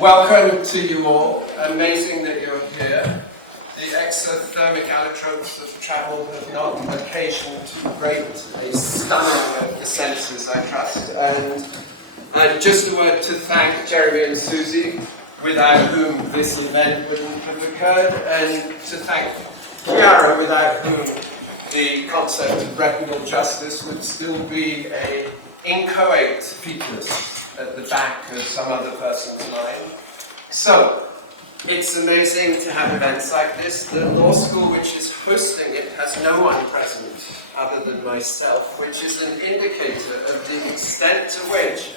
Welcome to you all. Amazing that you're here. The exothermic allotropes of travel have not occasioned too great a stunning of the senses, I trust. And just a word to thank Jeremy and Suzi, without whom this event wouldn't have occurred, and to thank Chiara, without whom the concept of reputable justice would still be an inchoate fetus at the back of some other person's mind. So, it's amazing to have events like this. The law school which is hosting it has no one present other than myself, which is an indicator of the extent to which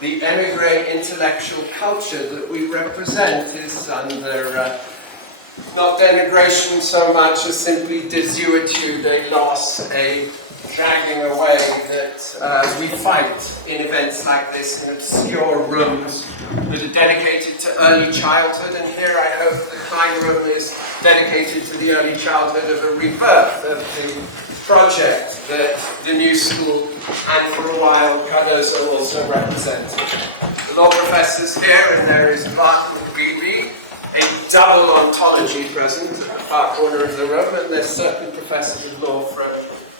the émigré intellectual culture that we represent is under not denigration so much as simply desuetude, a loss, a dragging away that we fight in events like this in obscure rooms that are dedicated to early childhood. And here I hope the Klein room is dedicated to the early childhood of a rebirth of the project that the new school and for a while Cardozo also represented. The law professors here, and there is Mark McGreevy, a double ontology present at the far corner of the room, and there's certain professors of law from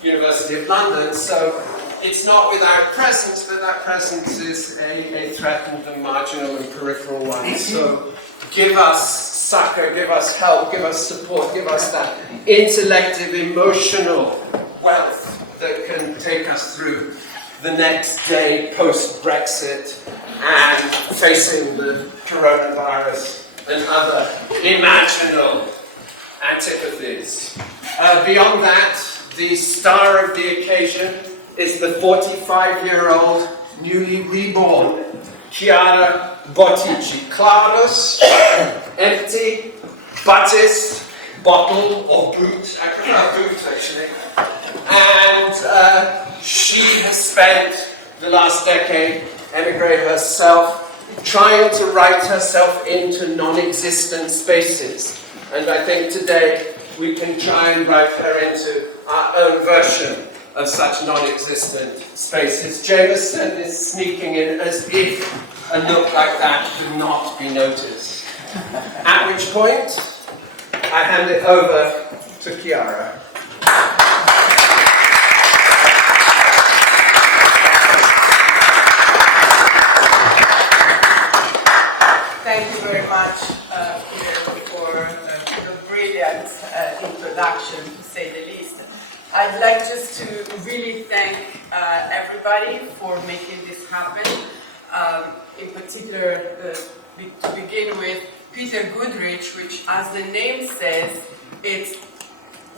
University of London, so it's not without presence, but that presence is a threatened and marginal and peripheral one. So give us succor, give us help, give us support, give us that intellective, emotional wealth that can take us through the next day post-Brexit and facing the coronavirus and other imaginal antipathies. Beyond that, the star of the occasion is the 45-year-old, newly reborn Chiara Bottici. Claros, empty, buttis, bottle, or boot. I prefer boot, actually. And she has spent the last decade, emigrated herself, trying to write herself into non-existent spaces. And I think today we can try and write her into our own version of such non-existent spaces. Jamieson is sneaking in as if a look like that could not be noticed. At which point, I hand it over to Chiara. Thank you very much, Peter, for the brilliant introduction, to say the least. I'd like just to really thank everybody for making this happen. In particular, to begin with, Peter Goodrich, which, as the name says, it's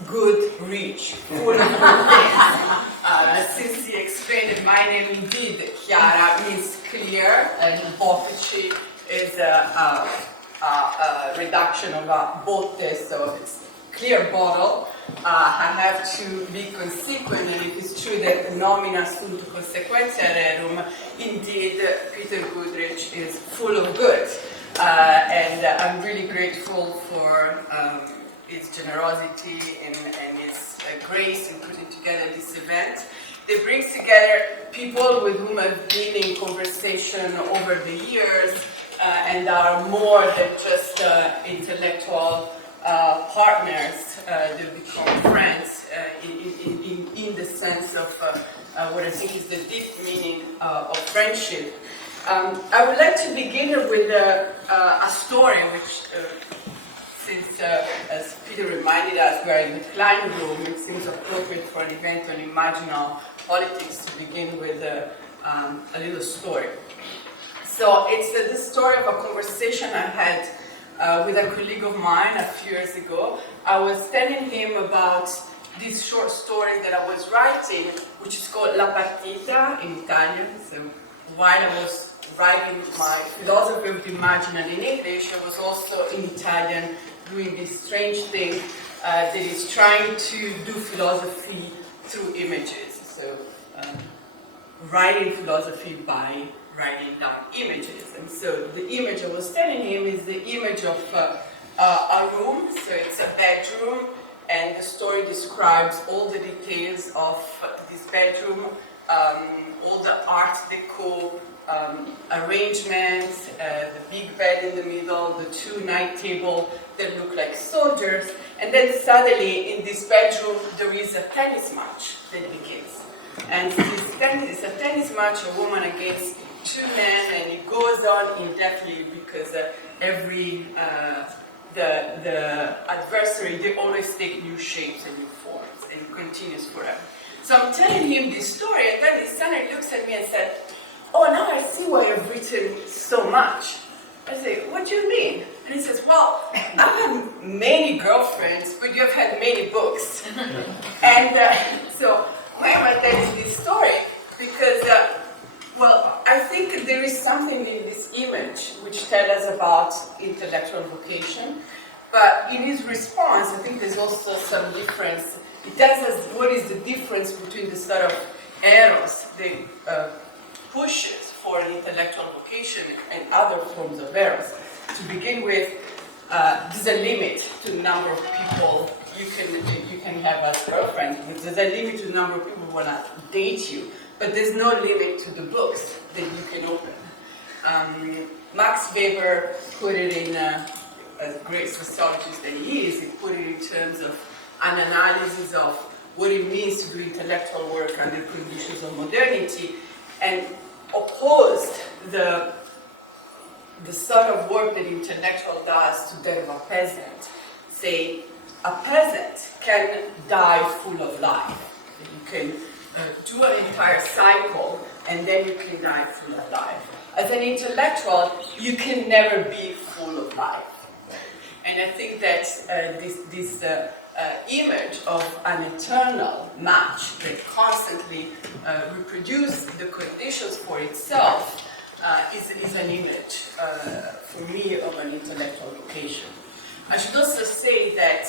good reach, full of good things. Since he explained that my name indeed, Chiara, means clear, and Bottici is a reduction of a botte, so it's clear bottle. I have to be consequent, and it is true that nomina sunt consequentia rerum. Indeed, Peter Goodrich is full of good, and I'm really grateful for his generosity and his grace in putting together this event. It brings together people with whom I've been in conversation over the years, and are more than just intellectual partners. They become friends in the sense of what I think is the deep meaning of friendship. I would like to begin with a story which, since as Peter reminded us, we are in the Klein room, it seems appropriate for an event on Imaginal Politics to begin with a little story. So it's the story of a conversation I had with a colleague of mine a few years ago. I was telling him about this short story that I was writing, which is called La Partita in Italian. So while I was writing my philosophy of the imaginal in English, I was also in Italian doing this strange thing that is trying to do philosophy through images. So writing philosophy by writing down images. And so the image I was telling him is the image of a room. So it's a bedroom, and the story describes all the details of this bedroom, all the art deco arrangements, the big bed in the middle, the two night table that look like soldiers, and then suddenly in this bedroom there is a tennis match that begins. And it's a tennis match, a woman against two men, and it goes on indefinitely because the adversary, they always take new shapes and new forms, and it continues forever. So I'm telling him this story, and then his son looks at me and said, "Oh, now I see why you've written so much." I say, "What do you mean?" And he says, "Well, I've had many girlfriends, but you've had many books." And so why am I telling this story? Because, well, I think there is something in this image which tells us about intellectual vocation, but in his response, I think there's also some difference. It tells us what is the difference between the sort of eros, the pushes for an intellectual vocation, and other forms of eros. To begin with, there's a limit to the number of people you can have as girlfriend. There's a limit to the number of people who want to date you, but there's no limit to the books that you can open. Max Weber put it in, as a great sociologist that he is, he put it in terms of an analysis of what it means to do intellectual work under conditions of modernity, and opposed the sort of work that intellectual does to that of a peasant. Say, a peasant can die full of life. You can do an entire cycle, and then you can die full of life. As an intellectual, you can never be full of life. And I think that this image of an eternal match that constantly reproduces the conditions for itself is an image, for me, of an intellectual vocation. I should also say that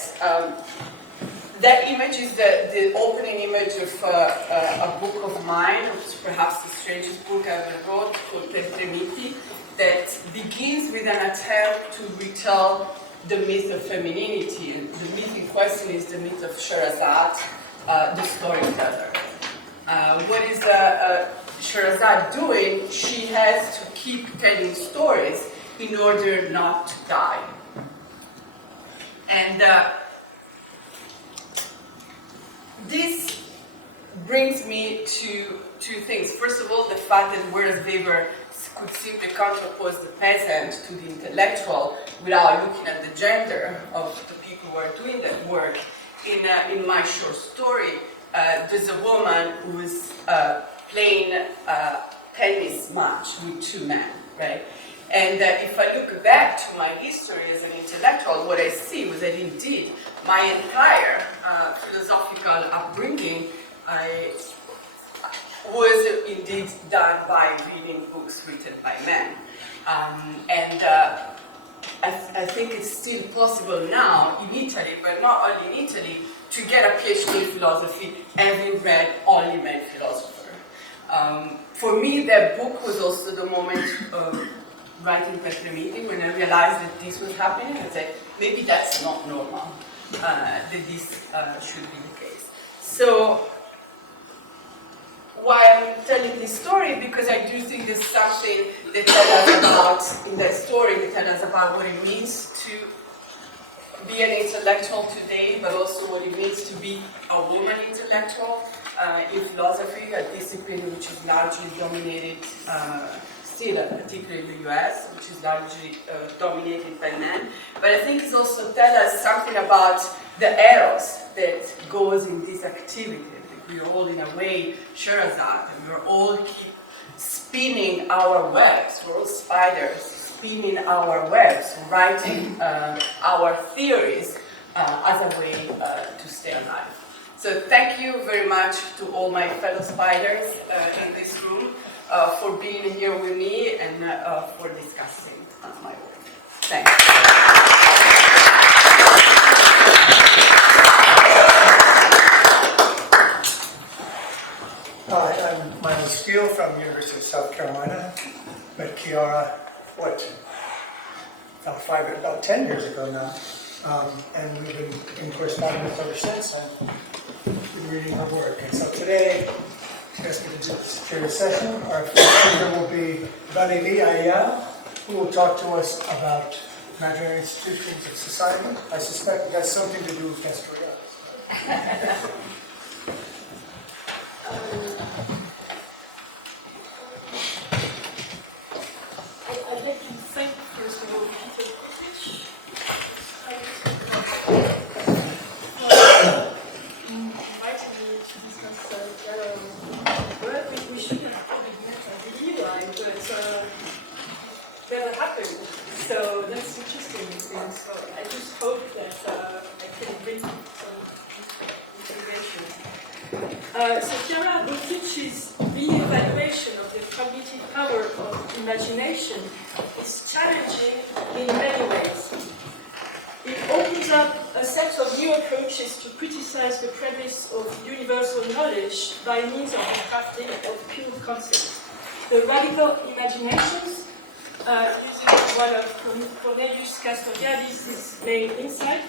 that image is the opening image of a book of mine, which is perhaps the strangest book I ever wrote, called Pictorial, that begins with an attempt to retell the myth of femininity. And the myth in question is the myth of Sherazade, the storyteller. What is Sherazade doing? She has to keep telling stories in order not to die. And this brings me to two things. First of all, the fact that whereas Weber could simply contrapose the peasant to the intellectual without looking at the gender of the people who are doing that work, in my short story, there's a woman who is playing a tennis match with two men, right? And if I look back to my history as an intellectual, what I see was that indeed my entire philosophical upbringing was indeed done by reading books written by men. And I think it's still possible now in Italy, but not only in Italy, to get a PhD in philosophy having read only men philosopher. For me, that book was also the moment of writing Pictorial when I realized that this was happening. I said, maybe that's not normal, that this should be the case. So, why I'm telling this story? Because I do think there's something that tells us about, in that story, that tells us about what it means to be an intellectual today, but also what it means to be a woman intellectual in philosophy, a discipline which is largely dominated, still, particularly in the US, which is largely dominated by men. But I think it also tells us something about the eros that goes in this activity. We're all, in a way, Sherazade, and we're all keep spinning our webs. We're all spiders spinning our webs, writing our theories as a way to stay alive. So thank you very much to all my fellow spiders in this room for being here with me and for discussing my work. Thanks. Hi, I'm Marinos Steele from the University of South Carolina. Met Chiara, about 10 years ago now. And we've been in correspondence ever since and been reading her work. And so today, Let's get into this curious session. Our first speaker will be Valerie, who will talk to us about imaginary institutions of society. I suspect it has something to do with Castoriadis. I'd like to thank, first of all, Peter Botticis for inviting me to discuss work. We should have probably met, I believe, but never happened. So that's interesting. So I just hope that I can bring some information. So Chiara Bottici's re-evaluation of the cognitive power of imagination is challenging in many ways. It opens up a set of new approaches to criticize the premise of universal knowledge by means of the crafting of pure concepts. The radical imaginations, using one of Cornelius Castoriadis' main insight,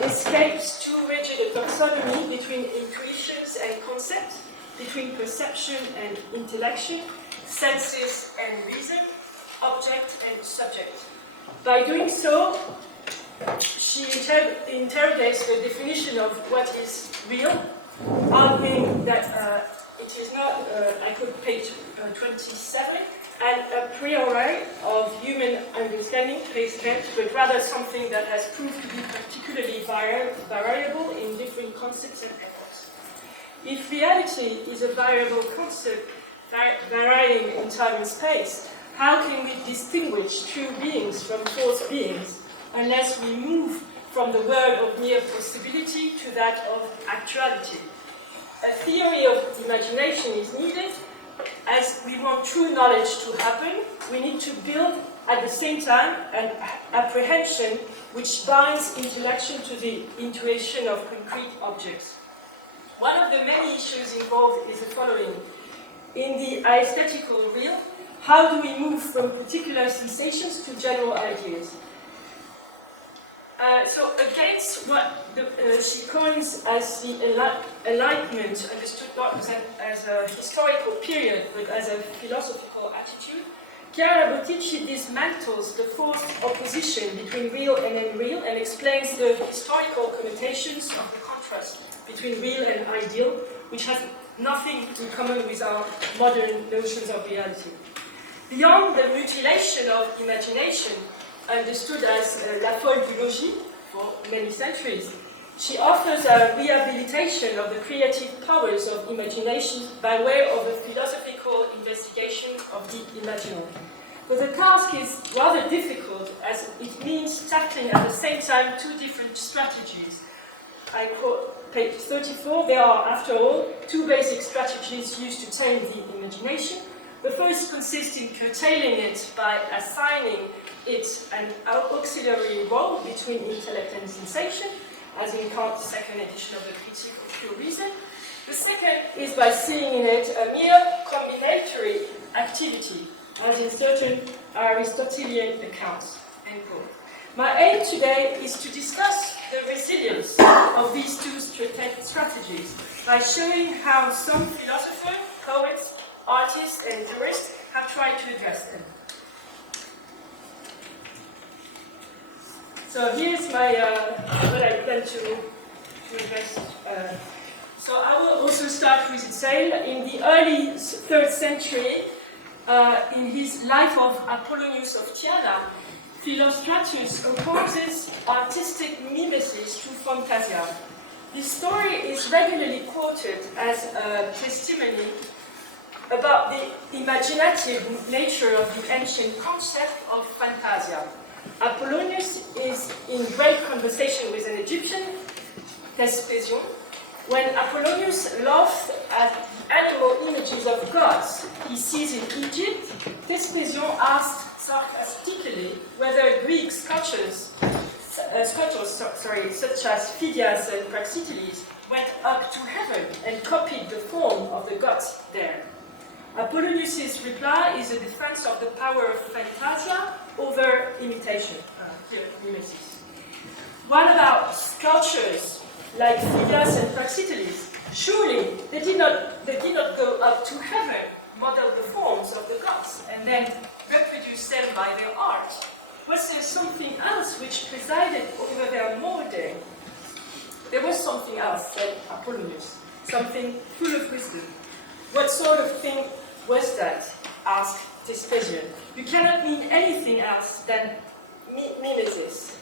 escapes too rigid a taxonomy between intuitions and concepts, between perception and intellection, senses and reason, object and subject. By doing so, she interrogates the definition of what is real, arguing that it is not, I quote page 27, an a priori of human understanding, page 10, but rather something that has proved to be particularly variable in different contexts and epochs. If reality is a variable concept varying in time and space, how can we distinguish true beings from false beings unless we move from the world of mere possibility to that of actuality? A theory of imagination is needed. As we want true knowledge to happen, we need to build at the same time an apprehension which binds intellection to the intuition of concrete objects. One of the many issues involved is the following. In the aesthetical real, how do we move from particular sensations to general ideas? So against what she coins as the Enlightenment, understood not as a historical period, but as a philosophical attitude, Chiara Bottici dismantles the forced opposition between real and unreal and explains the historical connotations of the contrast between real and ideal, which has nothing in common with our modern notions of reality. Beyond the mutilation of imagination, understood as la folle for many centuries, she offers a rehabilitation of the creative powers of imagination by way of a philosophical investigation of the imaginal. But the task is rather difficult as it means tackling at the same time two different strategies. I quote page 34, there are, after all, two basic strategies used to tame the imagination. The first consists in curtailing it by assigning it an auxiliary role between intellect and sensation, as in Kant's second edition of the Critique of Pure Reason. The second is by seeing in it a mere combinatory activity, as in certain Aristotelian accounts. End quote. My aim today is to discuss the resilience of these two strategies by showing how some philosophers, poets, artists, and jurists have tried to address them. So here's my what I plan to address. So I will also start with Steele. In the early 3rd century, in his Life of Apollonius of Tyana, Philostratus opposes artistic mimesis to fantasia. This story is regularly quoted as a testimony about the imaginative nature of the ancient concept of fantasia. Apollonius is in great conversation with an Egyptian, Thespesian. When Apollonius laughs at the animal images of gods he sees in Egypt, Thespesian asked sarcastically whether Greek sculptors such as Phidias and Praxiteles went up to heaven and copied the form of the gods there. Apollonius' reply is a defense of the power of fantasia over imitation, mimesis. What about sculptures like Phidias and Praxiteles? Surely they did not go up to heaven, model the forms of the gods, and then reproduce them by their art. Was there something else which presided over their molding? There was something else, said Apollonius, something full of wisdom. What sort of thing was that? Asked Vespasian. You cannot mean anything else than mimesis.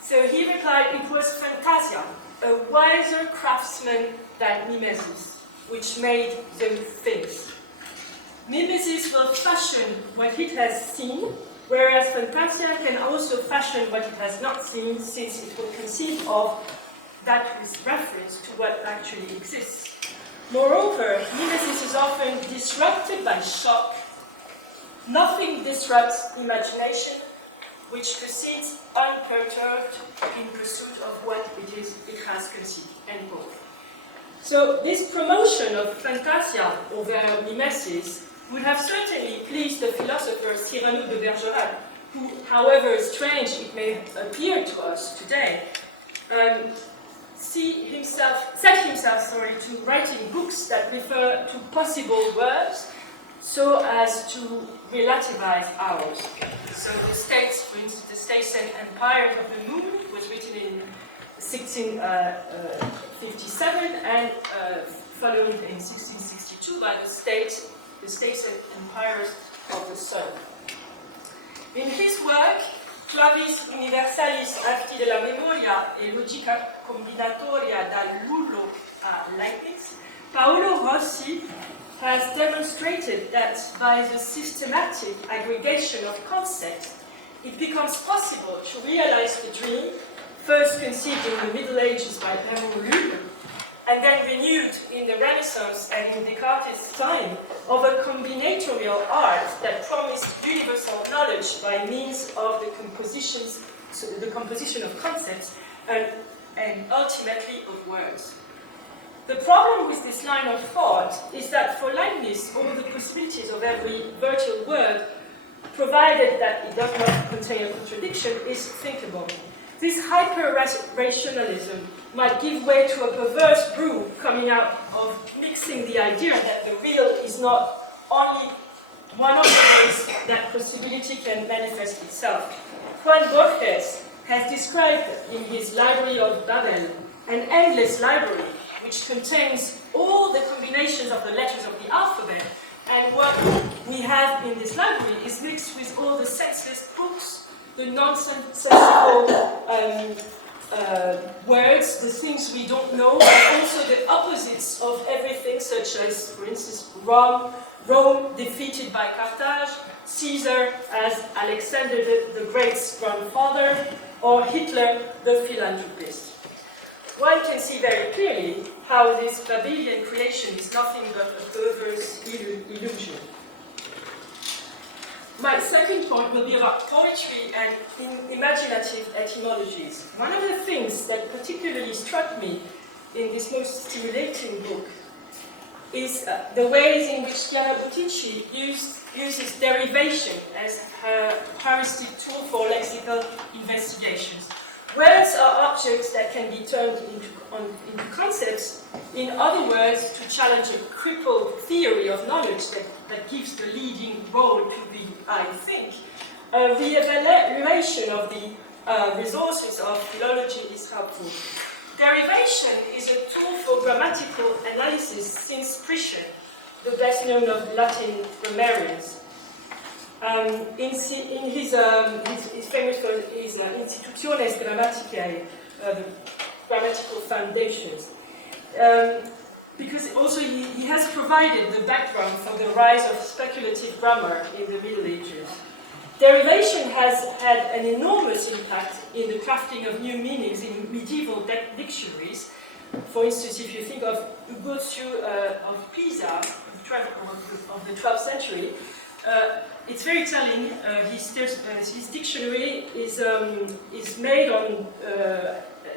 So he replied, it was fantasia, a wiser craftsman than mimesis, which made them things. Mimesis will fashion what it has seen, whereas fantasia can also fashion what it has not seen, since it will conceive of that with reference to what actually exists. Moreover, mimesis is often disrupted by shock. Nothing disrupts imagination, which proceeds unperturbed in pursuit of what it has conceived. End quote. So this promotion of fantasia over mimesis would have certainly pleased the philosopher Cyrano de Bergerac, who, however strange it may appear to us today, set himself to writing books that refer to possible worlds so as to relativize ours. So the States, for instance, the States and Empires of the Moon was written in 1657 and followed in 1662 by the States and Empires of the Sun. In his work, Clavis Universalis Arti della Memoria e Logica Combinatoria dall'Ullo a Leibniz, Paolo Rossi has demonstrated that by the systematic aggregation of concepts, it becomes possible to realize the dream, first conceived in the Middle Ages by Hermann Lübbe, and then renewed in the Renaissance and in Descartes' time, of a combinatorial art that promised universal knowledge by means of the composition of concepts and ultimately of words. The problem with this line of thought is that for Leibniz, all the possibilities of every virtual word, provided that it does not contain a contradiction, is thinkable. This hyper-rationalism might give way to a perverse brew coming out of mixing the idea that the real is not only one of the ways that possibility can manifest itself. Juan Borges has described in his Library of Babel an endless library which contains all the combinations of the letters of the alphabet, and what we have in this library is mixed with all the senseless books, the nonsensical words, the things we don't know, and also the opposites of everything, such as, for instance, Rome defeated by Carthage, Caesar as Alexander the Great's grandfather, or Hitler the philanthropist. One can see very clearly how this Babylonian creation is nothing but a perverse illusion. My second point will be about poetry and imaginative etymologies. One of the things that particularly struck me in this most stimulating book is the ways in which Chiara Bottici uses derivation as her heuristic tool for lexical investigations. Words are objects that can be turned into concepts, in other words, to challenge a crippled theory of knowledge that gives the leading role to the I think. The evaluation of the resources of philology is helpful. Derivation is a tool for grammatical analysis since Priscian, the best known of Latin grammarians. In his famous for his Institutiones Grammaticae, grammatical foundations, because also he has provided the background for the rise of speculative grammar in the Middle Ages. Derivation has had an enormous impact in the crafting of new meanings in medieval dictionaries. For instance, if you think of Ugocio of Pisa, of the 12th century, it's very telling. His dictionary is made on,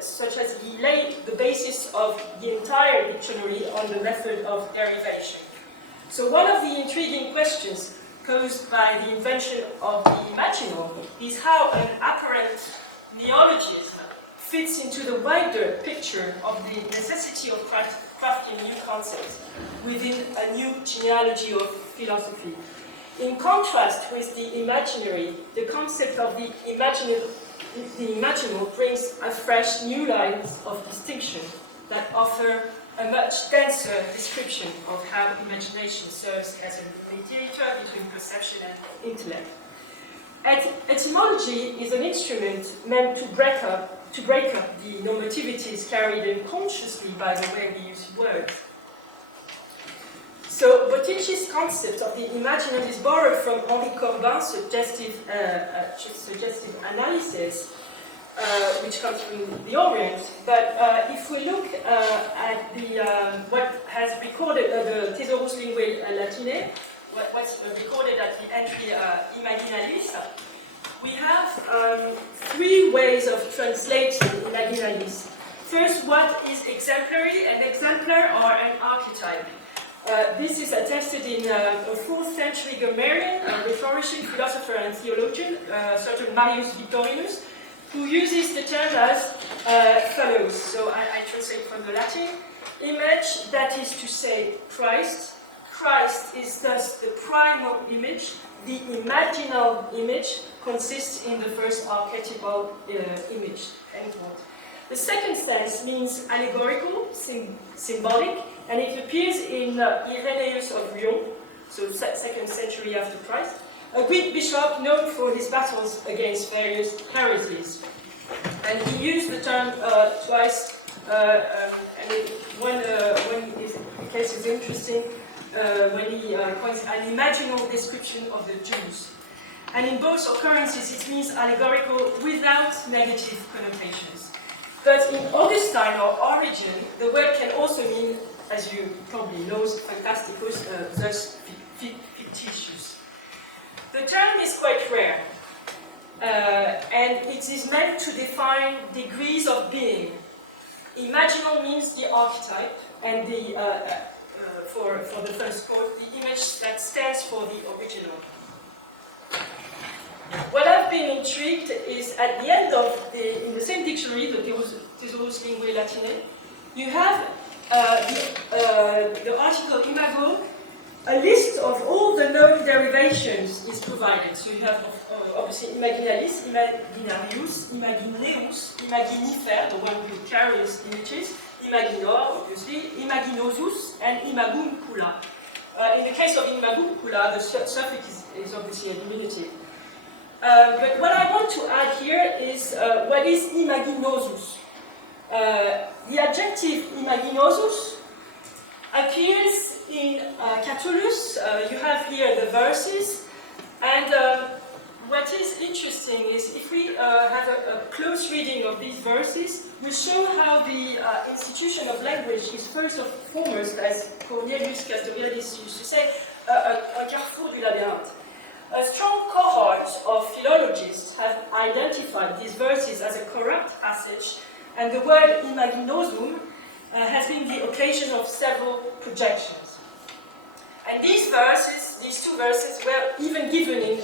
such as he laid the basis of the entire dictionary on the method of derivation. So one of the intriguing questions posed by the invention of the imaginal is how an apparent neologism fits into the wider picture of the necessity of crafting new concepts within a new genealogy of philosophy. In contrast with the imaginary, the concept of the imaginal brings a fresh new line of distinction that offer a much denser description of how imagination serves as a mediator between perception and intellect. Etymology is an instrument meant to break up the normativities carried unconsciously by the way we use words. So Botticis' concept of the imaginal is borrowed from Henri Corbin's suggestive analysis, which comes from the Orient. But if we look at what has recorded the Thesaurus Linguae Latinae, what's recorded at the entry Imaginaries, we have three ways of translating Imaginaries. First, what is exemplary? An exemplar or an archetype. This is attested in a 4th century grammarian, a rhetorician, philosopher, and theologian, certain Marinos Victorinus, who uses the term as follows. So I translate from the Latin. Image, that is to say, Christ. Christ is thus the primal image. The imaginal image consists in the first archetypal image. End quote. The second sense means allegorical, symbolic, and it appears in Irenaeus of Lyon, so 2nd century after Christ, a Greek bishop known for his battles against various heresies. And he used the term twice, and one case is interesting, when he coins an imaginal description of the Jews. And in both occurrences, it means allegorical without negative connotations. But in Augustine or origin, the word can also mean, as you probably know, fantasticus, thus fictitious. The term is quite rare, and it is meant to define degrees of being. Imaginal means the archetype, and for the first quote, the image that stands for the original. What I've been intrigued is at the end of in the same dictionary, the Thesaurus Linguae Latinae, you have the article imago, a list of all the known derivations is provided. So you have obviously imaginalis, imaginarius, imagineus, imaginifer, the one who carries images, imaginor, obviously, imaginosus, and imaguncula. In the case of imaguncula, the suffix is obviously a diminutive. But what I want to add here is what is imaginosus. The adjective imaginosus appears in Catullus. You have here the verses, and what is interesting is if we have a close reading of these verses, we show how the institution of language is first and foremost, as Cornelius Castoriadis used to say, a carrefour du labyrinthe. A strong cohort of philologists have identified these verses as a corrupt passage, and the word imaginosum has been the occasion of several projections. And these two verses, were even given in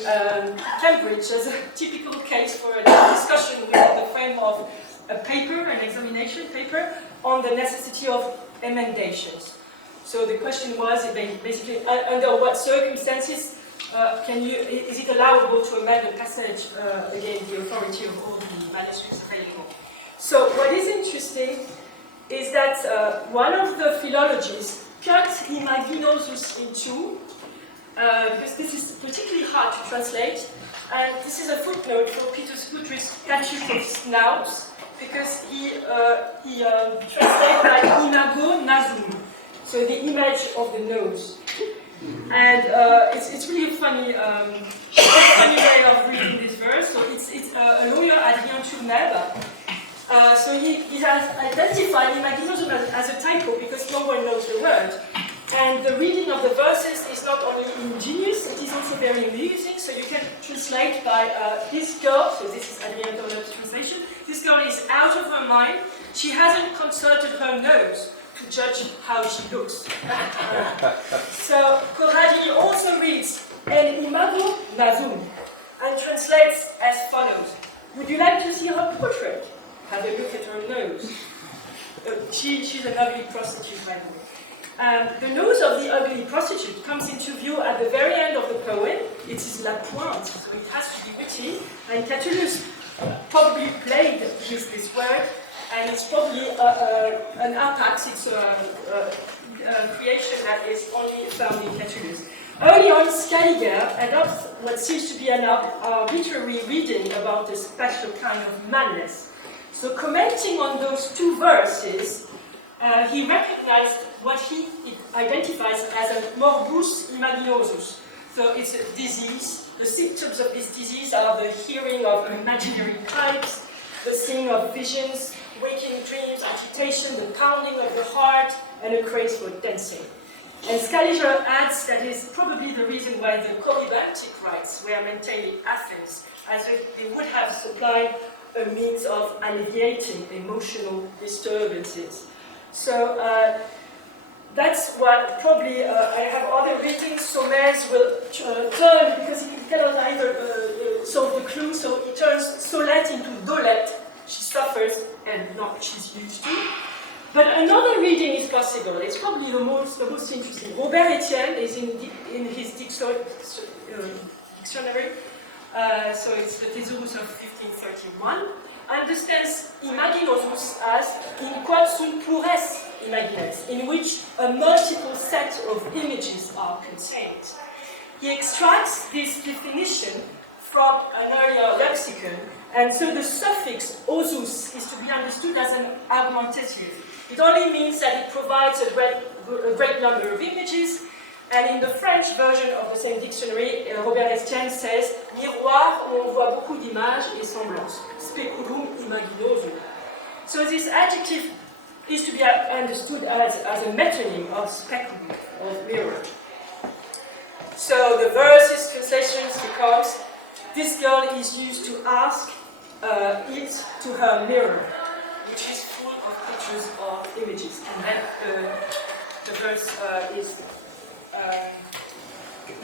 Cambridge as a typical case for a discussion within the frame of a paper, an examination paper, on the necessity of emendations. So the question was basically under what circumstances is it allowable to amend a passage against the authority of all the manuscripts available? So what is interesting is that one of the philologies cut imaginosus in two, because this is particularly hard to translate, and this is a footnote for Peter Scudry's Statute of Snouts, because he translates like imago nasum, so the image of the nose. And it's really a funny way of reading this verse. So it's a lawyer, Adrien Tourneb. So he has identified imaginosum as a typo because no one knows the word. And the reading of the verses is not only ingenious, it is also very amusing. So you can translate by this girl, so this is Adrien Tourneb's translation, this girl is out of her mind, she hasn't consulted her nose to judge how she looks. So Corradi also reads El imago nasum and translates as follows. Would you like to see her portrait? Have a look at her nose. She's an ugly prostitute, by the way. The nose of the ugly prostitute comes into view at the very end of the poem. It is La Pointe, so it has to be witty. And Catullus probably played with this word, and it's probably an apax. It's a creation that is only found in Catullus. Early on, Scaliger adopts what seems to be an arbitrary reading about a special kind of madness. So commenting on those two verses, he recognized what he identifies as a morbus imaginosus. So it's a disease. The symptoms of this disease are the hearing of imaginary pipes, the seeing of visions, waking dreams, agitation, the pounding of the heart, and a craze for dancing. And Scaliger adds that is probably the reason why the corybantic rites were maintained in Athens, as if they would have supplied a means of alleviating emotional disturbances. So that's what probably I have other readings. Somers will turn, because he cannot either solve the clue, so he turns Solette into Dolette. She suffers, and not she's used to. But another reading is possible. It's probably the most interesting. Robert Etienne is in his dictionary. So it's the Thesaurus of 1531. Understands imaginosus as in quod sunt plures imagines, in which a multiple set of images are contained. He extracts this definition from an earlier lexicon, and so the suffix osus is to be understood as an augmentative. It only means that it provides a great number of images, and in the French version of the same dictionary, Robert Estienne says, miroir où on voit beaucoup d'images et semblances, speculum imaginosum. So this adjective is to be understood as a metonym of speculum, of mirror. So the verse's translations becomes, this girl is used to ask it to her mirror, which is full of pictures of images. And then the verse is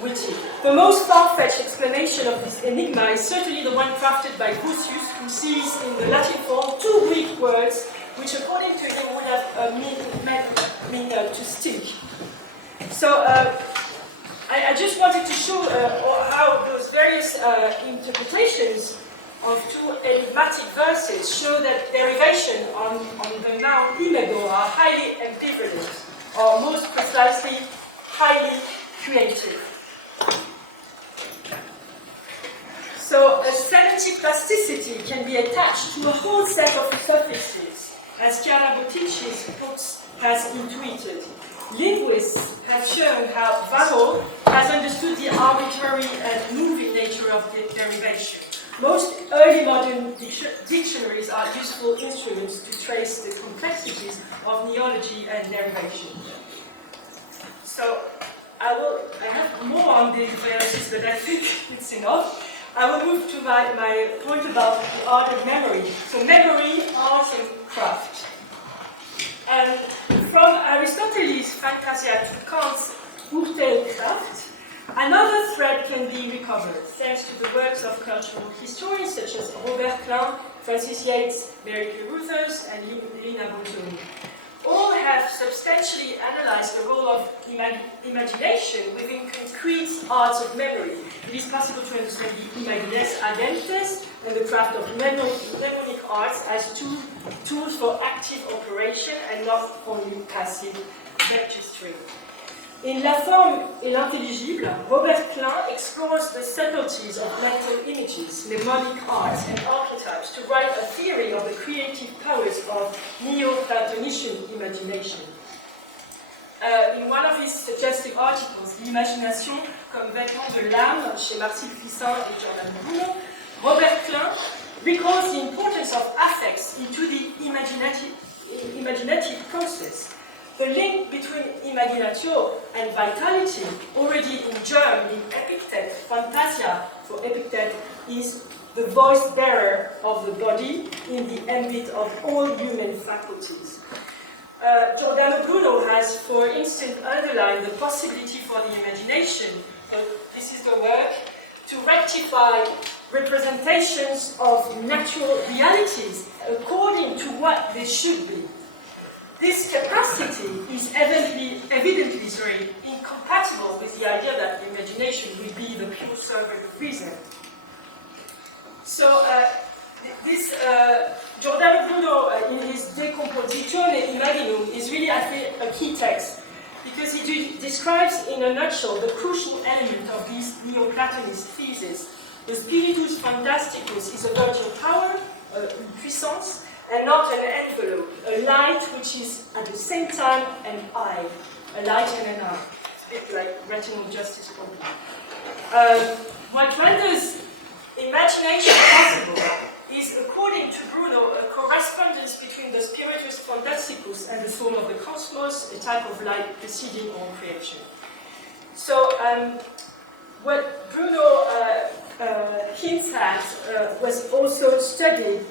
witty. The most far-fetched explanation of this enigma is certainly the one crafted by Gherovici, who sees in the Latin form two Greek words, which according to him would have mean to stink. So I just wanted to show how those various interpretations of two enigmatic verses show that derivation on the noun imago are highly ambivalent, or most precisely, highly creative. So a semantic plasticity can be attached to a whole set of suffixes, as Chiara Bottici has intuited. Linguists have shown how Varro has understood the arbitrary and moving nature of the derivation. Most early modern dictionaries are useful instruments to trace the complexities of neology and derivation. So I have more on these verses, but I think it's enough. I will move to my point about the art of memory. So memory, art, and craft. And from Aristotle's Fantasia to Kant's Urteilkraft, another thread can be recovered, thanks to the works of cultural historians such as Robert Klein, Francis Yates, Mary Caruthers, and Lina Bozzoni. All have substantially analyzed the role of imagination within concrete arts of memory. It is possible to understand the imagines ademptes and the craft of mnemonic arts as two tools for active operation and not only passive registering. In La forme et l'intelligible, Robert Klein explores the subtleties of mental images, mnemonic arts, and archetypes to write a theory of the creative powers of Neo-Platonician imagination. In one of his suggestive articles, L'imagination comme vêtement de l'âme, chez Marcel Plissin et Giordano Bruno, Robert Klein recalls the importance of affects into the imaginative process. The link between imaginatio and vitality, already in germ in epithet, Fantasia for epithet, is the voice bearer of the body in the ambit of all human faculties. Giordano Bruno has, for instance, underlined the possibility for the imagination, this is the work, to rectify representations of natural realities according to what they should be. This capacity is evidently incompatible with the idea that imagination will be the pure servant of reason. So, this Giordano Bruno, in his Decomposizione Imaginum, is really, I think, a key text, because he describes in a nutshell the crucial element of this Neoplatonist thesis. The spiritus fantasticus is a virtual power, puissance, and not an envelope, a light which is at the same time an eye, a light and an eye. It's a bit like retinal justice problem. What renders imagination possible is, according to Bruno, a correspondence between the spiritus fantasticus and the soul of the cosmos, a type of light preceding all creation. So, what Bruno hints at was also studied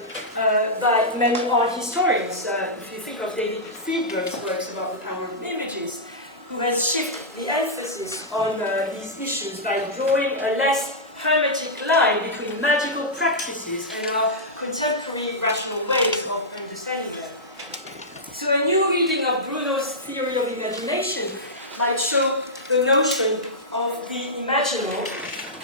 by many art historians. If you think of David Friedberg's works about the power of images, who has shifted the emphasis on these issues by drawing a less hermetic line between magical practices and our contemporary rational ways of understanding them. So a new reading of Bruno's theory of imagination might show the notion of the imaginal,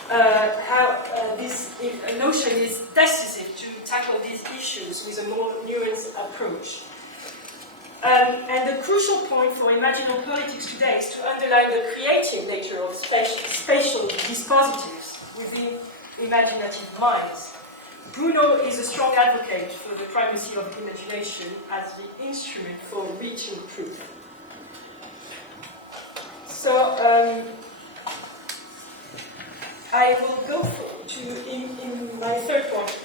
how this notion is decisive to tackle these issues with a more nuanced approach. And the crucial point for Imaginal Politics today is to underline the creative nature of spatial dispositives within imaginative minds. Bruno is a strong advocate for the primacy of imagination as the instrument for reaching truth. So, I will go in my third point,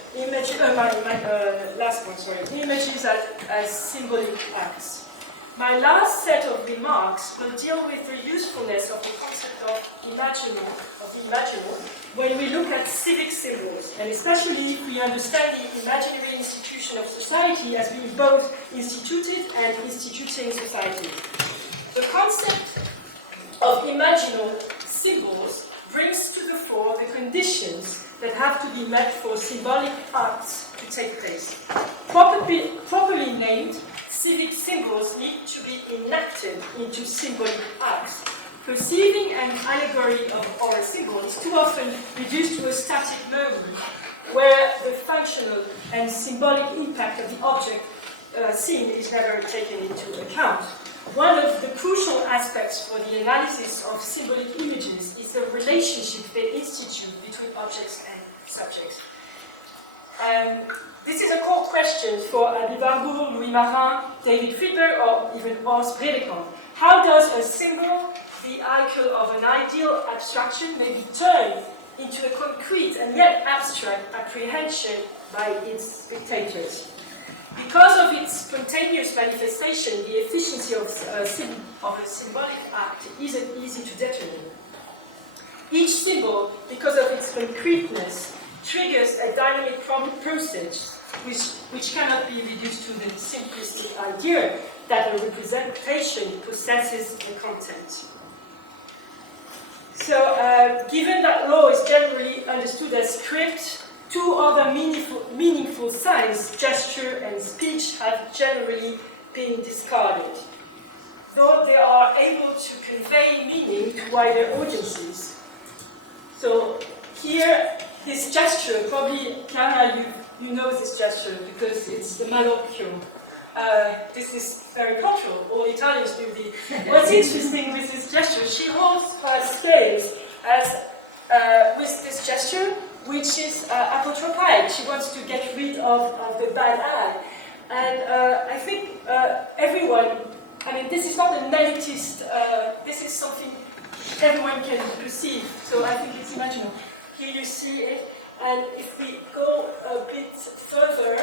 last point, sorry, images as symbolic acts. My last set of remarks will deal with the usefulness of the concept of imaginal, when we look at civic symbols, and especially if we understand the imaginary institution of society as being both instituted and instituting society. The concept of imaginal symbols brings to the fore the conditions that have to be met for symbolic acts to take place. Properly named, civic symbols need to be enacted into symbolic acts. Perceiving an allegory or a symbol is too often reduced to a static moment where the functional and symbolic impact of the object seen is never taken into account. One of the crucial aspects for the analysis of symbolic images is the relationship they institute between objects and subjects. This is a core question for Eduardo, Louis Marin, David Friedberg, or even Horst Bredekamp. How does a symbol, the icon of an ideal abstraction, may be turned into a concrete and yet abstract apprehension by its spectators? Because of its spontaneous manifestation, the efficiency of a symbolic act isn't easy to determine. Each symbol, because of its concreteness, triggers a dynamic process which cannot be reduced to the simplistic idea that a representation possesses a content. So, given that law is generally understood as script, two other meaningful signs, gesture and speech, have generally been discarded, though they are able to convey meaning to wider audiences. So here, this gesture, probably, Chiara, you know this gesture because it's the malocchio. This is very cultural. All Italians do the. What's interesting with this gesture, she holds her scales as with this gesture, which is apotropaic. She wants to get rid of the bad eye. And I think everyone, I mean, this is not an elitist, this is something everyone can perceive. So I think it's imaginal. Here you see it. And if we go a bit further,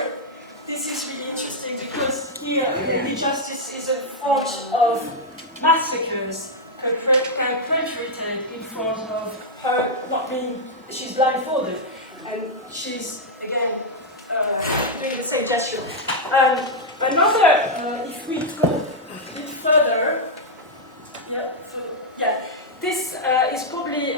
this is really interesting because here the justice is a front of massacres perpetrated in front of her, not being, she's blindfolded, and she's, again, doing the same gesture. Another, if we go a bit further, this is probably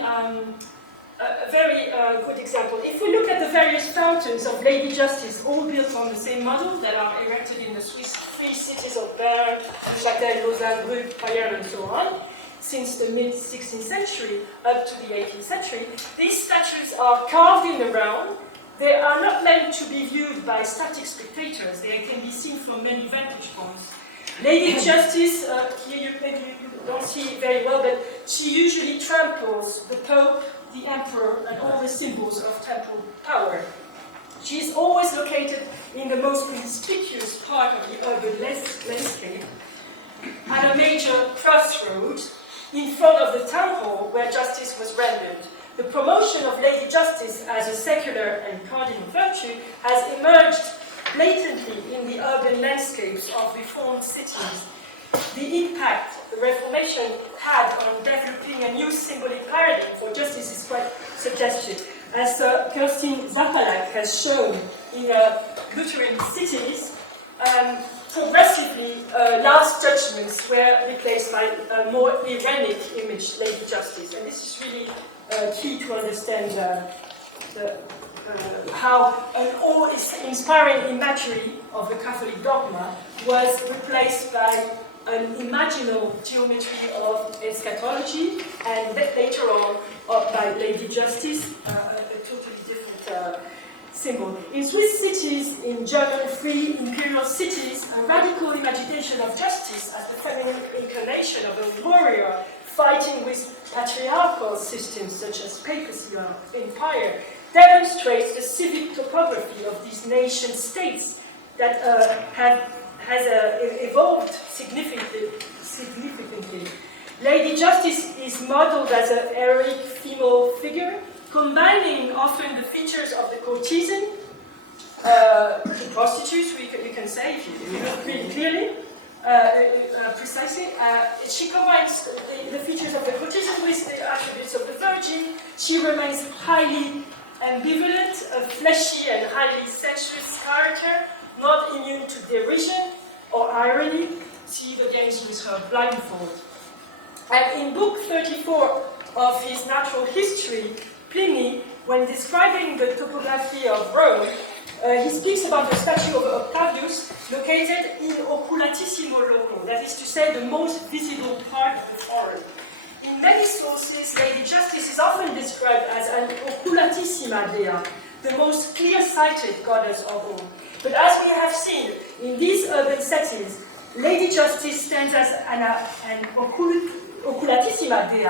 a very good example. If we look at the various fountains of Lady Justice, all built on the same model that are erected in the Swiss three cities of Bern, Châtel, Lausanne, Brugg, Hayaert, and so on, since the mid-16th century up to the 18th century, these statues are carved in the round. They are not meant to be viewed by static spectators. They can be seen from many vantage points. Lady Justice, here you don't see it very well, but she usually tramples the Pope, the Emperor, and all the symbols of temporal power. She is always located in the most conspicuous part of the urban landscape, at a major crossroads, in front of the town hall where justice was rendered. The promotion of Lady Justice as a secular and cardinal virtue has emerged blatantly in the urban landscapes of reformed cities. The impact the Reformation had on developing a new symbolic paradigm for justice is quite suggestive. As Kerstin Zapalak has shown in Lutheran cities, progressively last judgments were replaced by a more irenic image, Lady Justice. And this is really key to understand how an awe-inspiring imagery of the Catholic dogma was replaced by an imaginal geometry of eschatology, and later on by Lady Justice, a totally different symbol. In Swiss cities, in German free imperial cities, a radical imagination of justice as the feminine incarnation of a warrior fighting with patriarchal systems such as papacy or empire demonstrates the civic topography of these nation states that has evolved significantly. Lady Justice is modeled as an heroic female figure, combining often the features of the courtesan, the prostitutes, we can say, if you look really clearly, precisely. She combines the features of the courtesan with the attributes of the virgin. She remains highly ambivalent, a fleshy and highly sensuous character, not immune to derision or irony. See the games with her blindfold. And in book 34 of his Natural History, Pliny, when describing the topography of Rome, he speaks about the statue of Octavius located in oculatissimo loco, that is to say, the most visible part of the forehead. In many sources, Lady Justice is often described as an oculatissima dea, the most clear-sighted goddess of all. But as we have seen in these urban settings, Lady Justice stands as an oculatissima dea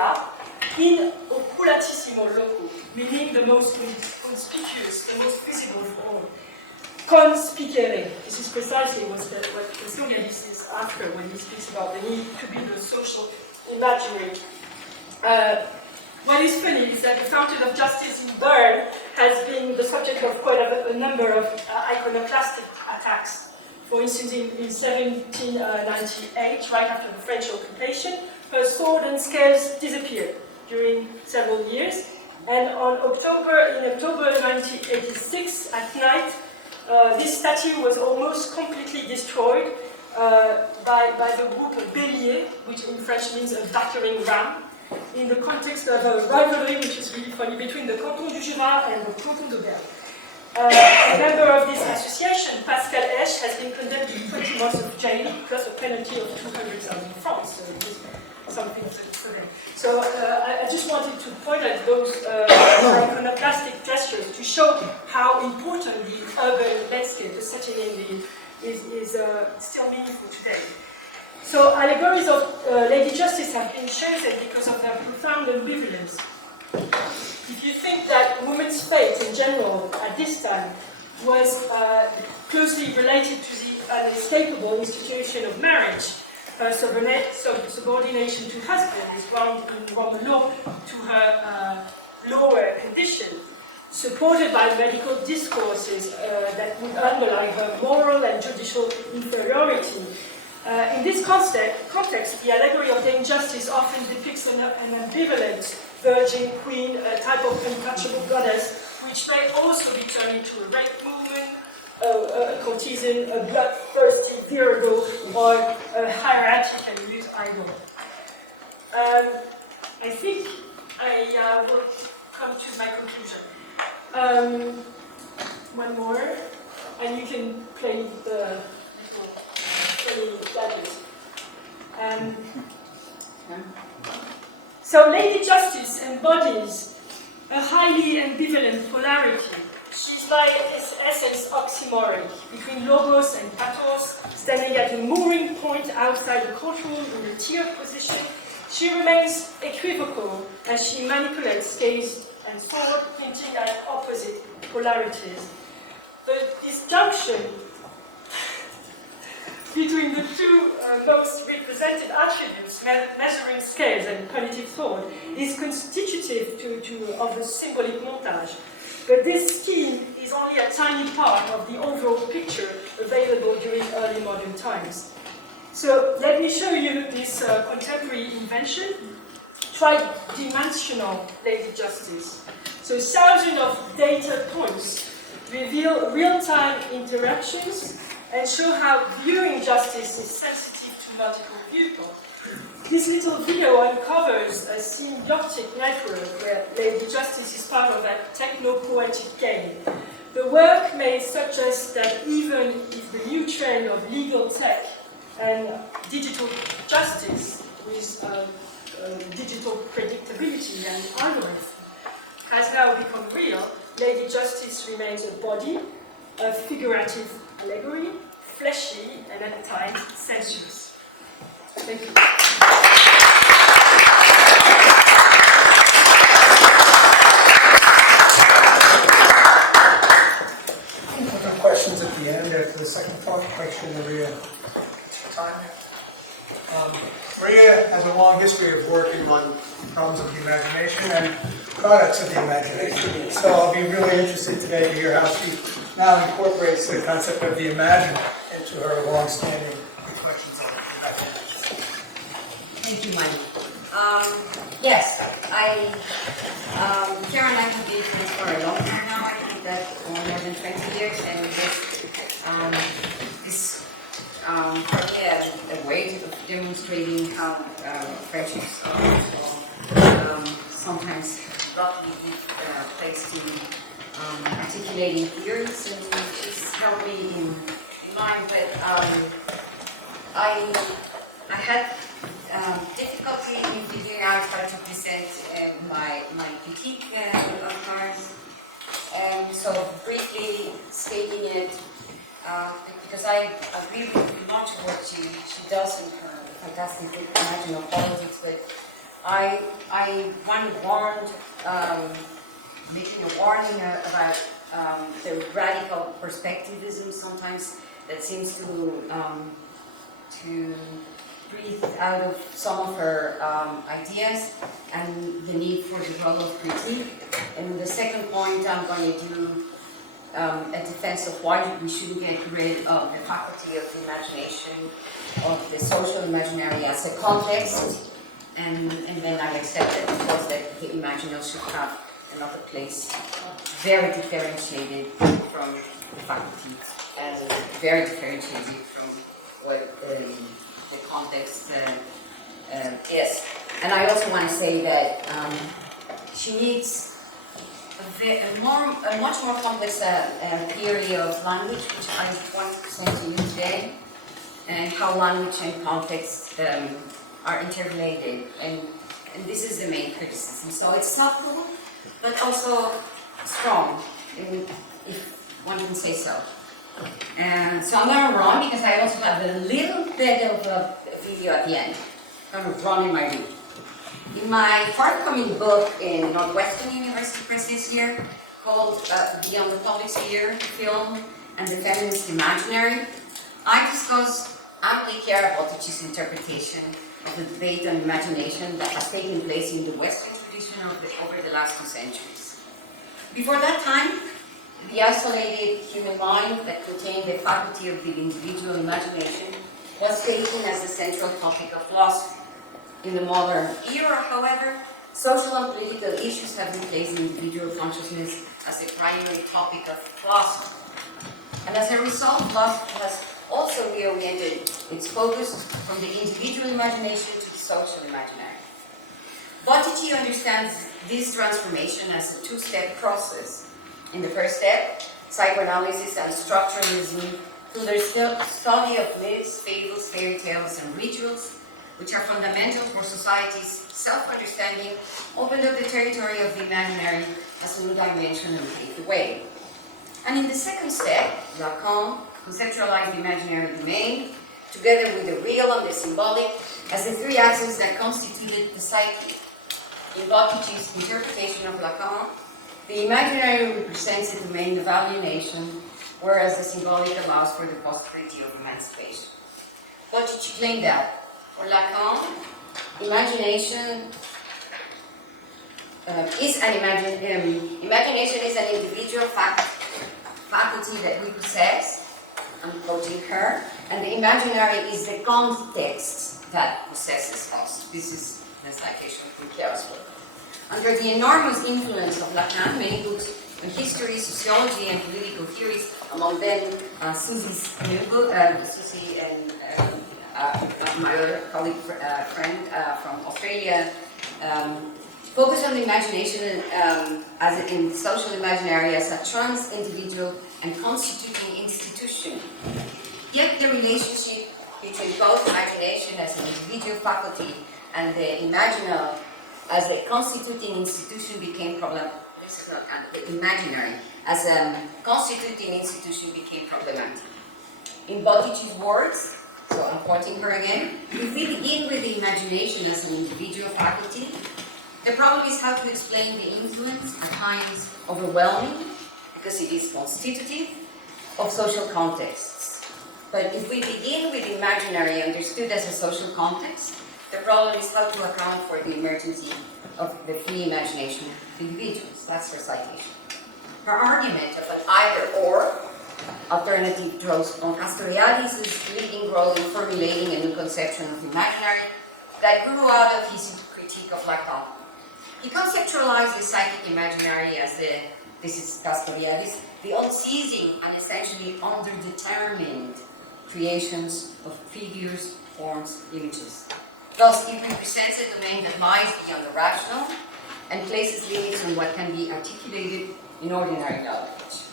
in oculatissimo loco, meaning the most conspicuous, the most visible of all. Conspicere. This is precisely what Castoriadis is after when he speaks about the need to be the social imaginary. What is funny is that the Fountain of Justice in Bern has been the subject of quite a number of iconoclastic attacks. For instance, in 1798, right after the French occupation, her sword and scales disappeared during several years. And in October 1986, at night, this statue was almost completely destroyed by the group Bélier, which in French means a battering ram, in the context of a rivalry, which is really funny, between the Canton du Jura and the Canton de Berne. A member of this association, Pascal Esch, has been condemned to 20 months of jail plus a penalty of 200,000 francs. So it is something for them. So I just wanted to point at those iconoclastic gestures to show how important the urban landscape, the setting in is still meaningful today. So allegories of Lady Justice have been chosen because of their profound ambivalence. If you think that women's fate in general at this time was closely related to the unescapable institution of marriage, her subordination to husband is bound in Roman law to her lower condition, supported by medical discourses that would underlie her moral and judicial inferiority. In this context, the allegory of the injustice often depicts an ambivalent virgin queen, a type of untouchable goddess, which may also be turned into a rape woman, a courtesan, a bloodthirsty virago, or a hieratic and mute idol. I think I will come to my conclusion. One more, and you can play the little gadget. So Lady Justice embodies a highly ambivalent polarity. She's like its essence oxymoric between logos and pathos, standing at a mooring point outside the courtroom in a tiered position. She remains equivocal as she manipulates gaze and sword, hinting at opposite polarities. The disjunction between the two most represented attributes, measuring scales and cognitive thought, is constitutive of the symbolic montage. But this scheme is only a tiny part of the overall picture available during early modern times. So let me show you this contemporary invention, tridimensional Lady Justice. So thousands of data points reveal real-time interactions and show how viewing justice is sensitive to multiple viewpoints. This little video uncovers a symbiotic network where Lady Justice is part of a techno-poetic game. The work may suggest that even if the new trend of legal tech and digital justice with digital predictability and algorithm has now become real, Lady Justice remains a body, a figurative allegory, fleshy and at times sensuous. Thank you. Questions at the end after the second part? Question, Maria. Time. Maria has a long history of working on problems of the imagination and products of the imagination. So I'll be really interested today to hear how she now incorporates the concept of the imagine into her long-standing questions on imagination. Thank you, Meili. Yes, Chiara and I have been friends for a long time now. I think that more than 20 years, and this probably a way of demonstrating how friendships are sometimes roughly placed in articulating theories, and she's helped me in mine. But I had difficulty in figuring out how to present my critique of hers. So briefly stating it, because I agree with much of what she does in her fantastic book, Imaginal Politics, but I want to warn, making a warning about the radical perspectivism sometimes that seems to breathe out of some of her ideas, and the need for the role of critique. And the second point, I'm going to do a defense of why we shouldn't get rid of the faculty of the imagination, of the social imaginary as a context, and then I accept that, of course, that the imaginal should have another place, very differentiated from the faculty, and very differentiated from what the context is. And I also want to say that she needs a much more complex theory of language, which I want to present to you today, and how language and context are interrelated. And this is the main criticism. So it's subtle, but also strong, if one can say so. So I'm going to run because I also have a little bit of a video at the end. I'm going to run in my room. In my forthcoming book in Northwestern University Press this year, called Beyond the Public Sphere, Film and the Feminist Imaginary, I discuss amply Chiara Bottici's interpretation of the debate on imagination that has taken place in the Western tradition over the last 2 centuries. Before that time, the isolated human mind that contained the faculty of the individual imagination was taken as the central topic of philosophy. In the modern era, however, social and political issues have replaced individual consciousness as a primary topic of philosophy. And as a result, philosophy has also reoriented its focus from the individual imagination to the social imaginary. Bottici understands this transformation as a two-step process. In the first step, psychoanalysis and structuralism, through their study of myths, fables, fairy tales, and rituals, which are fundamental for society's self-understanding, opened up the territory of the imaginary as a new dimension and paved the way. And in the second step, Lacan conceptualized the imaginary domain, together with the real and the symbolic, as the three axes that constituted the psyche. In Botticis' interpretation of Lacan, the imaginary represents the domain of alienation, whereas the symbolic allows for the possibility of emancipation. Bottici claimed that, for Lacan, imagination is an individual faculty that we possess, I'm quoting her, and the imaginary is the context that possesses us. This is the citation from Chiara's work. Under the enormous influence of Lacan, many books on history, sociology, and political theories, among them Suzi's new book, Suzi and my other colleague, friend from Australia, focus on the imagination as in social imaginary as a trans-individual and constituting institution. Yet the relationship between both imagination as an individual faculty and the imaginal as a constituting institution became problematic. This is not the imaginary as a constituting institution became problematic. In Botticis' words, so I'm quoting her again, if we begin with the imagination as an individual faculty, the problem is how to explain the influence, at times overwhelming, because it is constitutive, of social contexts. But if we begin with imaginary understood as a social context, the problem is how to account for the emergency of the free imagination of individuals. That's her citation. Her argument of an either-or alternative draws on Castoriadis' leading role in formulating a new conception of imaginary that grew out of his critique of Lacan. He conceptualized the psychic imaginary as this is Castoriadis, the unceasing and essentially underdetermined creations of figures, forms, images. Thus, it represents a domain that lies beyond the rational and places limits on what can be articulated in ordinary knowledge.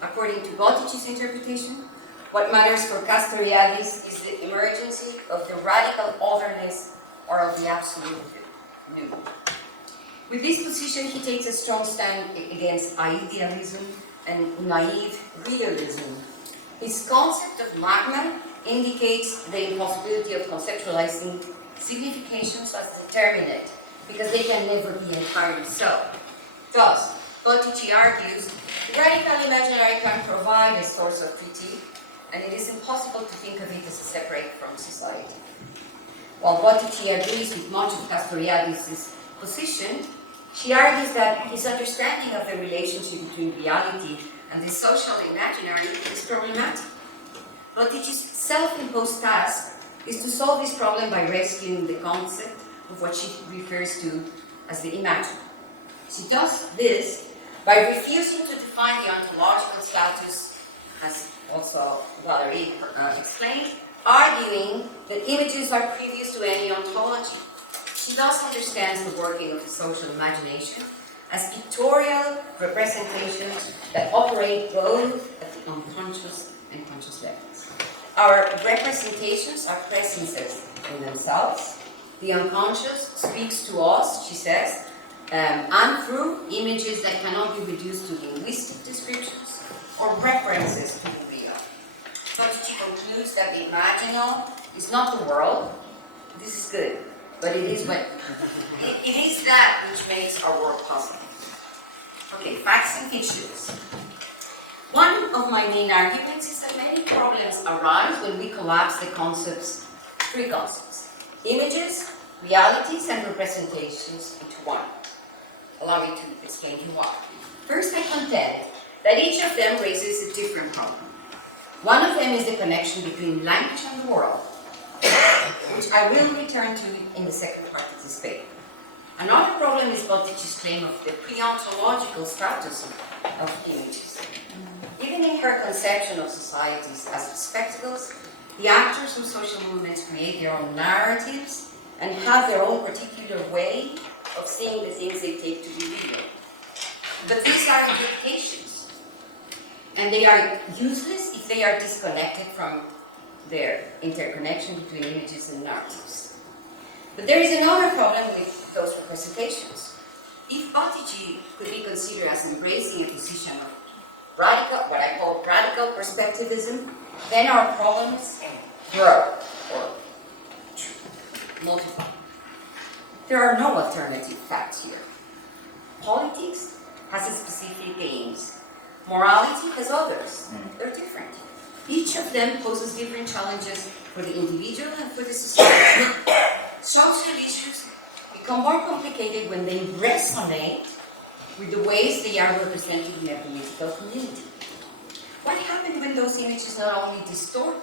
According to Botticis' interpretation, what matters for Castoriadis is the emergency of the radical otherness or of the absolute new. With this position, he takes a strong stand against idealism and naive realism. His concept of magma indicates the impossibility of conceptualizing significations as determinate, because they can never be entirely so. Thus, Bottici argues the radical imaginary can provide a source of critique, and it is impossible to think of it as separate from society. While Bottici agrees with much of Castoriadis' position, she argues that his understanding of the relationship between reality and the social imaginary is problematic. Botticis' self-imposed task is to solve this problem by rescuing the concept of what she refers to as the imaginary. She does this by refusing to define the ontological status, as also Valerie explained, arguing that images are previous to any ontology. She thus understands the working of the social imagination as pictorial representations that operate both at the unconscious and conscious levels. Our representations are presences in themselves. The unconscious speaks to us, she says, and through images that cannot be reduced to linguistic descriptions or references to the real. Bottici concludes that the imaginal is not the world. This is good, but it is that which makes our world possible. Okay, facts and features. One of my main arguments is that many problems arise when we collapse the concepts, three concepts: images, realities, and representations into one. Allow me to explain to you why. First, I contend that each of them raises a different problem. One of them is the connection between language and the world, which I will return to in the second part of this paper. Another problem is Botticis' claim of the pre-ontological status of images. Even in her conception of societies as spectacles, the actors of social movements create their own narratives and have their own particular way of seeing the things they take to be real. But these are implications, and they are useless if they are disconnected from their interconnection between images and narratives. But there is another problem with those representations. If Botticis could be considered as embracing a position of radical, what I call radical perspectivism, then our problems grow or multiply. There are no alternative facts here. Politics has its specific aims. Morality has others. They're different. Each of them poses different challenges for the individual and for the society. Social issues become more complicated when they resonate with the ways they are represented in a political community. What happens when those images not only distort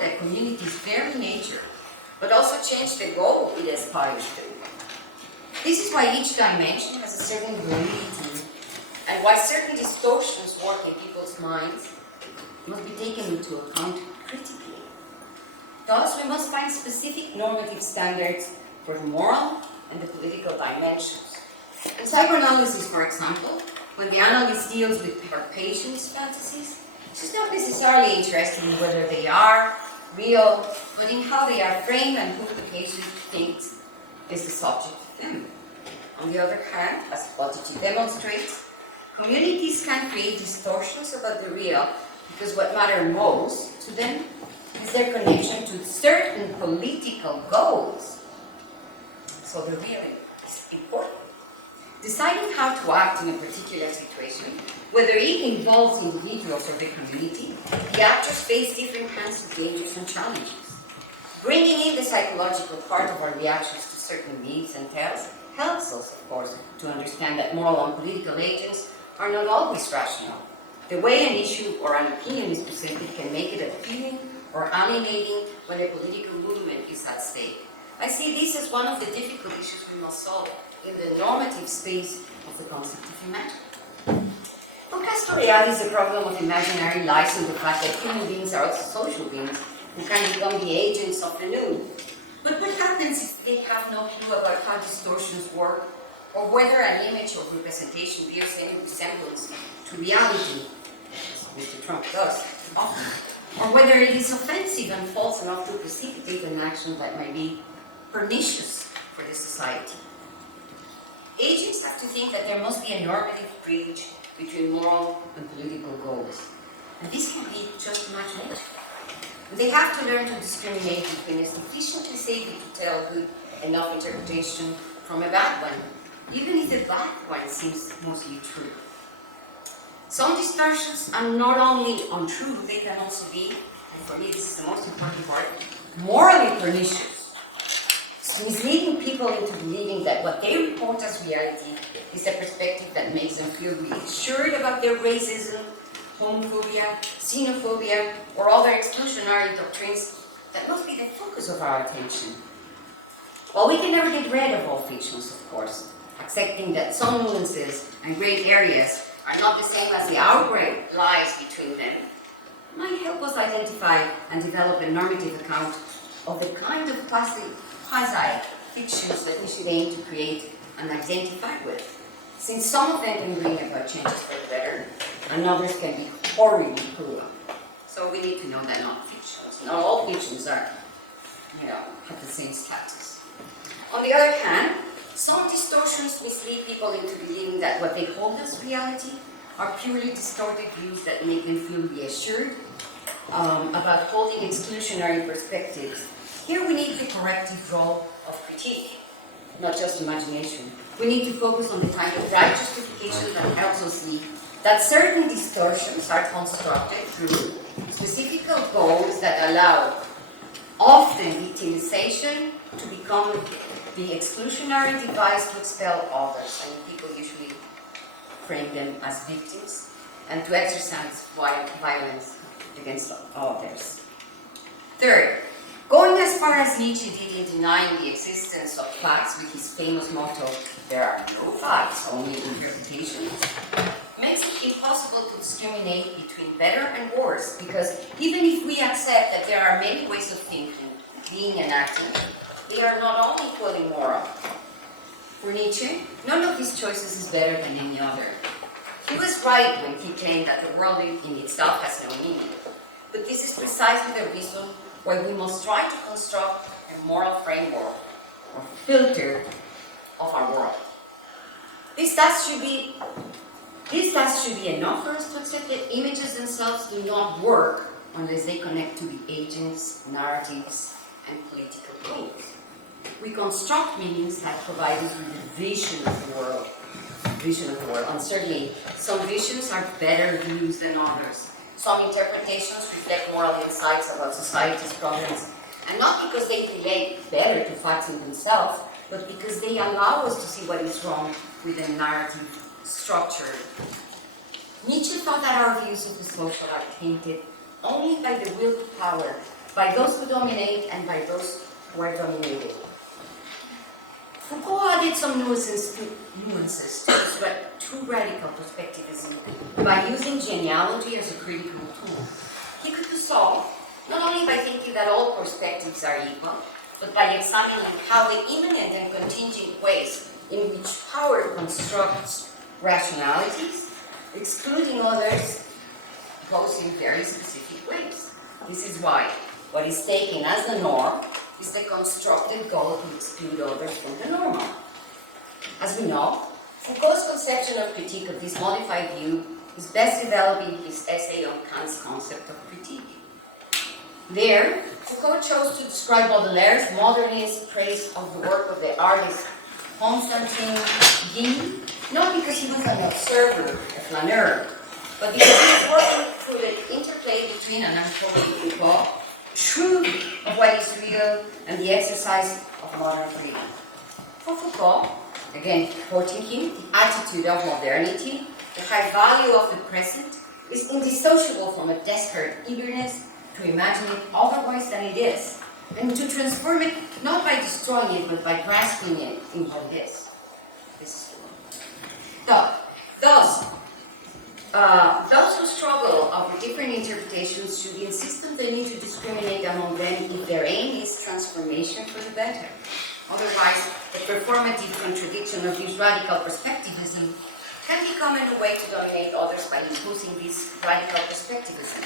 that community's very nature, but also change the goal it aspires to? This is why each dimension has a certain validity, and why certain distortions work in people's minds must be taken into account critically. Thus, we must find specific normative standards for the moral and the political dimensions. In psychoanalysis, for example, when the analyst deals with her patient's fantasies, she's not necessarily interested in whether they are real, but in how they are framed and who the patient thinks is the subject of them. On the other hand, as Botticis demonstrates, communities can create distortions about the real because what matters most to them is their connection to certain political goals. So the real is important. Deciding how to act in a particular situation, whether it involves individuals or the community, the actors face different kinds of dangers and challenges. Bringing in the psychological part of our reactions to certain needs and tales helps us, of course, to understand that moral and political agents are not always rational. The way an issue or an opinion is presented can make it appealing or animating when a political movement is at stake. I see this as one of the difficult issues we must solve in the normative space of the concept of imaginary. For Castoriadis, the problem of imaginary lies in the fact that human beings are also social beings who can become the agents of the new. But what happens if they have no clue about how distortions work, or whether an image or representation bears any resemblance to reality, as Mr. Trump does often, or whether it is offensive and false enough to precipitate an action that might be pernicious for the society? Agents have to think that there must be a normative bridge between moral and political goals. And this can be just much more. They have to learn to discriminate between a sufficiently safe to tell good enough interpretation from a bad one, even if the bad one seems mostly true. Some distortions are not only untrue, they can also be, and for me this is the most important part, morally pernicious. Misleading people into believing that what they report as reality is the perspective that makes them feel reassured about their racism, homophobia, xenophobia, or other exclusionary doctrines that must be the focus of our attention. While we can never get rid of all fictions, of course, accepting that some nuances and gray areas are not the same as the outbreak lies between them, might help us identify and develop a normative account of the kind of quasi-fictions that we should aim to create and identify with. Since some of them can bring about changes for the better, and others can be horribly cruel. So we need to know that not fictions. Not all fictions are, have the same status. On the other hand, some distortions mislead people into believing that what they hold as reality are purely distorted views that make them feel reassured about holding exclusionary perspectives. Here we need the corrective role of critique, not just imagination. We need to focus on the kind of right justification that helps us see that certain distortions are constructed through specific goals that allow often victimization to become the exclusionary device to expel others, and people usually frame them as victims, and to exercise violence against others. Third, going as far as Nietzsche did in denying the existence of facts with his famous motto, "There are no facts, only interpretations," makes it impossible to discriminate between better and worse, because even if we accept that there are many ways of thinking, being, and acting, they are not all equally moral. For Nietzsche, none of these choices is better than any other. He was right when he claimed that the world in itself has no meaning. But this is precisely the reason why we must try to construct a moral framework or filter of our world. This task should be enough for us to accept that images themselves do not work unless they connect to the agents, narratives, and political rules. We construct meanings that provide us with a vision of the world. And certainly, some visions are better views than others. Some interpretations reflect moral insights about society's problems, and not because they relate better to facts in themselves, but because they allow us to see what is wrong with a narrative structure. Nietzsche thought that our views of the social are tainted only by the will to power, by those who dominate and by those who are dominated. Foucault added some nuances to his too radical perspectivism by using genealogy as a critical tool. He could do so not only by thinking that all perspectives are equal, but by examining how the imminent and contingent ways in which power constructs rationalities, excluding others, goes in very specific ways. This is why what is taken as the norm is the constructed goal to exclude others from the normal. As we know, Foucault's conception of critique of this modified view is best developed in his essay on Kant's concept of critique. There, Foucault chose to describe Baudelaire's modernist praise of the work of the artist Constantin Guy, not because he was an observer, a flaneur, but because he was working through the interplay between, and I'm quoting Foucault, truth of what is real and the exercise of modern freedom. For Foucault, again quoting him, the attitude of modernity, the high value of the present, is indissociable from a desperate eagerness to imagine it otherwise than it is, and to transform it not by destroying it, but by grasping it in what it is. This is true. Those who struggle over different interpretations should insist on the need to discriminate among them if their aim is transformation for the better. Otherwise, the performative contradiction of this radical perspectivism can become a way to dominate others by imposing this radical perspectivism.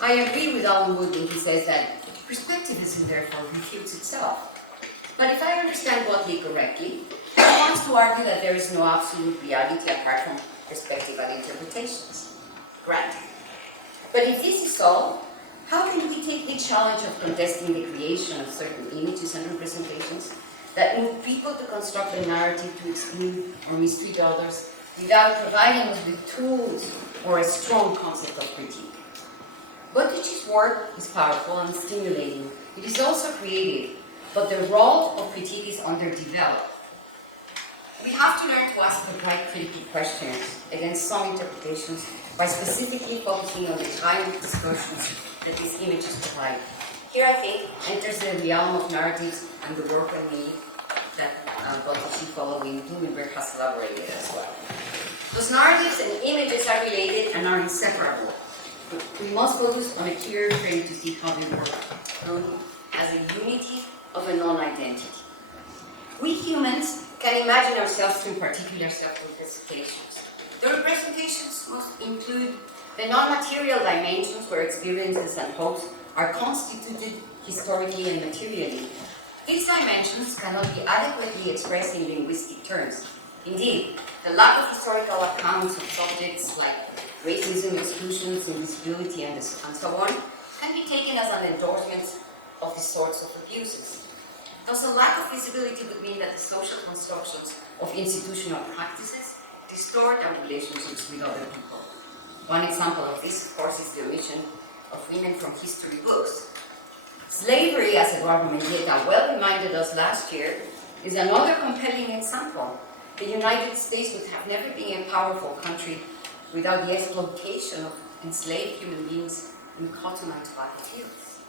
I agree with Alan Wood when he says that perspectivism therefore refutes itself. But if I understand Botticis correctly, he wants to argue that there is no absolute reality apart from perspectival interpretations. Granted. But if this is so, how can we take the challenge of contesting the creation of certain images and representations that move people to construct a narrative to exclude or mistreat others without providing us with tools or a strong concept of critique? Botticis' work is powerful and stimulating. It is also creative, but the role of critique is underdeveloped. We have to learn to ask the right critical questions against some interpretations by specifically focusing on the kind of discussions that these images provide. Here, I think, enters the realm of narratives and the work on me that Botticis following Blumenberg has elaborated as well. Those narratives and images are related and are inseparable. We must focus on a clear frame to see how they work, known as a unity of a non-identity. We humans can imagine ourselves through particular self-representations. The representations must include the non-material dimensions where experiences and hopes are constituted historically and materially. These dimensions cannot be adequately expressed in linguistic terms. Indeed, the lack of historical accounts of subjects like racism, exclusions, invisibility, and so on can be taken as an endorsement of these sorts of abuses. Thus, a lack of visibility would mean that the social constructions of institutional practices distort our relationships with other people. One example of this, of course, is the omission of women from history books. Slavery, as Eduardo Mendieta well reminded us last year, is another compelling example. The United States would have never been a powerful country without the exploitation of enslaved human beings in cotton and tobacco fields.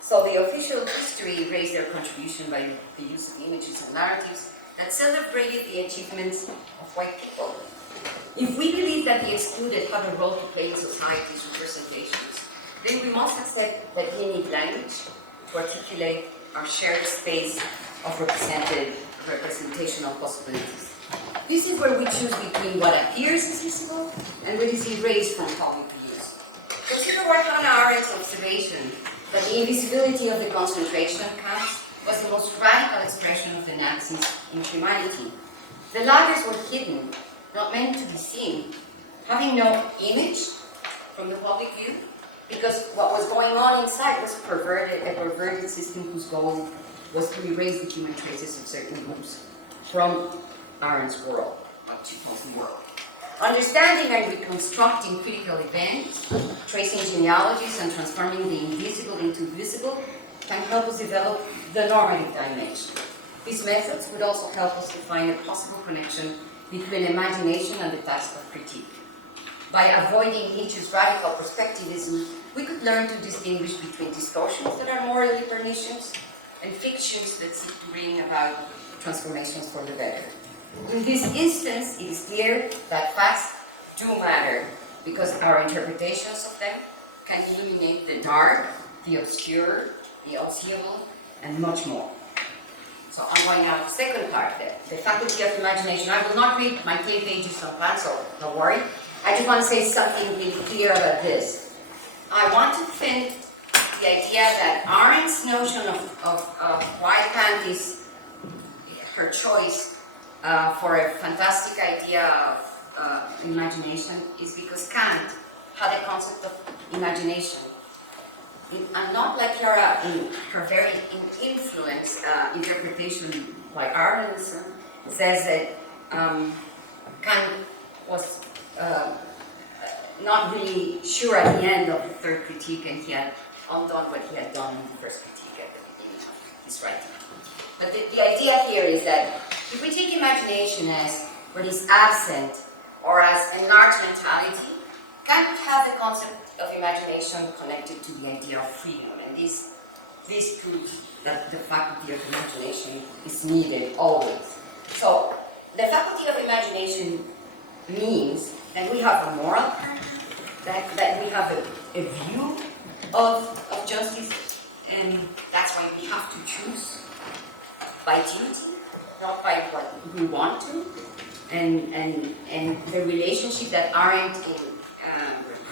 So the official history raised their contribution by the use of images and narratives that celebrated the achievements of white people. If we believe that the excluded have a role to play in society's representations, then we must accept that we need language to articulate our shared space of represented representational possibilities. This is where we choose between what appears as visible and what is erased from public views. Consider what Hannah Arendt's observation that the invisibility of the concentration camps was the most radical expression of the Nazis in humanity. The lagers were hidden, not meant to be seen, having no image from the public view, because what was going on inside was a perverted system whose goal was to erase the human traces of certain groups from Arendt's world, what she calls the world. Understanding and reconstructing critical events, tracing genealogies and transforming the invisible into visible can help us develop the normative dimension. These methods would also help us to find a possible connection between imagination and the task of critique. By avoiding Nietzsche's radical perspectivism, we could learn to distinguish between distortions that are morally pernicious and fictions that seek to bring about transformations for the better. In this instance, it is clear that facts do matter because our interpretations of them can illuminate the dark, the obscure, the unseeable, and much more. So I'm going now to the second part, the faculty of imagination. I will not read my 10 pages on plan, so don't worry. I just want to say something really clear about this. I want to defend the idea that Arendt's notion of why Kant is her choice for a fantastic idea of imagination is because Kant had a concept of imagination. And not like Clara in her very influenced interpretation by Arendt says that Kant was not really sure at the end of the third critique, and he had undone what he had done in the first critique at the beginning of his writing. But the idea here is that if we take imagination as what is absent or as an enlarged mentality, Kant had the concept of imagination connected to the idea of freedom, and this proves that the faculty of imagination is needed always. So, the faculty of imagination means that we have a moral character, that we have a view of justice, and that's why we have to choose by duty, not by what we want to, and the relationship that Arendt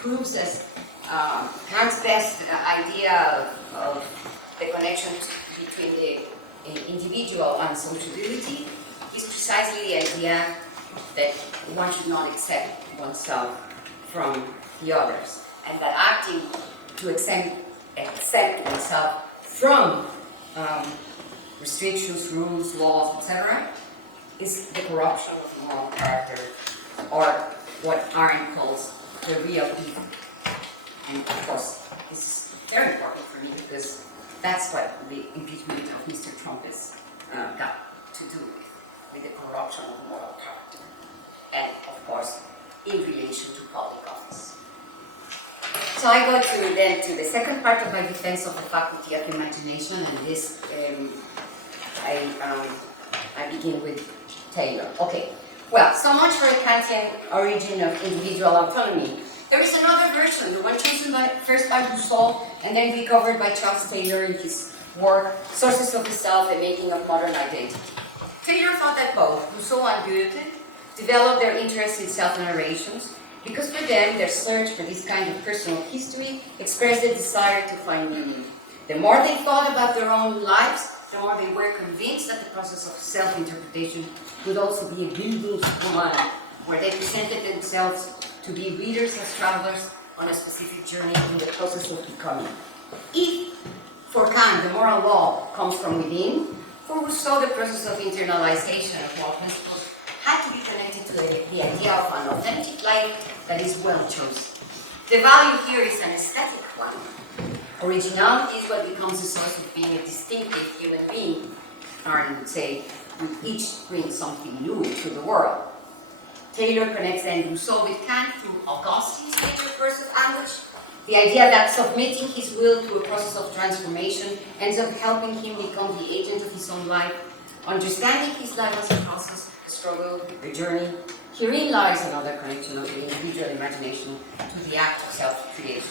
proves as Kant's best idea of the connection between the individual and sociability is precisely the idea that one should not accept oneself from the others, and that acting to accept oneself from restrictions, rules, laws, etc., is the corruption of the moral character, or what Arendt calls the real evil. And of course, this is very important for me because that's what the impeachment of Mr. Trump has got to do with the corruption of the moral character, and of course, in relation to public office. So I go to the second part of my defense of the faculty of imagination, and this I begin with Taylor. Okay, well, so much for the Kantian origin of individual autonomy. There is another version, the one chosen first by Rousseau and then recovered by Charles Taylor in his work, Sources of the Self, The Making of Modern Identity. Taylor thought that both Rousseau and Goethe developed their interest in self-narrations because for them, their search for this kind of personal history expressed a desire to find meaning. The more they thought about their own lives, the more they were convinced that the process of self-interpretation would also be a Bildungsroman, where they presented themselves to be readers as travelers on a specific journey in the process of becoming. If, for Kant, the moral law comes from within, for Rousseau, the process of internalization of moral principles had to be connected to the idea of an authentic life that is well chosen. The value here is an aesthetic one. Originality is what becomes the source of being a distinctive human being. Arendt would say, we each bring something new into the world. Taylor connects then Rousseau with Kant through Augustine's later verse of anguish. The idea that submitting his will to a process of transformation ends up helping him become the agent of his own life, understanding his life as a process, a struggle, a journey. Herein lies another connection of the individual imagination to the act of self-creation.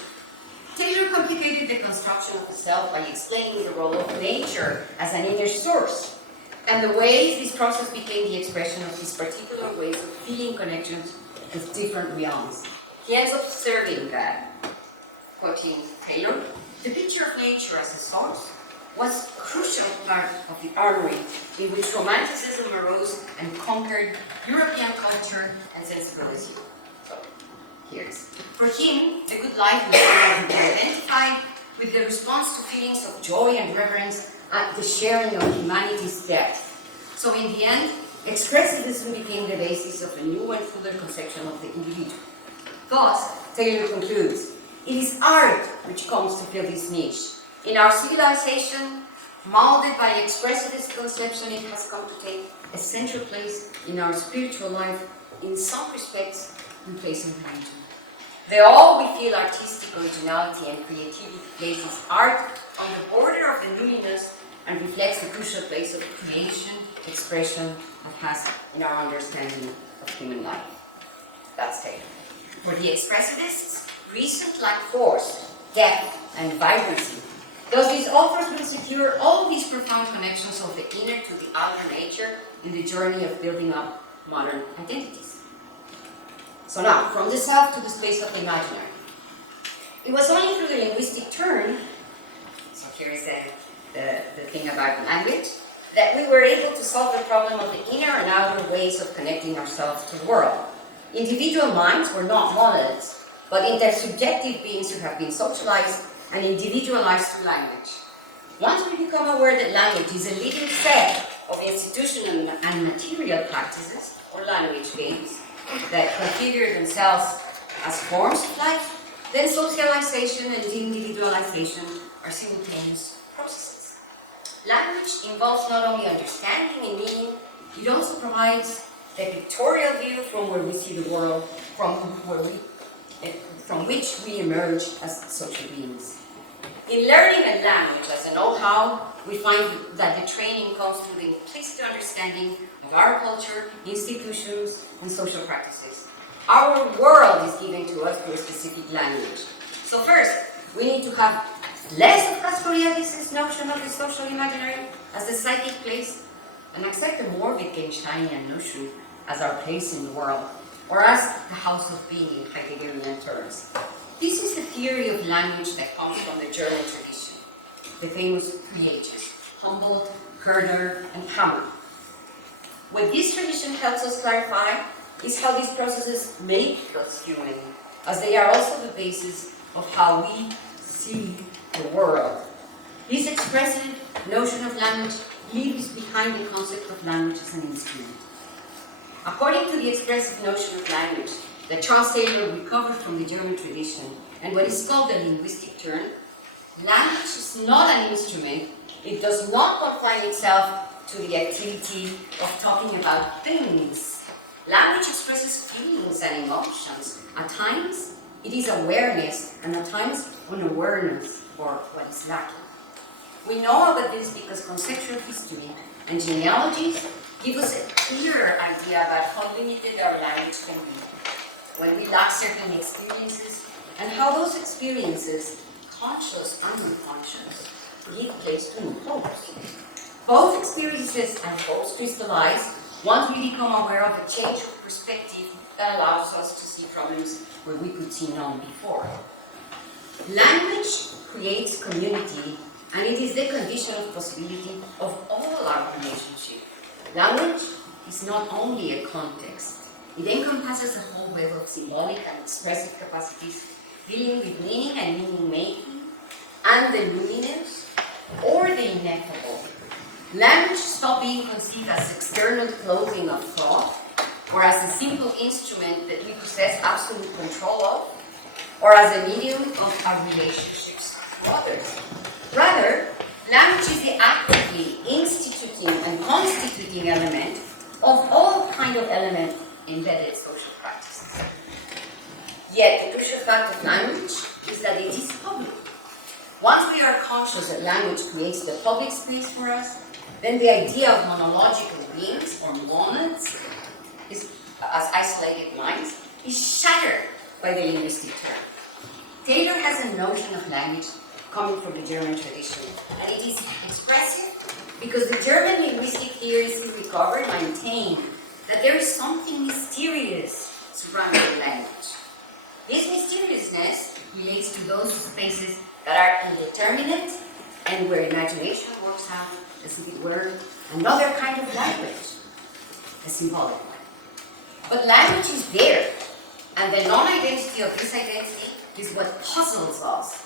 Taylor complicated the construction of the self by explaining the role of nature as an inner source. and the ways this process became the expression of his particular ways of feeling connections with different realms. He ends up observing that, quoting Taylor, the picture of nature as a source was a crucial part of the armory in which Romanticism arose and conquered European culture and sensibility. So, here's. For him, a good life was to be identified with the response to feelings of joy and reverence at the sharing of humanity's depth. So in the end, expressivism became the basis of a new and fuller conception of the individual. Thus, Taylor concludes, it is art which comes to fill this niche. In our civilization, molded by expressivist conception, it has come to take a central place in our spiritual life, in some respects, replacing religion. The all we feel artistic originality and creativity places art on the border of the luminous and reflects the crucial place of creation, expression, it has in our understanding of human life. That's Taylor. For the expressivists, reason lacked force, depth, and vibrancy. Thus, these authors will secure all these profound connections of the inner to the outer nature in the journey of building up modern identities. So now, from the self to the space of the imaginary. It was only through the linguistic turn, so here is the thing about language, that we were able to solve the problem of the inner and outer ways of connecting ourselves to the world. Individual minds were not monoliths, but intersubjective beings who have been socialized and individualized through language. Once we become aware that language is a living set of institutional and material practices, or language games, that configure themselves as forms of life, then socialization and individualization are simultaneous processes. Language involves not only understanding and meaning, it also provides a pictorial view from where we see the world, from which we emerge as social beings. In learning a language as a know-how, we find that the training comes through the implicit understanding of our culture, institutions, and social practices. Our world is given to us through a specific language. So first, we need to have less of Castoriadis' notion of the social imaginary as the psychic place, and accept a more Wittgensteinian notion as our place in the world, or as the house of being in Heideggerian terms. This is the theory of language that comes from the German tradition, the famous creators, Humboldt, Herder, and Hammer. What this tradition helps us clarify is how these processes make us human, as they are also the basis of how we see the world. This expressive notion of language leaves behind the concept of language as an instrument. According to the expressive notion of language that Charles Taylor recovered from the German tradition and what is called the linguistic turn, language is not an instrument. It does not confine itself to the activity of talking about things. Language expresses feelings and emotions. At times, it is awareness, and at times, unawareness, or what is lacking. We know about this because conceptual history and genealogies give us a clearer idea about how limited our language can be when we lack certain experiences, and how those experiences, conscious and unconscious, give place to new hopes. Both experiences and hopes crystallize once we become aware of a change of perspective that allows us to see problems where we could see none before. Language creates community, and it is the condition of possibility of all our relationships. Language is not only a context. It encompasses a whole web of symbolic and expressive capacities dealing with meaning and meaning-making, and the luminous or the ineffable. Language stops being conceived as external clothing of thought, or as a simple instrument that we possess absolute control of, or as a medium of our relationships to others. Rather, language is the actively instituting and constituting element of all kind of element embedded social practices. Yet, the crucial fact of language is that it is public. Once we are conscious that language creates the public space for us, then the idea of monological beings or monads is, as isolated minds, is shattered by the linguistic term. Taylor has a notion of language coming from the German tradition. And it is expressive because the German linguistic theorists who recovered maintain that there is something mysterious surrounding language. This mysteriousness relates to those spaces that are indeterminate and where imagination works out, as if it were another kind of language, a symbolic one. But language is there, and the non-identity of this identity is what puzzles us.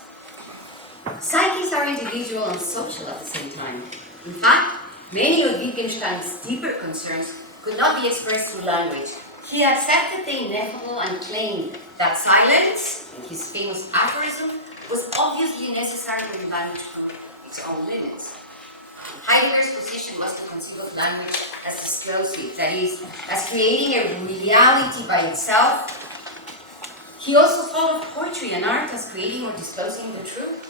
Psyches are individual and social at the same time. In fact, many of Wittgenstein's deeper concerns could not be expressed through language. He accepted the ineffable and claimed that silence, in his famous aphorism, was obviously necessary when language could its own limits. Heidegger's position was to conceive of language as disclosive, that is, as creating a reality by itself. He also thought of poetry and art as creating or disclosing the truth.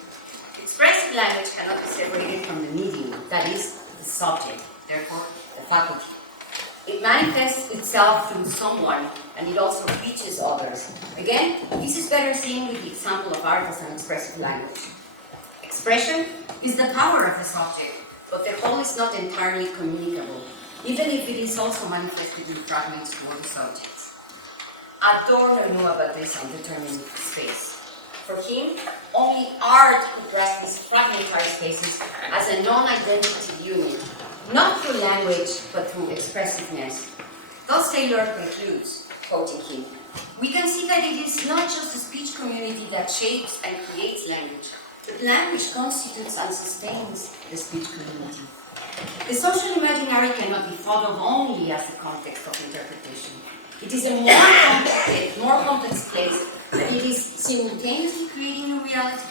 Expressive language cannot be separated from the medium, that is, the subject, therefore the faculty. It manifests itself through someone, and it also reaches others. Again, this is better seen with the example of art as an expressive language. Expression is the power of the subject, but the whole is not entirely communicable, even if it is also manifested in fragments toward the subjects. Adorno knew about this undetermined space. For him, only art could grasp these fragmentary spaces as a non-identity unit, not through language, but through expressiveness. Thus Taylor concludes, quoting him, "We can see that it is not just the speech community that shapes and creates language, but language constitutes and sustains the speech community. The social imaginary cannot be thought of only as the context of interpretation. It is a more complex place, but it is simultaneously creating a reality.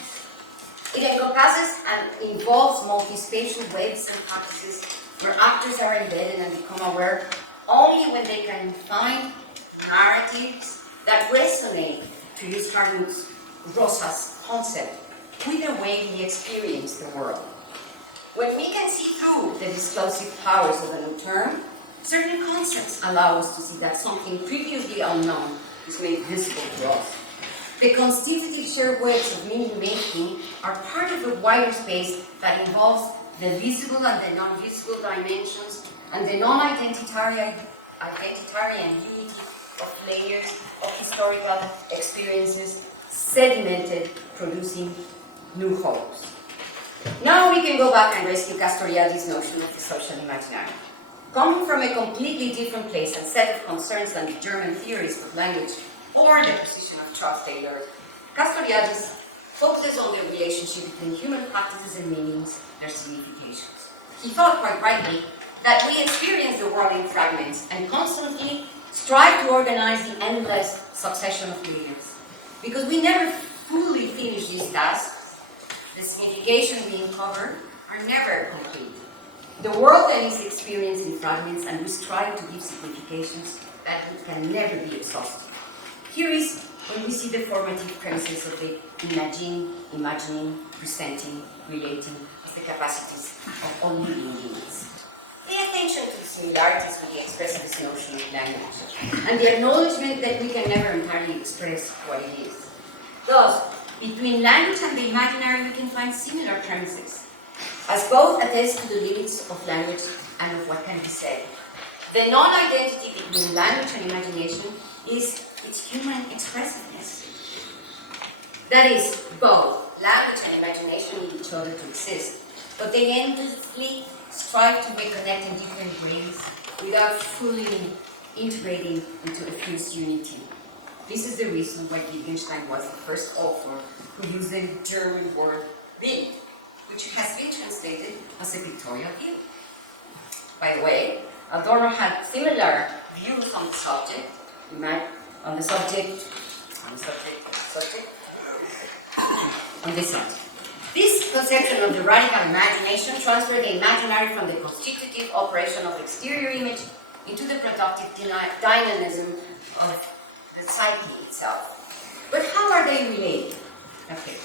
It encompasses and involves multi-spatial webs and practices where actors are embedded and become aware only when they can find narratives that resonate, to use Carmen Rosa's concept, with the way we experience the world. When we can see through the disclosive powers of a new term, certain concepts allow us to see that something previously unknown is made visible to us. The constitutive shared webs of meaning-making are part of a wider space that involves the visible and the non-visible dimensions and the non-identitarian unity of layers of historical experiences sedimented, producing new wholes. Now we can go back and rescue Castoriadis' notion of the social imaginary. Coming from a completely different place and set of concerns than the German theorists of language or the position of Charles Taylor, Castoriadis focuses on the relationship between human practices and meanings, their significations. He thought quite rightly that we experience the world in fragments and constantly strive to organize the endless succession of layers. Because we never fully finish this task, the significations being covered are never complete. The world then is experienced in fragments, and we strive to give significations that can never be exhausted. Here is when we see the formative premises of the imagining, presenting, relating as the capacities of all living beings. Pay attention to the similarities with the expressivist notion of language, and the acknowledgement that we can never entirely express what it is. Thus, between language and the imaginary, we can find similar premises, as both attest to the limits of language and of what can be said. The non-identity between language and imagination is its human expressiveness. That is, both language and imagination need each other to exist, but they endlessly strive to reconnect in different ways without fully integrating into a fused unity. This is the reason why Wittgenstein was the first author who used the German word Bild, which has been translated as a pictorial view. By the way, Adorno had similar views on the subject, on this subject. This conception of the radical imagination transferred the imaginary from the constitutive operation of exterior image into the productive dynamism of the psyche itself. But how are they related? Okay.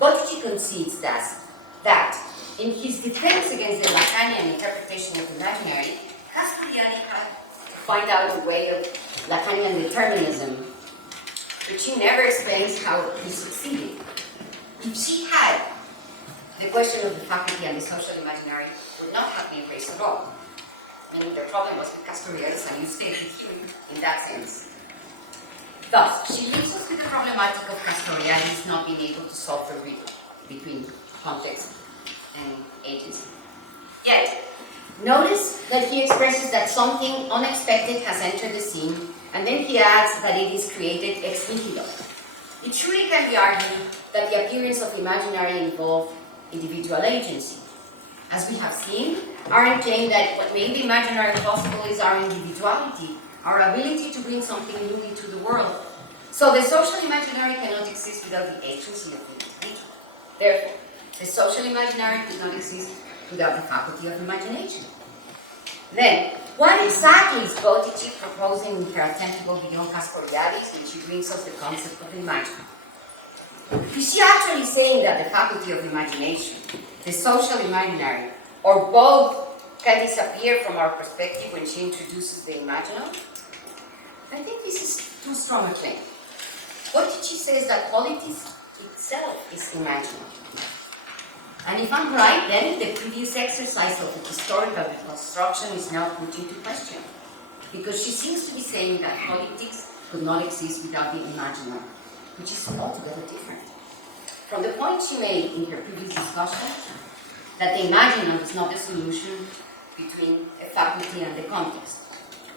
Botticis concedes that in his defense against the Lacanian interpretation of imaginary, Castoriadis had to find out a way of Lacanian determinism, but she never explains how he succeeded. If she had, the question of the faculty and the social imaginary would not have been raised at all. And the problem was with Castoriadis, and you stayed with him in that sense. Thus, she leaves us with the problematic of Castoriadis not being able to solve the riddle between context and agency. Yet, notice that he expresses that something unexpected has entered the scene, and then he adds that it is created ex nihilo. It surely can be argued that the appearance of imaginary involved individual agency. As we have seen, Arendt claimed that what made the imaginary possible is our individuality, our ability to bring something new into the world. So the social imaginary cannot exist without the agency of the individual. Therefore, the social imaginary could not exist without the faculty of imagination. Then, what exactly is Bottici proposing in her attempt to go beyond Castoriadis when she brings us the concept of imaginary? Is she actually saying that the faculty of imagination, the social imaginary, or both can disappear from our perspective when she introduces the imaginal? I think this is too strong a claim. Bottici says that politics itself is imaginal. And if I'm right, then the previous exercise of the historical reconstruction is now put into question. Because she seems to be saying that politics could not exist without the imaginary, which is altogether different. From the point she made in her previous discussion, that the imaginal is not the solution between a faculty and the context.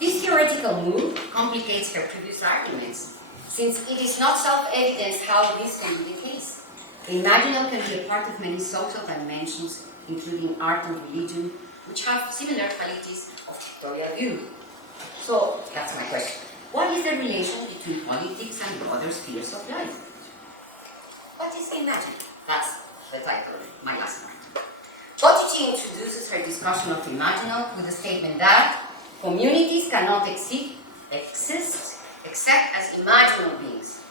This theoretical move complicates her previous arguments, since it is not self-evident how this can be the case. The imaginal can be a part of many social dimensions, including art and religion, which have similar qualities of pictorial view. So, that's my question. What is the relation between politics and the other spheres of life? What is imaginal? That's the title of my last part. Bottici introduces her discussion of imaginal with the statement that communities cannot exist except as imaginal beings.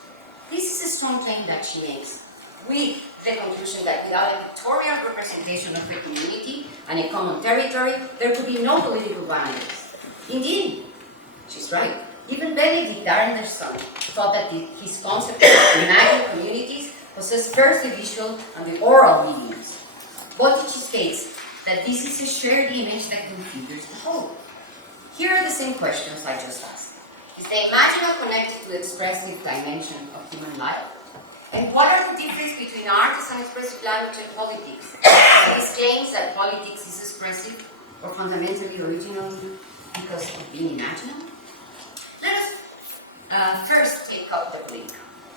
This is a strong claim that she makes, with the conclusion that without a pictorial representation of the community and a common territory, there could be no political boundaries. Indeed, she's right. Even Benedict Anderson thought that his concept of imagined communities possessed first the visual and the oral mediums. Bottici states that this is a shared image that configures the whole. Here are the same questions I just asked. Is the imaginal connected to the expressive dimension of human life? And what are the differences between artists and expressive language and politics? These claims that politics is expressive or fundamentally original because of being imaginal? Let us first take out the link.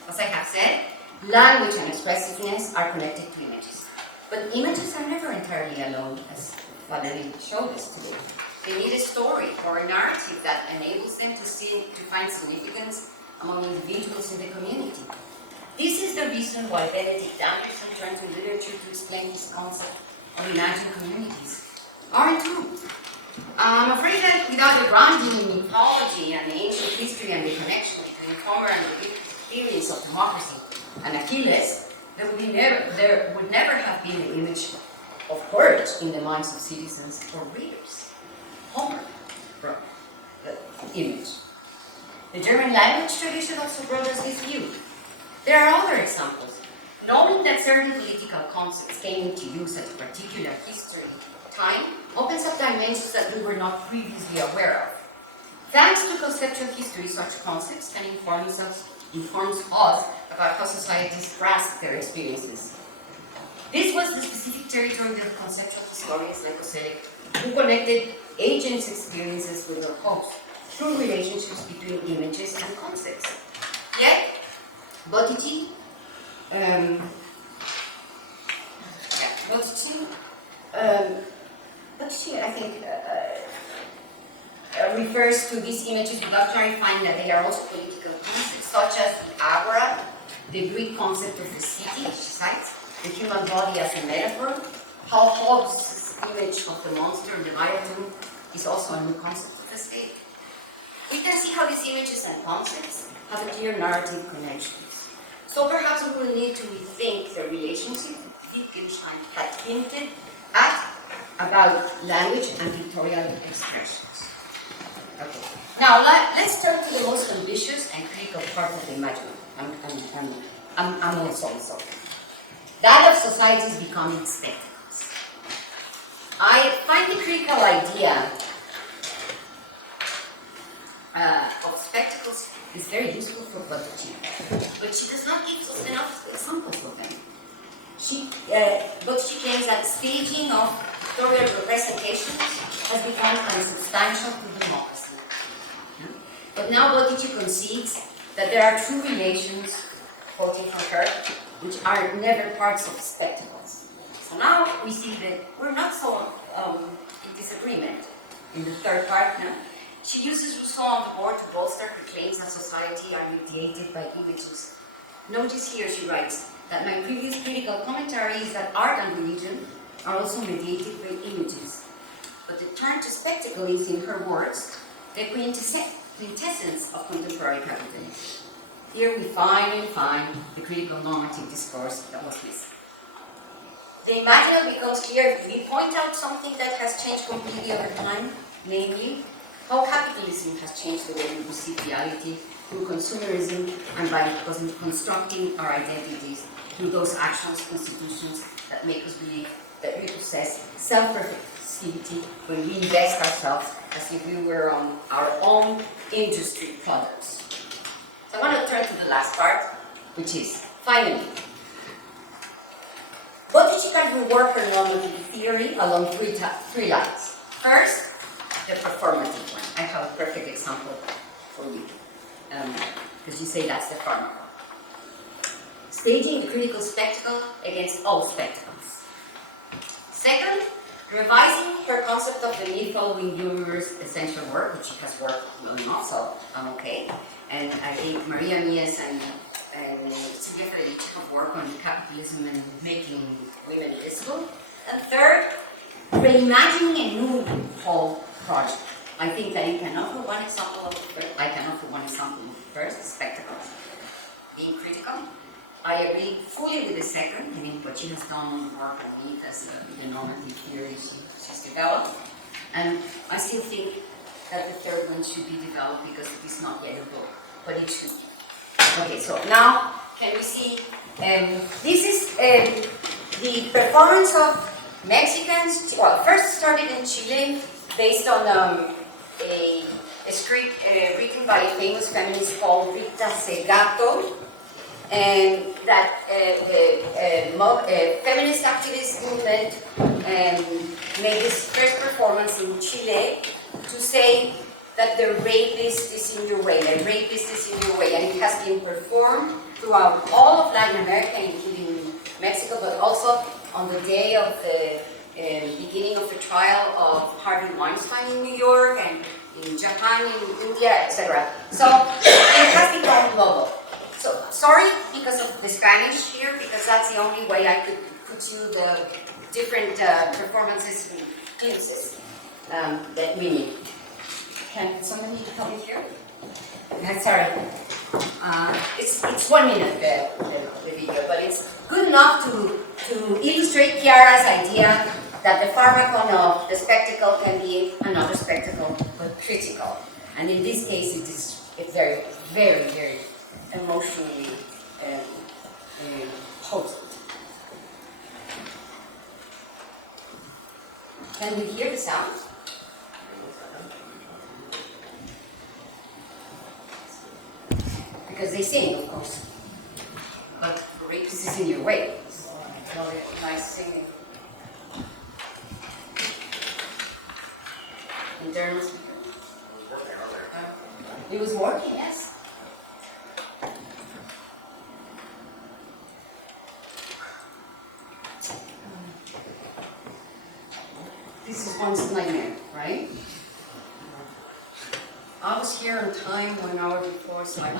As I have said, language and expressiveness are connected to images. But images are never entirely alone, as Valerie showed us today. They need a story or a narrative that enables them to find significance among individuals in the community. This is the reason why Benedict Anderson turned to literature to explain his concept of imagined communities. Aren't you? I'm afraid that without the grounding in mythology and the ancient history and the connection between Homer and the theories of democracy and Achilles, there would never have been an image of courage in the minds of citizens or readers. Homer brought the image. The German language tradition also brought us this view. There are other examples. Knowing that certain political concepts came into use at a particular history time opens up dimensions that we were not previously aware of. Thanks to conceptual history, such concepts can informs us about how societies grasp their experiences. This was the specific territory of conceptual historians like Oselec, who connected agents' experiences with their hopes through relationships between images and concepts. Yet, Bottici, I think, refers to these images without clarifying that they are also political concepts, such as the agora, the Greek concept of the city, she cites, the human body as a metaphor, how Hobbes' image of the monster and the Leviathan is also a new concept of the state. We can see how these images and concepts have a clear narrative connection. So perhaps we will need to rethink the relationship Wittgenstein had hinted at about language and pictorial expressions. Okay. Now let's turn to the most ambitious and critical part of the imaginary. I'm also sorry. that of societies becoming spectacles. I find the critical idea of spectacles is very useful for Bottici, but she does not give us enough examples of them. Bottici claims that staging of pictorial representations has become consubstantial to democracy. But now Bottici concedes that there are true relations, quoting from her, which are never parts of spectacles. So now we see that we're not so in disagreement in the third part now. She uses Rousseau on the board to bolster her claims that society are mediated by images. Notice here, she writes, that my previous critical commentary is that art and religion are also mediated by images. But the turn to spectacle is, in her words, the quintessence of contemporary capitalism. Here we finally find the critical normative discourse that was missing. The imaginal becomes clear if we point out something that has changed completely over time, namely, how capitalism has changed the way we perceive reality through consumerism and by constructing our identities through those actions, constitutions that make us believe that we possess self-reflexivity when we invest ourselves as if we were on our own industry products. So I want to turn to the last part, which is, finally, Bottici can rework her normative theory along three lines. First, the performative one. I have a perfect example for you, because you say that's the pharmaco. Staging the critical spectacle against all spectacles. Second, revising her concept of the myth following Jünger's essential work, which she has worked well enough, so I'm okay. And I think Maria Mies and Silvia Federici have worked on capitalism and making women visible. And third, reimagining a new whole project. I think that I can offer one example of the first, spectacle. Being critical. I agree fully with the second, I mean, what she has done on the work of myth as the normative theory she's developed. And I still think that the third one should be developed because it is not yet a book, but it should be. Okay, so now can we see, this is the performance of Mexicans, well, first started in Chile based on a script written by a famous feminist called Rita Segato, and that the feminist activist movement made this first performance in Chile to say that the rapist is in your way, and it has been performed throughout all of Latin America, including Mexico, but also on the day of the beginning of the trial of Harvey Weinstein in New York, and in Japan, in India, etc. So it has become global. So sorry because of the Spanish here, because that's the only way I could put you the different performances and glimpses that we need. Can somebody help me here? Sorry. It's 1 minute, the video, but it's good enough to illustrate Chiara's idea that the pharmacon of the spectacle can be another spectacle, but critical. And in this case, it's very, very, very emotionally potent. Can we hear the sound? Because they sing, of course. But rapist is in your way. So, nice singing. Internal speaker. It was working, yes. This is one's nightmare, right? I was here on time 1 hour before, so I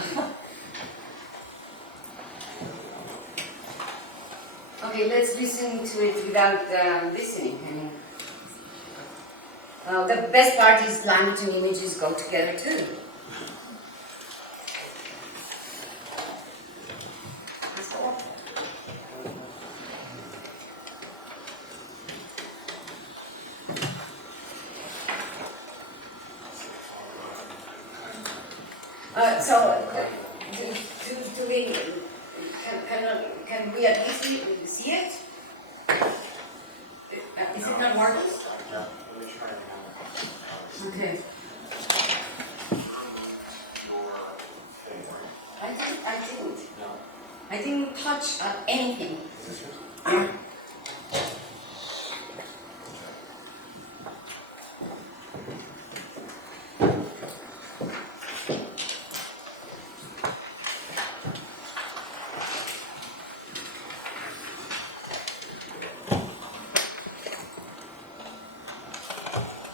Okay, let's listen to it without listening. The best part is language and images go together too. Can can we at least see it? Is it not Marcus? Yeah, let me try and Okay. I didn't. No. I didn't touch anything. Is this yours?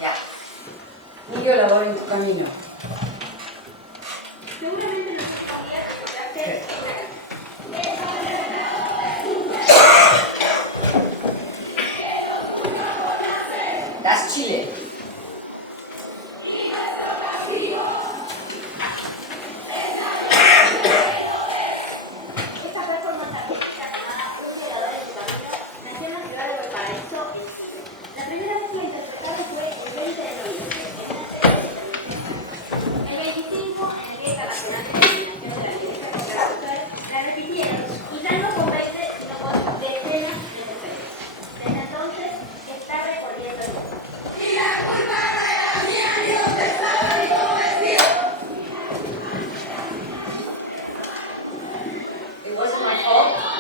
Ya. Niño labor en tu camino. That's Chile.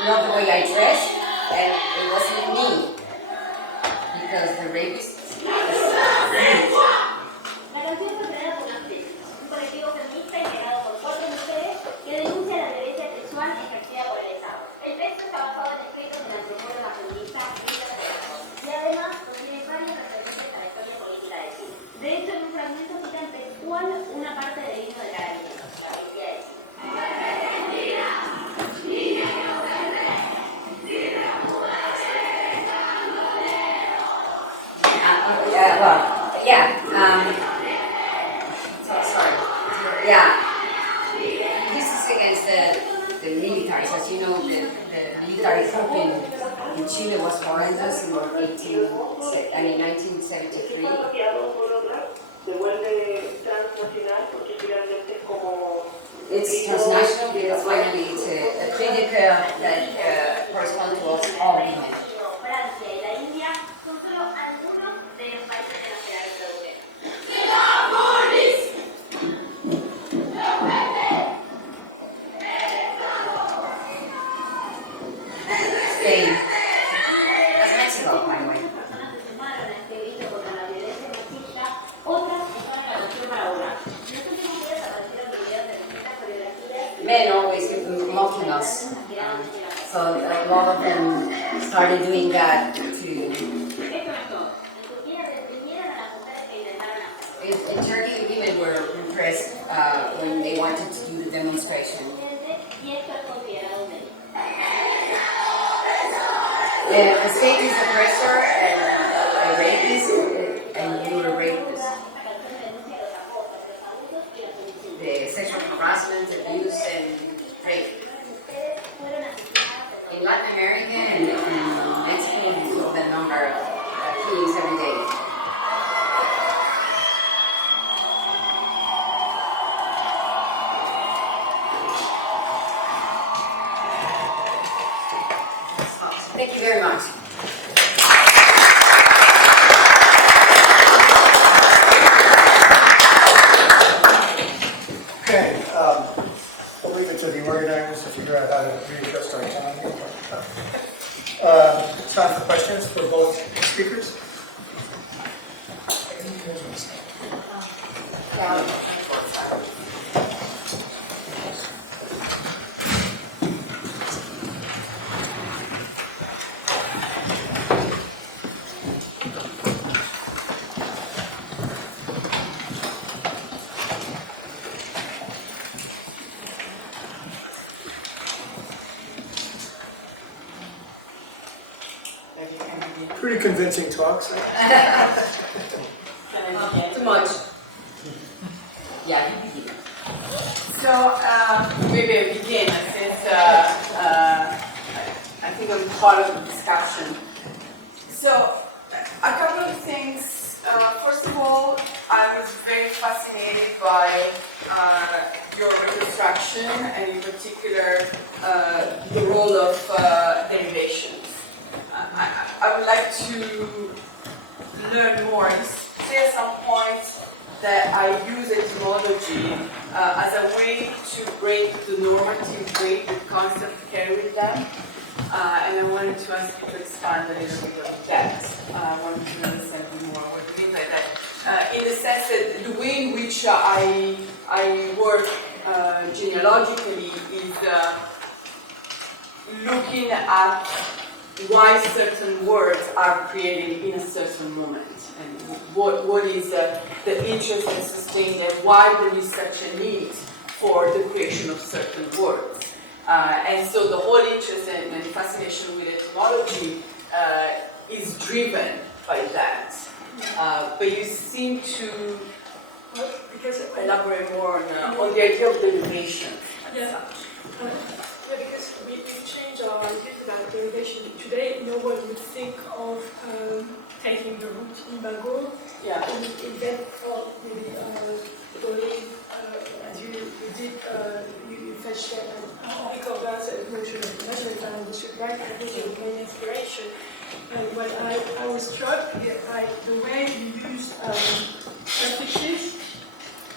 Not the way I dressed, and it wasn't me, because the rapist is La canción fue creada por ustedes, un colectivo feminista integrado por 4 mujeres que denuncia la violencia sexual ejercida por el Estado. El texto está basado en escritos de la antropóloga feminista y además contiene varias referencias a la historia política de Chile. De hecho, en un fragmento citan textual una parte del himno de Carabineros, la policía de Chile. This is against the militaries. As you know, the military coup in Chile was horrendous in 1973. It's transnational because finally it's a clinic that corresponds to us all women. Francia y la India son solo algunos de los países en los que la reproducen. Spain. That's Mexico, by the way. Personas se sumaron a este grito contra la violencia machista, otras están en la nación para ahora. En los últimos días aparecieron videos de distintas coreografías. Men always mocking us. So a lot of them started doing that to. Esto no es todo. En Turquía reprimieron a las mujeres que intentaron hacerlo. In Turkey, women were repressed when they wanted to do the demonstration. Y esto es considerado un delito. The state is oppressor and a rapist, and you were a rapist. The sexual harassment, abuse, and rape. In Latin America and Mexico, you saw the number of killings every day. Thank you very much. Okay, we'll leave it to the organizers to figure out how to readjust our time. Time for questions for both speakers. Pretty convincing talks. Too much. Yeah. So we will begin since I think I'm part of the discussion. So a couple of things. First of all, I I was very fascinated by your reconstruction, and in particular the role of derivations. I would like to learn more. You say at some point that I use etymology as a way to break the normative weight that concepts carry with them. And I wanted to ask you to expand a little bit on that. I wanted to understand more what you mean by that. In the sense that the way in which I work genealogically is looking at why certain words are created in a certain moment, and what is the interest that sustained and why there is such a need for the creation of certain words. And so the whole interest and fascination with etymology is driven by that. But you seem to elaborate more on the idea of derivation. Yeah. Yeah, because we've changed our ideas about derivation. Today, no one would think of taking the root imago and then maybe going, as you did, you fetched Henri Corda's notion of imaginary which is right at the main inspiration. And when I was struck by the way you used suffixes,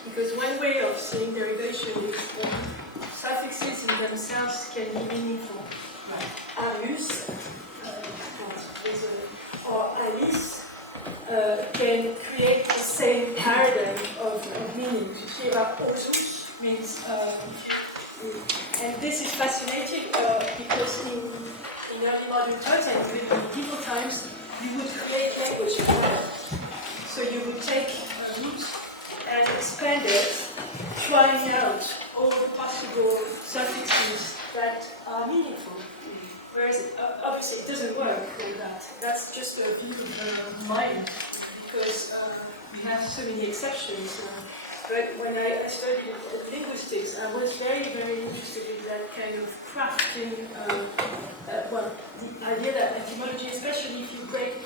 because one way of seeing derivation is suffixes in themselves can be meaningful. Arius or Alice can create the same paradigm of meaning. Chiara Bottici means, and this is fascinating because in early modern times and in medieval times, you would create language as well. So you would take a root and expand it, trying out all the possible suffixes that are meaningful. Whereas obviously it doesn't work like that. That's just a view of mind, because we have so many exceptions. But when I studied linguistics, I was very, very interested in that kind of crafting. Well, the idea that etymology, especially if you break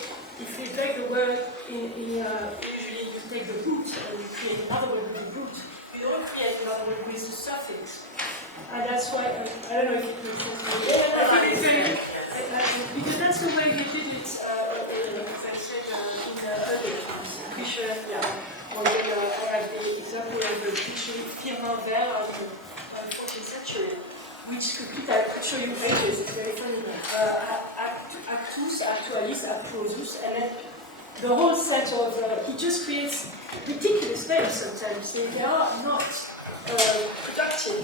the word usually you take the root and you create another word with the root. You don't create another word with the suffix. And that's why, I don't know if you can I think it's very, because that's the way we did it, as I said, in the early times. Fisher, or the example of the firmin vert of the 14th century, which I could show you pages, it's very funny. Actus, actualis, actuosus, and then the whole set of, he just creates ridiculous names sometimes. They are not productive.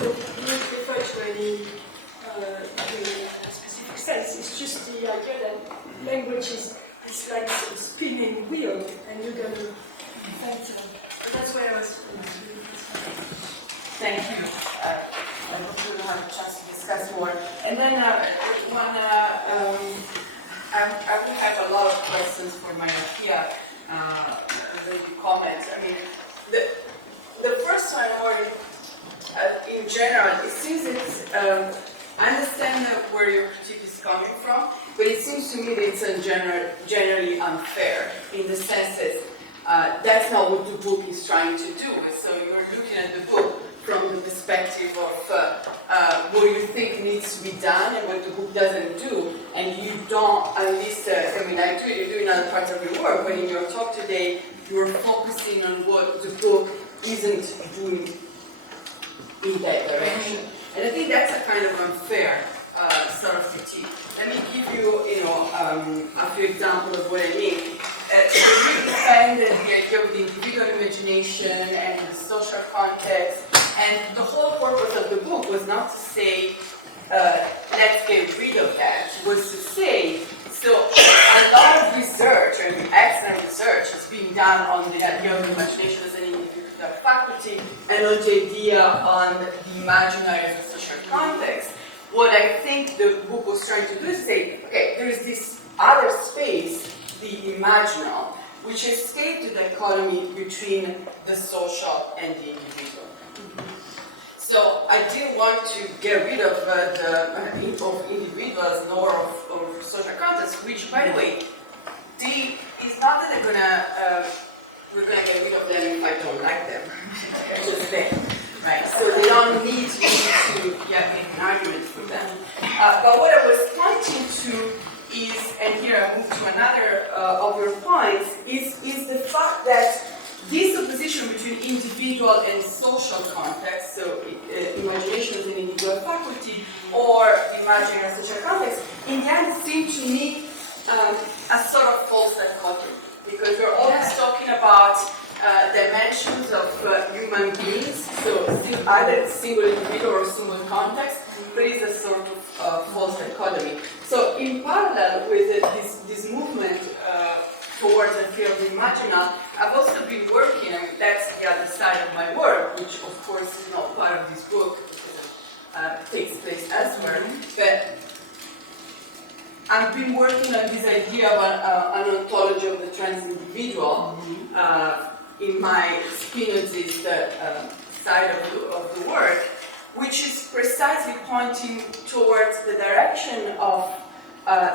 You refer to any specific sense. It's just the idea that language is like a spinning wheel, and you're going to invent. That's where I was. Thank you. I hope we'll have a chance to discuss more. And then I will have a lot of questions for my IKEA comments. I mean, the first one, or in general, it seems that I understand where your critique is coming from, but it seems to me that it's generally unfair in the sense that that's not what the book is trying to do. So you're looking at the book from the perspective of what you think needs to be done and what the book doesn't do, and you don't, at least, I mean, I do, you're doing other parts of your work, but in your talk today, you're focusing on what the book isn't doing in that direction. And I think that's a kind of unfair sort of critique. Let me give you, a few examples of what I mean. You defended the idea of the individual imagination and the social context, and the whole purpose of the book was not to say, let's get rid of that, was to say, so a lot of research, and excellent research, is being done on the idea of imagination as an individual faculty, and on the idea on the imaginary as a social context. What I think the book was trying to do is say, okay, there is this other space, the imaginal, which escaped the dichotomy between the social and the individual. So I didn't want to get rid of the individuals nor of social context, which, by the way, is not that they're going to we're going to get rid of them if I don't like them. They're just there, right? So they don't need me to make an argument for them. But what I was pointing to is, and here I move to another of your points, is the fact that this opposition between individual and social context, so imagination as an individual faculty or imaginary as social context, in the end seems to me a sort of false dichotomy, because we're always talking about dimensions of human beings, so still either single individual or single context, but it's a sort of false dichotomy. So in parallel with this movement towards the field of the imaginal, I've also been working, and that's the other side of my work, which of course is not part of this book, because it takes place elsewhere, but I've been working on this idea of an ontology of the trans individual in my Spinozist side of the work, which is precisely pointing towards the direction of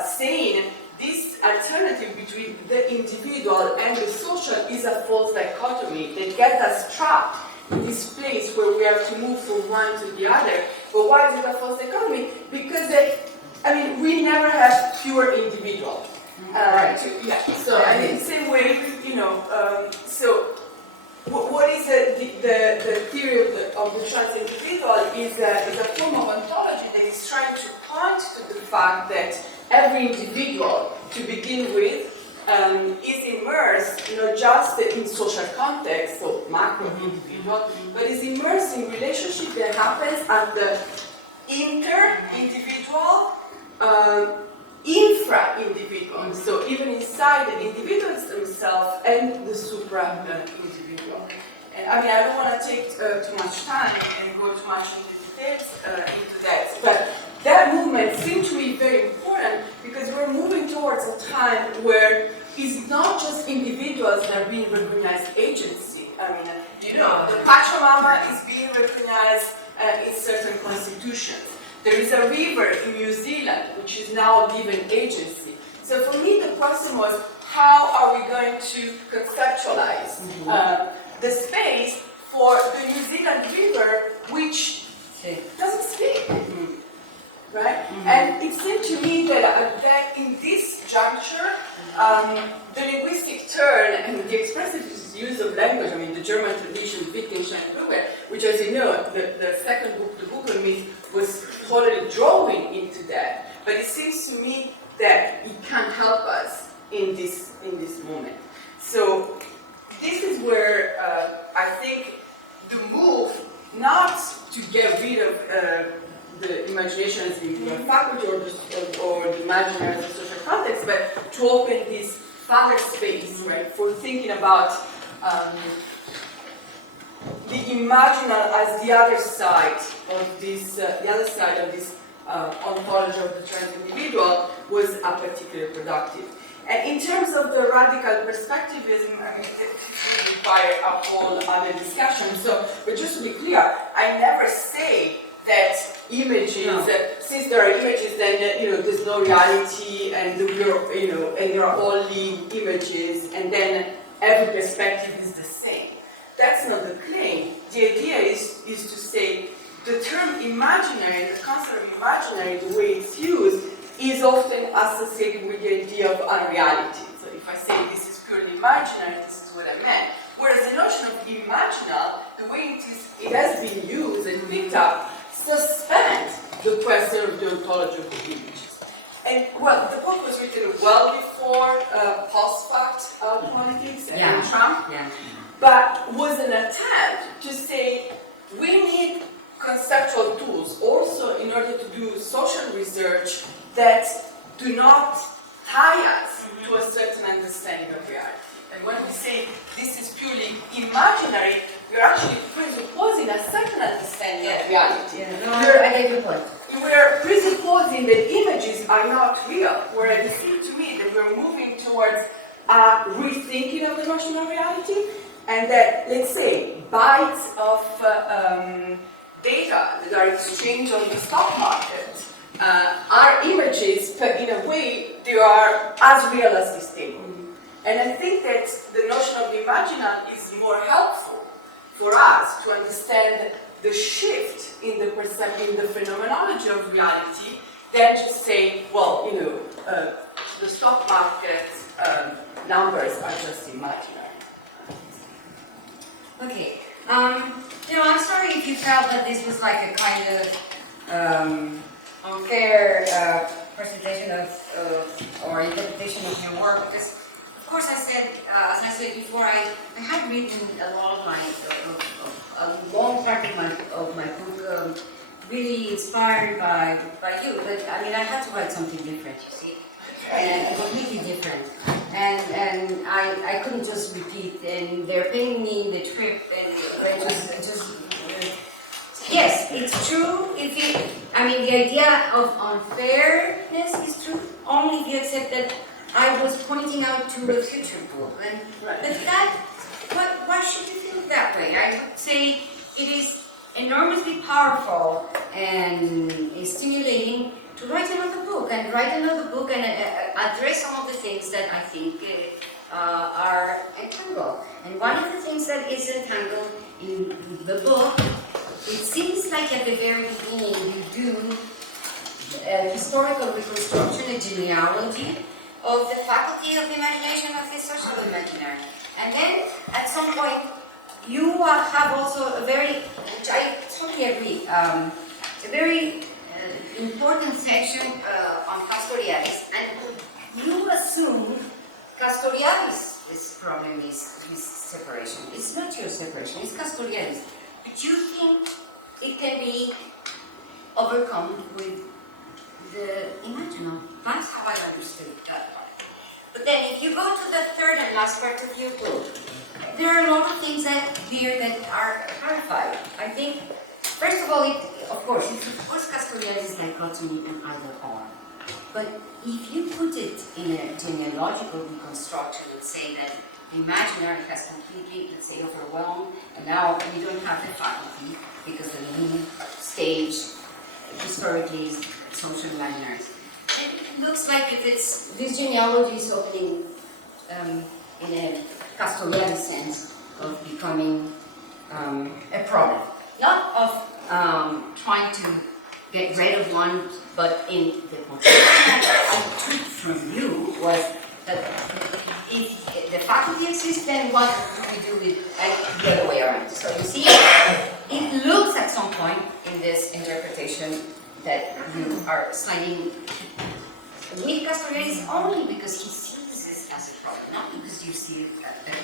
saying this alternative between the individual and the social is a false dichotomy that gets us trapped in this place where we have to move from one to the other. But why is it a false dichotomy? Because we never have pure individual. So in the same way, what is the theory of the trans individual is a form of ontology that is trying to point to the fact that every individual, to begin with, is immersed not just in social context, so macro individual, but is immersed in relationship that happens at the inter-individual, infra-individual, so even inside the individuals themselves and the supra-individual. And I don't want to take too much time and go too much into details into that, but that movement seems to be very important because we're moving towards a time where it's not just individuals that are being recognized agency. The Pachamama is being recognized in certain constitutions. There is a river in New Zealand which is now given agency. So for me the question was, how are we going to conceptualize the space for the New Zealand river which doesn't speak? Right? And it seemed to me that in this juncture, the linguistic turn and the expressive use of language, the German tradition, Wittgenstein, which, as you know, the second book, the book on myth, was totally drawing into that. But it seems to me that it can help us in this moment. So this is where I think the move, not to get rid of the imagination as the faculty or the imaginary as a social context, but to open this further space, right, for thinking about the imaginal as the other side of this, ontology of the trans individual was particularly productive. And in terms of the radical perspectivism, it would require a whole other discussion. So, but just to be clear, I never say that images, since there are images, then there's no reality, and and there are only images, and then every perspective is the same. That's not the claim. The idea is to say the term imaginary, the concept of imaginary, the way it's used, is often associated with the idea of unreality. So if I say this is purely imaginary, this is what I meant. Whereas the notion of imaginal, the way it has been used and picked up, suspend the question of the ontology of the images. And the book was written well before post-fact politics and Trump, but was an attempt to say we need conceptual tools also in order to do social research that do not tie us to a certain understanding of reality. And when we say this is purely imaginary, we're actually presupposing a certain understanding of reality. We're presupposing that images are not real, whereas it seems to me that we're moving towards a rethinking of the notion of reality, and that, let's say, bytes of data that are exchanged on the stock market are images, but in a way they are as real as this table. And I think that the notion of the imaginal is more helpful for us to understand the shift in the in the phenomenology of reality than just say, well, you know, the stock market numbers are just imaginary. Okay. You know, I'm sorry if you felt that this was like a kind of unfair presentation of or interpretation of your work, because of course I said, as I said before, I had written a lot of my, a long part of my book really inspired by you, but I mean I had to write something different, you see, and completely different. And I couldn't just repeat, and they're paying me the trip, and just yes, it's true. I mean, the idea of unfairness is true only if you accept that I was pointing out to a future book, but that, why should you feel that way? I would say it is enormously powerful and stimulating to write another book and address some of the things that I think are entangled. And one of the things that is entangled in the book, it seems like at the very beginning you do a historical reconstruction, a genealogy of the faculty of imagination of the social imaginary. And then at some point you have also a very, which I totally agree, a very important section on Castoriadis, and you assume Castoriadis' problem is his separation. It's not your separation, it's Castoriadis. But you think it can be overcome with the imaginal. That's how I understood that part. But then if you go to the third and last part of your book, there are a lot of things that are clarified. I think, first of all, of course, Castoriadis' dichotomy in either or. But if you put it in a genealogical reconstruction and say that the imaginary has completely, let's say, overwhelmed, and now we don't have the faculty because the new stage historically is social imaginaries. It looks like this genealogy is opening in a Castoriadis sense of becoming a product, not of trying to get rid of one, but in the conclusion I took from you was that if the faculty exists, then what do we do with the other way around? So you see, it looks at some point in this interpretation that you are signing with Castoriadis only because he sees this as a problem, not because you see it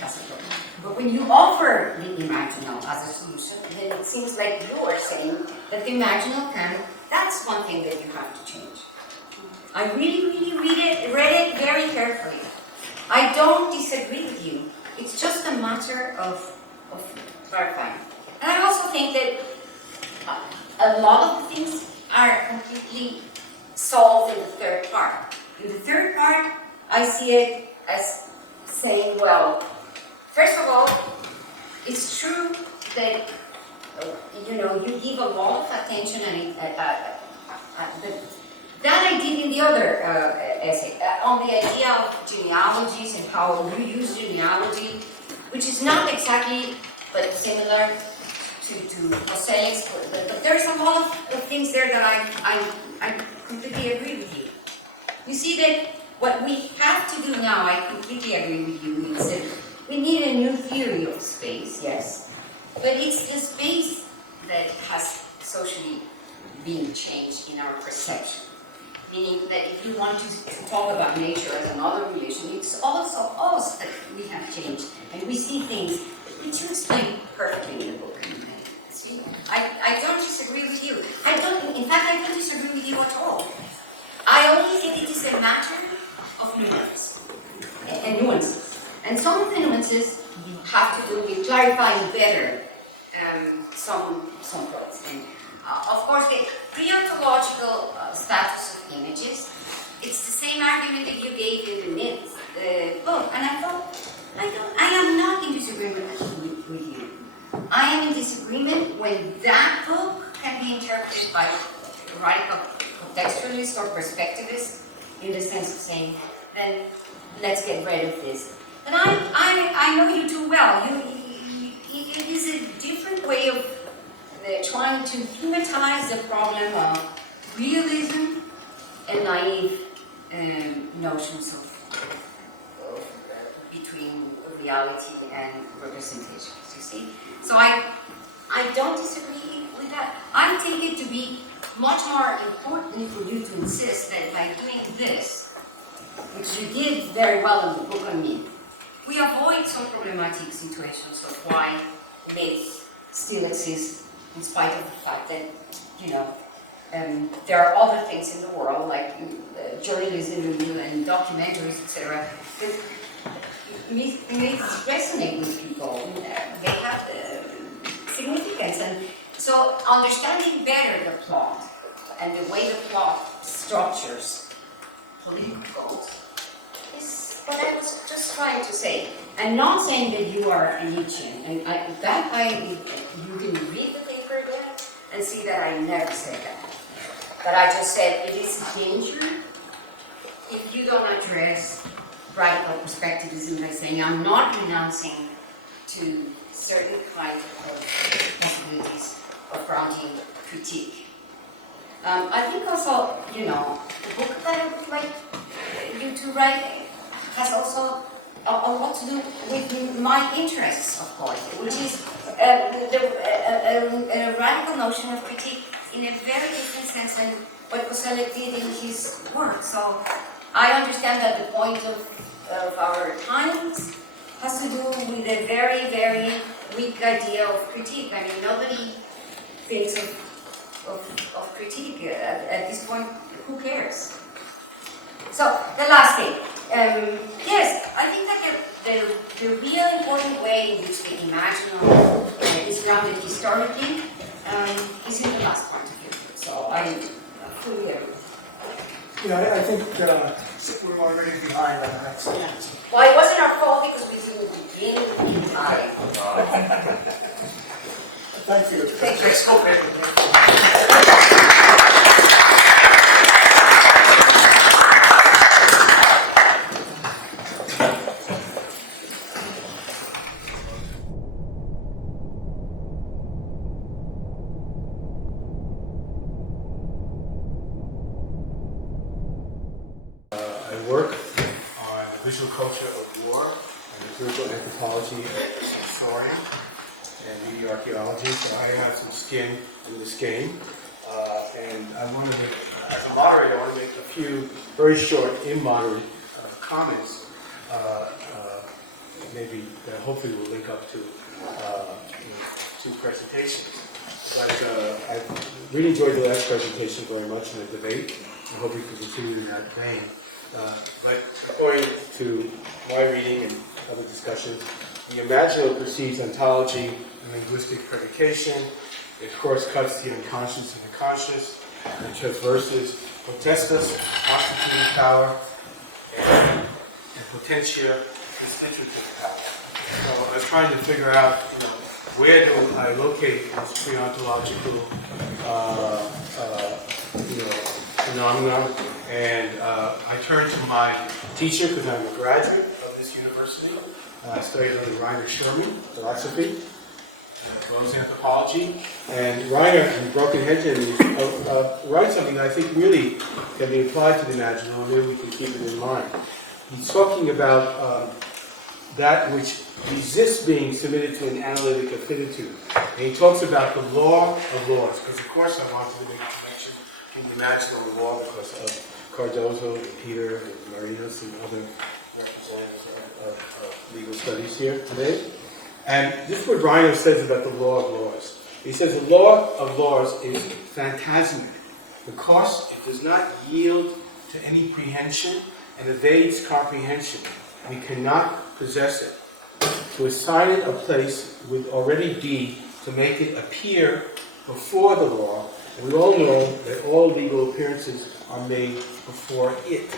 as a problem. But when you offer the imaginal as a solution, then it seems like you are saying that the imaginal can, that's one thing that you have to change. I really read it very carefully. I don't disagree with you. It's just a matter of clarifying. And I also think that a lot of the things are completely solved in the third part. In the third part, I see it as saying, well, first of all, it's true that you give a lot of attention and that I did in the other essay, on the idea of genealogies and how you use genealogy, which is not exactly, but similar to prosaics, but there's a lot of things there that I completely agree with you. You see that what we have to do now, I completely agree with you, is that we need a new theory of space, yes, but it's the space that has socially been changed in our perception. Meaning that if you want to talk about nature as another relation, it's also us that we have changed, and we see things which you explain perfectly in the book. See, I don't disagree with you. In fact, I don't disagree with you at all. I only think it is a matter of nuance and nuances. And some of the nuances you have to do with clarifying better some points. And of course, the pre-ontological status of images, it's the same argument that you gave in the myth book. And I thought, I am not in disagreement with you. I am in disagreement when that book can be interpreted by radical contextualists or perspectivists in the sense of saying, then let's get rid of this. And I know you too well. It is a different way of trying to humanize the problem of realism and naive notions of between reality and representation, you see? So I don't disagree with that. I take it to be much more important for you to insist that by doing this, which you did very well in the book on me, we avoid some problematic situations of why myths still exist in spite of the fact that, you know, there are other things in the world like journalism and documentaries, etc. that myths resonate with people. They have significance, and so understanding better the plot and the way the plot structures political goals is what I was just trying to say. I'm not saying that you are a Nietzschean, and you can read the paper again and see that I never said that. But I just said it is a danger if you don't address radical perspectivism by saying I'm not renouncing to certain kinds of possibilities of grounding critique. I think also, you know, the book that I would like you to write has also a lot to do with my interests, of course, which is a radical notion of critique in a very different sense than what Boselli did in his work. So I understand that the point of our times has to do with a very, very weak idea of critique. I mean, nobody thinks of critique at this point. Who cares? So the last thing. Yes, I think that the real important way in which the imaginal is grounded historically is in the last point of view. So I fully agree. Yeah, I think we're already behind on the next one. Well, it wasn't our fault because we didn't begin in time. Thank you. Thank I work on the visual culture of war and the visual anthropology of historian and media archaeology, so I have some skin in this game. And I wanted to, as a moderator, I want to make a few very short, immoderate comments, maybe that hopefully will link up to two presentations. But I really enjoyed the last presentation very much in the debate. I hope we can continue in that vein. But according to my reading and other discussions, the imaginal perceives ontology and linguistic predication. It of course cuts the unconscious and the conscious, and traverses potestas, constituting power, and potentia, constitutive power. So I was trying to figure out, where do I locate this pre-ontological, phenomenon? And I turned to my teacher because I'm a graduate of this university. I studied under Rainer Sherman, philosophy, Rose anthropology, and Rainer, in Broken Hedges, writes something that I think really can be applied to the imaginal, and maybe we can keep it in mind. He's talking about that which resists being submitted to an analytic finitude. And he talks about the law of laws, because of course I wanted to make a connection between the imaginal law because of Cardozo and Peter and Marinos and other representatives of legal studies here today. And this is what Rhino says about the law of laws. He says the law of laws is phantasmic because it does not yield to any prehension and evades comprehension. We cannot possess it. To assign it a place would already be to make it appear before the law. And we all know that all legal appearances are made before it,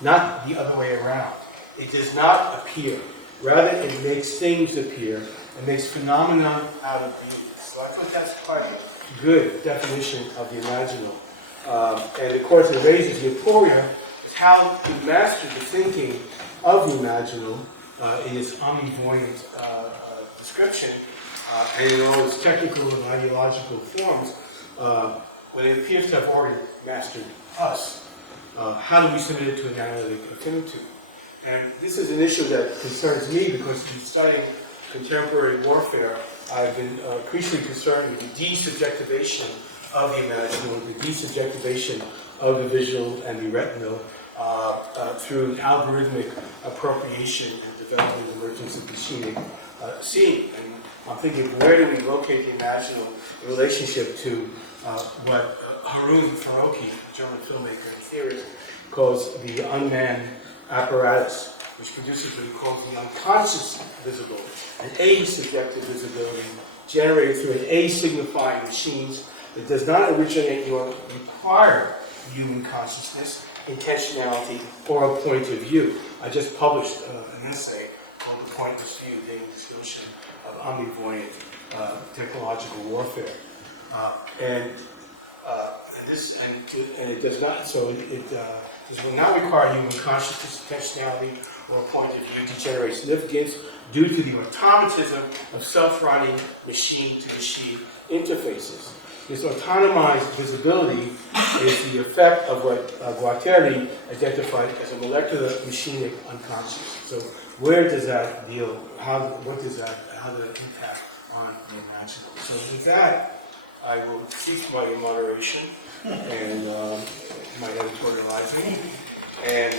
not the other way around. It does not appear. Rather, it makes things appear and makes phenomena out of being. So I think that's quite a good definition of the imaginal. And of course, it raises the aporia, how to master the thinking of the imaginal in its omnivoyant description, and in all its technical and ideological forms, when it appears to have already mastered us, how do we submit it to an analytic affinity? And this is an issue that concerns me because in studying contemporary warfare, I've been increasingly concerned with the desubjectivation of the imaginal, the desubjectivation of the visual and the retinal through algorithmic appropriation and development and emergence of machinic seeing. And I'm thinking, where do we locate the imaginal in relationship to what Harun Farokhi, a German filmmaker and theorist, calls the unmanned apparatus, which produces what he calls the unconscious visible, an asubjective visibility generated through an a-signifying machines that does not originate nor require human consciousness, intentionality, or a point of view. I just published an essay called The Pointless View, Dating Discussion of Omnivoyant Technological Warfare. And it does not, so it does not require human consciousness, intentionality, or a point of view to generate significance due to the automatism of self-running machine-to-machine interfaces. This autonomized visibility is the effect of what Guattari identified as a molecular machinic unconscious. So where does that deal, what does that impact on the imaginal? So with that, I will cease my moderation and my editorializing. And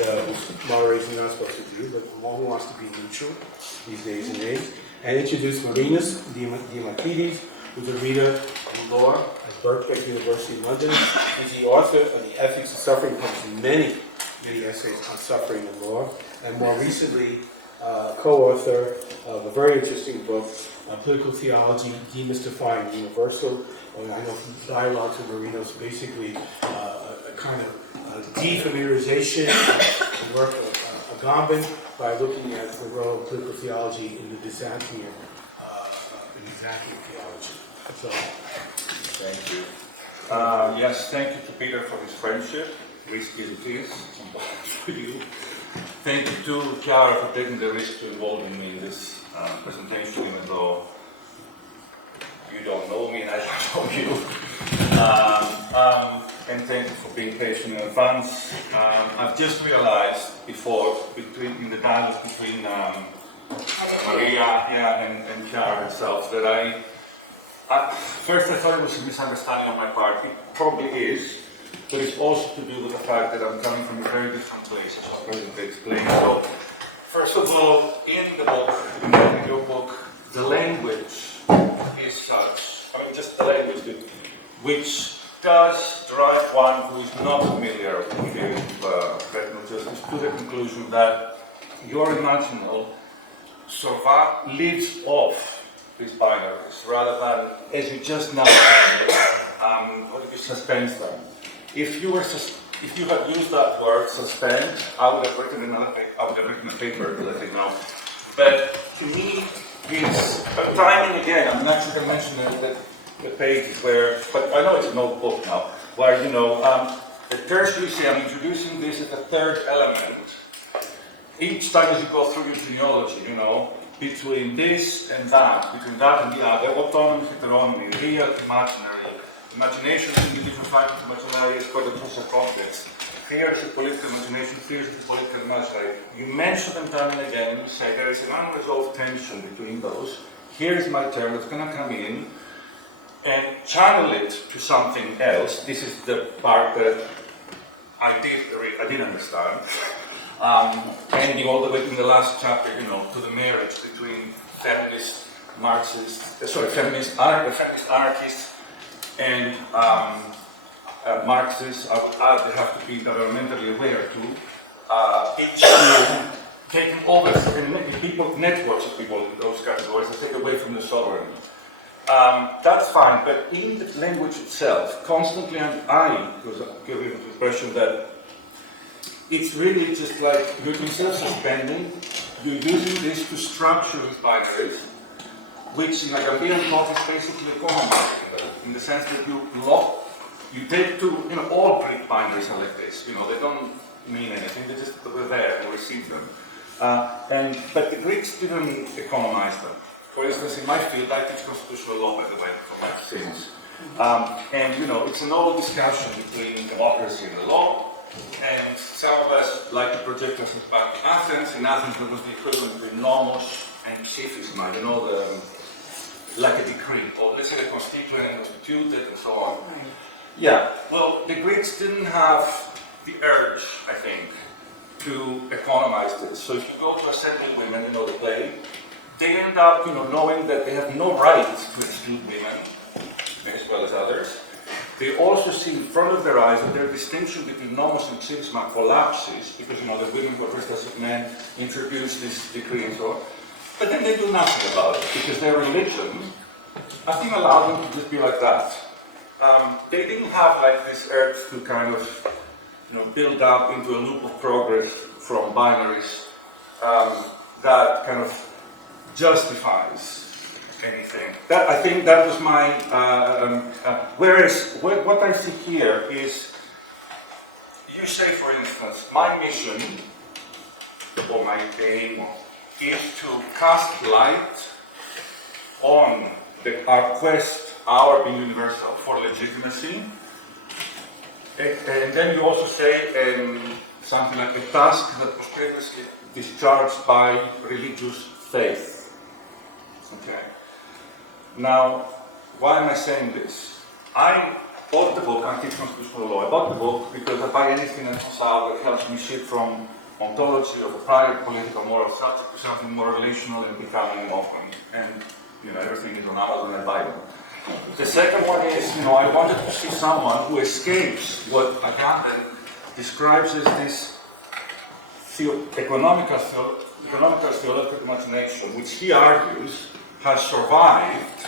moderation is not supposed to do, but one wants to be neutral these days and age. And introduce Marinos, Diamantides, who's a reader of law at Birkbeck University in London. He's the author of The Ethics of Suffering, published many essays on suffering and law. And more recently, co-author of a very interesting book, Political Theology, Demystifying the Universal. And I know from dialogues with Marinos, basically a kind of defamiliarization of the work of Agamben by looking at the role of political theology in the Byzantine theology. So, thank you. Yes, thank you to Peter for his friendship, risky as it is, to you. Thank you to Chiara for taking the risk to involve me in this presentation, even though you don't know me and I don't know you. And thank you for being patient in advance. I've just realized before, in the dialogue between Maria and Chiara herself, that first I thought it was a misunderstanding on my part. It probably is, but it's also to do with the fact that I'm coming from a very different place, so I'm going to explain. So, first of all, in the book, in your book, the language is such, just the language, which does drive one who is not familiar with the theory of retinal justice to the conclusion that your imaginal lives off these binaries, rather than, as you just now what if you suspend them? If you had used that word, suspend, I would have written another paper, I would have written a paper, let me know. But to me, it's time and again, I'm not going to mention the pages where, but I know it's a notebook now, where, the tertiary say I'm introducing this as a third element. Each time as you go through your genealogy, between this and that, between that and the other, autonomy, heteronomy, real, imaginary, imagination in the different types of imaginary is quite a social context. Here is the political imagination, here is the political imaginary. You mention them time and again, you say there is an unresolved tension between those. Here is my term that's going to come in and channel it to something else. This is the part that I did understand. Ending all the way in the last chapter, to the marriage between feminist anarchists and Marxists. I would add they have to be environmentally aware too. Each taking over networks of people in those categories that take away from the sovereign. That's fine, but in the language itself, constantly, and I was giving the impression that it's really just like you're self-suspending, you're using this to structure these binaries, which in Agamben thought is basically economizing, in the sense that you take all Greek binaries are like this, they don't mean anything, they're there, you receive them. But the Greeks didn't economize them. For instance, in my field, I teach constitutional law, by the way, for my students. And you know, it's an old discussion between democracy and the law. And some of us like to project ourselves back to Athens. In Athens, there was the equivalent between nomos and psifisma, you know, like a decree, or let's say the constituent and constituted and so on. Yeah, well, the Greeks didn't have the urge, I think, to economize this. So if you go to assembly women, you know, the play, they end up, you know, knowing that they have no right to exclude women, as well as others. They also see in front of their eyes that their distinction between nomos and psifisma collapses, because, you know, the women were dressed as men, introduced this decree and so on. But then they do nothing about it, because their religion, I think, allowed them to just be like that. They didn't have like this urge to kind of, you know, build up into a loop of progress from binaries that kind of justifies anything. That, I think that was my, whereas what I see here is, you say, for instance, my mission, or my aim, is to cast light on our quest, our being universal, for legitimacy. And then you also say something like a task that was previously discharged by religious faith. Okay. Now, why am I saying this? I bought the book, I teach constitutional law. I bought the book because I buy anything that comes out that helps me shift from ontology of a private political moral subject to something more relational and becoming open. And, you know, everything is on Amazon and I buy them. The second one is, you know, I wanted to see someone who escapes what Lacan describes as this economical theological imagination, which he argues has survived,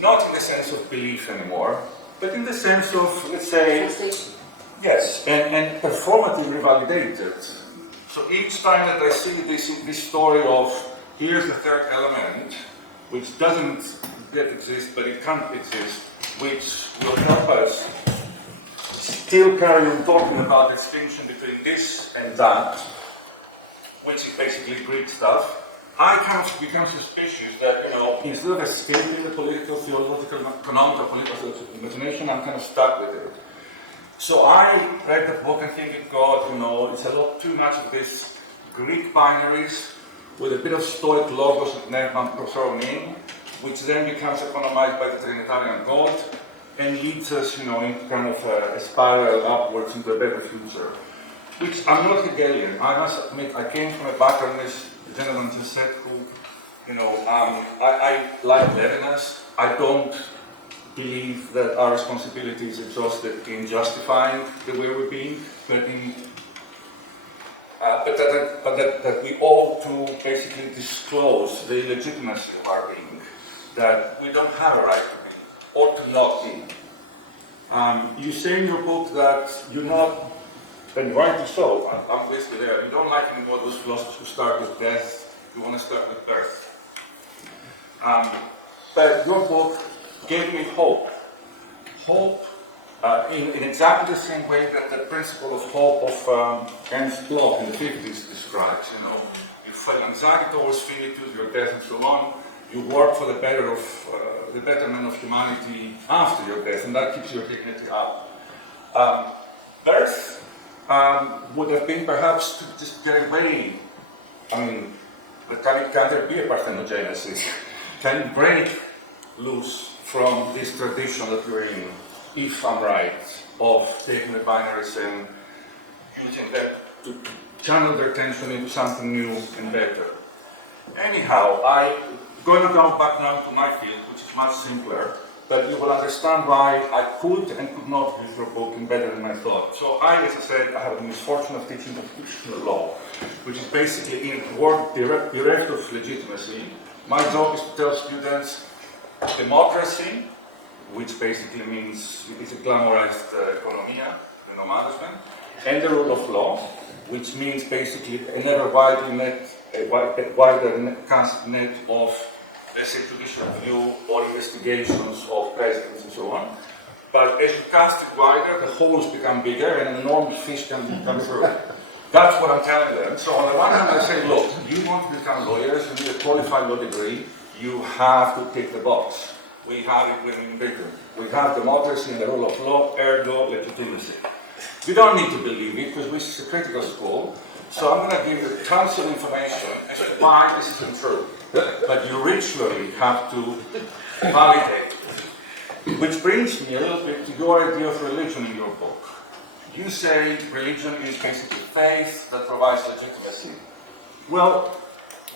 not in the sense of belief anymore, but in the sense of, let's say, yes, and performatively validated. So each time that I see this story of, here's the third element, which doesn't yet exist, but it can't exist, which will help us still carry on talking about the distinction between this and that, which is basically Greek stuff. I kind of become suspicious that, you know, instead of escaping the political, theological, economical, political imagination, I'm kind of stuck with it. So I read the book and think, God, you know, it's a lot too much of this Greek binaries with a bit of Stoic logos that Nerman thrown in, which then becomes economized by the Trinitarian God and leads us, you know, in kind of a spiral upwards into a better future. Which I'm not Hegelian. I must admit, I came from a background, as the gentleman just said, who, you know, I like Levinas. I don't believe that our responsibility is exhausted in justifying the way we're being, but that we ought to basically disclose the illegitimacy of our being, that we don't have a right to be, or to not be. You say in your book that you're not, and rightly so, I'm basically there, you don't like anymore those philosophers who start with death, you want to start with birth. But your book gave me hope. Hope in exactly the same way that the principle of hope of Ernst Bloch in the 50s describes. You know, you feel anxiety towards finitude, your death, and so on. You work for the betterment of humanity after your death, and that keeps your dignity up. Birth would have been perhaps to just get away. I mean, can there be a parthenogenesis? Can you break loose from this tradition that we're in, if I'm right, of taking the binaries and using that to channel their attention into something new and better? Anyhow, I'm going to go back now to my field, which is much simpler, but you will understand why I could and could not use your book in better than I thought. So as I said, I have the misfortune of teaching constitutional law, which is basically in word direct of legitimacy. My job is to tell students democracy, which basically means it's a glamorized economia, you know, management, and the rule of law, which means basically an ever wider cast net of, let's say, judicial review or investigations of presidents and so on. But as you cast it wider, the holes become bigger and an enormous fish can come through. That's what I'm telling them. So on the one hand, I say, look, you want to become lawyers, you need a qualified law degree, you have to tick the box. We have it within Britain. We have democracy and the rule of law, ergo legitimacy. You don't need to believe it, because this is a critical school. So I'm going to give you tons of information as to why this isn't true. But you ritually have to validate it. Which brings me a little bit to your idea of religion in your book. You say religion is basically faith that provides legitimacy. Well,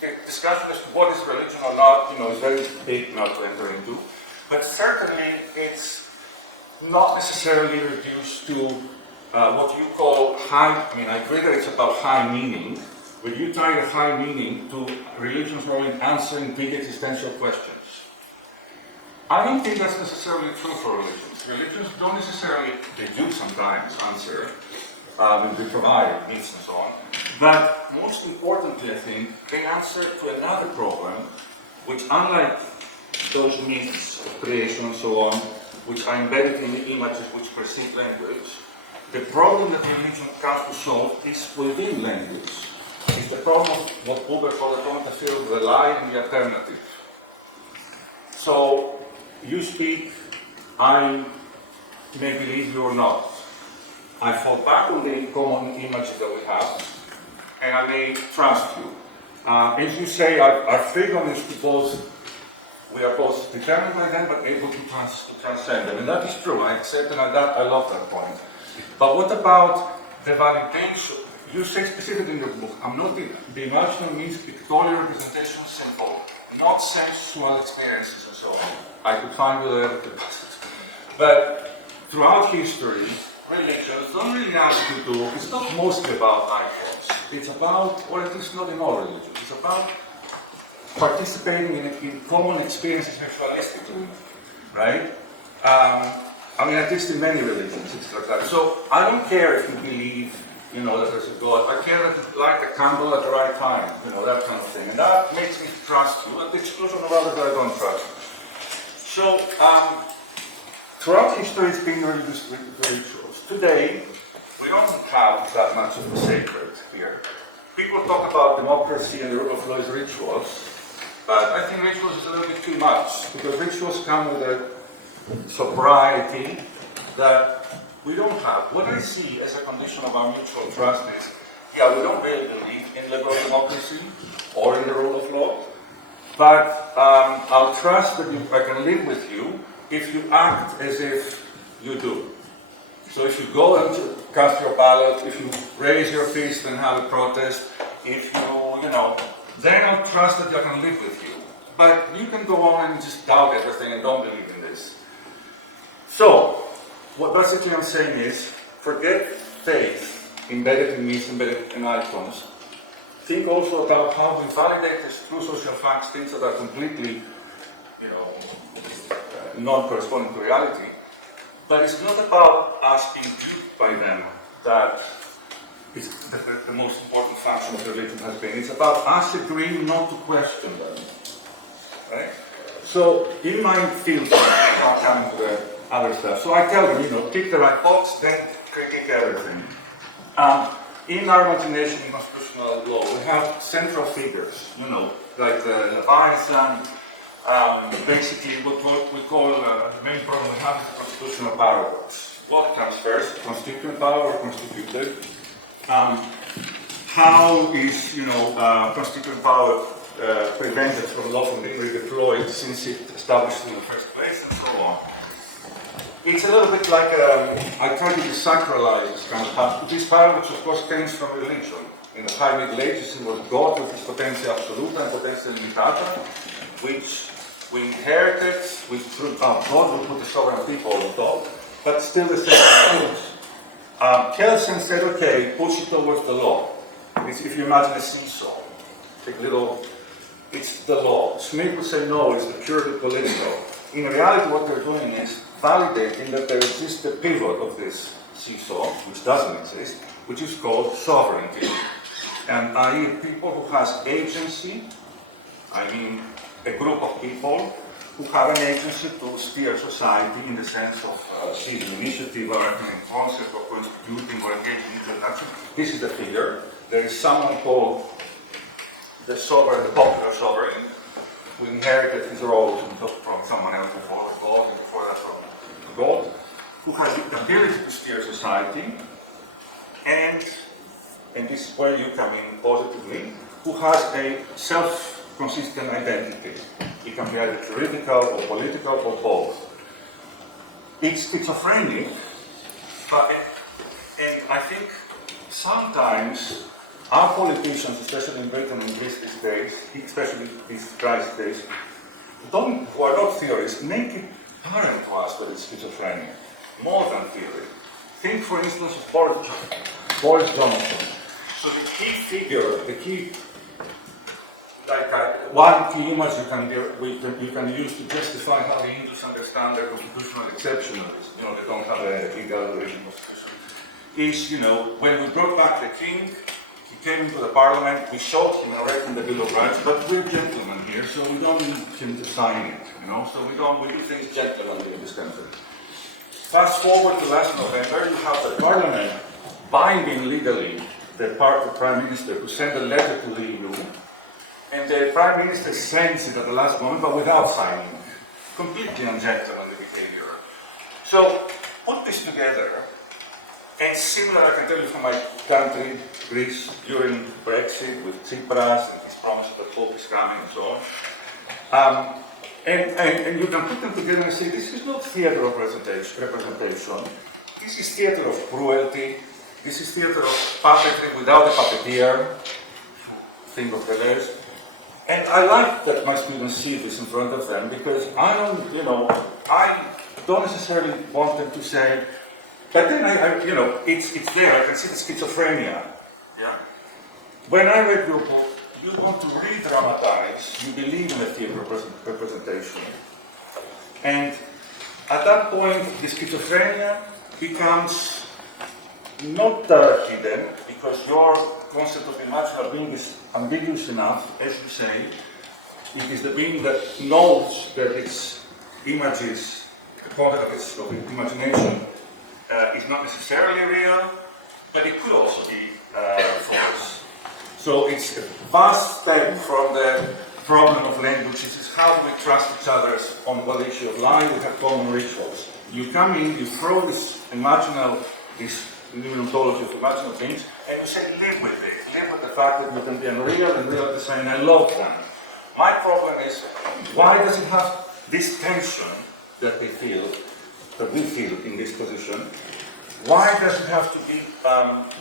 the discussion as to what is religion or not, is very big not to enter into. But certainly it's not necessarily reduced to what you call high, I agree that it's about high meaning, but you tie the high meaning to religion's role in answering big existential questions. I don't think that's necessarily true for religions. Religions don't necessarily, they do sometimes answer, they provide needs and so on, but most importantly, I think, they answer to another problem, which unlike those myths of creation and so on, which are embedded in the images which precede language, the problem that religion comes to solve is within language. It's the problem of what Buber called the problem of the lie and the alternative. So, you speak, I may believe you or not. I fall back on the common image that we have, and I may trust you. As you say, our freedom is to both, we are both determined by them, but able to transcend them. And that is true, I accept and I love that point. But what about the validation? You say specifically in your book, I'm not the imaginal means pictorial representation simple, not sensual experiences and so on. I could find you there. But throughout history, religions don't really ask you to, it's not mostly about icons. It's about, or at least not in all religions, it's about participating in common experiences ritualistically, right? At least in many religions, it's like that. So I don't care if you believe, that there's a God. I care that you light the candle at the right time, that kind of thing. And that makes me trust you, at the exclusion of others that I don't trust. So, throughout history, it's been reduced to rituals. Today, we don't have that much of the sacred here. People talk about democracy and the rule of law as rituals, but I think rituals is a little bit too much, because rituals come with a sobriety that we don't have. What I see as a condition of our mutual trust is, we don't really believe in liberal democracy or in the rule of law, but I'll trust that I can live with you if you act as if you do. So if you go and cast your ballot, if you raise your fist and have a protest, if you, then I'll trust that I can live with you. But you can go on and just doubt everything and don't believe in this. So, what basically I'm saying is, forget faith embedded in myths, embedded in icons. Think also about how we validate these true social facts, things that are completely, not corresponding to reality. But it's not about us being duped by them that is the most important function of religion has been. It's about us agreeing not to question them. Right? So, in my field, I'm coming to the other stuff. So I tell them, pick the right box, then critique everything. In our imagination in constitutional law, we have central figures, like the Leviathan, basically what we call the main problem we have is constitutional paradox. What comes first, constituent power or constituted? How is, constituent power prevented from lawfully being redeployed since it established in the first place, and so on. It's a little bit like, I try to desacralize this kind of path. This power, which of course comes from religion. In the High Middle Ages, it was God with his potentia absoluta and potentia limitata, which we inherited, which through God we put the sovereign people on top, but still the same rules. Kelsen said, okay, push it towards the law. If you imagine a seesaw, it's the law. Smith would say, no, it's the purely political. In reality, what they're doing is validating that there exists a pivot of this seesaw, which doesn't exist, which is called sovereignty. And i.e. people who has agency, a group of people who have an agency to steer society in the sense of seizing initiative or acting in concept or contributing or engaging in interaction. This is the figure. There is someone called the sovereign, the popular sovereign, who inherited his role from someone else before God, and before that from God, who has the ability to steer society, and this is where you come in positively, who has a self-consistent identity. It can be either theoretical or political or both. It's schizophrenic, and I think sometimes our politicians, especially in Britain and Greece these days, especially these crisis days, who are not theorists, make it apparent to us that it's schizophrenia, more than theory. Think, for instance, of Boris Johnson. So the key figure, one key image you can use to justify how the English understand their constitutional exceptionalism, they don't have a legal written constitution, is, when we brought back the king, he came into the parliament, we showed him already in the Bill of Rights, but we're gentlemen here, so we don't need him to sign it, so we do things gentlemanly in this country. Fast forward to last November, you have the parliament binding legally the prime minister to send a letter to the EU, and the prime minister sends it at the last moment, but without signing. Completely ungentlemanly behavior. So, put this together, and similar, I can tell you from my country, Greece, during Brexit, with Tsipras and his promise that Pope is coming and so on. And you can put them together and say, this is not theater of representation. This is theater of cruelty. This is theater of puppetry without a puppeteer. Think of Deleuze. And I like that my students see this in front of them because I don't necessarily want them to say, but then it's there. I can see the schizophrenia. Yeah. When I read your book, you want to re-dramatize. You believe in the theater of representation, and at that point, the schizophrenia becomes not hidden because your concept of imaginal being is ambiguous enough, as you say. It is the being that knows that its images, the content of its imagination, is not necessarily real, but it could also be false. So it's a vast step from the problem of language. It is how do we trust each other on the issue of lying? We have common rituals. You come in, you throw this new ontology of imaginal things, and you say, live with it. Live with the fact that you can be unreal and real at the same time. I love that. My problem is, why does it have this tension that we feel in this position? Why does it have to be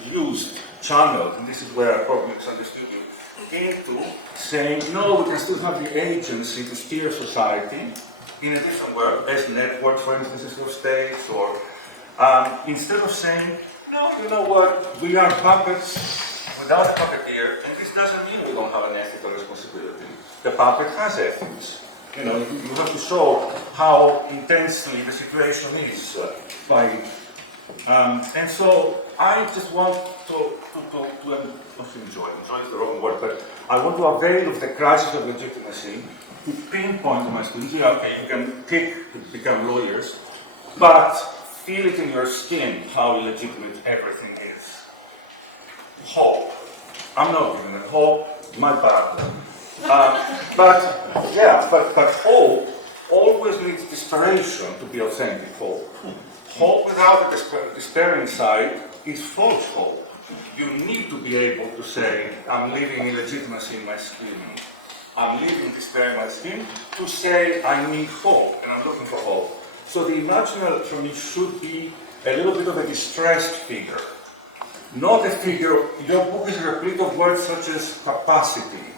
used, channeled, and this is where I probably misunderstood you, into saying, no, we can still have the agency to steer society in a different way, as network, for instance, instead of states, or instead of saying, no, you know what, we are puppets without a puppeteer, and this doesn't mean we don't have an ethical responsibility. The puppet has ethics. You have to show how intensely the situation is and so I just want to enjoy is the wrong word, but I want to avail of the crisis of legitimacy to pinpoint to my students, okay, you can pick to become lawyers, but feel it in your skin how illegitimate everything is. Hope. I'm not giving it hope, my bad. But hope always needs desperation to be authentic hope. Hope without the despairing side is false hope. You need to be able to say, I'm living illegitimacy in my skin. I'm living despair in my skin, to say, I need hope, and I'm looking for hope. So the imaginal for me should be a little bit of a distressed figure. Not a figure, your book is replete of words such as capacity,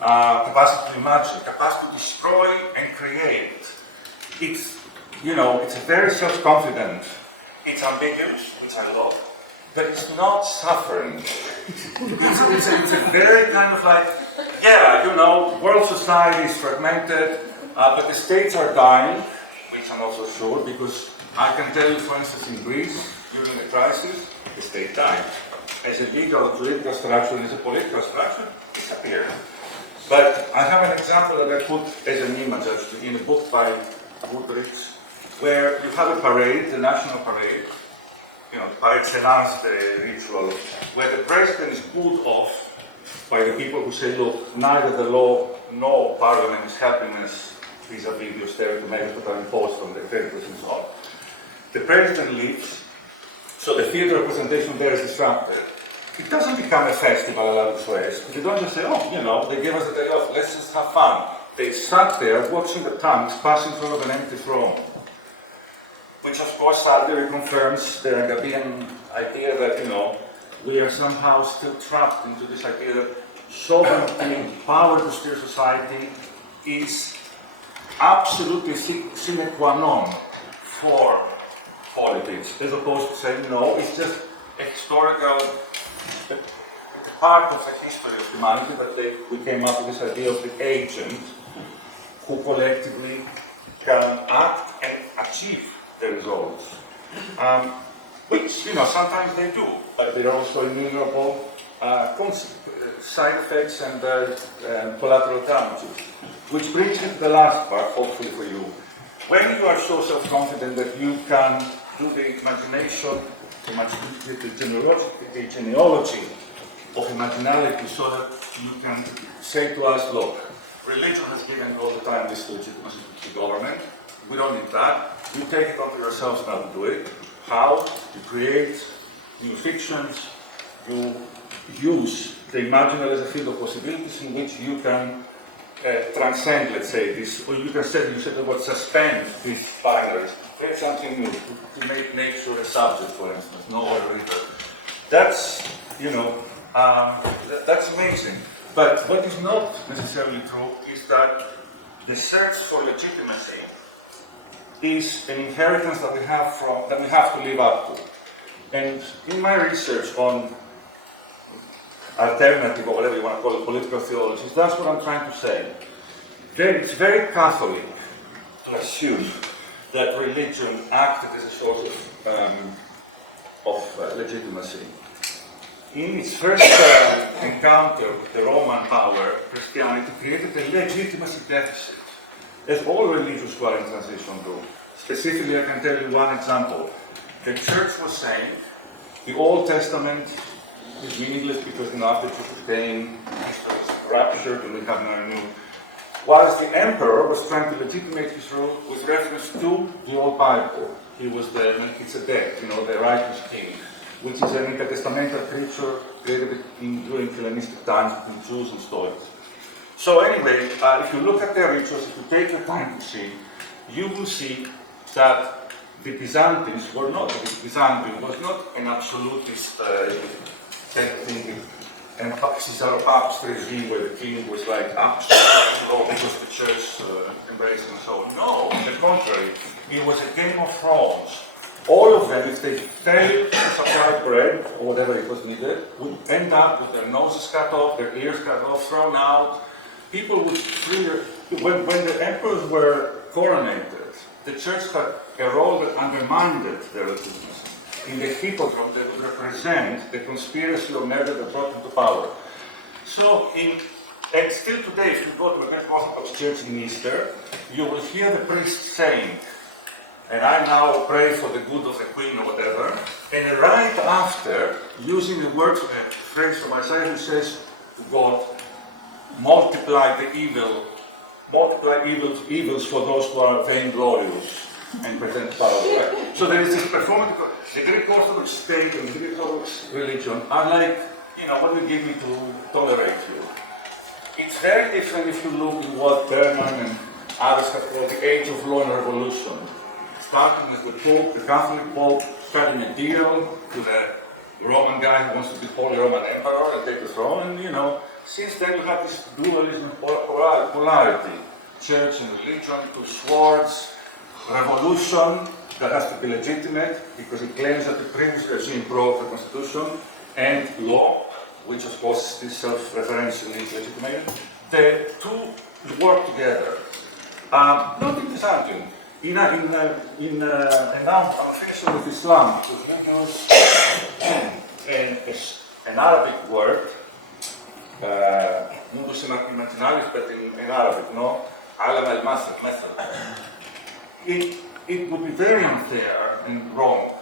capacity to imagine, capacity to destroy and create. It's very self-confident. It's ambiguous, which I love, but it's not suffering. It's a very kind of like, world society is fragmented, but the states are dying, which I'm also sure, because I can tell you, for instance, in Greece, during the crisis, the state died. As a legal political structure, as a political structure, disappeared. But I have an example that I put as an image actually in a book by Woodbridge, where you have a parade, the national parade, par excellence, the ritual, where the president is pulled off by the people who say, look, neither the law nor parliament is helping us vis-a-vis the austerity measures that are imposed on the creditors and so on. The president leaves, so the theatre representation there is disrupted. It doesn't become a festival a la Suez. They don't just say, oh, they gave us a day off, let's just have fun. They sat there watching the tanks passing through an empty throne, which of course sadly reconfirms the Agapian idea that, we are somehow still trapped into this idea that sovereignty, power to steer society is absolutely sine qua non for politics, as opposed to saying, no, it's just a historical part of the history of humanity that we came up with this idea of the agent who collectively can act and achieve the results. Which, sometimes they do, but there are also innumerable side effects and collateral damages. Which brings me to the last part, hopefully for you. When you are so self-confident that you can do the imagination, the genealogy of imaginality so that you can say to us, look, religion has given all the time this legitimacy to the government. We don't need that. You take it onto yourselves now to do it. How? You create new fictions, you use the imaginary as a field of possibilities in which you can transcend, let's say, this, or you can say, you said the word suspend these binaries, create something new, to make nature a subject, for instance, no order either. That's, that's amazing. But what is not necessarily true is that the search for legitimacy is an inheritance that we have to live up to. And in my research on alternative, or whatever you want to call it, political theologies, that's what I'm trying to say. It's very Catholic to assume that religion acted as a source of legitimacy. In its first encounter with the Roman power, Christianity created a legitimacy deficit, as all religions who are in transition do. Specifically, I can tell you one example. The church was saying the Old Testament is meaningless because after Jesus came, history is raptured, and we have no new. Whilst the emperor was trying to legitimate his rule with reference to the Old Bible. He was the Melchizedek, the righteous king, which is an intertestamental creature created during Hellenistic times between Jews and Stoics. So anyway, if you look at their rituals, if you take the time to see, you will see that the Byzantines were not, Byzantium was not an absolutist thing, and Caesar Papst regime where the king was like absolute law because the church embraced and so on. No, on the contrary, it was a Game of Thrones. All of them, if they failed to supply bread or whatever it was needed, would end up with their noses cut off, their ears cut off, thrown out. People would when the emperors were coronated, the church had a role that undermined their legitimacy. In the hippodrome, they would represent the conspiracy or murder that brought them to power. So, and still today, if you go to a Greek Orthodox church in Easter, you will hear the priest saying, and I now pray for the good of the queen or whatever, and right after, using the words of a phrase from Isaiah, he says to God, multiply evils for those who are vainglorious and present power, right? So there is this performance. The Greek Orthodox state and the Greek Orthodox religion are like, what we give you to tolerate you. It's very different if you look at what Feldman and others have called the age of law and revolution. Starting with the Pope, the Catholic Pope, cutting a deal to the Roman guy who wants to be Holy Roman Emperor and take the throne, and since then you have this dualism, polarity, church and religion, two swords, revolution that has to be legitimate because it claims that the previous regime broke the constitution, and law, which of course is self-referentially legitimate. The two work together. Not in Byzantium. And now I'm finishing with Islam, because we use an Arabic word mundus imaginaries, but in Arabic, no? Alam al-method. It would be very unfair and wrong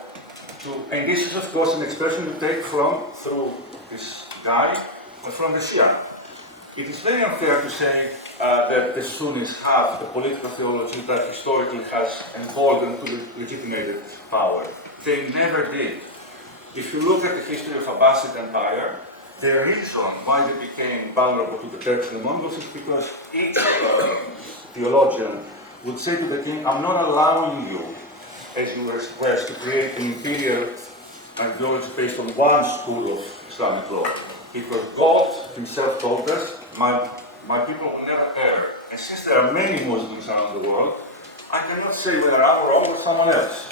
and this is of course an expression you take through this guy, from the Shia. It is very unfair to say that the Sunnis have a political theology that historically has emboldened to legitimated power. They never did. If you look at the history of Abbasid Empire, the reason why they became vulnerable to the Turks and the Mongols is because each theologian would say to the king, I'm not allowing you, as you were, to create an imperial ideology based on one school of Islamic law. Because God himself told us, my people will never err. And since there are many Muslims around the world, I cannot say whether I'm wrong or someone else.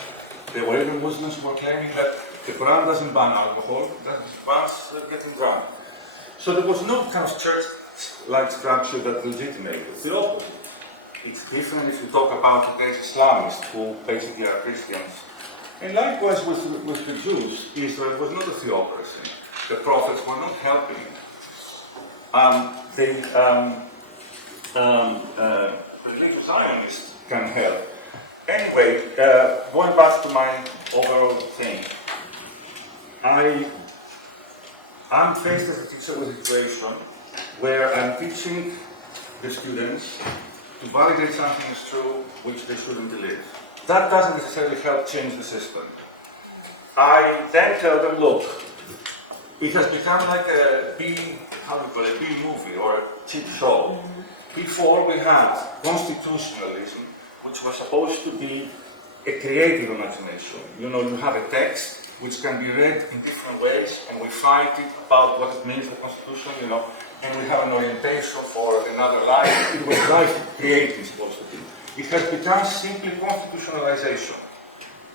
There were even Muslims who were claiming that the Quran doesn't ban alcohol, it bans getting drunk. So there was no kind of church-like structure that legitimated. The opposite. It's different if you talk about today's Islamists, who basically are Christians. And likewise with the Jews, Israel was not a theocracy. The prophets were not helping. Religious Zionists can help. Anyway, going back to my overall thing, I'm faced as a teacher with a situation where I'm teaching the students to validate something as true which they shouldn't believe. That doesn't necessarily help change the system. I then tell them, look, it has become like a B movie or a cheap show. Before we had constitutionalism, which was supposed to be a creative imagination. You know, you have a text which can be read in different ways, and we fight it about what it means, the Constitution, you know, and we have an orientation for another life. It was life creating, supposed to be. It has become simply constitutionalization.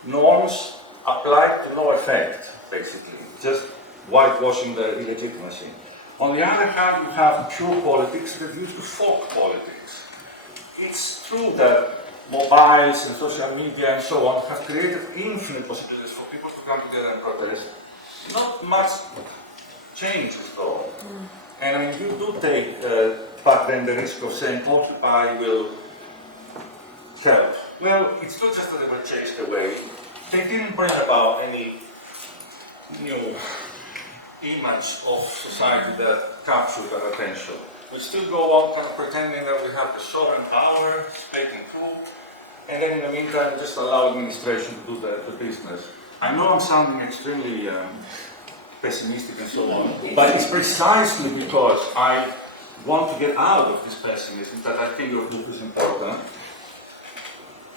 Norms applied to no effect, basically, just whitewashing the illegitimacy. On the other hand, you have pure politics that used to folk politics. It's true that mobiles and social media and so on have created infinite possibilities for people to come together and protest. Not much changes though. And I mean, you do take back then the risk of saying Occupy will help. Well, it's not just that they were chased away. They didn't bring about any new image of society that captured our attention. We still go on kind of pretending that we have the sovereign power, state and coup, and then in the meantime just allow administration to do the business. I know I'm sounding extremely pessimistic and so on, but it's precisely because I want to get out of this pessimism that I think your book is important.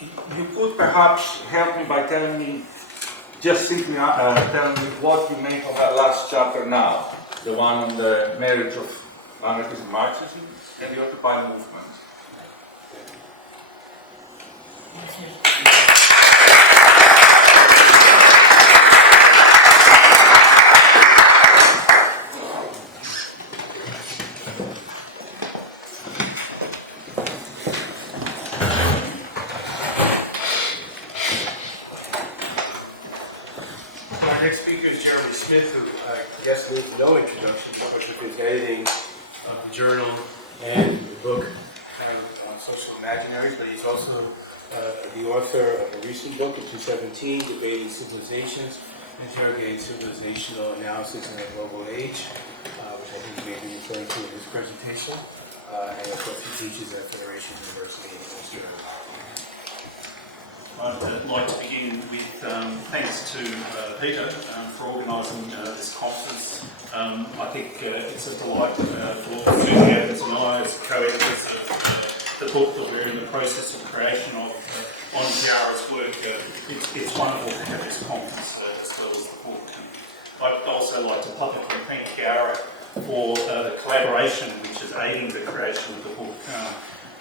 You could perhaps help me by telling me, just simply telling me what you make of that last chapter now, the one on the marriage of anarchism and Marxism and the Occupy movement. Our next speaker is Jeremy Smith, who I guess needs no introduction because of his editing of the journal and the book on social imaginaries, but he's also the author of a recent book in 2017, Debating Civilizations, Interrogating Civilizational Analysis in a Global Age, which I think he may be referring to in his presentation, and of course he teaches at Federation University in Amsterdam. I'd like to begin with thanks to Peter for organising this conference. I think it's a delight for Suzi and I as co-editors of the book that we're in the process of creation of on Chiara's work. It's wonderful to have this conference as well as the book. I'd also like to publicly thank Chiara for the collaboration which is aiding the creation of the book.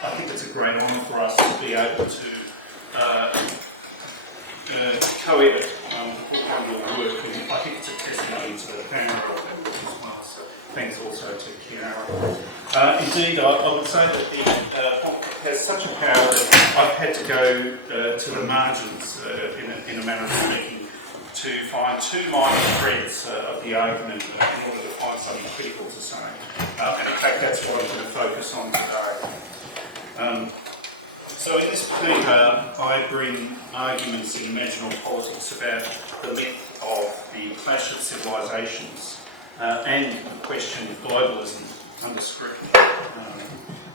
I think it's a great honour for us to be able to co-edit the book on your work, and I think it's a testimony to the family as well, so thanks also to Chiara. Indeed, I would say that the book has such a power that I've had to go to the margins, in a manner of speaking, to find two minor threads of the argument in order to find something critical to say. And in fact, that's what I'm going to focus on today. So in this paper, I bring arguments in Imaginal Politics about the myth of the clash of civilizations and the question of globalism under scrutiny.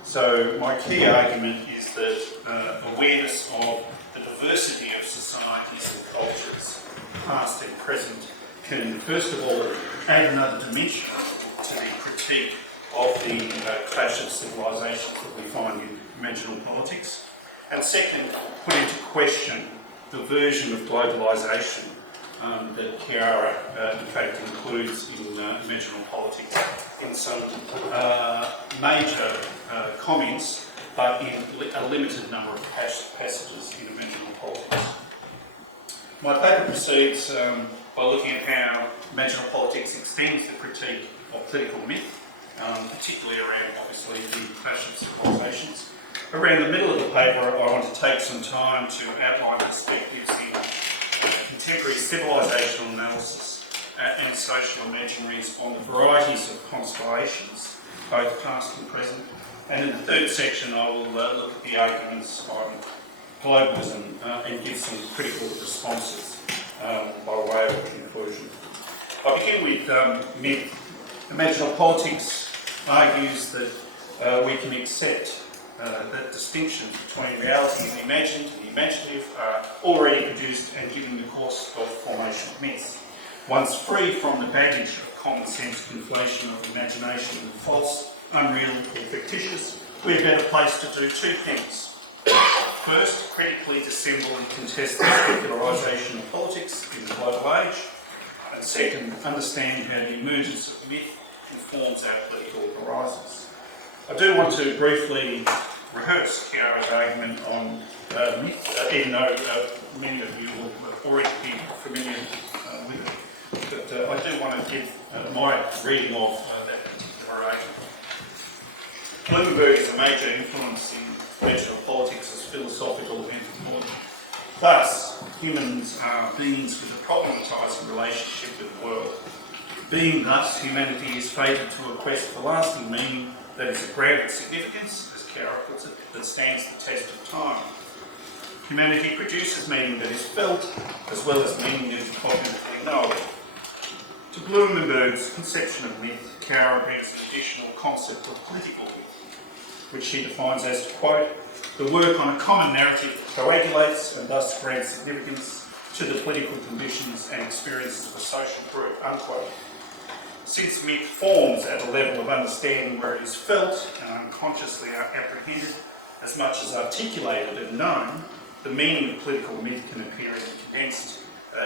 So my key argument is that awareness of the diversity of societies and cultures, past and present, can first of all add another dimension to the critique of the clash of civilizations that we find in Imaginal Politics. And second, put into question the version of globalisation that Chiara in fact includes in Imaginal Politics in some major comments, but in a limited number of passages in Imaginal Politics. My paper proceeds by looking at how Imaginal Politics extends the critique of political myth, particularly around, obviously, the clash of civilizations. Around the middle of the paper, I want to take some time to outline perspectives in contemporary civilizational analysis and social imaginaries on the varieties of constellations, both past and present. And in the third section, I will look at the arguments on globalism and give some critical responses by way of conclusion. I begin with myth. Imaginal Politics argues that we can accept that distinction between reality and the imagined and the imaginative are already produced and given the course of formation of myths. Once free from the baggage of common sense conflation of imagination and false, unreal or fictitious, we're better placed to do two things. First, critically dissemble and contest the specularisation of politics in the global age. And second, understand how the emergence of myth informs our political horizons. I do want to briefly rehearse Chiara's argument on myth, even though many of you will already be familiar with it. But I do want to give my reading of that particular argument. Bloomberg is a major influence in Imaginal Politics as philosophical anthropology. Thus, humans are beings with a problematizing relationship with the world. Being thus, humanity is fated to a quest for lasting meaning that is of grounded significance, as Chiara puts it, that stands the test of time. Humanity produces meaning that is felt, as well as meaning that is cognitively knowable. To Bloomberg's conception of myth, Chiara brings an additional concept of political myth, which she defines as, to quote, the work on a common narrative coagulates and thus grants significance to the political conditions and experiences of a social group, unquote. Since myth forms at a level of understanding where it is felt and unconsciously apprehended as much as articulated and known, the meaning of political myth can appear in condensed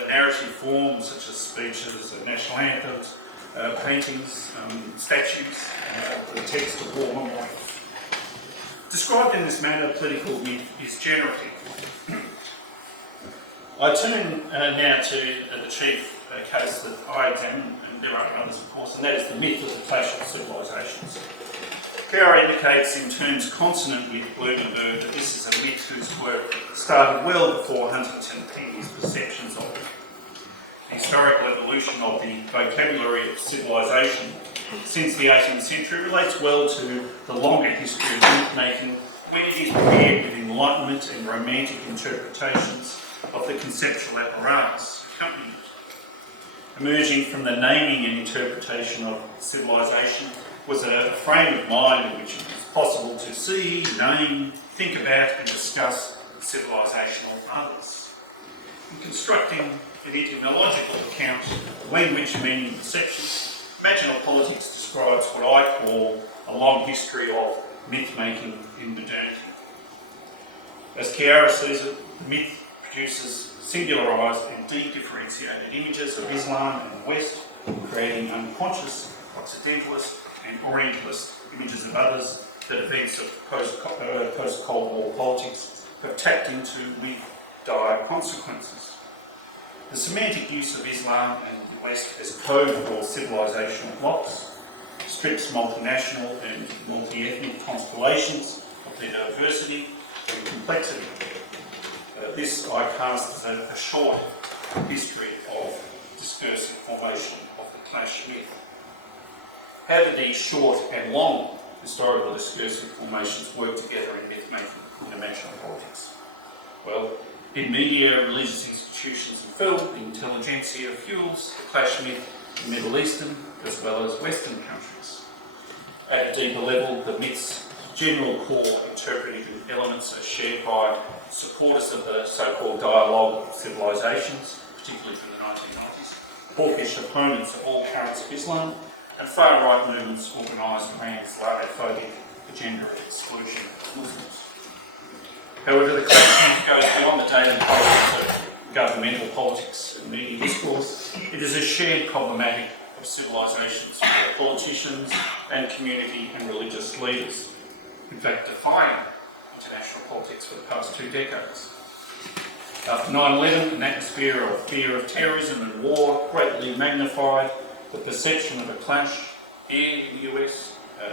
narrative forms such as speeches, national anthems, paintings, statues, the text of war memorials. Described in this manner, political myth is generative. I turn now to the chief case that I examine, and there are others of course, and that is the myth of the clash of civilizations. Chiara indicates in terms consonant with Bloomberg that this is a myth whose work started well before Huntington Penny's perceptions of it. The historical evolution of the vocabulary of civilization since the 18th century relates well to the longer history of myth-making when it is paired with Enlightenment and Romantic interpretations of the conceptual apparatus accompanying it. Emerging from the naming and interpretation of civilization was a frame of mind in which it was possible to see, name, think about and discuss the civilization of others. In constructing an etymological account of language, meaning, and perception, Imaginal Politics describes what I call a long history of myth-making in modernity. As Chiara sees it, the myth produces singularised and de-differentiated images of Islam and the West, creating unconscious, Occidentalist and Orientalist images of others that events of post-Cold War politics have tapped into with dire consequences. The semantic use of Islam and the West as code for civilizational blocks strips multinational and multi-ethnic constellations of their diversity and complexity. This I cast as a short history of discursive formation of the clash myth. How do these short and long historical discursive formations work together in myth-making in imaginal politics? Well, in media, religious institutions and film, the intelligentsia fuels the clash myth in Middle Eastern as well as Western countries. At a deeper level, the myth's general core interpretive elements are shared by supporters of the so-called dialogue of civilizations, particularly from the 1990s, hawkish opponents of all currents of Islam, and far-right movements organised around Islamophobic agenda of exclusion of Muslims. However, the clash goes beyond the daily politics of governmental politics and media discourse. It is a shared problematic of civilizations for politicians and community and religious leaders, in fact defying international politics for the past 2 decades. After 9/11, an atmosphere of fear of terrorism and war greatly magnified the perception of a clash here in the US,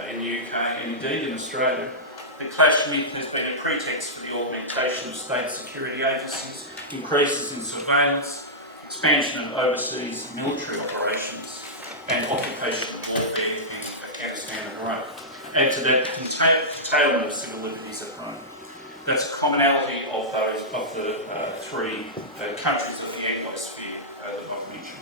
in the UK, and indeed in Australia. The clash myth has been a pretext for the augmentation of state security agencies, increases in surveillance, expansion of overseas military operations, and occupational warfare in Afghanistan and Iraq. Add to that curtailment of civil liberties at home. That's a commonality of the 3 countries of the Anglosphere that I've mentioned.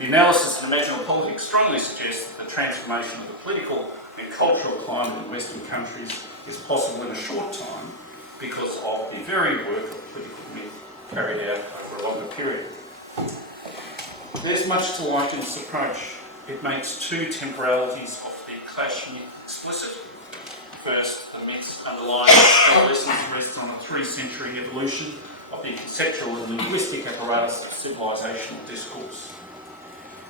The analysis of imaginal politics strongly suggests that the transformation of the political and cultural climate in Western countries is possible in a short time because of the varied work of political myth carried out over a longer period. There's much to like in this approach. It makes 2 temporalities of the clash myth explicit. First, the myth's underlying lessons rest on a 3-century evolution of the conceptual and linguistic apparatus of civilizational discourse.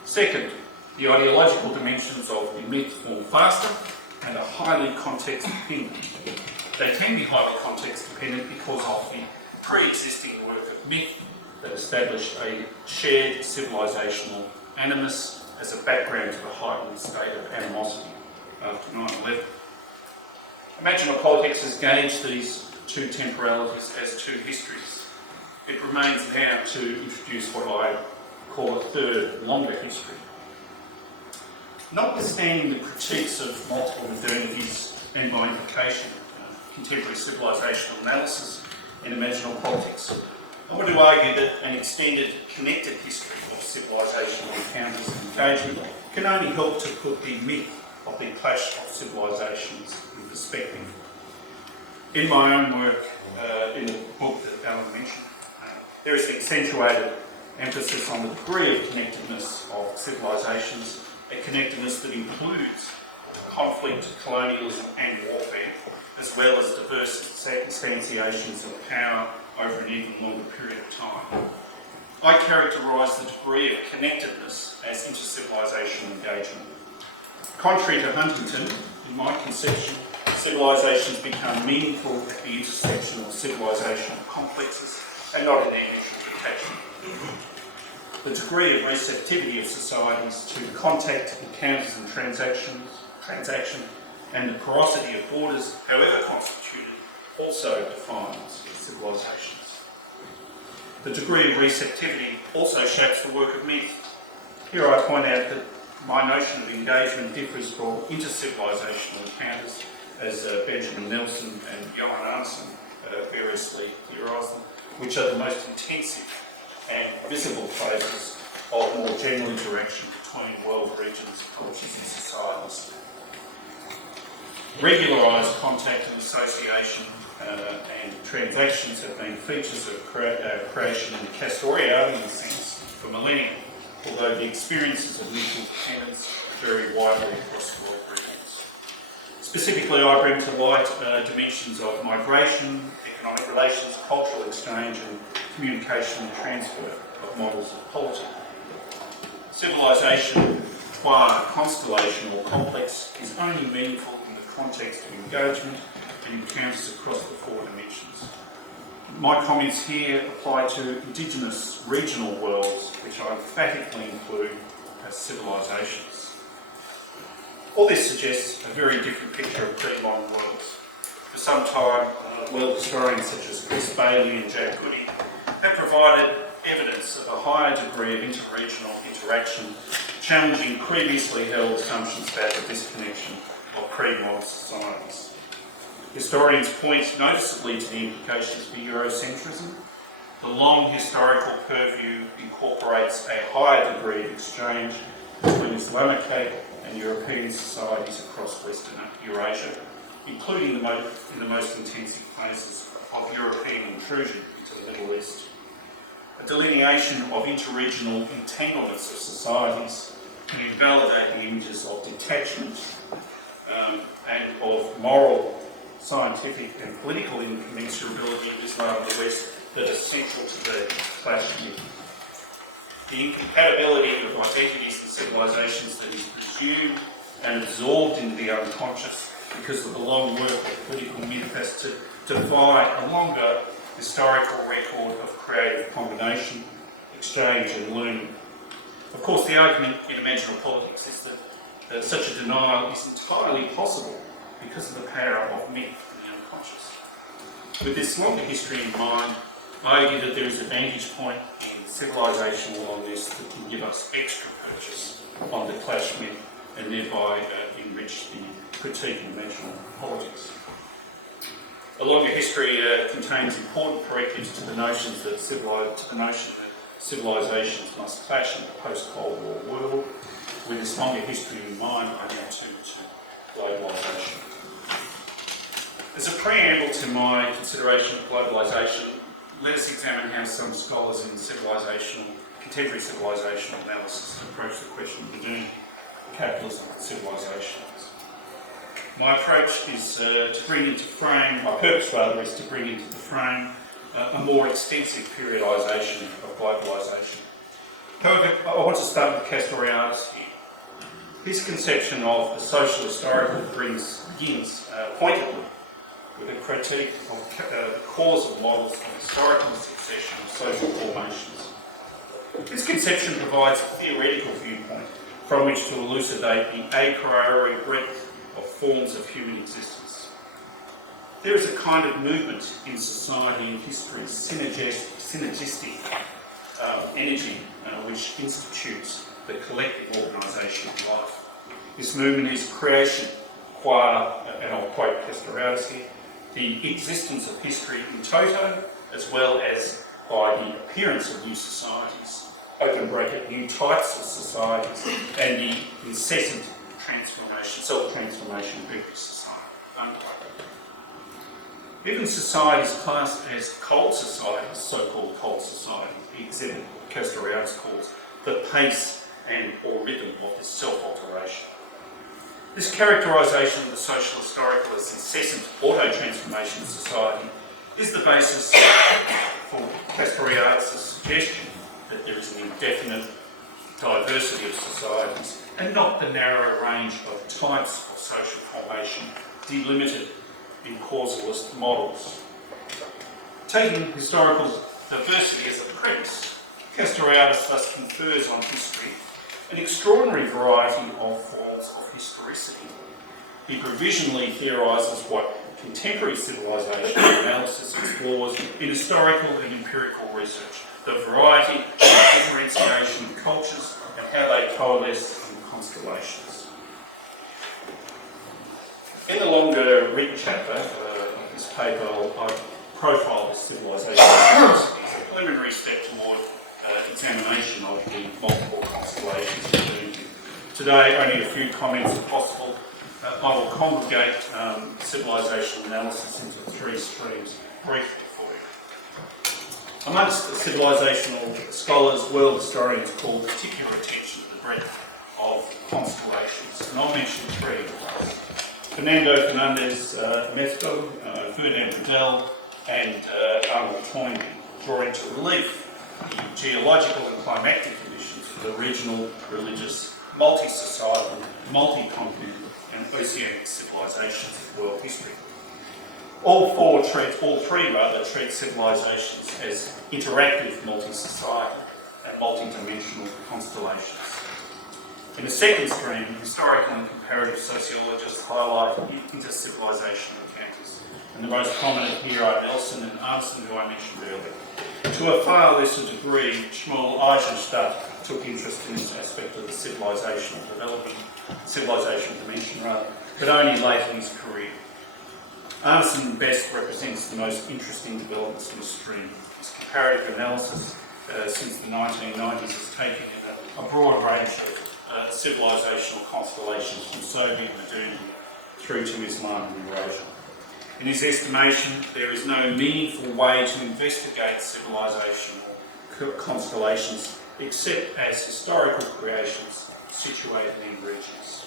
Second, the ideological dimensions of the myth form faster and are highly context dependent. They can be highly context dependent because of the pre-existing work of myth that established a shared civilizational animus as a background to the heightened state of animosity after 9/11. Imaginal politics has gauged these 2 temporalities as 2 histories. It remains now to introduce what I call a third, longer history. Notwithstanding the critiques of multiple modernities and by implication contemporary civilizational analysis in imaginal politics, I want to argue that an extended, connected history of civilizational encounters and engagement can only help to put the myth of the clash of civilizations in perspective. In my own work, in the book that Alan mentioned, there is an accentuated emphasis on the degree of connectedness of civilizations, a connectedness that includes conflict, colonialism and warfare, as well as diverse instantiations of power over an even longer period of time. I characterise the degree of connectedness as intercivilizational engagement. Contrary to Huntington, in my conception, civilizations become meaningful at the intersection of civilizational complexes and not in their initial detachment. The degree of receptivity of societies to contact, encounters and transaction, and the porosity of borders, however constituted, also defines civilizations. The degree of receptivity also shapes the work of myth. Here I point out that my notion of engagement differs from intercivilizational encounters, as Benjamin Nelson and Johan Arnson variously theorise them, which are the most intensive and visible phases of more general interaction between world regions, cultures and societies. Regularised contact and association and transactions have been features of creation in the Castoriadis sense for millennia, although the experiences of mutual dependence vary widely across world regions. Specifically, I bring to light dimensions of migration, economic relations, cultural exchange and communication and transfer of models of polity. Civilisation, qua constellation or complex, is only meaningful in the context of engagement and encounters across the 4 dimensions. My comments here apply to indigenous regional worlds, which I emphatically include as civilisations. All this suggests a very different picture of pre-modern worlds. For some time, world historians such as Chris Bailey and Jack Goody have provided evidence of a higher degree of interregional interaction, challenging previously held assumptions about the disconnection of pre-modern societies. Historians point noticeably to the implications for Eurocentrism. The long historical purview incorporates a higher degree of exchange between Islamic and European societies across Western Eurasia, including in the most intensive phases of European intrusion into the Middle East. A delineation of interregional entanglements of societies can invalidate the images of detachment and of moral, scientific and political incommensurability of Islam and the West that are central to the clash myth. The incompatibility of identities and civilizations that is presumed and absorbed into the unconscious because of the long work of political myth has to defy a longer historical record of creative combination, exchange and learning. Of course, the argument in Imaginal Politics is that such a denial is entirely possible because of the power of myth in the unconscious. With this longer history in mind, I argue that there is a vantage point in civilizational on this that can give us extra purchase on the clash myth and thereby enrich the critique of Imaginal Politics. A longer history contains important correctives to the notions that civilizations must clash in a post-Cold War world. With this longer history in mind, I now turn to globalisation. As a preamble to my consideration of globalisation, let us examine how some scholars in contemporary civilizational analysis approach the question of modernity, capitalism and civilization. My approach is to bring into frame, my purpose rather, is to bring into the frame a more extensive periodisation of globalisation. However, I want to start with Castoriadis here. His conception of the social historical begins pointedly with a critique of the causal models of historical succession of social formations. This conception provides a theoretical viewpoint from which to elucidate the a priori breadth of forms of human existence. There is a kind of movement in society and history, synergistic energy, which institutes the collective organisation of life. This movement is creation, qua, and I'll quote Castoriadis here, the existence of history in toto, as well as by the appearance of new societies, open bracket, new types of societies, and the incessant transformation, self-transformation of every society. Even societies classed as cold societies, so-called cold societies, exhibit what Castoriadis calls the pace and or rhythm of this self-alteration. This characterisation of the social historical as incessant auto-transformation of society is the basis for Castoriadis' suggestion that there is an indefinite diversity of societies and not the narrow range of types of social formation delimited in causalist models. Taking historical diversity as a premise, Castoriadis thus confers on history an extraordinary variety of forms of historicity. He provisionally theorises what contemporary civilisation analysis explores in historical and empirical research, the variety and differentiation of cultures and how they coalesce in constellations. In the longer written chapter of this paper, I profile this civilisation as a preliminary step toward examination of the multiple constellations. Today, only a few comments are possible. I will congregate civilisation analysis into three streams briefly for you. Amongst the civilisational scholars, world historians call particular attention to the breadth of constellations, and I'll mention three. Fernando Fernandez Mezco, Ferdinand Riddell, and Arnold Toynbee draw into relief the geological and climatic conditions for the regional, religious, multi-societal, multi-continental and oceanic civilisations of world history. All three treat civilisations as interactive multi-societal and multi-dimensional constellations. In the second stream, historical and comparative sociologists highlight inter-civilizational encounters, and the most prominent here are Nelson and Arnson, who I mentioned earlier. To a far lesser degree, Shmuel Eisenstadt took interest in this aspect of the civilizational development, civilization dimension rather, but only late in his career. Arnson best represents the most interesting developments in the stream. His comparative analysis since the 1990s has taken in a broad range of civilizational constellations from Soviet modernity through to Islam and Eurasia. In his estimation, there is no meaningful way to investigate civilizational constellations except as historical creations situated in regions.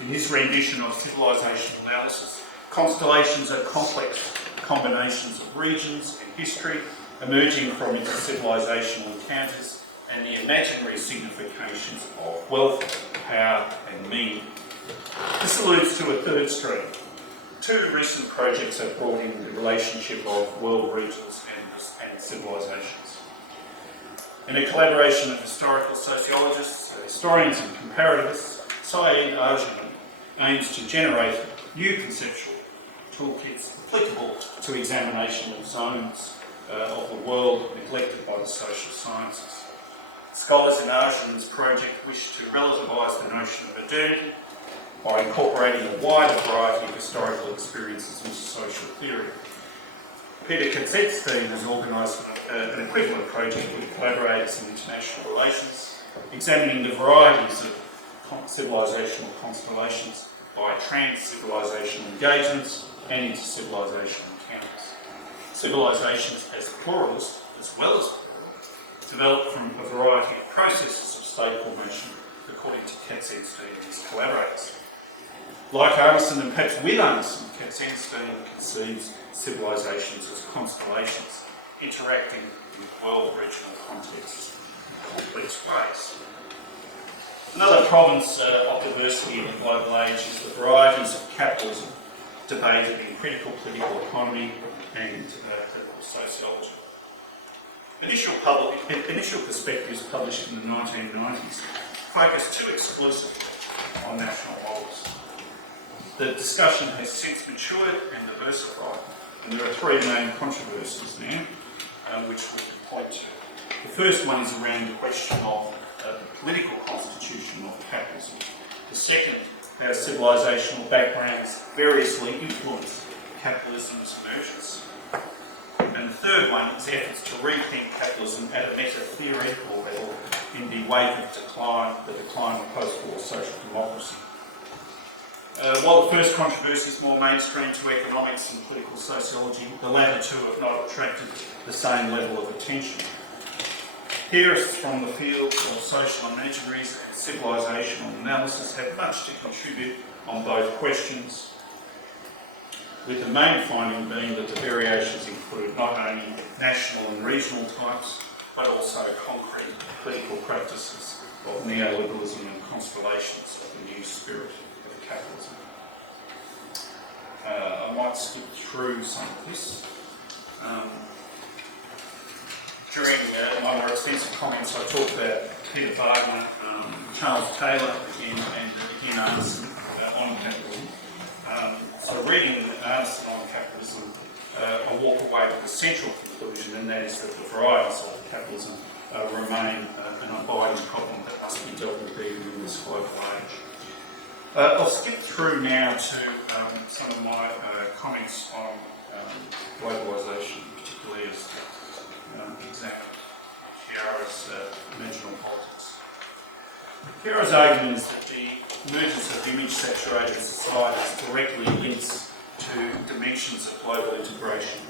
In his rendition of civilizational analysis, constellations are complex combinations of regions and history emerging from inter-civilizational encounters and the imaginary significations of wealth, power and meaning. This alludes to a third stream. Two recent projects have brought in the relationship of world regions and civilizations. In a collaboration of historical sociologists, historians and comparativists, Saeed Arjman aims to generate new conceptual toolkits applicable to examination of zones of the world neglected by the social sciences. Scholars in Arjman's project wish to relativise the notion of modernity by incorporating a wider variety of historical experiences into social theory. Peter Kaczynski has organised an equivalent project with collaborators in international relations, examining the varieties of civilisational constellations by trans-civilisational engagements and inter-civilisational encounters. Civilisations as pluralist, as well as plural, develop from a variety of processes of state formation, according to Kaczynski and his collaborators. Like Anderson and perhaps with Anderson, Kaczynski conceives civilisations as constellations interacting with world regional contexts in complex ways. Another province of diversity in the global age is the varieties of capitalism debated in critical political economy and critical sociology. Initial perspectives published in the 1990s focused too exclusively on national models. The discussion has since matured and diversified, and there are three main controversies now which we can point to. The first one is around the question of the political constitution of capitalism. The second, how civilisational backgrounds variously influence capitalism's emergence. And the third one is efforts to rethink capitalism at a meta-theoretical level in the wake of the decline of post-war social democracy. While the first controversy is more mainstream to economics and political sociology, the latter two have not attracted the same level of attention. Theorists from the fields of social imaginaries and civilisational analysis have much to contribute on both questions, with the main finding being that the variations include not only national and regional types, but also concrete political practices of neoliberalism and constellations of the new spirit of capitalism. I might skip through some of this. During my more extensive comments, I talked about Peter Wagner, Charles Taylor, and again Anderson on capitalism. So reading Anderson on capitalism, I walk away with a central conclusion, and that is that the varieties of capitalism remain an abiding problem that must be dealt with even in this global age. I'll skip through now to some of my comments on globalisation, particularly as examined Chiara's Imaginal Politics. Chiara's argument is that the emergence of image-saturated societies directly links to dimensions of global integration.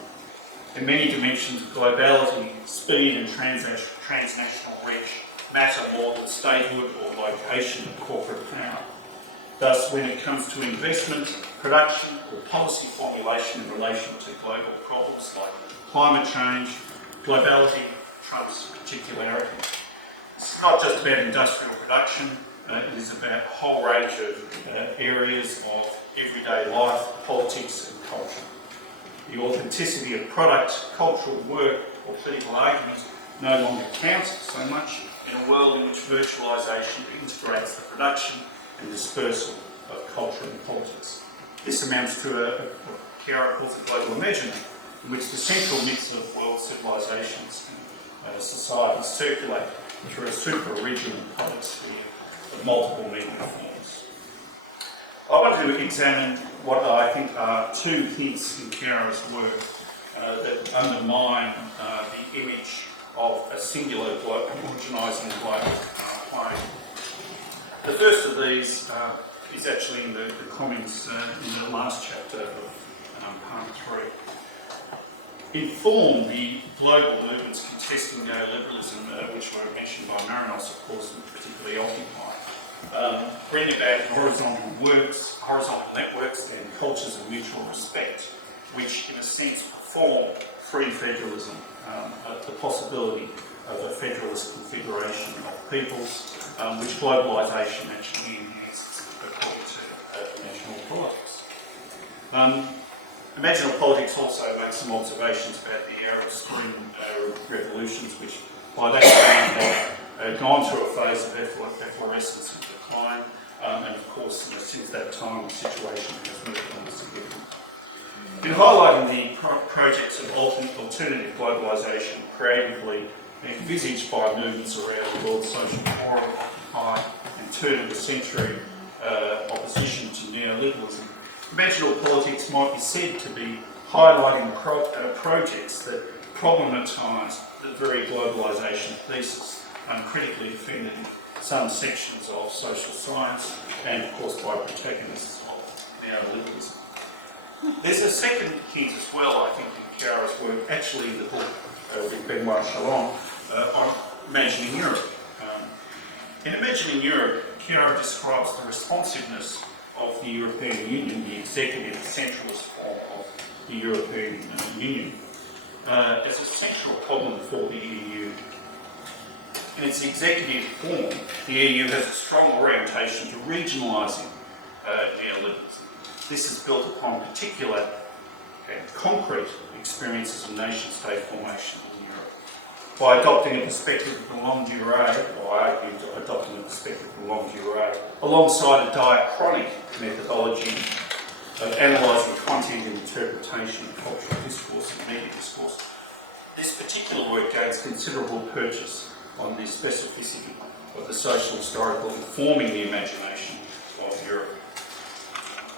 In many dimensions of globality, speed and transnational reach matter more than statehood or location of corporate power. Thus, when it comes to investment, production or policy formulation in relation to global problems like climate change, globality trumps particularity. It's not just about industrial production, it is about a whole range of areas of everyday life, politics and culture. The authenticity of product, cultural work or political argument no longer counts so much, in a world in which virtualisation integrates the production and dispersal of culture and politics. This amounts to what Chiara calls a global imaginary, in which the central mix of world civilisations and societies circulate through a super-regional complexity of multiple media forms. I want to examine what I think are two hints in Chiara's work that undermine the image of a singular homogenising global plane. The first of these is actually in the comments in the last chapter of part 3. In form, the global movements contesting neoliberalism, which were mentioned by Marinos, of course, and particularly Occupy, bring about horizontal networks and cultures of mutual respect, which in a sense perform free federalism, the possibility of a federalist configuration of peoples, which globalisation actually enhances according to Imaginal Politics. Imaginal Politics also makes some observations about the Arab Spring revolutions, which by that time have gone through a phase of efflorescence and decline, and of course since that time the situation has moved on significantly. In highlighting the projects of alternative globalisation creatively envisaged by movements around the world, social forum, Occupy, and turn of the century opposition to neoliberalism, Imaginal Politics might be said to be highlighting projects that problematise the very globalisation thesis, critically defended in some sections of social science and, of course, by protagonists of neoliberalism. There's a second hint as well, I think, in Chiara's work, actually in the book with Benoit Chalon, on Imagining Europe. In Imagining Europe, Chiara describes the responsiveness of the European Union, the executive centralist form of the European Union, as a central problem for the EU. In its executive form, the EU has a strong orientation to regionalising neoliberalism. This is built upon particular and concrete experiences of nation-state formation in Europe. By adopting a perspective of longue durée, or I argue adopting a perspective of longue durée, alongside a diachronic methodology of analysing content and interpretation of cultural discourse and media discourse, this particular work gains considerable purchase on the specificity of the social historical informing the imagination of Europe.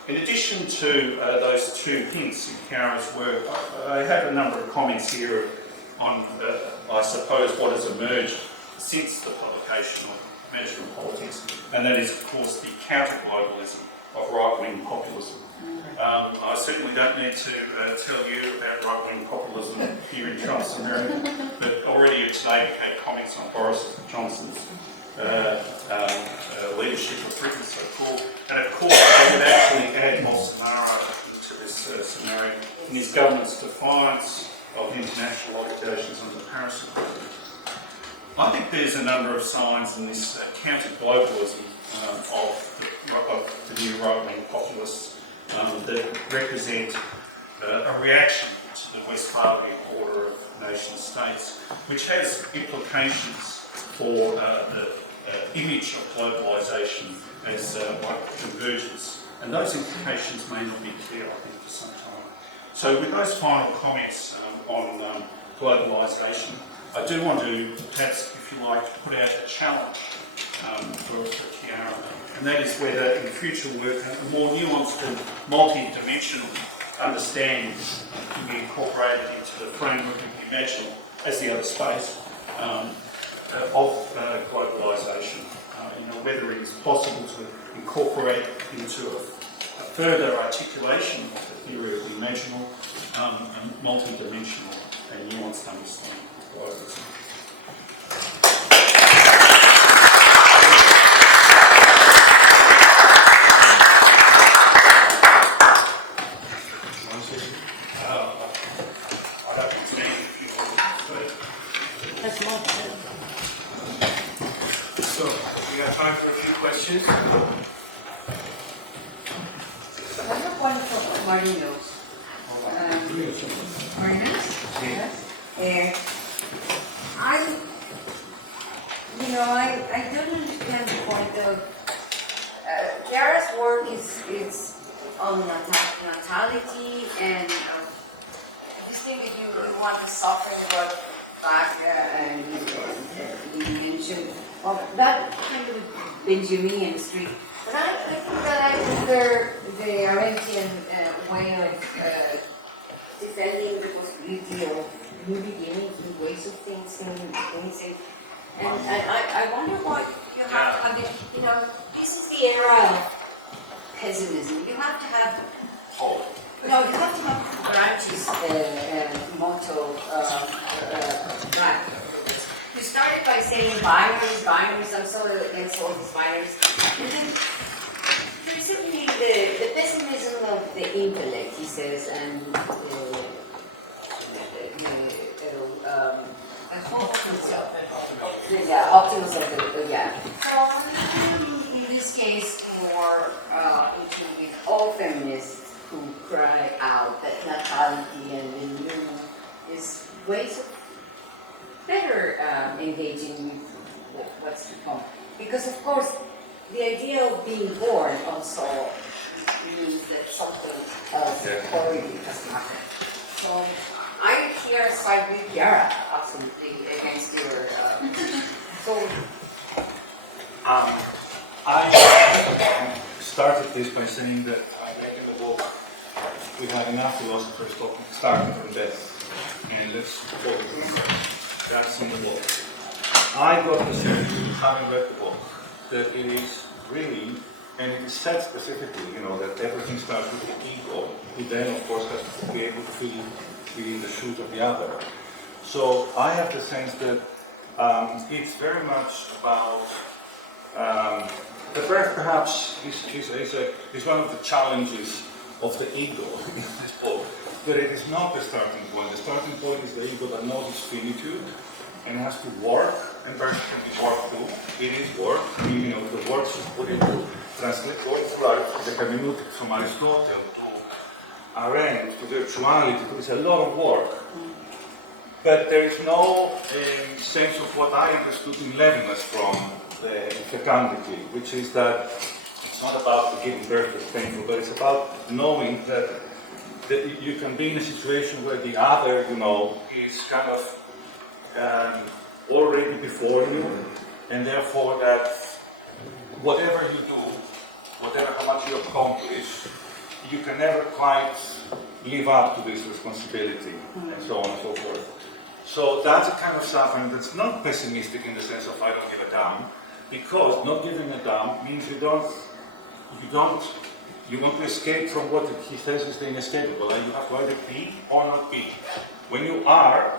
In addition to those two hints in Chiara's work, I have a number of comments here on, I suppose, what has emerged since the publication of Imaginal Politics, and that is, of course, the counter-globalism of right-wing populism. I certainly don't need to tell you about right-wing populism here in Trump's America, but already today we've had comments on Boris Johnson's leadership of Britain, so called. And of course, I would actually add Bolsonaro into this scenario in his government's defiance of international obligations under the Paris Agreement. I think there's a number of signs in this counter-globalism of the new right-wing populists that represent a reaction to the Westphalian order of nation-states, which has implications for the image of globalisation as one convergence. And those implications may not be clear, I think, for some time. So with those final comments on globalisation, I do want to, perhaps, if you like, put out a challenge for Chiara, and that is whether in future work a more nuanced and multi-dimensional understanding can be incorporated into the framework of the imaginal as the other space of globalisation. Whether it is possible to incorporate into a further articulation of the theory of the imaginal, a multi-dimensional and nuanced understanding of globalism. Time for a few questions. I have one from Marinos. Marinos? Yes. I don't understand the point of Chiara's work is on natality and this thing that you want to soften what back and you mentioned that kind of Benjaminian street. But I think that I prefer the Arendtian way of defending the possibility of new beginnings, new ways of thinking, and I wonder why you have to have it, this is the era of pessimism. You have to have hope. You have to have Gramsci's motto, right. You started by saying binaries, I'm so against all these binaries. And then there's simply the pessimism of the intellect, he says, and optimism of the, So in this case, more into with all feminists who cry out that natality and the new is ways of better engaging with what's to come. Because of course, the idea of being born also means that something else already has happened. So I here side with Chiara, absolutely against your. I started this by saying that I read in the book we have enough philosophers talking, starting from death, and let's focus. That's in the book. I got the sense, having read the book, that it is really, and it is said specifically, that everything starts with the ego, who then, of course, has to be able to feel in the shoes of the other. So I have the sense that it's very much about the birth, perhaps, is one of the challenges of the ego in this book, that it is not the starting point. The starting point is the ego that knows its finitude and has to work, and birth can be work too. It is work. The works is put into translate, going through the hermeneutics from Aristotle to Arendt to virtuality. It's a lot of work. But there is no sense of what I understood in Levinas from the fecundity, which is that it's not about giving birth that's painful, but it's about knowing that you can be in a situation where the other, is kind of already before you, and therefore that whatever you do, how much you accomplish, you can never quite live up to this responsibility, and so on and so forth. So that's a kind of suffering that's not pessimistic in the sense of I don't give a damn, because not giving a damn means you want to escape from what he says is the inescapable. You have to either be or not be. When you are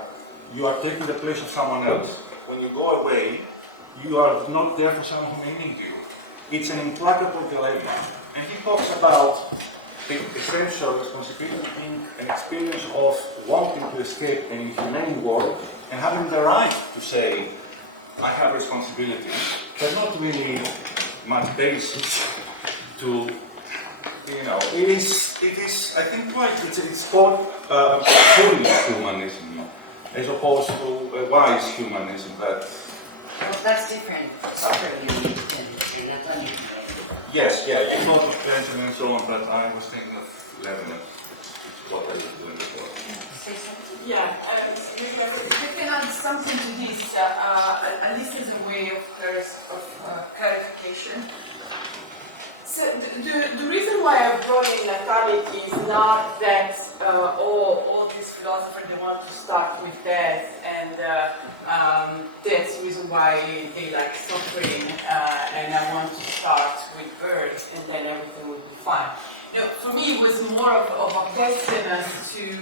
taking the place of someone else. When you go away, you are not there for someone who may need you. It's an implacable dilemma. And he talks about the essential responsibility of being an experience of wanting to escape an inhumane world and having the right to say, I have responsibility, but not really much basis to, it is, I think, it's called foolish humanism, as opposed to wise humanism. Well, that's different. Yes, you thought of Benjamin and so on, but I was thinking of Levinas, what I was doing before. Yeah, you can add something to this, at least as a way of clarification. So the reason why I brought in natality is not that all these philosophers they want to start with death, and that's the reason why they like suffering, and I want to start with birth, and then everything will be fine. For me, it was more of a question as to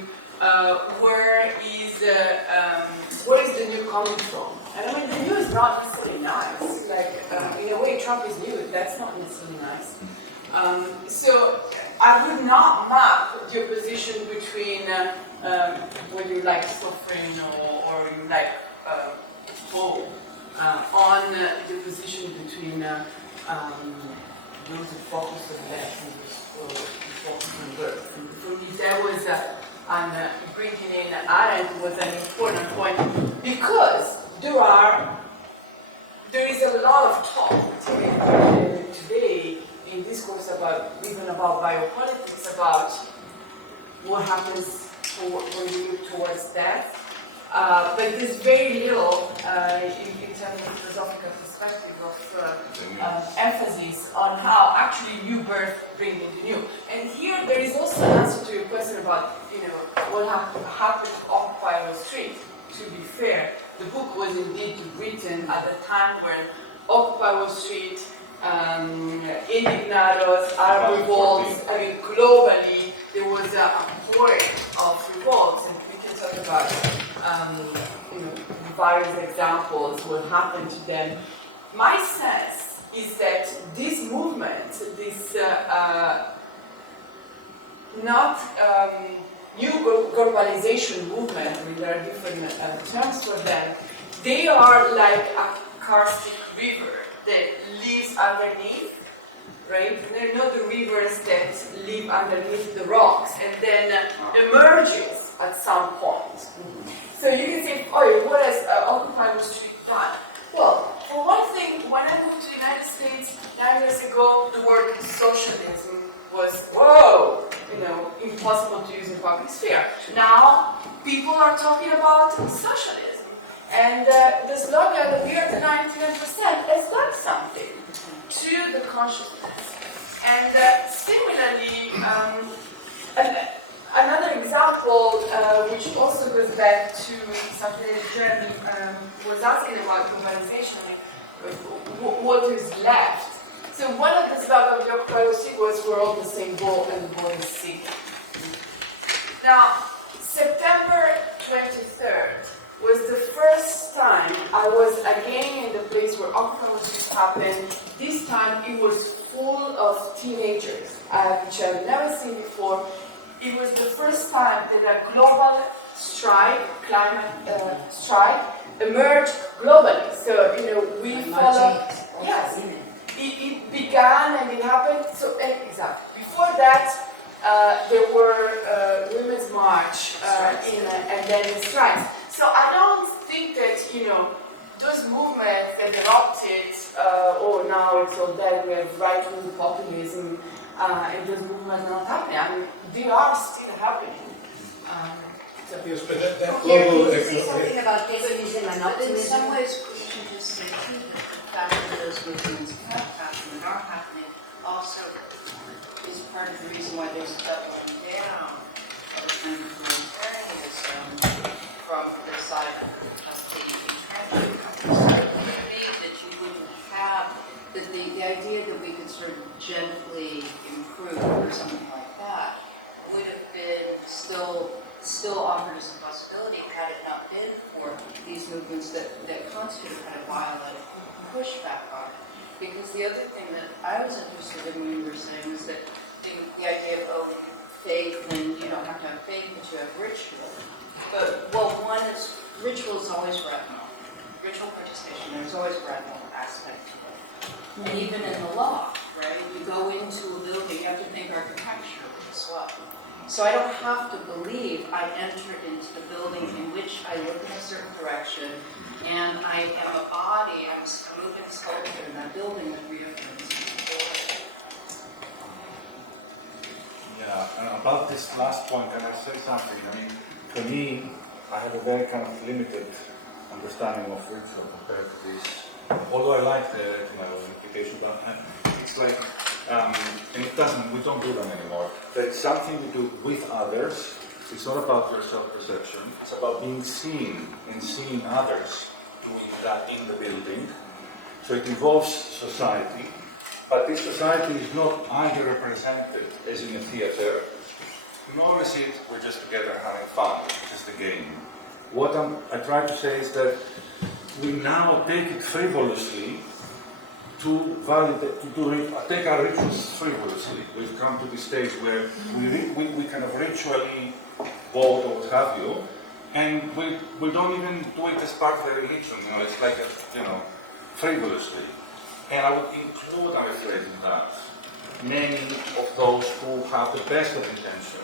where is the new coming from? And I mean, the new is not necessarily nice. Like, in a way, Trump is new. That's not necessarily nice. So I would not map the opposition between whether you like suffering or you like hope on the position between those who focus on death and those who focus on birth. And for me, that was and bringing in Arendt was an important point because there are there is a lot of talk today in discourse about, even about biopolitics, about what happens when you look towards death. But there's very little in terms of philosophical perspective of emphasis on how actually new birth brings into new. And here there is also an answer to your question about, what happened to Occupy Wall Street. To be fair, the book was indeed written at the time when Occupy Wall Street, Indignados, Arab revolts, globally there was a pouring of revolts, and we can talk about various examples, what happened to them. My sense is that this movement, this not new globalization movement, there are different terms for them, they are like a karstic river that lives underneath, right? They're not the rivers that live underneath the rocks and then emerges at some point. So you can say, oh, what has Occupy Wall Street done? Well, for one thing, when I moved to the United States 9 years ago, the word socialism was, whoa, impossible to use in public sphere. Now, people are talking about socialism. And the slogan, we are the 99%, has done something to the consciousness. And similarly, another example, which also goes back to something that Jen was asking about globalization, what is left. So one of the slogans of the Occupy Wall Street was, we're all in the same boat and the boat is sinking. Now, September 23rd was the first time I was again in the place where Occupy Wall Street happened. This time it was full of teenagers, which I've never seen before. It was the first time that a global strike, climate strike, emerged globally. So, we followed, yes, it began and it happened, so, exactly. Before that, there were Women's March, and then the strikes. So I don't think that, those movements that erupted, now it's all dead, we have right-wing populism, and those movements are not happening. They are still happening. Yes, but that global... Can you say something about pessimism and optimism? In some ways, we should just say too, that the fact that those movements have happened and are happening also is part of the reason why there's a doubling down of a kind of authoritarianism from the side of the entrenched countries. I believe that you wouldn't have, that the idea that we could sort of gently improve or something like that would have been still offered as a possibility had it not been for these movements that constitute a kind of violent pushback on it. Because the other thing that I was interested in when you were saying was that the idea of, faith, and you don't have to have faith, but you have ritual. But, one is, ritual is always rational. Ritual participation, there's always a rational aspect to it. And even in the law, right, you go into a building, you have to think architecturally as well. So I don't have to believe I entered into the building in which I look in a certain direction, and I am a body, I'm a moving sculpture in that building that reaffirms. Yeah, about this last point, can I say something? For me, I have a very kind of limited understanding of ritual compared to this. Although I like the implication, it's like, and it doesn't, we don't do them anymore. It's something we do with others. It's not about your self-perception. It's about being seen and seeing others doing that in the building. So it involves society, but this society is not either represented as in a theater, nor is it we're just together having fun, just a game. What I try to say is that we now take it frivolously to validate, take our rituals frivolously. We've come to this stage where we kind of ritually vote or what have you, and we don't even do it as part of the religion. It's like frivolously. And I would include, I'm afraid, in that many of those who have the best of intentions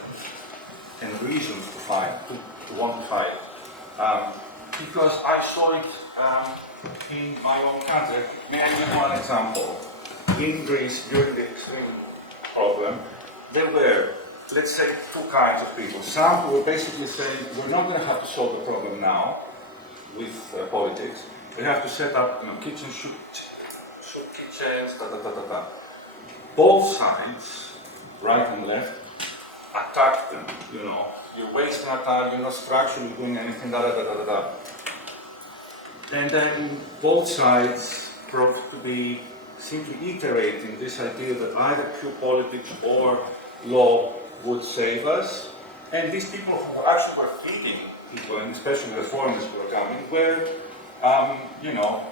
and reasons to fight, to want to fight, because I saw it in my own country. May I give one example? In Greece, during the extreme problem, there were, let's say, two kinds of people. Some who were basically saying, we're not going to have to solve the problem now with politics. We have to set up kitchen soup kitchens, da. Both sides, right and left, attack them, You're wasting our time, you're not structurally doing anything, da. And then both sides proved to be simply iterating this idea that either pure politics or law would save us. And these people who actually were feeding people, and especially the foreigners who were coming, were,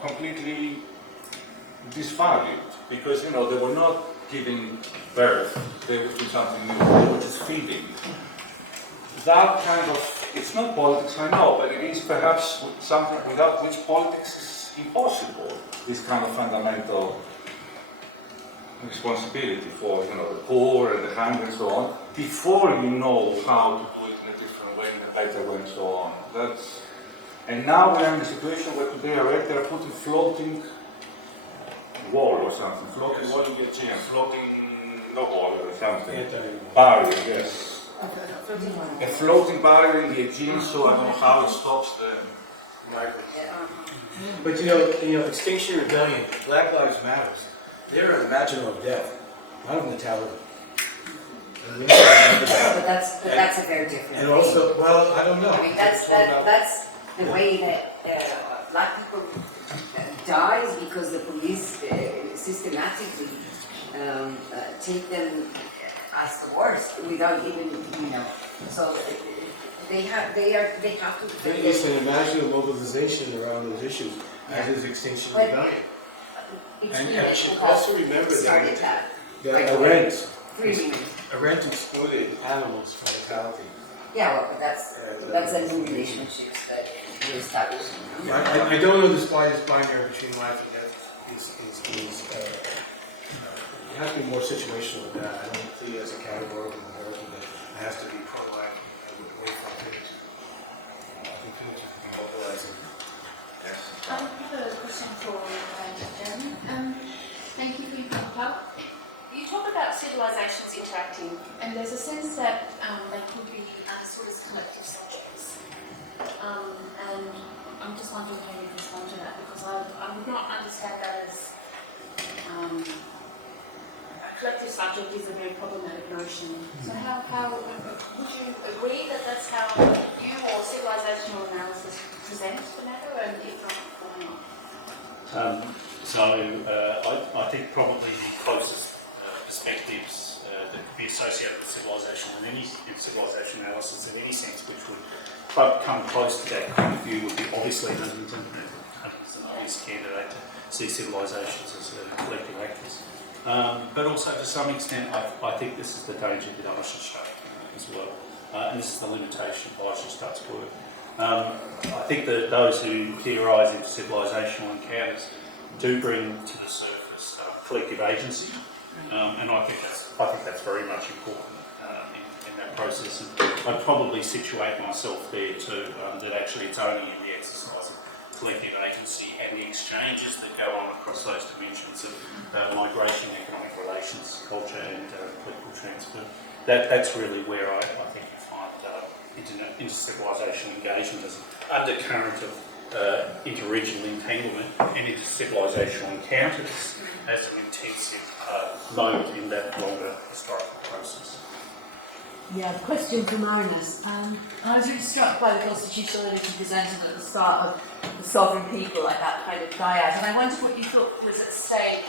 completely disvalued. Because, they were not giving birth, they were doing something new, they were just feeding. That kind of, it's not politics, I know, but it is perhaps something without which politics is impossible. This kind of fundamental responsibility for, the poor and the hungry and so on, before you know how to do it in a different way, in a better way and so on. And now we are in a situation where today they are putting floating wall or something, floating wall in the Aegean, floating no wall or something, barrier, yes. A floating barrier in the Aegean, so I don't know how it stops the migrants. But Extinction Rebellion, Black Lives Matter, they're imaginal of death, not of mentality. And we need to remember that. But that's a very different And thing. also, well, I don't know. I mean, that's the way that black people die is because the police systematically take them as the worst without even, so they have to. There is an imaginal mobilization around those issues, as is Extinction Rebellion. And also remember that Arendt excluded animals from mentality. Yeah, well, but that's a new relationship that we're establishing. I don't know the slightest binary between life and death. You have to be more situational than that. I don't see it as a categorical comparison that it has to be pro-life and away from things. I think people just be mobilizing. Yes. I have a question for Jeremy. Thank you for your talk. You talk about civilizations interacting, and there's a sense that they could be understood as collective subjects. And I'm just wondering how you respond to that, because I would not understand that as a collective subject is a very problematic notion. So how would you agree that that's how you or civilizational analysis presents the matter, and if not, why not? I think probably the closest perspectives that could be associated with civilization and any civilization analysis in any sense, which would come close to that kind of view, would be obviously Huntington. Huntington's an obvious candidate to see civilizations as collective actors. But also, to some extent, I think this is the danger that I should show as well. And this is the limitation of Eisenstadt's work. I think that those who theorise into civilizational encounters do bring to the surface collective agency, and I think that's very much important in that process. And I'd probably situate myself there too, that actually it's only in the exercise of collective agency and the exchanges that go on across those dimensions of migration, economic relations, culture and political transfer. That's really where I think you find inter-civilizational engagement as an undercurrent of inter-regional entanglement and inter-civilizational encounters as an intensive mode in that longer historical process. Yeah, question for Marinos. I was really struck by the constitutional image you presented at the start of the sovereign people, like that kind of dyad, and I wondered what you thought was at stake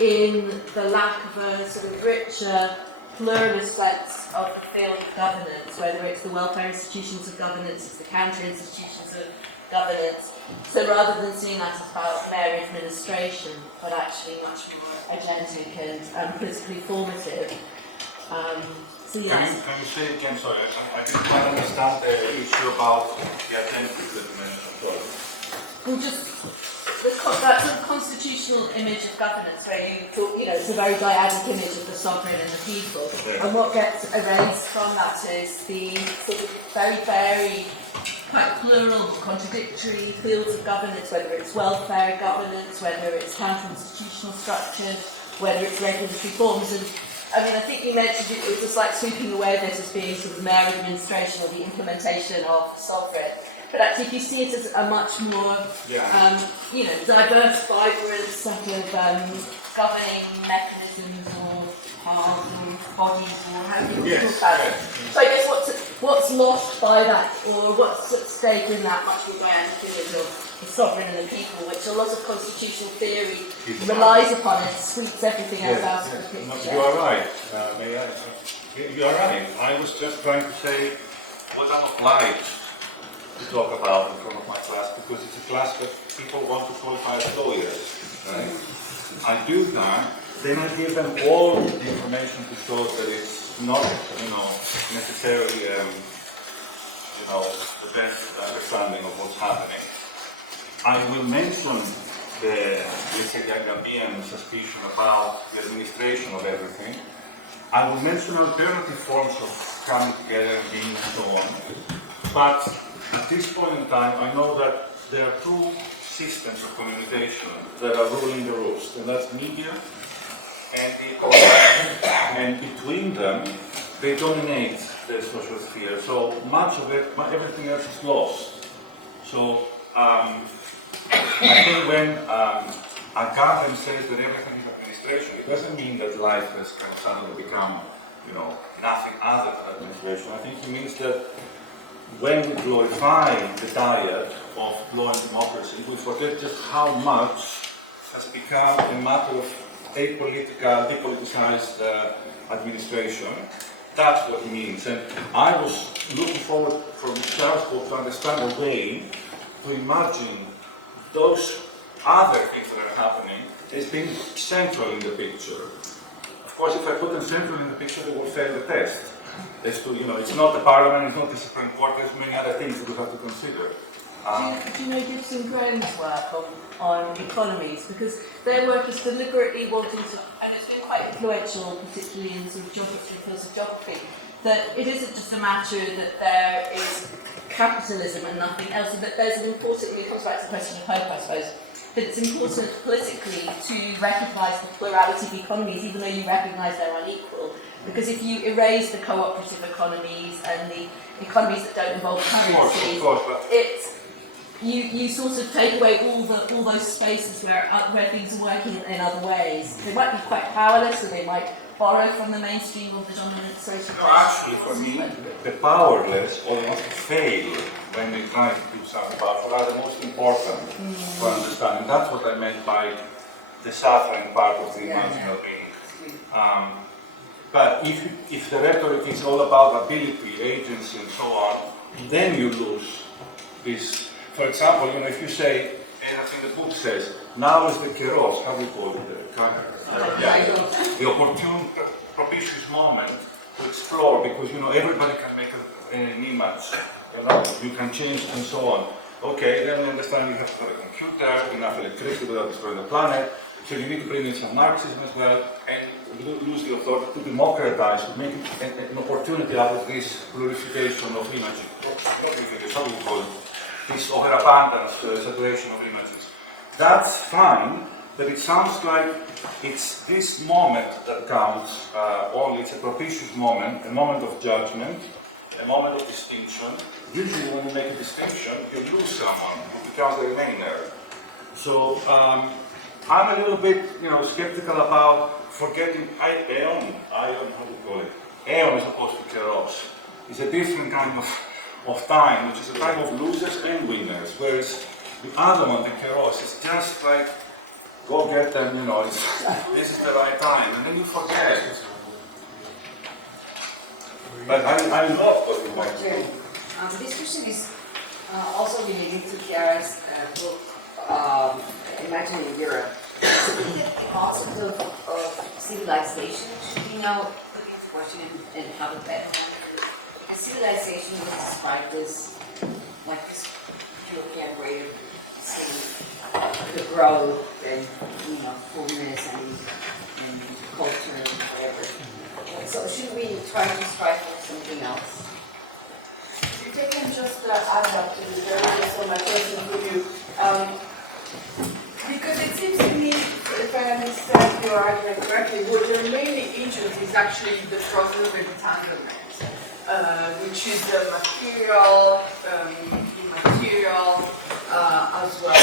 in the lack of a sort of richer, pluralist sense of the field of governance, whether it's the welfare institutions of governance, it's the counter institutions of governance. So rather than seeing that as about mere administration, but actually much more agentic and politically formative. So yes. Can you say it again? Sorry, I didn't quite understand the issue about the identity that you mentioned. Well, just that sort of constitutional image of governance, where you thought, it's a very dyadic image of the sovereign and the people. And what gets erased from that is the sort of very varied quite plural, contradictory fields of governance, whether it's welfare governance, whether it's counter-institutional structure, whether it's regulatory forms. And I mean, I think you mentioned it was just like sweeping away this as being sort of mere administration or the implementation of the sovereign. But actually, if you see it as a much more, diverse, vibrant set of governing mechanisms or powers or bodies or however you talk about it. So I guess what's lost by that, or what's at stake in that much more grand image of the sovereign and the people, which a lot of constitutional theory relies upon and sweeps everything else out of the picture. You are right, Meili. You are right. I was just trying to say what I'm obliged to talk about in front of my class, because it's a class that people want to qualify as lawyers, right? I do that, then I give them all the information to show that it's not, necessarily, the best understanding of what's happening. I will mention the European suspicion about the administration of everything. I will mention alternative forms of coming together and being and so on. But at this point in time, I know that there are two systems of communication that are ruling the roost, and that's media and the economy. And between them, they dominate the social sphere. So much of it, everything else is lost. So I think when Lacan says that everything is administration, it doesn't mean that life has kind of suddenly become, nothing other than administration. I think it means that when we glorify the diet of law and democracy, we forget just how much has become a matter of apolitical, depoliticized administration. That's what it means. And I was looking forward from Chiara's book to understand a way to imagine those other things that are happening as being central in the picture. Of course, if I put them central in the picture, they will fail the test. As to, it's not the parliament, it's not the Supreme Court, there's many other things that we have to consider. Do you know Gibson Graham's work on economies? Because their work is deliberately wanting to, and it's been quite influential, particularly in sort of geography, philosophy, that it isn't just a matter that there is capitalism and nothing else, and that there's an important, it comes back to the question of hope, I suppose, that it's important politically to recognise the plurality of economies, even though you recognise they're unequal. Because if you erase the cooperative economies and the economies that don't involve currency, you sort of take away all those spaces where things are working in other ways. They might be quite powerless, or they might borrow from the mainstream or the dominant social. No, actually, for me, the powerless or the ones who fail when they try to do something powerful are the most important for understanding. That's what I meant by the suffering part of the imaginal being. But if the rhetoric is all about ability, agency, and so on, then you lose this. For example, if you say, and I think the book says, now is the Kairos, how do you call it? The opportune, propitious moment to explore, because everybody can make an image. You can change and so on. Okay, then we understand you have to have a computer, enough electricity without destroying the planet. So you need to bring in some Marxism as well, and use the authority to democratize, to make an opportunity out of this glorification of images. How do you call it? This overabundance, saturation of images. That's fine, but it sounds like it's this moment that counts only. It's a propitious moment, a moment of judgment, a moment of distinction. Usually when you make a distinction, you lose someone who becomes the remainder. So I'm a little bit, skeptical about forgetting Aeon, how do you call it? Aeon is opposed to Kairos. It's a different kind of time, which is a time of losers and winners, whereas the other one, the Kairos, is just like, go get them, this is the right time, and then you forget. But I love what you might do. This question is also related to Chiara's book, Imagining Europe. The concept of civilization should be now put into question and have a better understanding. And civilization was described as like this European way of seeing the growth and fullness and culture and whatever. So should we try to strive for something else? If I can just add up to this, there is so much question for you. Because it seems to me, if I understand your argument correctly, what you're mainly interested is actually the process of entanglement, which is the material, immaterial as well.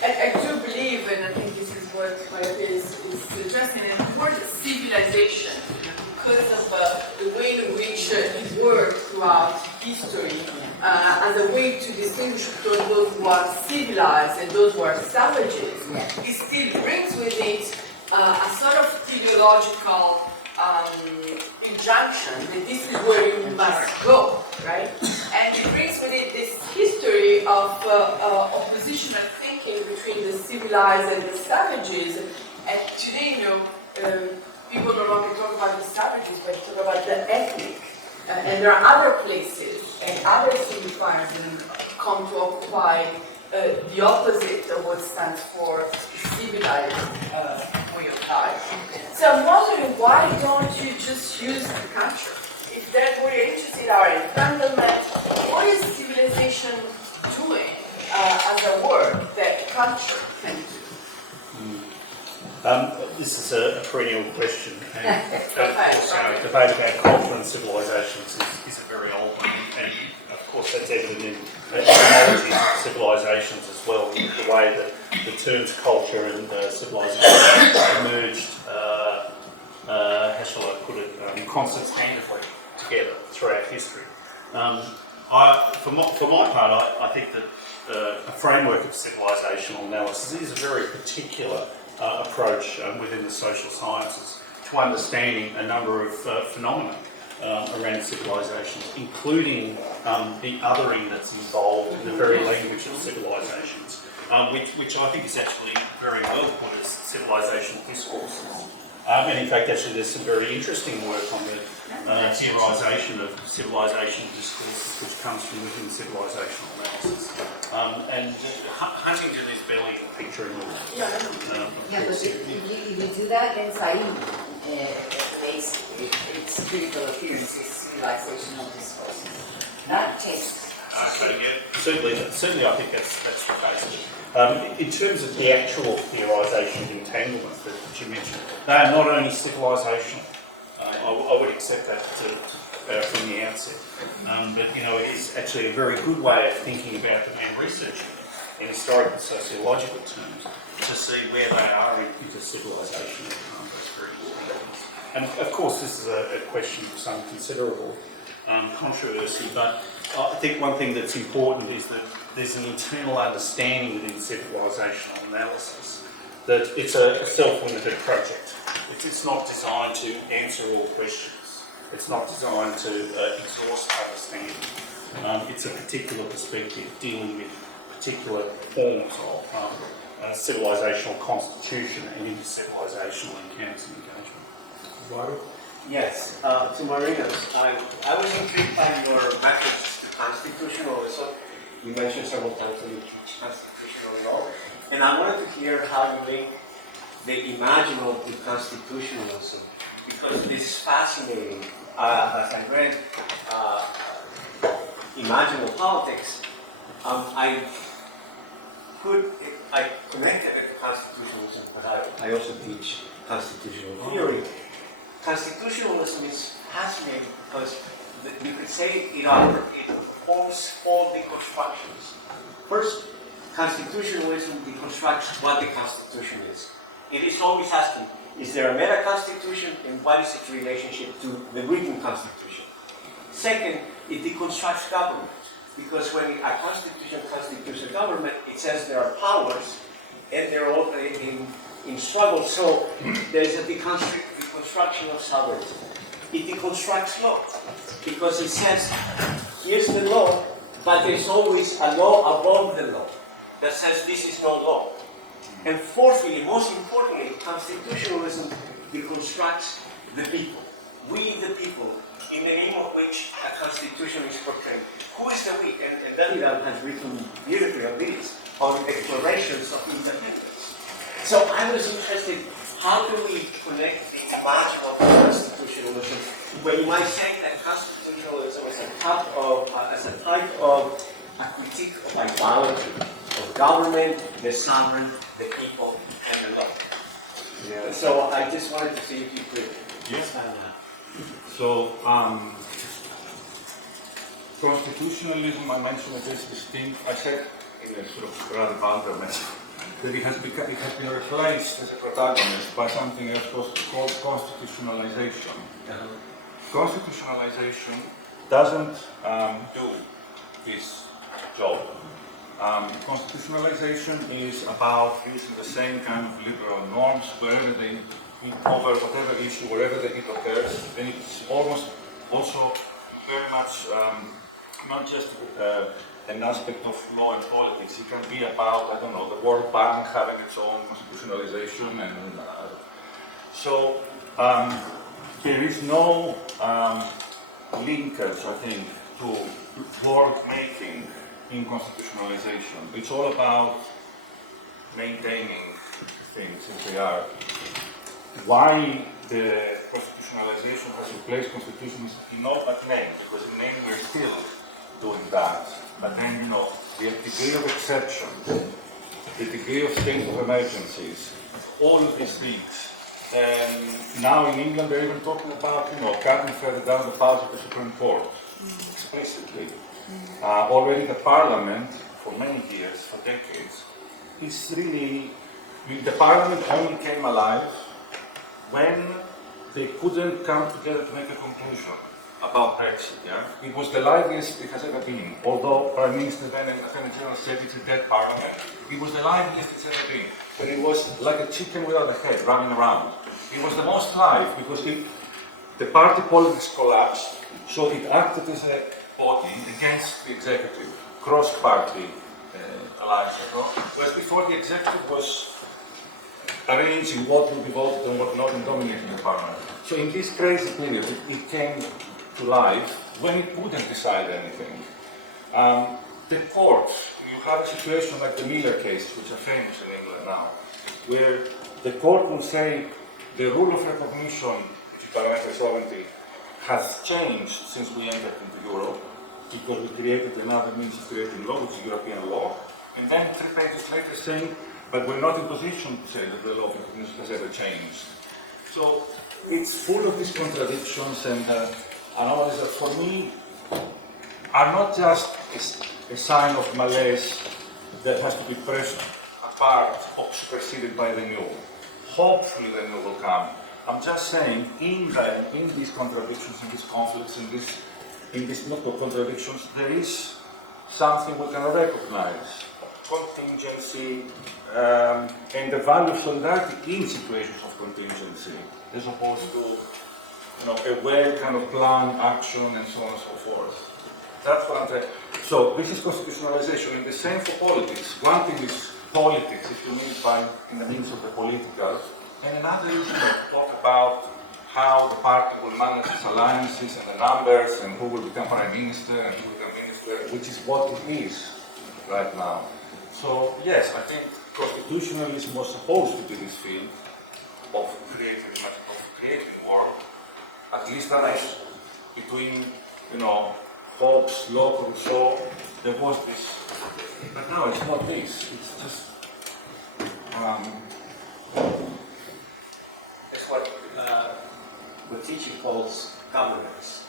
And I do believe, and I think this is what is suggesting, an important civilization, because of the way in which it worked throughout history, as a way to distinguish between those who are civilized and those who are savages. It still brings with it a sort of teleological injunction that this is where you must go, right? And it brings with it this history of oppositional thinking between the civilized and the savages. And today, people no longer talk about the savages, but talk about the ethnic. And there are other places and other signifiers that come to occupy the opposite of what stands for civilized way of life. So I'm wondering, why don't you just use the country? If that we're interested in our entanglement, what is civilization doing as a work that country can do? This is a perennial question, and of course, debate about culture and civilizations is a very old one, and of course that's evident in etymology of civilizations as well, in the way that the terms culture and civilization emerged, how shall I put it, constitutively together throughout history. For my part, I think that a framework of civilizational analysis is a very particular approach within the social sciences to understanding a number of phenomena around civilizations, including the othering that's involved in the very language of civilizations, which I think is actually very well put as civilizational discourses. And in fact, actually, there's some very interesting work on the theorisation of civilization discourses, which comes from within civilizational analysis. And Huntington is barely picturing all that. Yeah, but if you do that, then Said its critical appearance is civilizational discourses. That takes. Okay, yeah, certainly I think that's the case. In terms of the actual theorisation of entanglements that you mentioned, they are not only civilisational. I would accept that from the outset. But it is actually a very good way of thinking about them and researching in historical sociological terms to see where they are into civilisation. And of course, this is a question of some considerable controversy, but I think one thing that's important is that there's an internal understanding within civilisational analysis that it's a self-limited project. It's not designed to answer all questions. It's not designed to exhaust understanding. It's a particular perspective dealing with particular forms of civilisational constitution and inter-civilisational encounters and engagement. Eduardo? Yes, to Marinos, I was intrigued by your reference to constitutionalism. You mentioned several times that you teach constitutional law, and I wanted to hear how you link the imaginal to constitutionalism, because this is fascinating. As I read Imaginal Politics, I connected it to constitutionalism, but I also teach constitutional theory. Constitutionalism is fascinating because you could say it forms four deconstructions. First, constitutionalism deconstructs what the Constitution is. It is always asking, is there a meta-constitution, and what is its relationship to the written Constitution? Second, it deconstructs government, because when a Constitution constitutes a government, it says there are powers, and they're all in struggle. So there's a deconstruction of sovereignty. It deconstructs law, because it says, here's the law, but there's always a law above the law that says this is no law. And fourthly, most importantly, constitutionalism deconstructs the people. We, the people, in the name of which a constitution is proclaimed. Who is the we? And David has written beautifully on this, on declarations of independence. So I was interested, how do we connect the imaginal constitutionalism, when you might say that constitutionalism is a as a type of a critique of idolatry of government, the sovereign, the people, and the law. Yeah. So I just wanted to see if you could expand that. So, constitutionalism, I mentioned this thing, I said in a sort of rather vulgar message, that it has been replaced as a protagonist by something else called constitutionalization. Constitutionalization doesn't do this job. Constitutionalization is about using the same kind of liberal norms wherever they cover whatever issue, wherever it occurs, and it's almost also very much not just an aspect of law and politics. It can be about, I don't know, the World Bank having its own constitutionalization, and so there is no linkage, I think, to work making in constitutionalization. It's all about maintaining things as they are. Why the constitutionalization has replaced constitutions in all but name, because in name we're still doing that. But then, you know, the degree of exception, the degree of state of emergencies, all of these things. And now in England they're even talking about, you know, cutting further down the powers of the Supreme Court, explicitly. Already the Parliament, for many years, for decades, is really, I mean, the Parliament only came alive when they couldn't come together to make a conclusion about Brexit. Yeah? It was the liveliest it has ever been. Although Prime Minister then and Attorney General said it's a dead Parliament, it was the liveliest it's ever been. But it was like a chicken without a head running around. It was the most live because the party politics collapsed, so it acted as a body against the executive, cross-party alliance. Whereas before the executive was arranging what would be voted and what not and dominating the parliament. So in this crazy period, it came to life when it wouldn't decide anything. The courts, you have a situation like the Miller case, which are famous in England now, where the court will say the rule of recognition, which is parliamentary sovereignty, has changed since we entered into Europe, because we created another means of creating law, which is European law, and then 3 pages later saying, but we're not in position to say that the law of recognition has ever changed. So it's full of these contradictions and anomalies that for me are not just a sign of malaise that has to be pressed apart or preceded by the new. Hopefully the new will come. I'm just saying, in these contradictions, in these conflicts, in these not contradictions, there is something we can recognize. Contingency, and the value of solidarity in situations of contingency, as opposed to, you know, a well kind of planned action and so on and so forth. That's what I'm saying. So this is constitutionalization, and the same for politics. One thing is politics, if you mean by in the means of the political, and another is talk about how the party will manage its alliances and the numbers and who will become prime minister and who will become minister, which is what it is right now. So yes, I think constitutionalism was supposed to be this field of creating work. At least that is between, you know, Hobbes, Locke, Rousseau, there was this. But now it's not this. It's just it's what Bottici calls governance.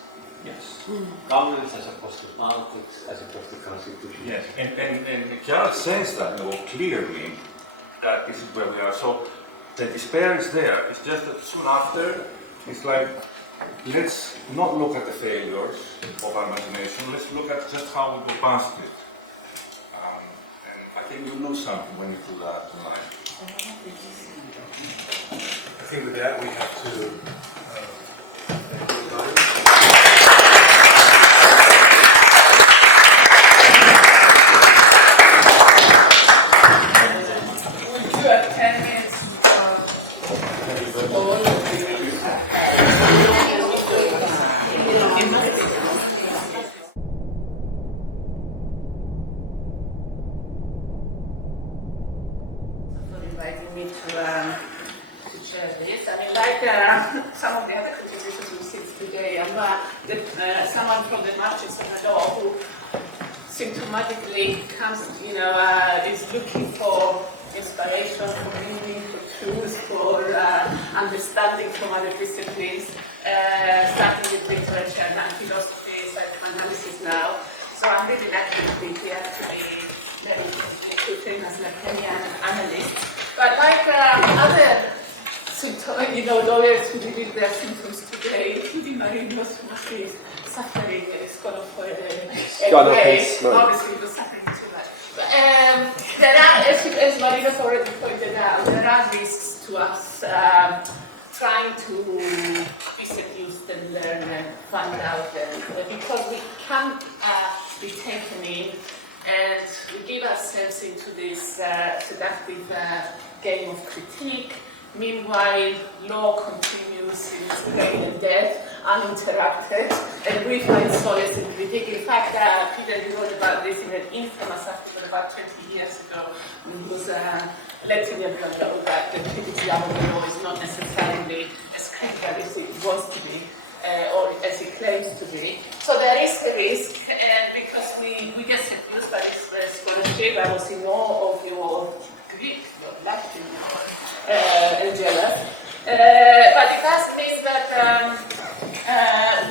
yes. Governance as opposed to politics, as opposed to constitution. Yes, and Chiara says that, you know, clearly that this is where we are. So the despair is there. It's just that soon after, it's like, let's not look at the failures of our imagination. Let's look at just how we go past it. And I think you lose something when you do that in life. I think with that we have to We do have 10 minutes. For inviting me to share this. I mean, like some today. I'm someone from the marches of the law who symptomatically comes, is looking for inspiration, for meaning, for truth, for understanding from other disciplines, starting with literature and philosophy, psychoanalysis now. So I'm really lucky to be here to be recruiting as a Lacanian analyst. But like other lawyers who did their symptoms today, including Marinos, who is suffering, is kind of obviously was suffering too much. There are, as Marinos already pointed out, there are risks to us trying to be seduced and learn and find out, because we can't be taken in and we give ourselves into this seductive game of critique. Meanwhile, law continues in its pain and death, uninterrupted, and we find solace in critique. In fact, Peter, you wrote about this in an infamous article about 20 years ago. It was letting everyone know that the criticism of the law is not necessarily as critical as it wants to be, or as it claims to be. So there is a risk, and because we get seduced by this scholarship, I was in awe of your Greek, your Latin, and jealous. But it does mean that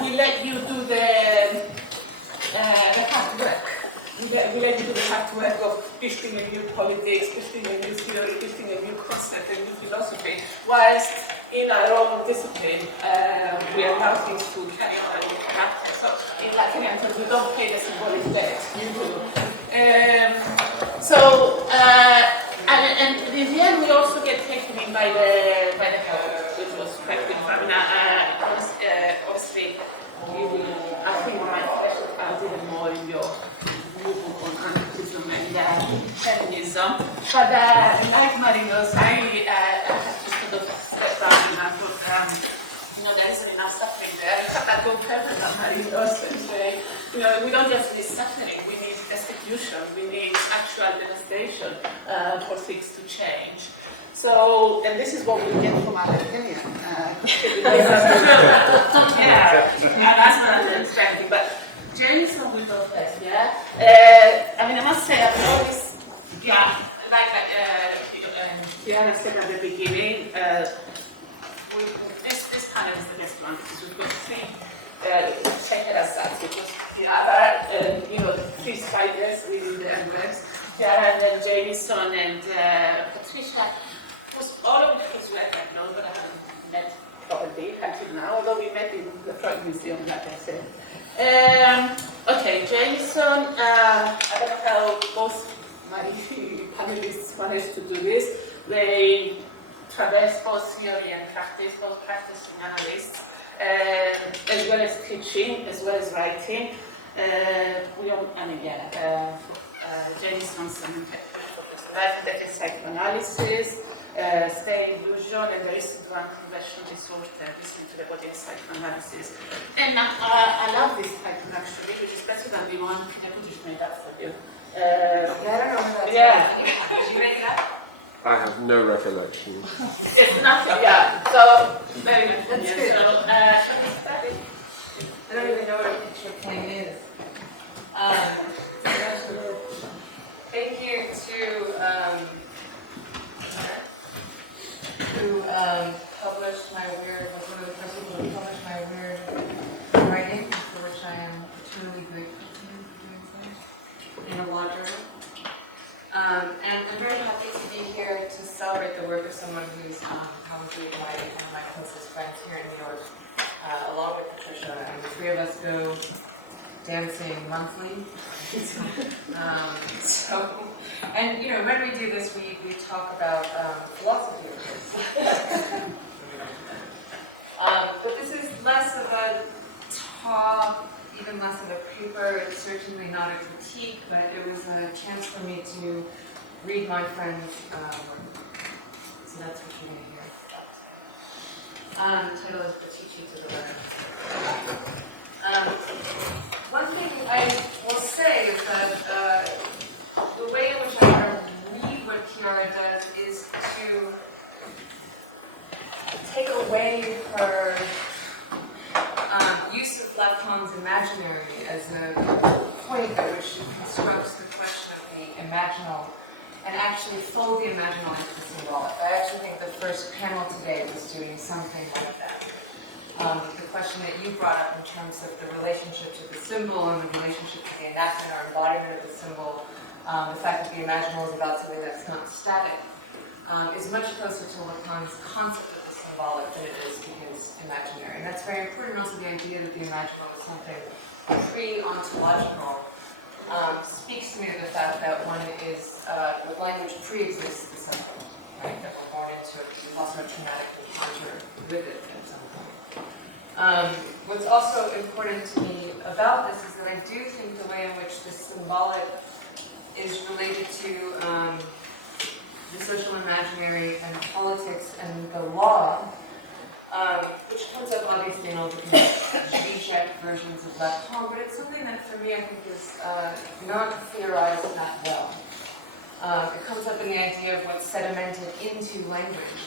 we let you do the hard work. We let you do the hard work of building a new politics, building a new theory, building a new concept, a new philosophy, whilst in our own discipline we allow things to carry on and happen. So in Lacanian terms, we don't pay the symbolic debt, you do. And in the end, we also get taken in by the help, which was quite good. Obviously, I think my pleasure comes even more in your movement on anarchism and feminism. But like Marinos, I have to sort of step down and I thought, there isn't enough suffering there. In fact, I go further than Marinos and say, we don't just need suffering, we need execution, we need actual devastation for things to change. So, and this is what we get from our opinion. That's not understanding, but Jamieson will go first, yeah? I must say, I've always, like Chiara said at the beginning, this panel is the best one because we've got three checkers because the other, three spiders reading the emblems, Chiara and then Jamieson and Patricia. All of it was well known, but I haven't met properly until now, although we met in the Freud Museum, like I said. Okay, Jamieson, I don't know how most my panelists managed to do this. They traverse both theory and practice, both practicing analysts, as well as teaching, as well as writing. Jamison's life psychoanalysis, staying illusion, and the recent one, conversion disorder, listening to the body and psychoanalysis. And I love this title actually, which is better than the one Peter Botticis made up for you. I don't know. Did you make it up? I have no recollection. It's nothing, so very much. That's good. So, shall we start? I don't even know what a picture plane is. Thank you to publish my weird, was one of the first people to publish my weird writing, for which I am truly grateful to you for doing so, in a law journal. And I'm very happy to be here to celebrate the work of someone who's probably one of my closest friends here in New York, along with Patricia, and the three of us go dancing monthly. And when we do this, we talk about philosophy of this. But this is less of a talk, even less of a paper. It's certainly not a critique, but it was a chance for me to read my friend's work. So that's what you're going to hear. The title is Bottici to the Letter. One thing I will say is that the way in which I read what Chiara does is to take away her use of Lacan's imaginary as a point at which he constructs the question of the imaginal and actually fold the imaginal into the symbolic. I actually think the first panel today was doing something like that. The question that you brought up in terms of the relationship to the symbol and the relationship to the enactment or embodiment of the symbol, the fact that the imaginal is about something that's not static, is much closer to Lacan's concept of the symbolic than it is to his imaginary. And that's very important. Also, the idea that the imaginal is something pre-ontological speaks to me of the fact that one is, the language pre-exists the symbol, right? That we're born into it, we also traumatically conjure with it at some point. What's also important to me about this is that I do think the way in which the symbolic is related to the social imaginary and politics and the law, which comes up obviously in all the Zizek versions of Lacan, but it's something that for me I think is not theorized that well. It comes up in the idea of what's sedimented into language,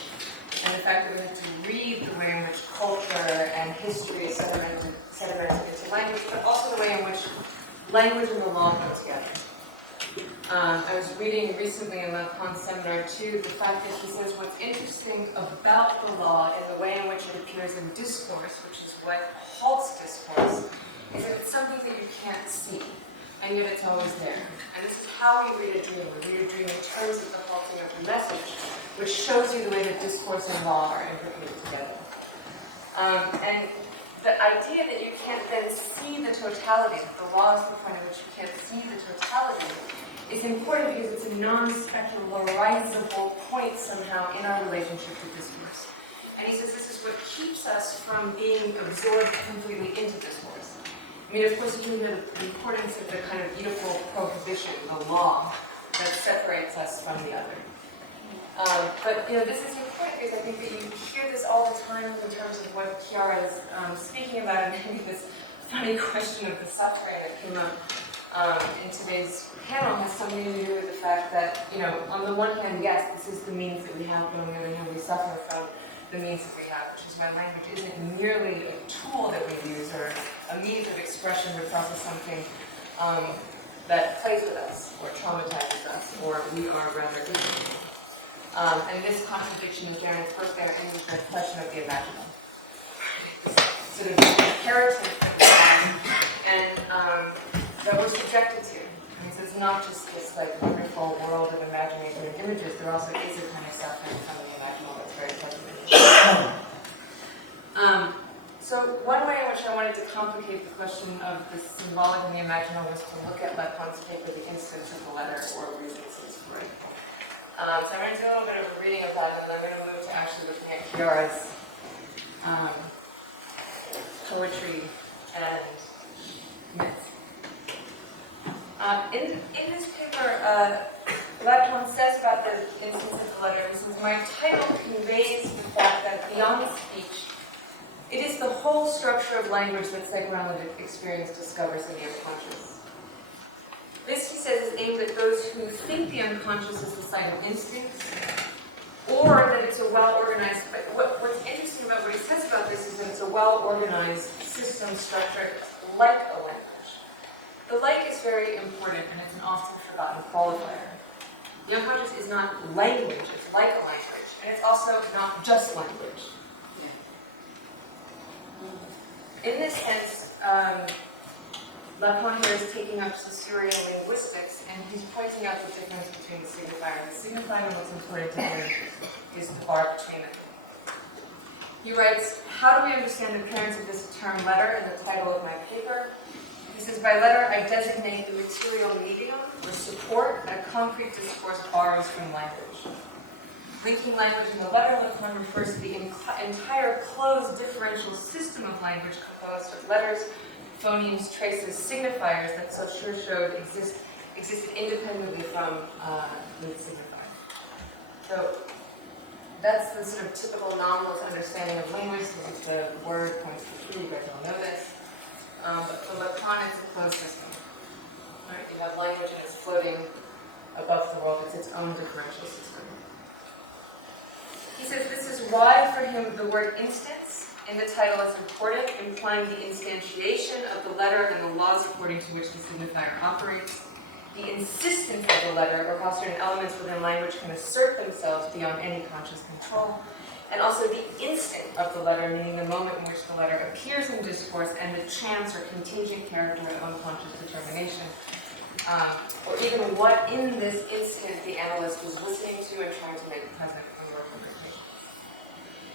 and the fact that we have to read the way in which culture and history is sedimented into language, but also the way in which language and the law come together. I was reading recently in Lacan's seminar too, the fact that he says what's interesting about the law in the way in which it appears in discourse, which is what halts discourse, is that it's something that you can't see, and yet it's always there. And this is how we read a dream. We read a dream in terms of the halting of the message, which shows you the way that discourse and law are imbricated together. And the idea that you can't then see the totality, that the law is the point at which you can't see the totality, is important because it's a non-specularizable point somehow in our relationship to discourse. And he says this is what keeps us from being absorbed completely into discourse. I mean, of course, you know the importance of the kind of beautiful prohibition, the law, that separates us from the other. But you know, this is important because I think that you hear this all the time in terms of what Chiara is speaking about, and maybe this funny question of the suffering that came up in today's panel has something to do with the fact that, you know, on the one hand, yes, this is the means that we have, but on the other hand, we suffer from the means that we have, which is why language isn't merely a tool that we use or a means of expression to process something that plays with us or traumatizes us, or we are rather ignorant. And this contradiction is there in first there in the question of the imaginal. This sort of imperative and that we're subjected to. I mean, so it's not just this like wonderful world of imagination and images, there also is a kind of suffering from the imaginal that's very present. So one way in which I wanted to complicate the question of the symbolic and the imaginal was to look at Lacan's paper, The Instance of the Letter, or Reasons for it. So I'm going to do a little bit of a reading of that, and then I'm going to move to actually looking at Chiara's poetry and myth. In this paper, Lacan says about the instance of the letter, he says, my title conveys the fact that beyond speech, it is the whole structure of language that psychoanalytic experience discovers in the unconscious. This, he says, is aimed at those who think the unconscious is the site of instincts, or that it's a well-organized, but what's interesting about what he says about this is that it's a well-organized system structured like a language. The like is very important, and it's an often forgotten qualifier. The unconscious is not language, it's like a language, and it's also not just language. In this sense, Lacan here is taking up Saussurian linguistics, and he's pointing out the difference between the signifier and the signifier, and what's important to him is the bar between them. He writes, how do we understand the appearance of this term letter in the title of my paper? He says, by letter, I designate the material medium or support that a concrete discourse borrows from language. Linking language in the letter, Lacan refers to the entire closed differential system of language composed of letters, phonemes, traces, signifiers that Saussure showed existed independently from the signifier. So that's the sort of typical nominalist understanding of language. The word points to true, you guys all know this. But for Lacan, it's a closed system. Right? You have language and it's floating above the world. It's its own differential system. He says this is why, for him, the word instance in the title as important, implying the instantiation of the letter and the laws according to which the signifier operates, the insistence of the letter, or how certain elements within language can assert themselves beyond any conscious control, and also the instant of the letter, meaning the moment in which the letter appears in discourse, and the chance or contingent character of unconscious determination, or even what in this instant the analyst was listening to and trying to make present from your interpretation.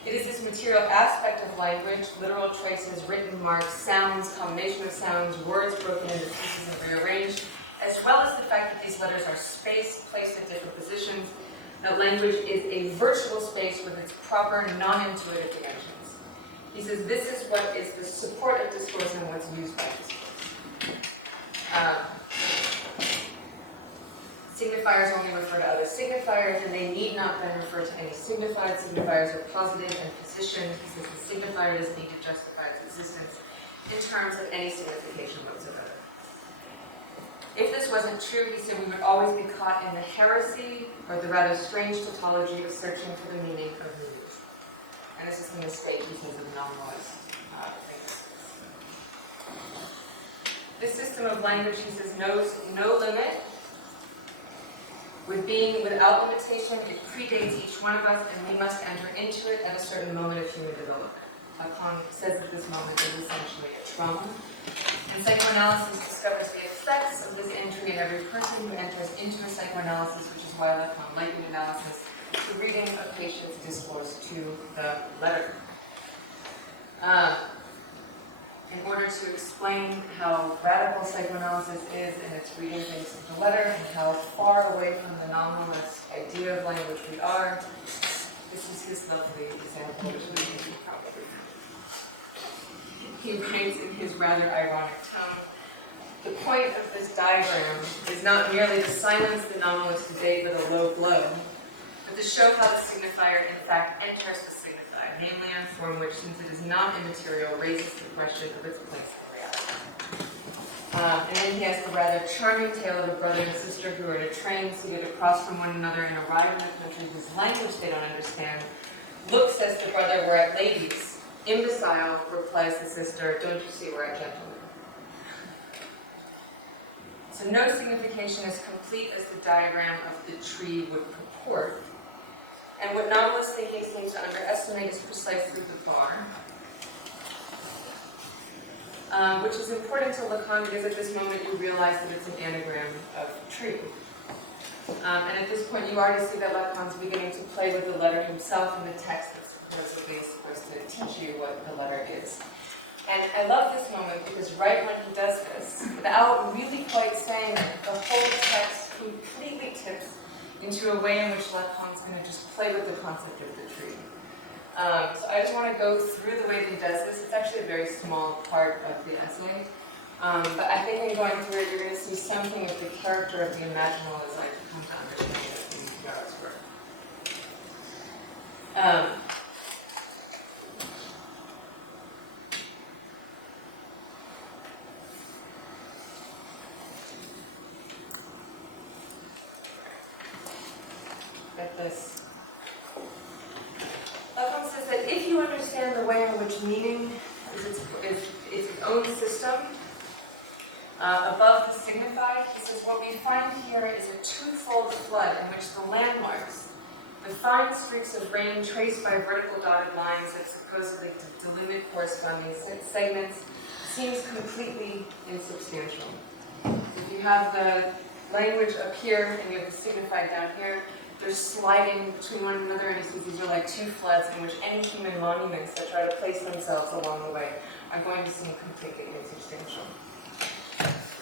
It is this material aspect of language, literal traces, written marks, sounds, combination of sounds, words broken into pieces and rearranged, as well as the fact that these letters are spaced, placed at different positions, that language is a virtual space with its proper, non-intuitive dimensions. He says this is what is the support of discourse and what's used by discourse. Signifiers only refer to other signifiers, and they need not then refer to any signified. Signifiers are positive and positioned, because the signifier doesn't need to justify its existence in terms of any signification whatsoever. If this wasn't true, he said we would always be caught in the heresy, or the rather strange tautology of searching for the meaning of meaning. And this is the mistake he says of nominalist thinkers. This system of language, he says, knows no limit. With being without limitation, it predates each one of us, and we must enter into it at a certain moment of human development. Lacan says that this moment is essentially a trauma. And psychoanalysis discovers the effects of this entry in every person who enters into a psychoanalysis, which is why Lacan likened analysis to reading a patient's discourse to the letter. In order to explain how radical psychoanalysis is in its reading things to the letter, and how far away from the nominalist idea of language we are, this is his lovely example, which we probably he writes in his rather ironic tone, the point of this diagram is not merely to silence the nominalist debate with a low blow, but to show how the signifier in fact enters the signified, namely in a form which, since it is not immaterial, raises the question of its place in reality. And then he has the rather charming tale of a brother and sister who are in a train seated across from one another and arrive in a country whose language they don't understand. Look, says the brother, we're at ladies. Imbecile, replies the sister, don't you see we're at gentlemen? So no signification is complete as the diagram of the tree would purport. And what novelist thinking seems to underestimate is precisely the bar, which is important to Lacan because at this moment you realize that it's an anagram of tree. And at this point you already see that Lacan's beginning to play with the letter himself in the text that's supposedly supposed to teach you what the letter is. And I love this moment because right when he does this, without really quite saying it, the whole text completely tips into a way in which Lacan's going to just play with the concept of the tree. So I just want to go through the way that he does this. It's actually a very small part of the essay. But I think in going through it, you're going to see something of the character of the imaginal as I come to understand it in Chiara's work. Get this. Lacan says that if you understand the way in which meaning is its own system, above the signified, he says what we find here is a twofold flood in which the landmarks, the fine streaks of rain traced by vertical dotted lines that supposedly delimit corresponding segments, seems completely insubstantial. If you have the language up here and you have the signified down here, they're sliding between one another, and these are like two floods in which any human monuments that try to place themselves along the way are going to seem completely insubstantial.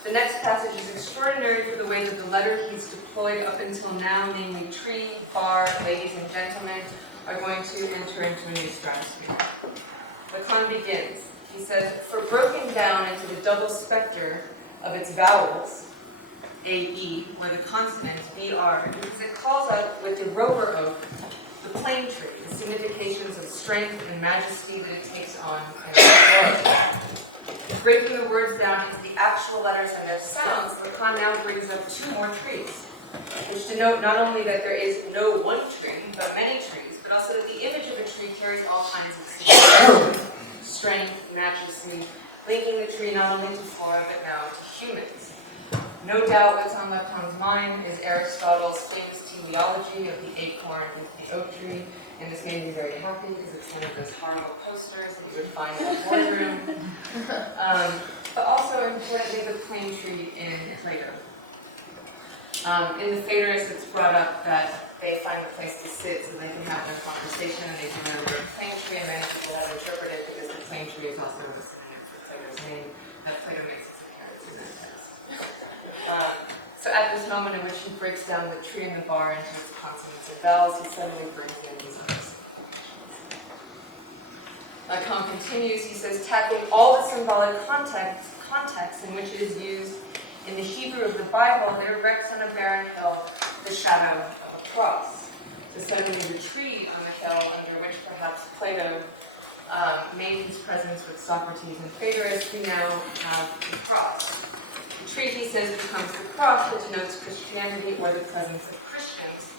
The next passage is extraordinary for the way that the letter he's deployed up until now, namely tree, bar, ladies and gentlemen, are going to enter into a new stratosphere. Lacan begins. He says, for broken down into the double spectre of its vowels, A-E, or the consonant, B-R, because it calls out with the rover oak, the plane tree, the significations of strength and majesty that it takes on in the world. Breaking the words down into the actual letters and their sounds, Lacan now brings up two more trees, which denote not only that there is no one tree, but many trees, but also that the image of a tree carries all kinds of significance. strength, majesty, linking the tree not only to flora but now to humans. No doubt what's on Lacan's mind is Aristotle's famous teleology of the acorn with the oak tree, and this made me very happy because it's one of those horrible posters that you would find in the boardroom. But also, importantly, the plane tree in Plato. In the Phaedrus, it's brought up that they find a place to sit so they can have their conversation, and they do remember a plane tree, and many people have interpreted because the plane tree is also a synonym for Plato's name, that Plato makes its appearance in that text. So at this moment in which he breaks down the tree in the bar into its consonants and vowels, he suddenly brings in these others. Lacan continues, he says, tackling all the symbolic context in which it is used in the Hebrew of the Bible, it erects on a barren hill the shadow of a cross. The suddenly retreat on the hill under which perhaps Plato made his presence with Socrates and Phaedrus, we now have the cross. The tree, he says, becomes the cross that denotes Christianity or the presence of Christians.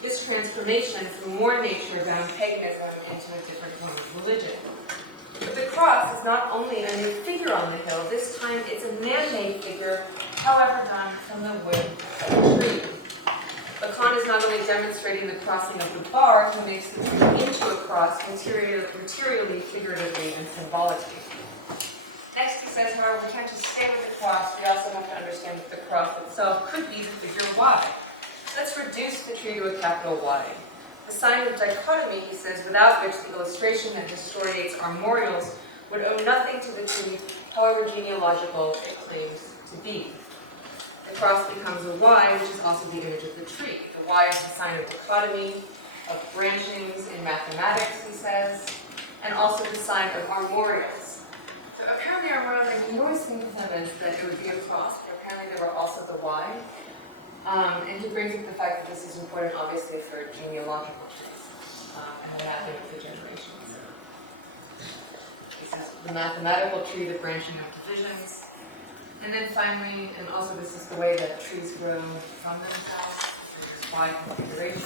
This transformation from more nature-bound paganism into a different form of religion. But the cross is not only a new figure on the hill, this time it's a man-made figure, however done from the wood of the tree. Lacan is not only demonstrating the crossing of the bar, he makes the tree into a cross materially, figuratively, and symbolically. Next, he says, however, we can't just stay with the cross, we also have to understand that the cross itself could be the figure Y. Let's reduce the tree to a capital Y. The sign of dichotomy, he says, without which the illustration that historiates our memorials would owe nothing to the tree, however genealogical it claims to be. The cross becomes a Y, which is also the image of the tree. The Y is the sign of dichotomy, of branchings in mathematics, he says, and also the sign of armorials. So apparently armorials, we always think of them as that it would be a cross, but apparently there were also the Y. And he brings up the fact that this is important, obviously, for genealogical trees and the mapping of the generations. He says the mathematical tree, the branching of divisions. And then finally, and also this is the way that trees grow from themselves, this is Y configuration.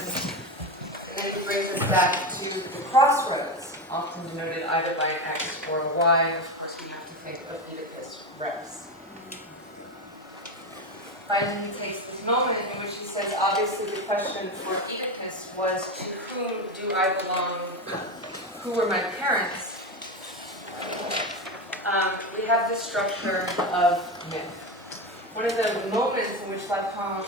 And then he brings us back to the crossroads, often denoted either by an X or a Y. Of course, we have to think of Oedipus Rex. Finally, he takes this moment in which he says, obviously the question for Oedipus was, to whom do I belong? Who were my parents? We have this structure of myth. One of the moments in which Lacan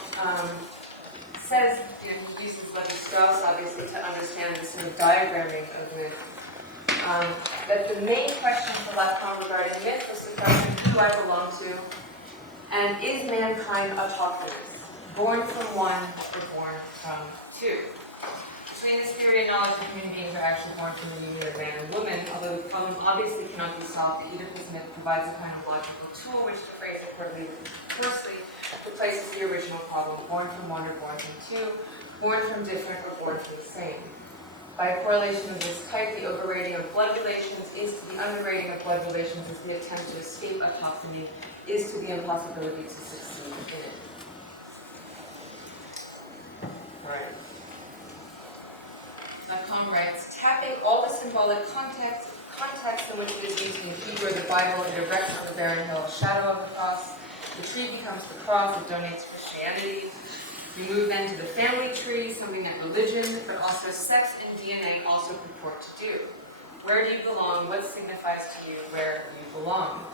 says, he uses Levi-Strauss obviously to understand this sort of diagramming of myth, that the main question for Lacan regarding myth was the question, who do I belong to? And is mankind autochthonous, born from one or born from two? So in this theory of knowledge, the human beings are actually born from the union of man and woman, although the problem obviously cannot be solved. The Oedipus myth provides a kind of logical tool which, to phrase it coarsely, replaces the original problem, born from one or born from two, born from different or born from the same. By a correlation of this type, the overrating of blood relations is to the underrating of blood relations is the attempt to escape autochthony, is to the impossibility to succeed in it. Right. Lacan writes, tapping all the symbolic context in which it is used in the Hebrew or the Bible, it erects on the barren hill a shadow of the cross. The tree becomes the cross, it donates Christianity. We move then to the family tree, something that religion, but also sex and DNA also purport to do. Where do you belong? What signifies to you where you belong?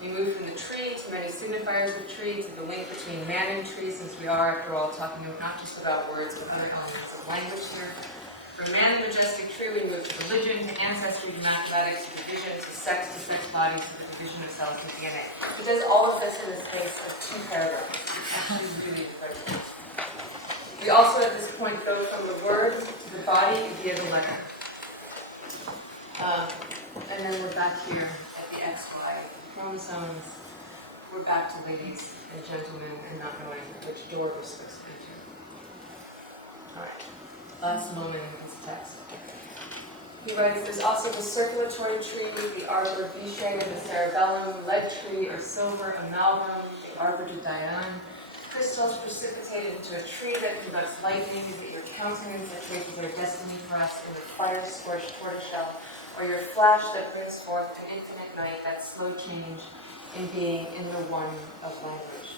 We move from the tree to many signifiers of tree, to the link between man and tree, since we are, after all, talking not just about words, but other elements of language here. From man and majestic tree, we move to religion, to ancestry, to mathematics, to division, to sex bodies, to the division of cells and DNA. He does all of this in the space of 2 paragraphs. Actually, really incredible. We also, at this point, go from the word to the body via the letter. And then we're back here at the XY chromosomes. We're back to ladies and gentlemen and not knowing which door we're supposed to enter. All right. Last moment in this text. He writes, there's also the circulatory tree, the arbor vitae, the cerebellum, lead tree or silver amalgam, the arbor de Diane, crystals precipitated into a tree that conducts lightning, that your countenance that traces our destiny for us in the fire-scorched tortoiseshell or your flash that brings forth an infinite night, that slow change in being in the one of language.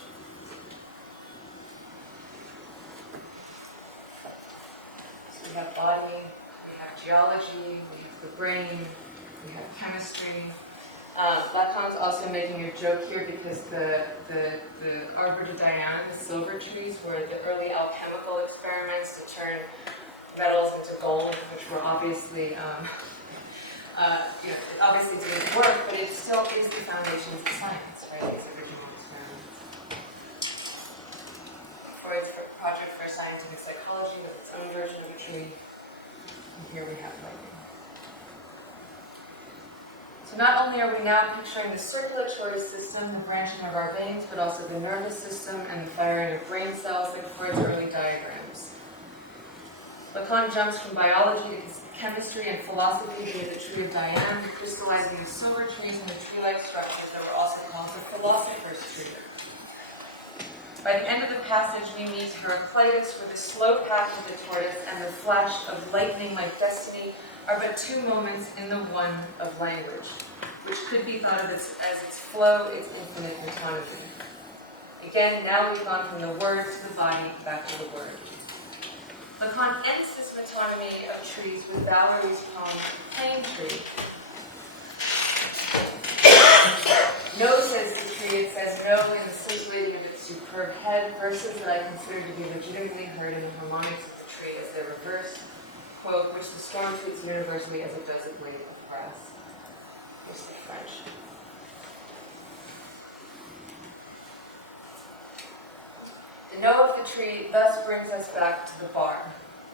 So we have body, we have geology, we have the brain, we have chemistry. Lacan's also making a joke here because the arbor de Diane, the silver trees, were the early alchemical experiments to turn metals into gold, which were obviously, obviously didn't work, but it still is the foundations of science, right? These original experiments. Freud's project for scientific psychology with its own version of a tree. And here we have lightning. So not only are we now picturing the circulatory system, the branching of our veins, but also the nervous system and the firing of brain cells like Freud's early diagrams. Lacan jumps from biology to chemistry and philosophy via the tree of Diane, crystallizing the silver trees and the tree-like structures that were also called the philosopher's tree. By the end of the passage, we meet Heraclitus, where the slow path of the tortoise and the flash of lightning like destiny are but two moments in the one of language, which could be thought of as its flow, its infinite metonymy. Again, now we've gone from the word to the body, back to the word. Lacan ends this metonymy of trees with Valerie's poem, Plane Tree. No, says the tree, it says no in the scintillating of its superb head, verses that I consider to be legitimately heard in the harmonics of the tree as they reverse, quote, which the storm treats universally as it does a blade of grass. Here's the French. The no of the tree thus brings us back to the bar,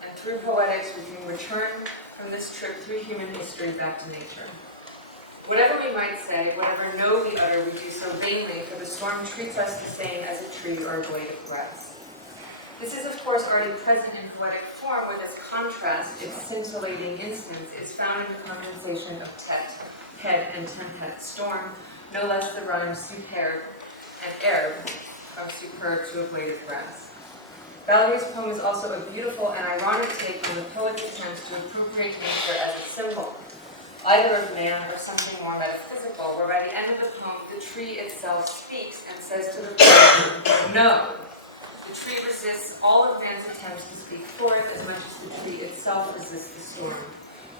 and through poetics we can return from this trip through human history back to nature. Whatever we might say, whatever no we utter, we do so vainly, for the storm treats us the same as a tree or a blade of grass. This is, of course, already present in poetic form, where this contrast, its scintillating instance, is found in the condensation of tete, head, and tempête, storm, no less the rhyme superbe and herbe, from superb to a blade of grass. Valerie's poem is also a beautiful and ironic take on the poet's attempts to appropriate nature as a symbol, either of man or something more metaphysical, where by the end of the poem, the tree itself speaks and says to the poet, no. The tree resists all of man's attempts to speak forth as much as the tree itself resists the storm.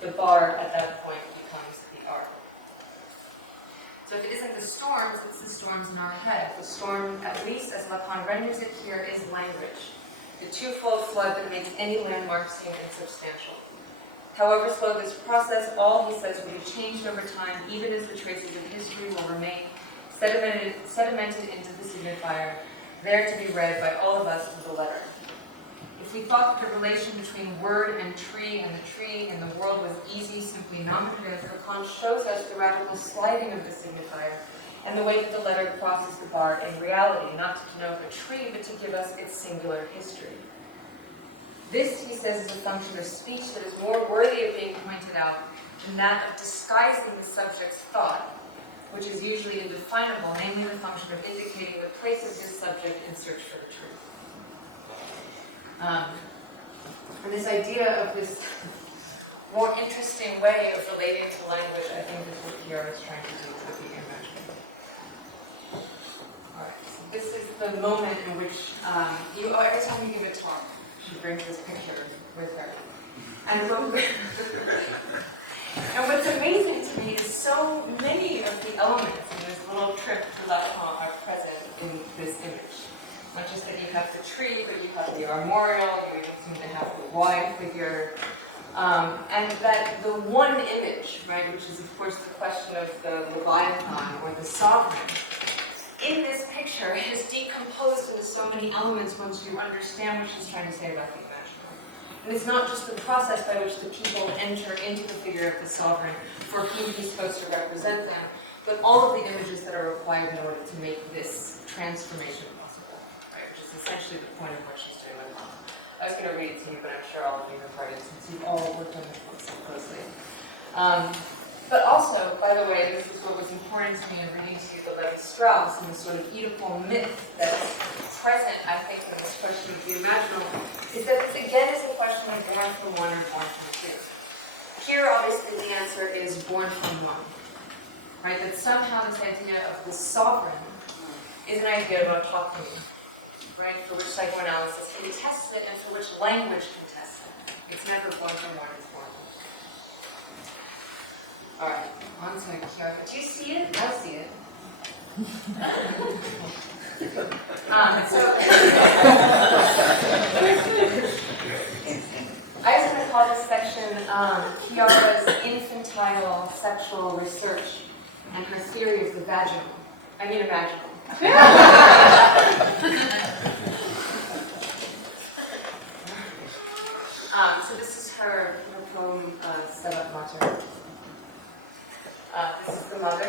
The bar, at that point, becomes the arc. So if it isn't the storms, it's the storms in our head. The storm, at least as Lacan renders it here, is language. The twofold flood that makes any landmark seem insubstantial. However slow this process, all, he says, will be changed over time, even as the traces of history will remain sedimented into the signifier, there to be read by all of us to the letter. If we thought that the relation between word and the tree in the world was easy, simply nominative, Lacan shows us the radical sliding of the signifier and the way that the letter crosses the bar in reality, not to denote a tree, but to give us its singular history. This, he says, is a function of speech that is more worthy of being pointed out than that of disguising the subject's thought, which is usually indefinable, namely the function of indicating the place of this subject in search for the truth. And this idea of this more interesting way of relating to language, I think is what Chiara is trying to do with the imaginary. All right, so this is the moment in which every time you give a talk, she brings this picture with her. And what's amazing to me is so many of the elements in this little trip to Lacan are present in this image. Not just that you have the tree, but you have the armorial, you even seem to have the Y figure. And that the one image, right, which is of course the question of the Leviathan or the sovereign, in this picture is decomposed into so many elements once you understand what she's trying to say about the imaginary. And it's not just the process by which the people enter into the figure of the sovereign for whom he's supposed to represent them, but all of the images that are required in order to make this transformation possible, right? Which is essentially the point of what she's doing with Lacan. I was going to read it to you, but I'm sure all of you have read it since you've all worked on this book so closely. But also, by the way, this is what was important to me in reading to you the Levi-Strauss and the sort of Oedipal myth that's present, I think, in this question of the imaginal, is that this again is a question of born from one or born from two. Here, obviously, the answer is born from one. Right? That somehow this idea of the sovereign is an idea about autonomy, right? For which psychoanalysis can test it and for which language can test it. It's never born from one, it's born from one. All right, on to Chiara. Do you see it? I see it. I was going to call this section Chiara's infantile sexual research and her theory of the vaginal. I mean imaginal. So this is her poem, Stabat Mater. This is the mother,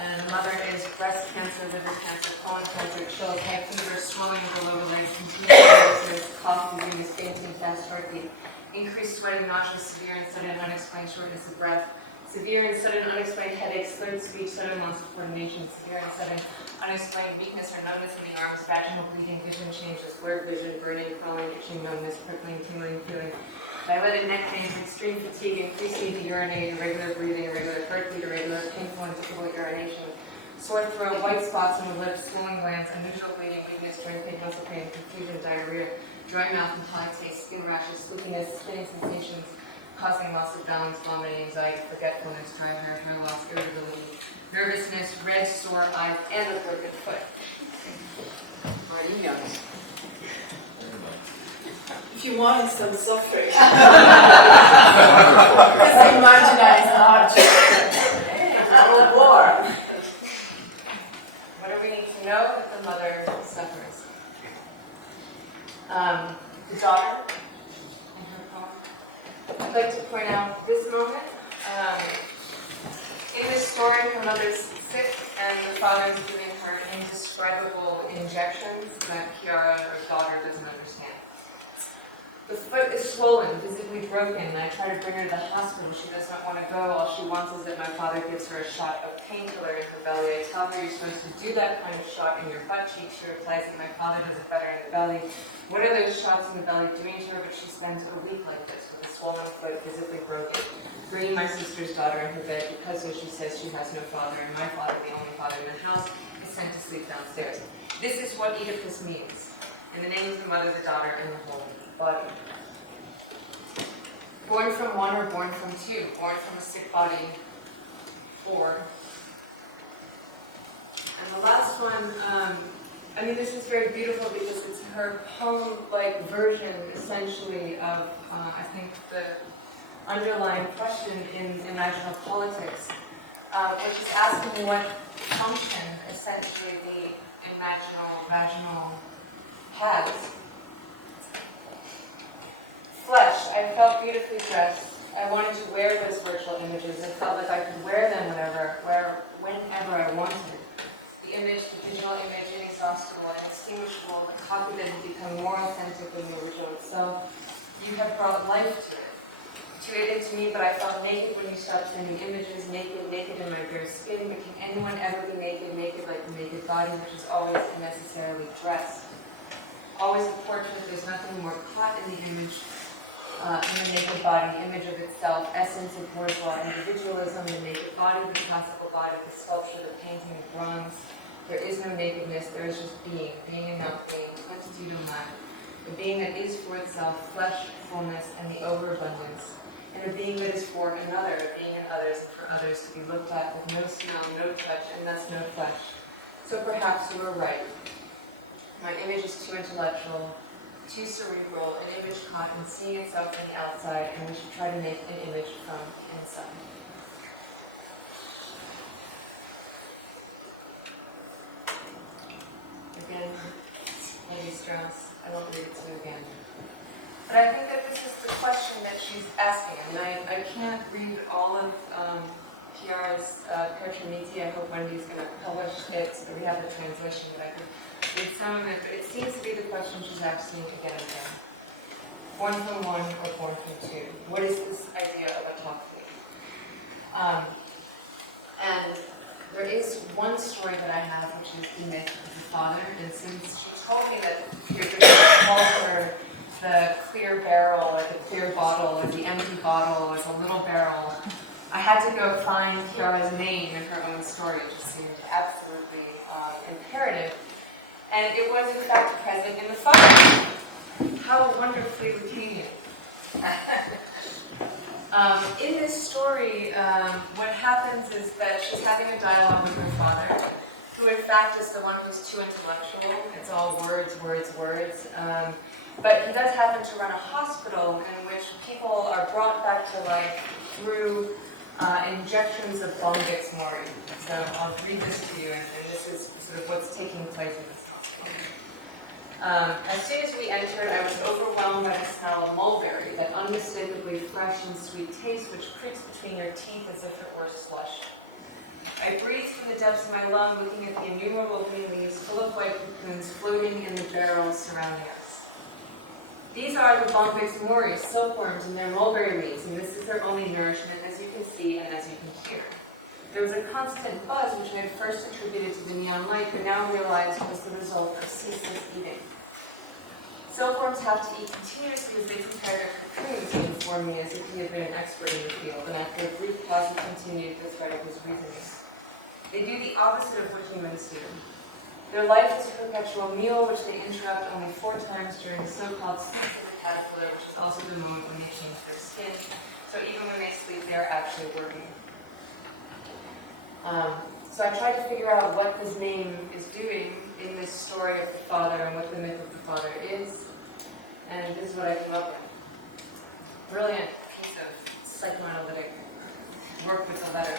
and the mother is breast cancer, liver cancer, colon cancer, chills, high fever, swelling of the lower legs, continuous cough, dizziness, fainting, fast heartbeat, increased sweating, nausea, severe and sudden unexplained shortness of breath, severe and sudden unexplained headaches, slurred speech, sudden loss of coordination, severe and sudden unexplained weakness or numbness in the arms, vaginal bleeding, vision changes, blurred vision, burning, crawling, itching, numbness, prickling, tingling, feeling, dilated neck pains, extreme fatigue, increased need to urinate, irregular breathing, irregular heartbeat, irregular painful and difficult urination, sore throat, white spots on the lips, swollen glands, unusual bleeding, weakness, joint pain, muscle pain, confusion, diarrhea, dry mouth and pie taste, skin rashes, sleepiness, spinning sensations, causing loss of balance, vomiting, anxiety, forgetfulness, dry hair, hair loss, irritability, nervousness, red, sore eyes, and a broken foot. Are you young? If you wanted some suffrage. This Imaginaries object. War. What do we need to know that the mother suffers? The daughter and her poem. I'd like to point out this moment. In this story, her mother's sick and the father's giving her indescribable injections that Chiara, her daughter, doesn't understand. The foot is swollen, visibly broken, and I try to bring her to the hospital. She does not want to go. All she wants is that my father gives her a shot of painkiller in her belly. I tell her you're supposed to do that kind of shot in your butt cheek. She replies that my father does it better in the belly. What are those shots in the belly doing to her? But she spends a week like this with a swollen foot, visibly broken, bringing my sister's daughter in her bed because, as she says, she has no father, and my father, the only father in the house, is sent to sleep downstairs. This is what Oedipus means. In the name of the mother, the daughter, and the whole body. Born from one or born from two, born from a sick body, or. And the last one, I mean, this is very beautiful because it's her poem-like version, essentially, of, I think, the underlying question in Imaginal Politics, which is asking what function, essentially, the vaginal has. Flesh, I felt beautifully dressed. I wanted to wear those virtual images. I felt like I could wear them whenever I wanted. The image, the digital image, inexhaustible, inextinguishable, a copy that had become more authentic than the original itself. You have brought life to it. To it and to me, but I felt naked when you stopped sending images, naked in my bare skin. But can anyone ever be naked like the naked body, which is always unnecessarily dressed? Always a portrait, there's nothing more caught in the image. In the naked body, image of itself, essence of bourgeois individualism, the naked body, the classical body, the sculpture, the painting, the bronze. There is no nakedness, there is just being and not being, quantitude of mind. The being that is for itself, flesh, fullness, and the overabundance. And a being that is for another, a being in others, and for others to be looked at with no smell, no touch, and thus no flesh. So perhaps you were right. My image is too intellectual, too cerebral, an image caught in seeing itself from the outside, and we should try to make an image from inside. Again, Lady Strauss, I won't read it to you again. But I think that this is the question that she's asking, and I can't read all of Chiara's Pertramiti. I hope Wendy's going to publish it so that we have the translation, but I could read some of it. But it seems to be the question she's asking again and again. Born from one or born from two? What is this idea of autophagy? And there is one story that I have, which is the myth of the father, and since she told me that Patricia calls her the clear barrel or the clear bottle or the empty bottle or the little barrel. I had to go find Chiara's name in her own story, which seemed absolutely imperative. And it was in fact present in the fire. How wonderfully routine. In this story, what happens is that she's having a dialogue with her father, who in fact is the one who's too intellectual. It's all words, words, words. But he does happen to run a hospital in which people are brought back to life through injections of Bombyx mori. So I'll read this to you, and this is sort of what's taking place in this hospital. As soon as we entered, I was overwhelmed by the smell of mulberry, that unmistakably fresh and sweet taste which creeps between your teeth as if it were slush. I breathed from the depths of my lung, looking at the innumerable green leaves full of white cocoons floating in the barrels surrounding us. These are the Bombyx mori, silkworms and their mulberry leaves, and this is their only nourishment, as you can see and as you can hear. There was a constant buzz which I had first attributed to the neon light, but now realized was the result of ceaseless eating. Silkworms have to eat continuously as they prepare their cocoons, he informed me as if he had been an expert in the field, and after a brief pause he continued the thread of his reasoning. They do the opposite of what humans do. Their life is a perpetual meal which they interrupt only 4 times during the so-called sleep of the caterpillar, which is also the moment when they change their skin. So even when they sleep, they are actually working. So I tried to figure out what this name is doing in this story of the father and what the myth of the father is. And this is what I came up with. Brilliant piece of psychoanalytic work with the letter.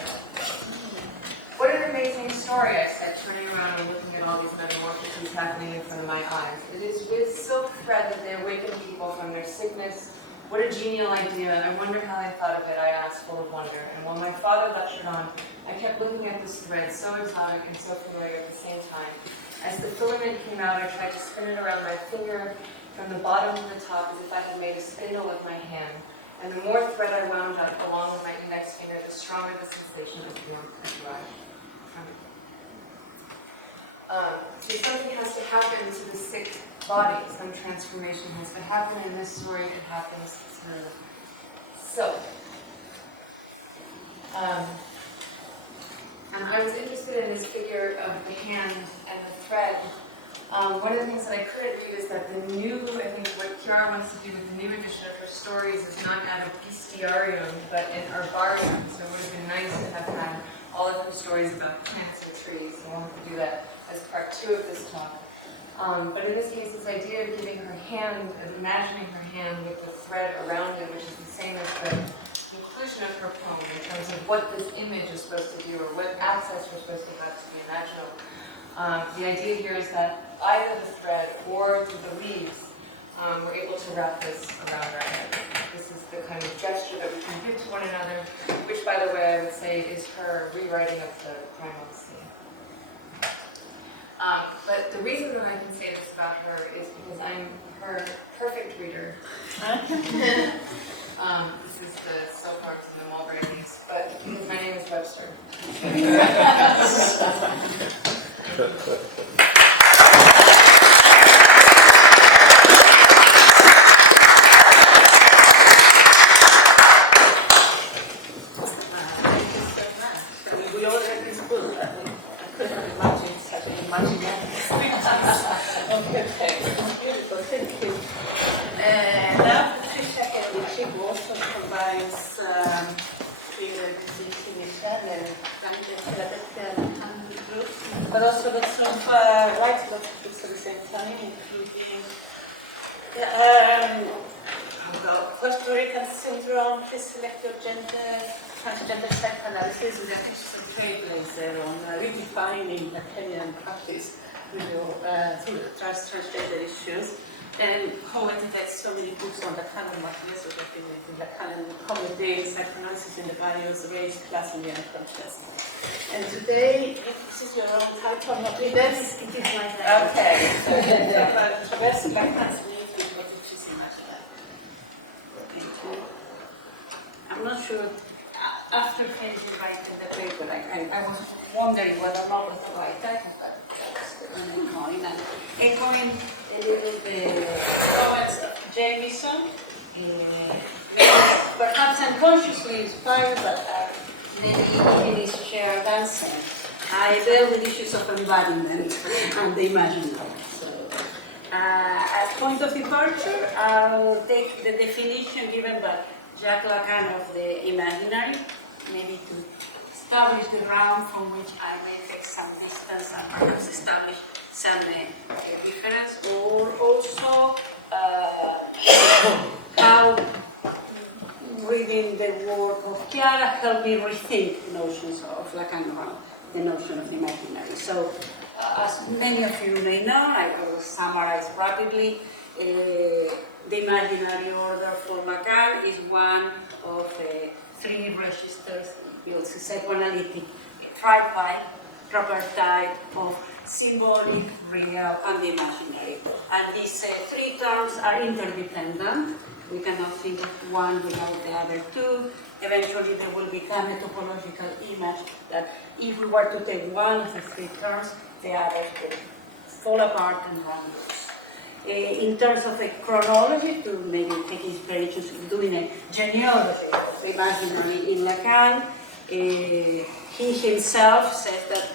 What an amazing story, I said, turning around and looking at all these metamorphoses happening in front of my eyes. It is with silk thread that they awaken people from their sickness. What a genial idea. I wonder how they thought of it, I asked, full of wonder. And while my father lectured on, I kept looking at this thread, so exotic and so familiar at the same time. As the filament came out, I tried to spin it around my finger from the bottom to the top as if I had made a spindle with my hand. And the more thread I wound up along with my index finger, the stronger the sensation of warmth I derived from it. So something has to happen to the sick body. Some transformation has to happen. In this story, it happens through silk. And I was interested in this figure of the hand and the thread. One of the things that I couldn't read is that the new, I think what Chiara wants to do with the new edition of her stories is not add a bestiarium, but an herbarium. So it would have been nice to have had all of her stories about plants and trees. I wanted to do that as part 2 of this talk. But in this case, this idea of giving her hand, of imagining her hand with the thread around it, which is the same as the conclusion of her poem in terms of what this image is supposed to do or what access we're supposed to have to the imaginal. The idea here is that either the thread or through the leaves, we're able to wrap this around our head. This is the kind of gesture that we can give to one another, which, by the way, I would say is her rewriting of the primal scene. But the reason that I can say this about her is because I'm her perfect reader. This is the silkworms and the mulberry leaves, but because my name is Webster. We all read this book. I couldn't imagine such an imaginary Okay, beautiful, thank you. Now Patricia Gherovici also combines Jean-Michel and but also lots of writes lots of books at the same time, including Puerto Rican syndrome, selective gender, transgender psychoanalysis, with a thesis of trailblazer on redefining Lacanian practice through transgender issues, and co-edited so many books on Lacan and Marinos, which have been in Lacan and accommodating psychoanalysis in the values race, class, and the unconscious. And today, this is your own title, not this? It is my title. Okay. Where's Lacan's link with Botticis Imaginary? Thank you. I'm not sure. After finishing writing the paper, I was wondering whether or not it was the right title, but echoing a little bit poets Jamieson, perhaps unconsciously inspired, but maybe in his shared dancing. I deal with issues of embodiment and the imaginary. So, as point of departure, I'll take the definition given by Jacques Lacan of the imaginary, maybe to establish the ground from which I may take some distance and perhaps establish some difference, or also how reading the work of Chiara helped me rethink notions of Lacan around the notion of imaginary. So, as many of you may know, I will summarize rapidly. The imaginary order for Lacan is one of three registers. Builds a psychoanalytic tripartite of symbolic, real, and the imaginary. And these three terms are interdependent. We cannot think of one without the other two. Eventually, there will become a topological image that if we were to take one of the three terms, the others will fall apart and vanish. In terms of a chronology, to maybe take inspiration from doing a genealogy of imaginary in Lacan, he himself says that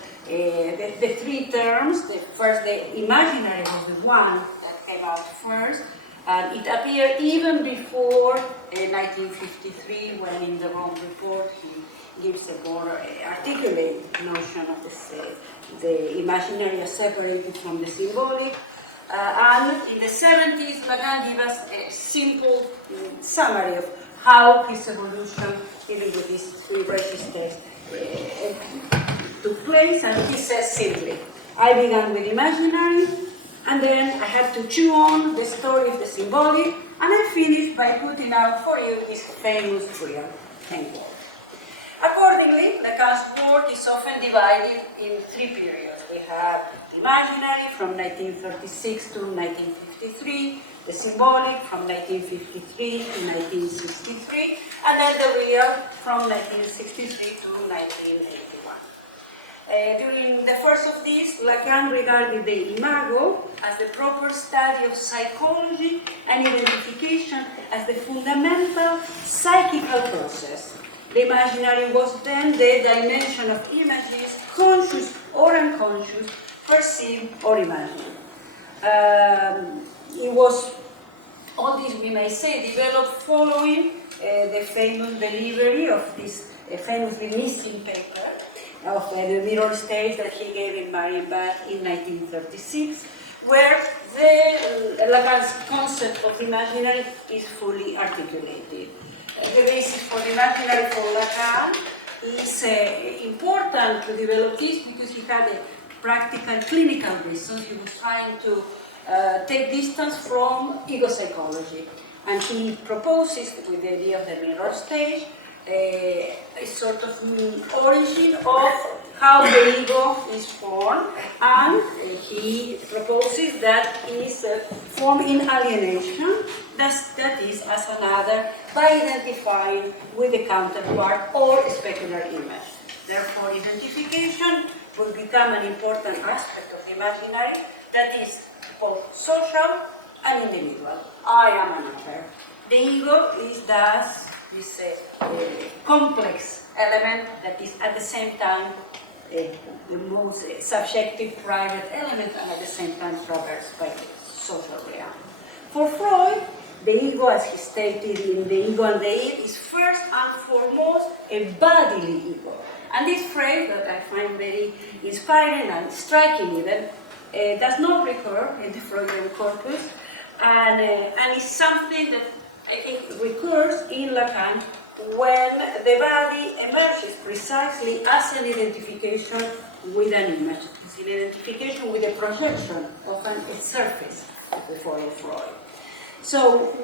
the three terms, the imaginary was the one that came out first, and it appeared even before 1953, when in the Rome report he gives a more articulate notion of the imaginary as separated from the symbolic. And in the 70s, Lacan gives us a simple summary of how his evolution, even with these three registers, took place. And he says simply, I began with imaginary, and then I had to chew on the story of the symbolic, and I finished by putting out for you this famous real. Thank you. Accordingly, Lacan's work is often divided in three periods. We have imaginary from 1936 to 1953, the symbolic from 1953 to 1963, and then the real from 1963 to 1981. During the first of these, Lacan regarded the imago as the proper study of psychology and identification as the fundamental psychical process. The imaginary was then the dimension of images, conscious or unconscious, perceived or imagined. It was, all this we may say, developed following the famous delivery of this famously missing paper of the mirror stage that he gave in Marienbad in 1936, where Lacan's concept of imaginary is fully articulated. The basis for the imaginary for Lacan is important to develop this because he had a practical clinical reasons. He was trying to take distance from ego psychology. And he proposes, with the idea of the mirror stage, a sort of origin of how the ego is formed, and he proposes that is formed in alienation, that is as another, by identifying with the counterpart or specular image. Therefore, identification will become an important aspect of the imaginary that is both social and individual. I am another. The ego is thus this complex element that is at the same time the most subjective private element and at the same time traversed by the social realm. For Freud, the ego, as he stated in The Ego and the Id, is first and foremost a bodily ego. And this phrase that I find very inspiring and striking even does not recur in the Freudian corpus, and is something that I think recurs in Lacan when the body emerges precisely as an identification with an image. It's an identification with a projection of a surface of the form of Freud. So,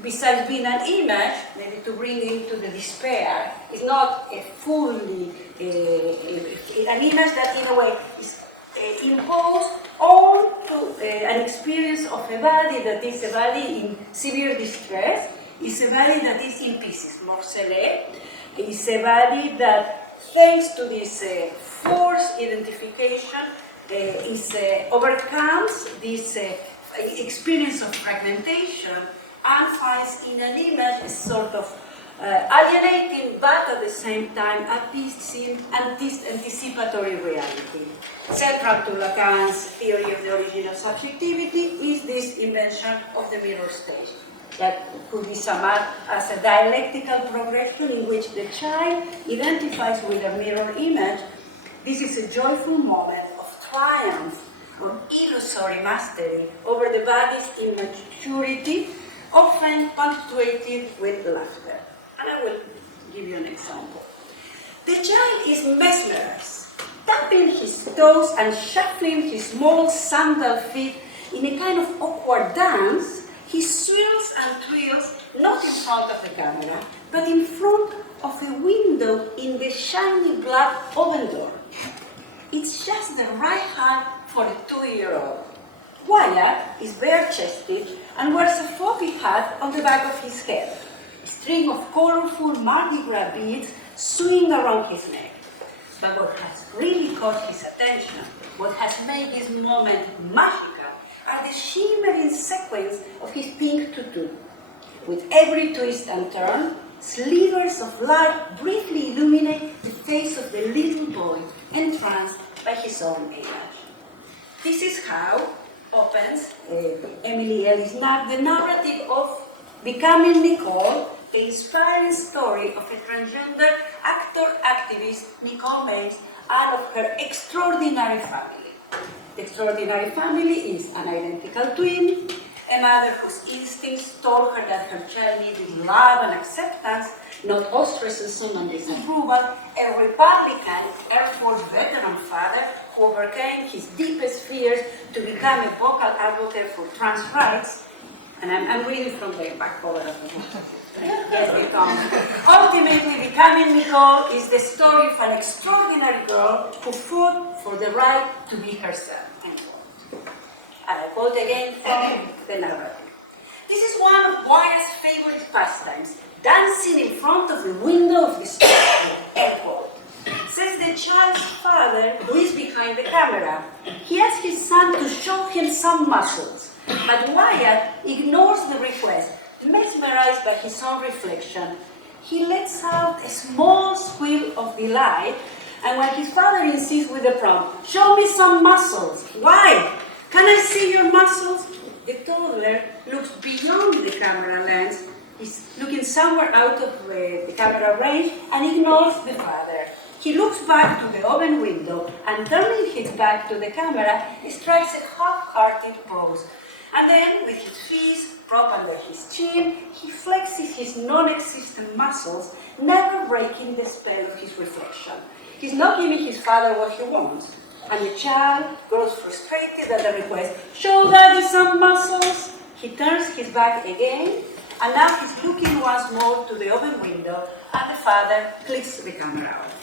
besides being an image, maybe to bring into the despair, is not a fully, an image that in a way is imposed on to an experience of a body that is a body in severe distress, is a body that is in pieces, morcelé, is a body that, thanks to this forced identification, overcomes this experience of fragmentation and finds in an image a sort of alienating but at the same time anticipatory reality. Central to Lacan's theory of the origin of subjectivity is this invention of the mirror stage that could be summed up as a dialectical progression in which the child identifies with a mirror image. This is a joyful moment of triumph or illusory mastery over the body's immaturity, often punctuated with laughter. And I will give you an example. The child is mesmerized, tapping his toes and shuffling his small sandal feet in a kind of awkward dance. He swirls and twirls, not in front of the camera, but in front of a window in the shiny black oven door. It's just the right height for a 2-year-old. Wyatt is bare-chested and wears a foggy hat on the back of his head. A string of colorful Mardi Gras beads swing around his neck. But what has really caught his attention, what has made this moment magical, are the shimmering sequins of his pink tutu. With every twist and turn, slivers of light briefly illuminate the face of the little boy, entranced by his own image. This is how opens Emily Ellis the narrative of Becoming Nicole, the inspiring story of a transgender actor-activist, Nicole Mays, and of her extraordinary family. The extraordinary family is an identical twin, a mother whose instincts told her that her child needed love and acceptance, not ostracism and disapproval, a Republican Air Force veteran father who overcame his deepest fears to become a vocal advocate for trans rights, and I'm reading from the back cover of the book. Yes, they come. Ultimately, Becoming Nicole is the story of an extraordinary girl who fought for the right to be herself. And I quote again from the narrative. This is one of Wyatt's favorite pastimes, dancing in front of the window of the studio, end quote. Says the child's father, who is behind the camera. He asks his son to show him some muscles, but Wyatt ignores the request. Mesmerized by his own reflection, he lets out a small squeal of delight, and when his father insists with the prompt, "Show me some muscles." "Why? Can I see your muscles?" The toddler looks beyond the camera lens. He's looking somewhere out of the camera range and ignores the father. He looks back to the oven window and, turning his back to the camera, strikes a half-hearted pose. And then, with his fists propped under his chin, he flexes his non-existent muscles, never breaking the spell of his reflection. He's not giving his father what he wants. And the child grows frustrated at the request, "Show daddy some muscles." He turns his back again, and now he's looking once more to the oven window, and the father clicks the camera off.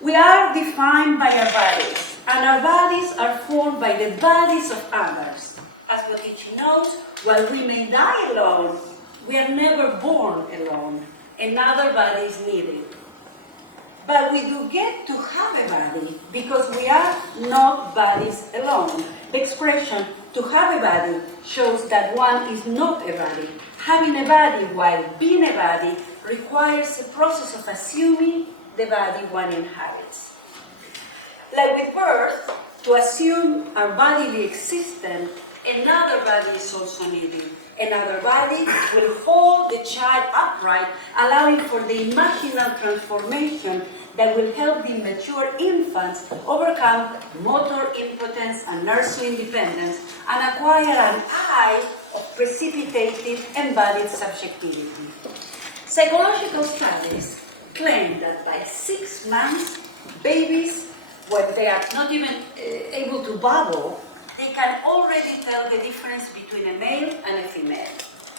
We are defined by our bodies, and our bodies are formed by the bodies of others. As Bottici knows, while we may die alone, we are never born alone. Another body is needed. But we do get to have a body because we are not bodies alone. The expression "to have a body" shows that one is not a body. Having a body while being a body requires a process of assuming the body one inhabits. Like with birth, to assume our bodily existence, another body is also needed. Another body will hold the child upright, allowing for the imaginal transformation that will help the mature infants overcome motor impotence and nursery independence and acquire an eye of precipitated embodied subjectivity. Psychological studies claim that by 6 months, babies, when they are not even able to babble, they can already tell the difference between a male and a female.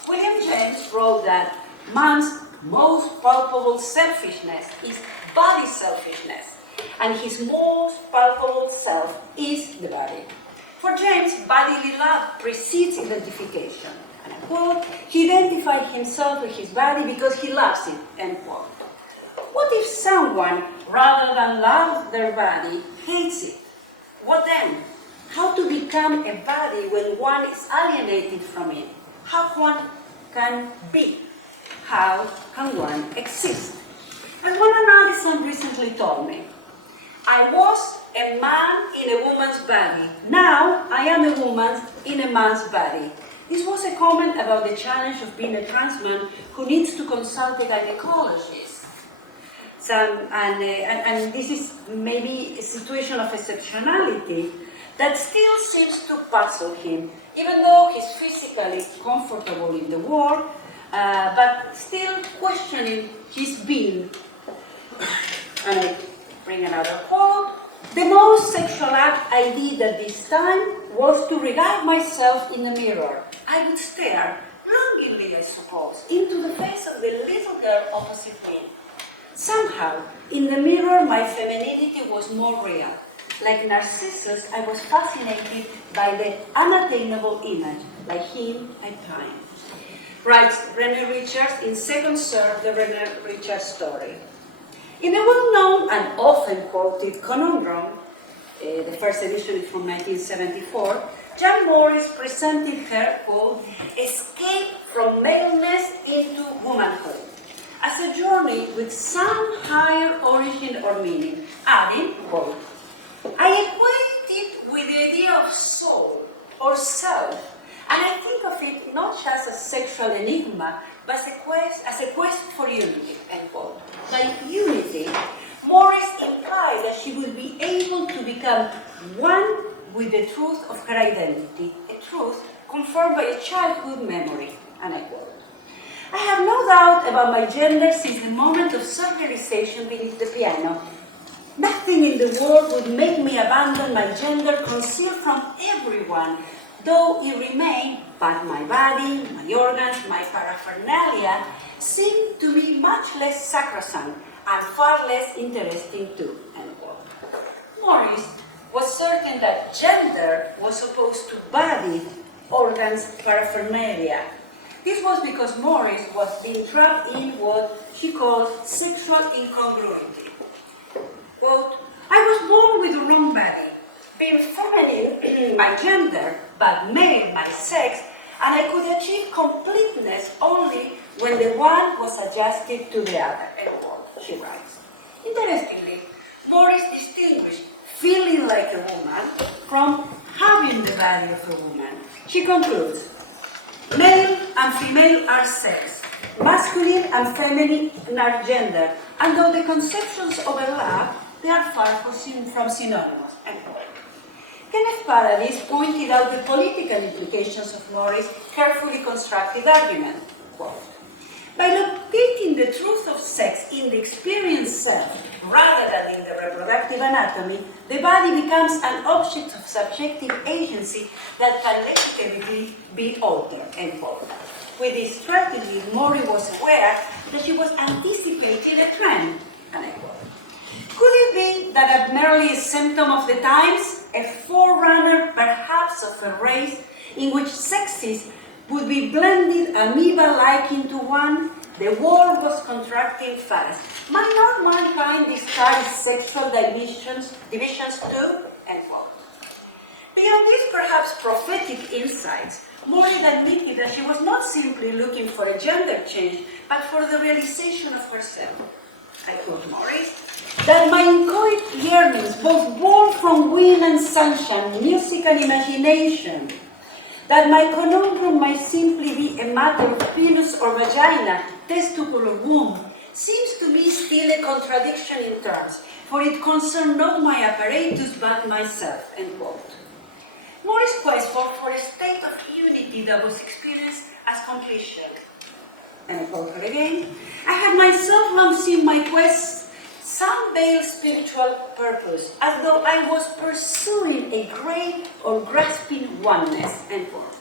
William James wrote that man's most palpable selfishness is body selfishness, and his most palpable self is the body. For James, bodily love precedes identification. And I quote, "He identified himself with his body because he loves it," end quote. What if someone, rather than love their body, hates it? What then? how to become a body when one is alienated from it, how one can be, how can one exist. As one analyst recently told me, I was a man in a woman's body. Now I am a woman in a man's body. This was a comment about the challenge of being a trans man who needs to consult a gynecologist. And this is maybe a situation of exceptionality that still seems to puzzle him, even though he's physically comfortable in the world, but still questioning his being. And I bring another quote. The most sexual act I did at this time was to regard myself in the mirror. I would stare, longingly I suppose, into the face of the little girl opposite me. Somehow, in the mirror, my femininity was more real. Like Narcissus, I was fascinated by the unattainable image, like him at times. Writes René Richards in Second Serve, the René Richards story. In a well-known and often quoted conundrum, the first edition is from 1974, Jan Morris presented her, quote, escape from maleness into womanhood, as a journey with some higher origin or meaning, adding, quote, I equate it with the idea of soul or self, and I think of it not just as sexual enigma, but as a quest for unity, end quote. By unity, Morris implied that she would be able to become one with the truth of her identity, a truth confirmed by a childhood memory, and I quote. I have no doubt about my gender since the moment of self-realization beneath the piano. Nothing in the world would make me abandon my gender concealed from everyone, though it remained, but my body, my organs, my paraphernalia seemed to me much less sacrosanct and far less interesting too, end quote. Morris was certain that gender was opposed to body, organs, paraphernalia. This was because Morris was being trapped in what she called sexual incongruity. Quote, I was born with the wrong body, being feminine, my gender, but male, my sex, and I could achieve completeness only when the one was adjusted to the other, end quote, she writes. Interestingly, Morris distinguished feeling like a woman from having the body of a woman. She concludes, male and female are sex, masculine and feminine are gender, and though the conceptions overlap, they are far from synonymous, end quote. Kenneth Paradis pointed out the political implications of Morris' carefully constructed argument. Quote, by locating the truth of sex in the experienced self rather than in the reproductive anatomy, the body becomes an object of subjective agency that can legitimately be altered, end quote. With this strategy, Morris was aware that she was anticipating a trend, end quote. Could it be that merely a symptom of the times, a forerunner perhaps of a race in which sexes would be blended amoeba-like into one? The world was contracting fast. Might not mankind discard sexual divisions too? End quote. Beyond these perhaps prophetic insights, Morris admitted that she was not simply looking for a gender change, but for the realization of herself. I quote Morris, that my inchoate yearnings, both born from wind and sunshine, music and imagination, that my conundrum might simply be a matter of penis or vagina, testicle or womb, seems to me still a contradiction in terms, for it concerns not my apparatus but myself, end quote. Morris' quest for a state of unity that was experienced as completion. And I quote her again, I have myself long seen my quest some veiled spiritual purpose, as though I was pursuing a great or grasping oneness, end quote.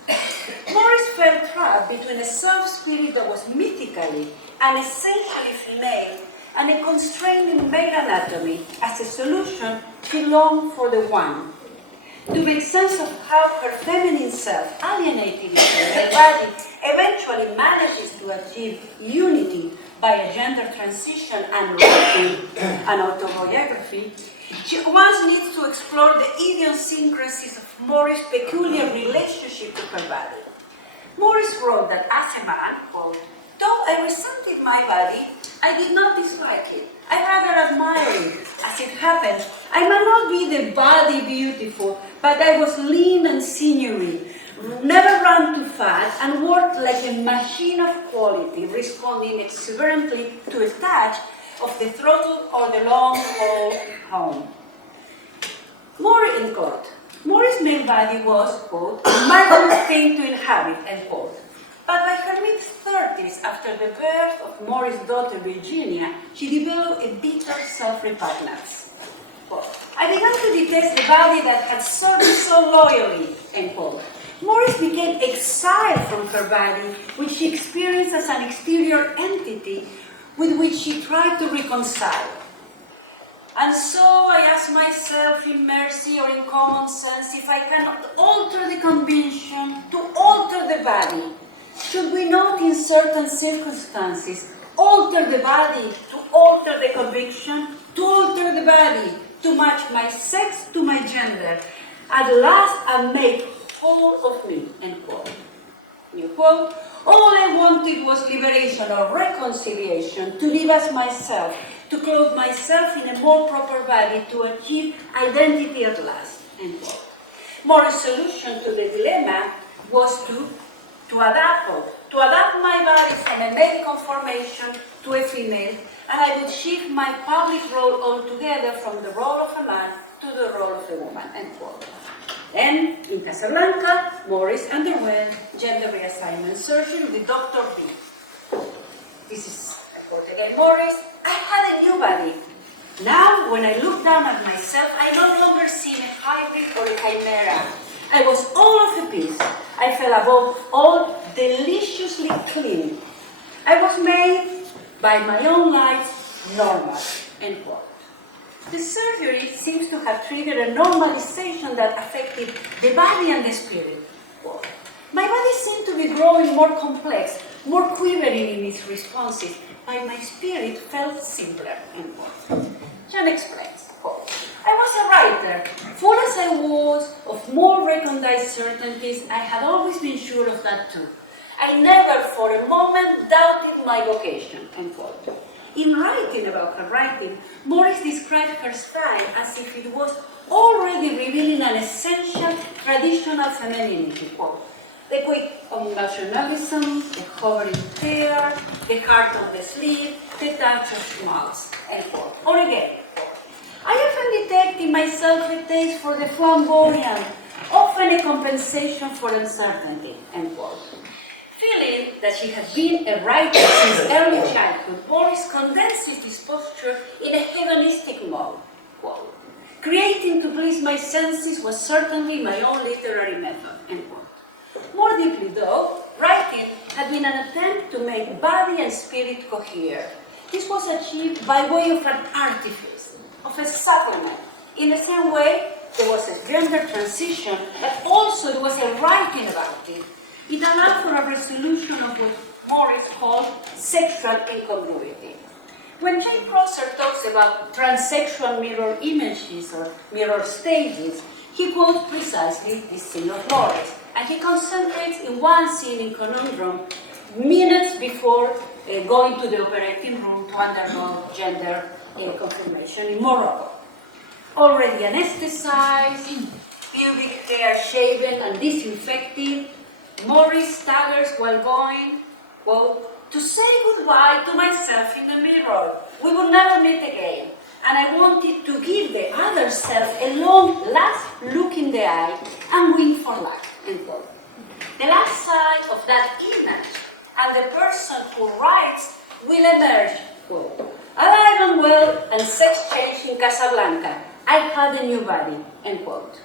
Morris felt trapped between a self-spirit that was mythically and essentially female and a constraining male anatomy. As a solution, she longed for the one. To make sense of how her feminine self, alienated in her body, eventually manages to achieve unity by a gender transition and writing an autobiography, she once needs to explore explore the idiosyncrasies of Morris' peculiar relationship to her body. Morris wrote that as a man, quote, though I resented my body, I did not dislike it. I rather admired it. As it happened, I might not be the body beautiful, but I was lean and sinewy, never ran too fast, and worked like a machine of quality, responding exuberantly to a touch of the throttle or the long haul home. Morris, in quote, Morris' male body was, quote, a marvelous thing to inhabit, end quote. But by her mid-30s, after the birth of Morris' daughter Virginia, she developed a bitter self-repugnance. I began to detest the body that had served me so loyally, end quote. Morris became exiled from her body, which she experienced as an exterior entity with which she tried to reconcile. And so I ask myself in mercy or in common sense if I cannot alter the convention to alter the body. Should we not, in certain circumstances, alter the body to alter the conviction, to alter the body to match my sex to my gender, at last and make whole of me, end quote. New quote, all I wanted was liberation or reconciliation, to live as myself, to clothe myself in a more proper body, to achieve identity at last, end quote. Morris' solution to the dilemma was to adapt my body from a male conformation to a female, and I would shift my public role altogether from the role of a man to the role of a woman, end quote. Then, in Casablanca, Morris underwent gender reassignment surgery with Dr. B. This is, I quote again, Morris, I had a new body. Now, when I look down at myself, I no longer seem a hybrid or a chimera. I was all of a piece. I felt above all deliciously clean. I was made by my own light normal, end quote. The surgery seems to have triggered a normalization that affected the body and the spirit. Quote. My body seemed to be growing more complex, more quivering in its responses, but my spirit felt simpler, end quote. John explains, quote, I was a writer. Full as I was of more recondite certainties, I had always been sure of that too. I never for a moment doubted my vocation, end quote. In writing about her writing, Morris described her style as if it was already revealing an essential traditional femininity, quote. The quick nationalism, the hovering hair, the heart of the sleeve, the touch of mouth, end quote. Or again, I often detect in myself a taste for the flamboyant, often a compensation for uncertainty, end quote. Feeling that she had been a writer since early childhood, Morris condenses this posture in a hedonistic mode, quote. Creating to please my senses was certainly my own literary method, end quote. More deeply though, writing had been an attempt to make body and spirit cohere. This was achieved by way of an artifice, of a supplement. In the same way, there was a gender transition, but also there was a writing about it. It allowed for a resolution of what Morris called sexual incongruity. When Jane Prosser talks about transsexual mirror images or mirror stages, he quotes precisely this scene of Morris, and he concentrates in one scene in Conundrum minutes before going to the operating room to undergo gender confirmation in Morocco. Already anesthetized, pubic hair shaven and disinfected, Morris staggers while going, quote, to say goodbye to myself in the mirror. We will never meet again. And I wanted to give the other self a long last look in the eye and win for life, end quote. The last side of that image and the person who writes will emerge, quote, alive and well and sex change in Casablanca. I had a new body, end quote.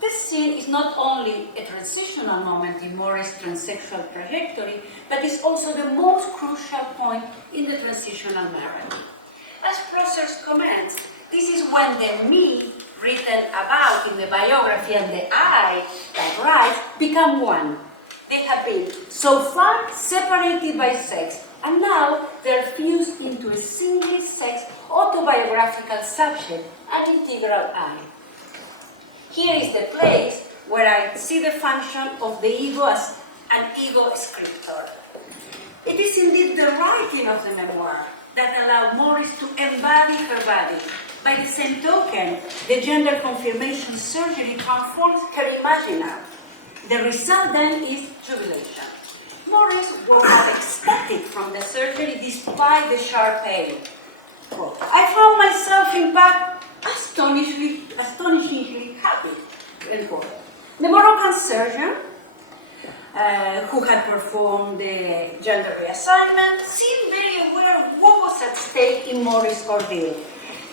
This scene is not only a transitional moment in Morris' transsexual trajectory, but is also the most crucial point in the transitional narrative. As Prosser's comments, this is when the me written about in the biography and the I that writes become one. They have been so far separated by sex, and now they're fused into a single sex autobiographical subject, an integral I. Here is the place where I see the function of the ego as an ego scriptor. It is indeed the writing of the memoir that allowed Morris to embody her body. By the same token, the gender confirmation surgery transforms her imaginal. The result then is jubilation. Morris was not expected from the surgery despite the sharp pain. Quote, I found myself, in fact, astonishingly happy. End quote. The Moroccan surgeon, who had performed the gender reassignment, seemed very aware of what was at stake in Morris' ordeal.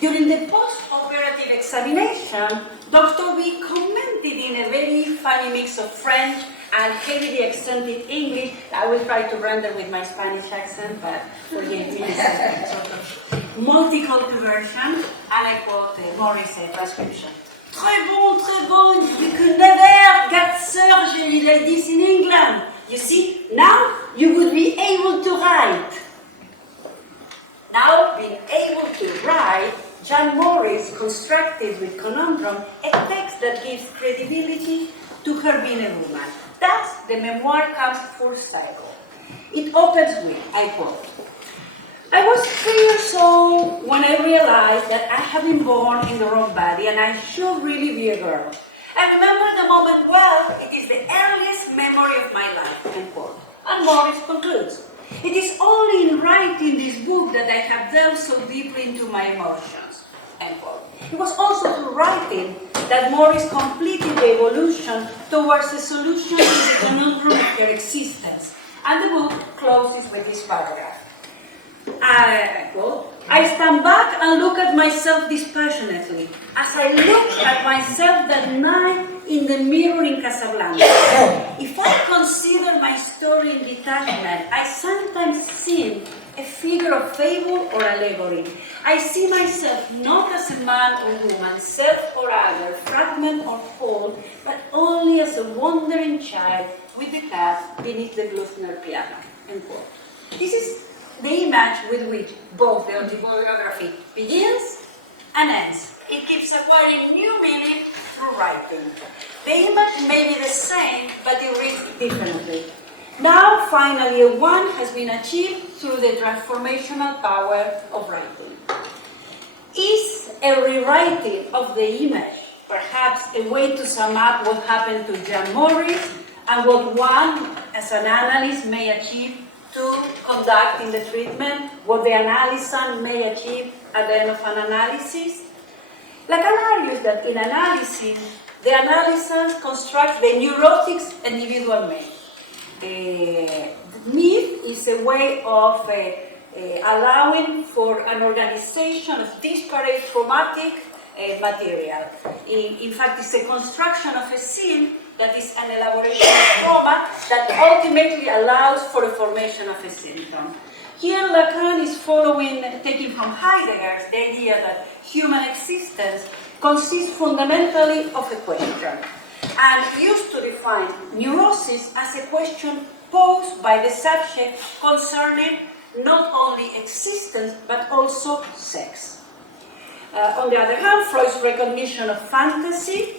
During the post-operative examination, Dr. B commented in a very funny mix of French and heavily accented English. I will try to render with my Spanish accent, but forgive me, it's a sort of multicultural version, and I quote Morris' transcription. Très bon, we could never get surgery like this in England. You see, now you would be able to write. Now, being able to write, Jan Morris constructed with conundrum a text that gives credibility to her being a woman. Thus, the memoir comes full cycle. It opens with, I quote, I was 3 years old when I realized that I had been born in the wrong body and I should really be a girl. I remember the moment well, it is the earliest memory of my life, end quote. And Morris concludes, it is only in writing this book that I have delved so deeply into my emotions, end quote. It was also through writing that Morris completed the evolution towards a solution to the conundrum of her existence. And the book closes with this paragraph. I quote, I stand back and look at myself dispassionately, as I looked at myself that night in the mirror in Casablanca. If I consider my story in detachment, I sometimes see a figure of fable or allegory. I see myself not as a man or woman, self or other, fragment or whole, but only as a wandering child with the cat beneath the Gluckner piano, end quote. This is the image with which both the autobiography begins and ends. It keeps acquiring new meaning through writing. The image may be the same, but it reads differently. Now, finally, a one has been achieved through the transformational power of writing. Is a rewriting of the image perhaps a way to sum up what happened to Jan Morris and what one, as an analyst, may achieve to conduct in the treatment, what the analysand may achieve at the end of an analysis? Lacan argues that in analysis, the analysand constructs the neurotic's individual myth. The myth is a way of allowing for an organization of disparate chromatic material. In fact, it's a construction of a scene that is an elaboration of chroma that ultimately allows for the formation of a symptom. Here, Lacan is taking from Heidegger, the idea that human existence consists fundamentally of a question, and used to define neurosis as a question posed by the subject concerning not only existence but also sex. On the other hand, Freud's recognition of fantasy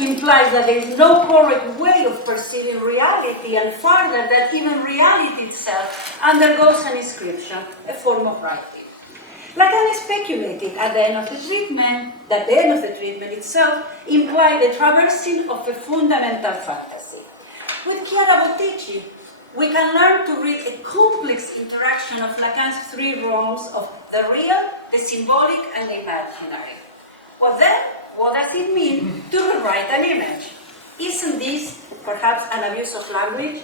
implies that there is no correct way of perceiving reality, and further, that even reality itself undergoes an inscription, a form of writing. Lacan speculated at the end of the treatment that the end of the treatment itself implied the traversing of a fundamental fantasy. With Chiara Bottici, we can learn to read a complex interaction of Lacan's three realms of the real, the symbolic, and the imaginary. Well then, what does it mean to rewrite an image? Isn't this perhaps an abuse of language?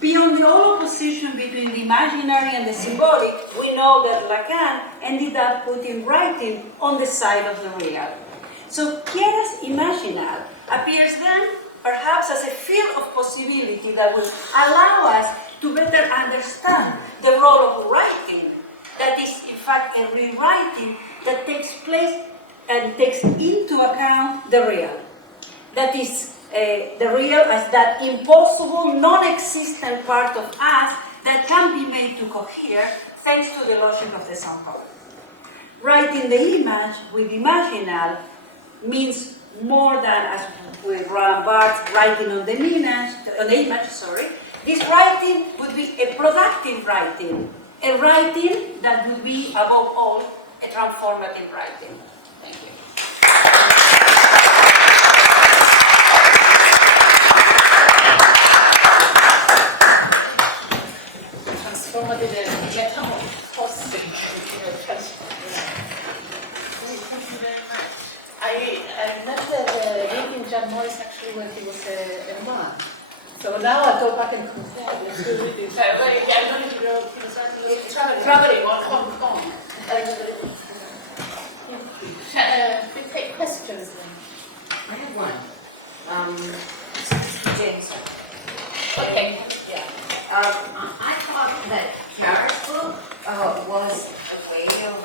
Beyond the old opposition between the imaginary and the symbolic, we know that Lacan ended up putting writing on the side of the real. So Chiara's Imaginal appears then perhaps as a field of possibility that will allow us to better understand the role of writing, that is in fact a rewriting that takes place and takes into account the real. That is, the real as that impossible, non-existent part of us that can be made to cohere thanks to the logic of the somehow. Writing the image with imaginal means more than, as with Roland Barthes, writing on the image, this writing would be a productive writing, a writing that would be, above all, a transformative writing. Thank you. Transformative metamorphosing. Thank you very much. I met reading John Morris actually when he was a man. So now I go back and compare. Let's do reading. I'm going to go traveling on Hong Kong. We take questions then. I have one. James. Okay. Yeah. I thought that Chiara's book was a way of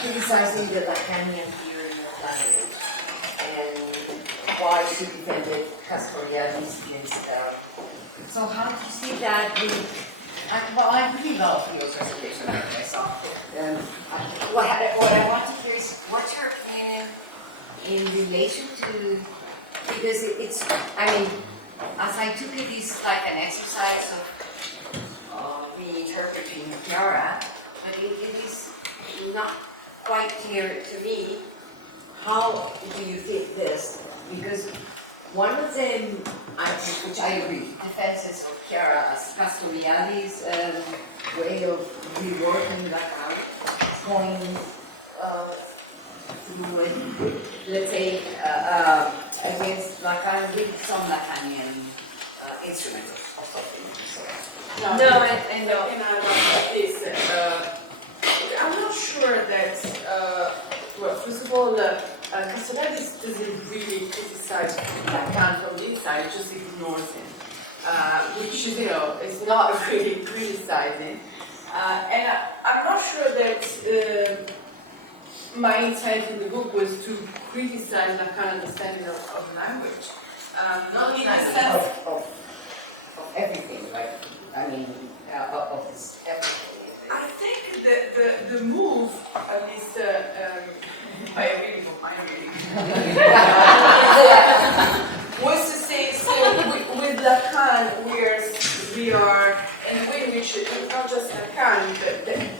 criticizing the Lacanian theory of language and why she defended Castoriadis against so how do you see that with well, I really love your presentation myself. What I want to hear is what's your opinion in relation to, because it's, I mean, as I took it, it's like an exercise of reinterpreting Lara, but it is not quite clear to me how do you take this, because one of them, which I agree, defenses of Chiara as Castoriadis' way of reworking Lacan, going through it, let's say, against Lacan with some Lacanian instruments or something. I know. I'm not sure that, well, first of all, Castoriadis doesn't really criticize Lacan from the inside, it just ignores him, which, you know, is not really criticizing. And I'm not sure that my intent in the book was to criticize Lacan's understanding of language. Not in the sense of everything, right? I mean, of this everything. I think the move, at least by reading of my reading, was to say, so with Lacan, we are, in a way in which not just Lacan, but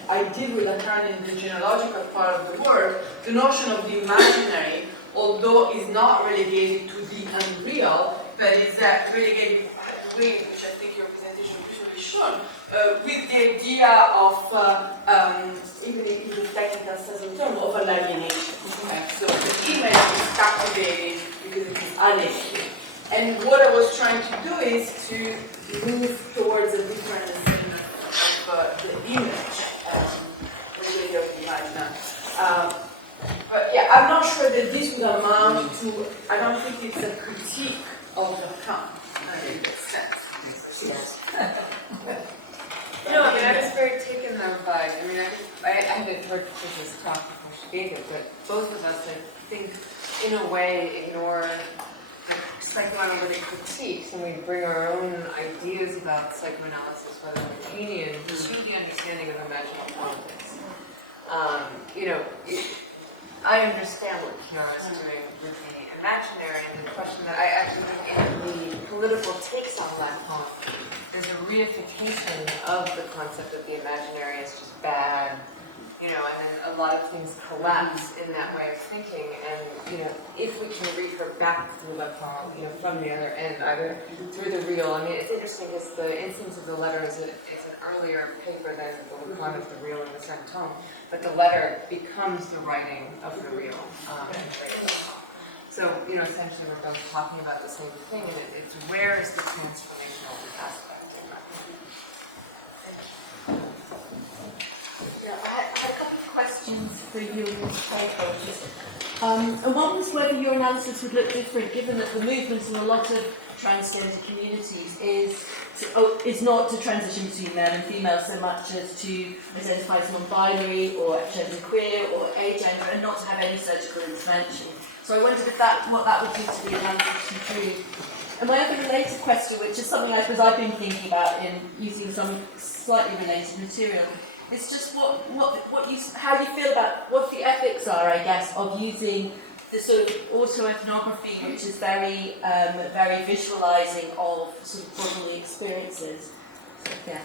I deal with Lacan in the genealogical part of the work, the notion of the imaginary, although is not relegated to the unreal, but is relegated to the way in which I think your presentation visually shown, with the idea of, even in the technical sense of term, of alienation. So the image is captivated because it is alienated. And what I was trying to do is to move towards a different understanding of the image, the way of the imaginary. But yeah, I'm not sure that this would amount to, I don't think it's a critique of Lacan in that sense. Yes. No, I mean, I was very taken though by, I mean, I haven't heard Patricia's talk before she gave it, but both of us, I think, in a way, ignore the psychoanalytic critiques and we bring our own ideas about psychoanalysis, whether Lacanian, to the understanding of imaginal politics. You know, I understand what Chiara's doing with the imaginary, and the question that I actually think in the political takes on Lacan, there's a reification of the concept of the imaginary as just bad, you know, and then a lot of things collapse in that way of thinking, and, you know, if we can read her back through Lacan, you know, from the other end, either through the real, I mean, it's interesting because the instance of the letter is an earlier paper than the Lacan of the real in the second tome, but the letter becomes the writing of the real. So, you know, essentially we're both talking about the same thing, and it's where is the transformational aspect? Yeah, I had a couple of questions for you, and one was whether your analysis would look different, given that the movement in a lot of transgender communities is not to transition between male and female so much as to identify as non-binary or genderqueer or agender, and not to have any surgical intervention. So I wondered if what that would do to the analysis improve. And my other related question, which is something I suppose I've been thinking about in using some slightly related material, it's just how you feel about what the ethics are, I guess, of using the sort of autoethnography, which is very, very visualizing of sort of bodily experiences. So, yeah.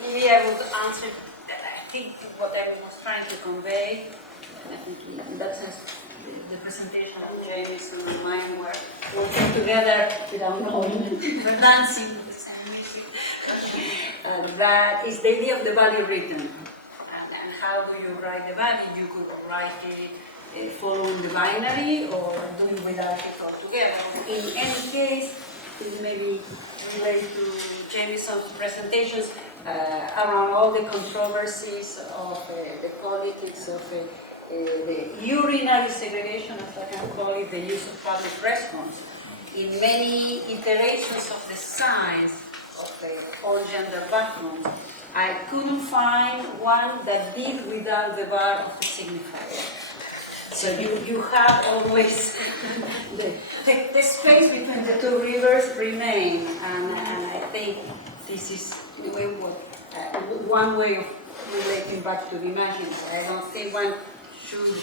Maybe I would answer, I think what I was trying to convey, and I think in that sense, the presentation of Jamieson and mine were working together without knowing, we're dancing with the same music. That is the idea of the body written. And how do you write the body? You could write it following the binary or doing without it altogether. In any case, it may be related to Jamieson's presentations around all the controversies of the politics of the urinary segregation, as I can call it, the use of public restrooms. In many iterations of the science of all gender bathrooms, I couldn't find one that did without the bar of the signifier. So you have always the space between the two rivers remain, and I think this is one way of relating back to the Imaginaries. I don't think one should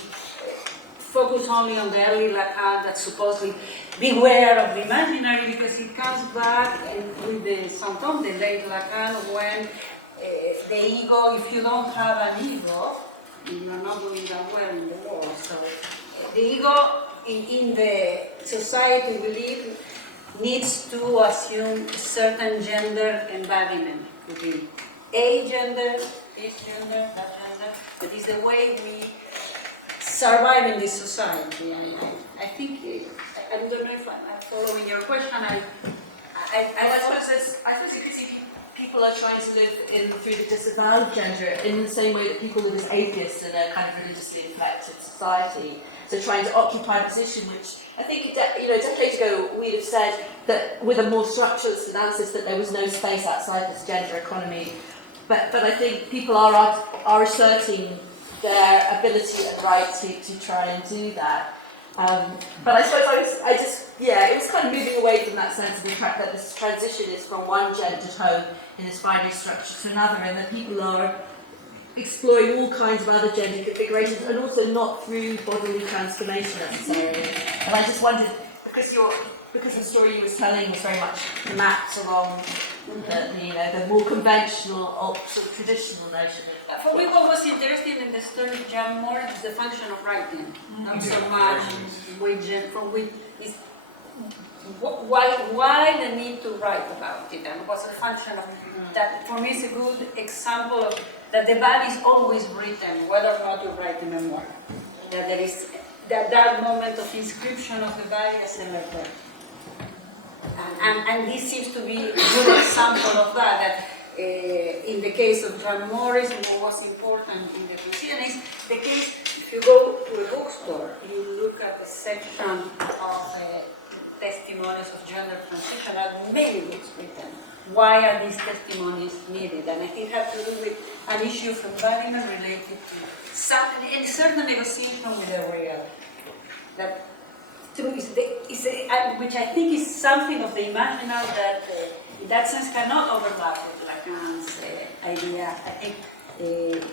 focus only on the early Lacan that supposedly beware of the imaginary, because it comes back with the symptom, the late Lacan, when the ego, if you don't have an ego, you are not doing that well in the world. So the ego in the society we live needs to assume certain gender embodiment. Could be a gender, this gender, that gender. That is the way we survive in this society. I think, I don't know if I'm following your question. I suppose because people are trying to live through the disavowed gender in the same way that people live as atheists in a kind of religiously inflected society. So trying to occupy a position which I think decades ago we'd have said that with a more structuralist analysis that there was no space outside this gender economy. But I think people are asserting their ability and right to try and do that. But I suppose it was kind of moving away from that sense of the fact that this transition is from one gendered home in this binary structure to another, and that people are exploring all kinds of other gender configurations, and also not through bodily transformation necessarily. And I just wondered, because the story you were telling was very much mapped along the more conventional or sort of traditional notion of. For me, what was interesting in the story of Jean Moore is the function of writing, not so much why the need to write about it, and what's the function of that. For me, is a good example of that the body is always written, whether or not you write a memoir. That there is that moment of inscription of the body as a letter. And this seems to be a good example of that in the case of John Morris, what was important in the proceedings, the case, if you go to a bookstore, you look at the section of testimonies of gender transition, and many books written. Why are these testimonies needed? And I think it has to do with an issue of embodiment related to certain negotiation with the real. That which I think is something of the imaginal that, in that sense, cannot overlap with Lacan's idea. I think the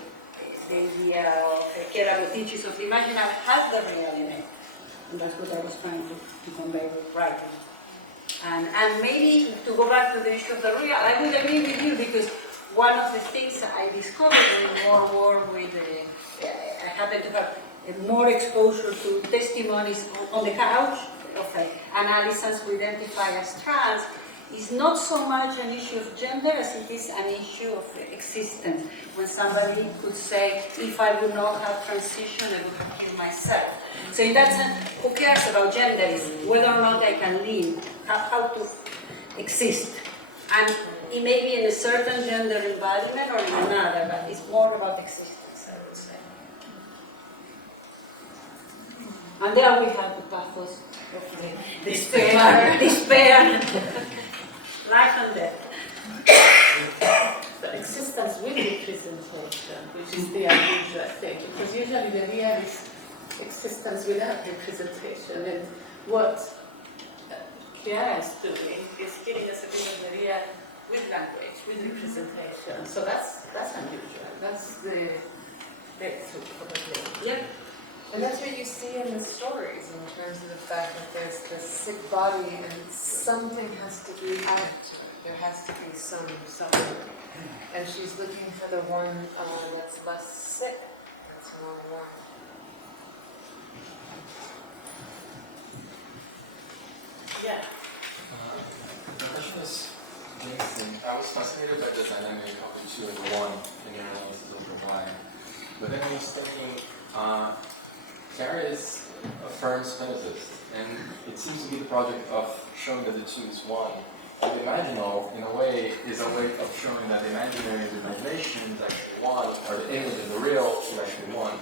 idea of Chiara Bottici of the imaginal has the real in it, and that's what I was trying to convey with writing. And maybe to go back to the issue of the real, I would agree with you, because one of the things I discovered in more and more with I happen to have more exposure to testimonies on the couch of analysis we identify as trans is not so much an issue of gender as it is an issue of existence. When somebody could say, if I would not have transition, I would have killed myself. So in that sense, who cares about gender? Is whether or not I can live, how to exist. And it may be in a certain gender embodiment or in another, but it's more about existence, I would say. And there we have the pathos of despair, life and death. But existence with representation, which is the unusual thing, because usually the real is existence without representation, and what Chiara is doing is giving us a bit of the real with language, with representation. So that's unusual. That's the breakthrough, probably. Yeah. And that's what you see in the story. sick body, and something has to be added to it. There has to be some something. And she's looking for the one that's less sick, that's more warm. Yeah. The question is Jamieson. I was fascinated by the dynamic of the two and the one in your analysis of the why. But then I was thinking, Chiara is a firm physicist, and it seems to be the project of showing that the two is one. And the imaginal, in a way, is a way of showing that the imaginary and the imagination is actually one, or the image and the real is actually one.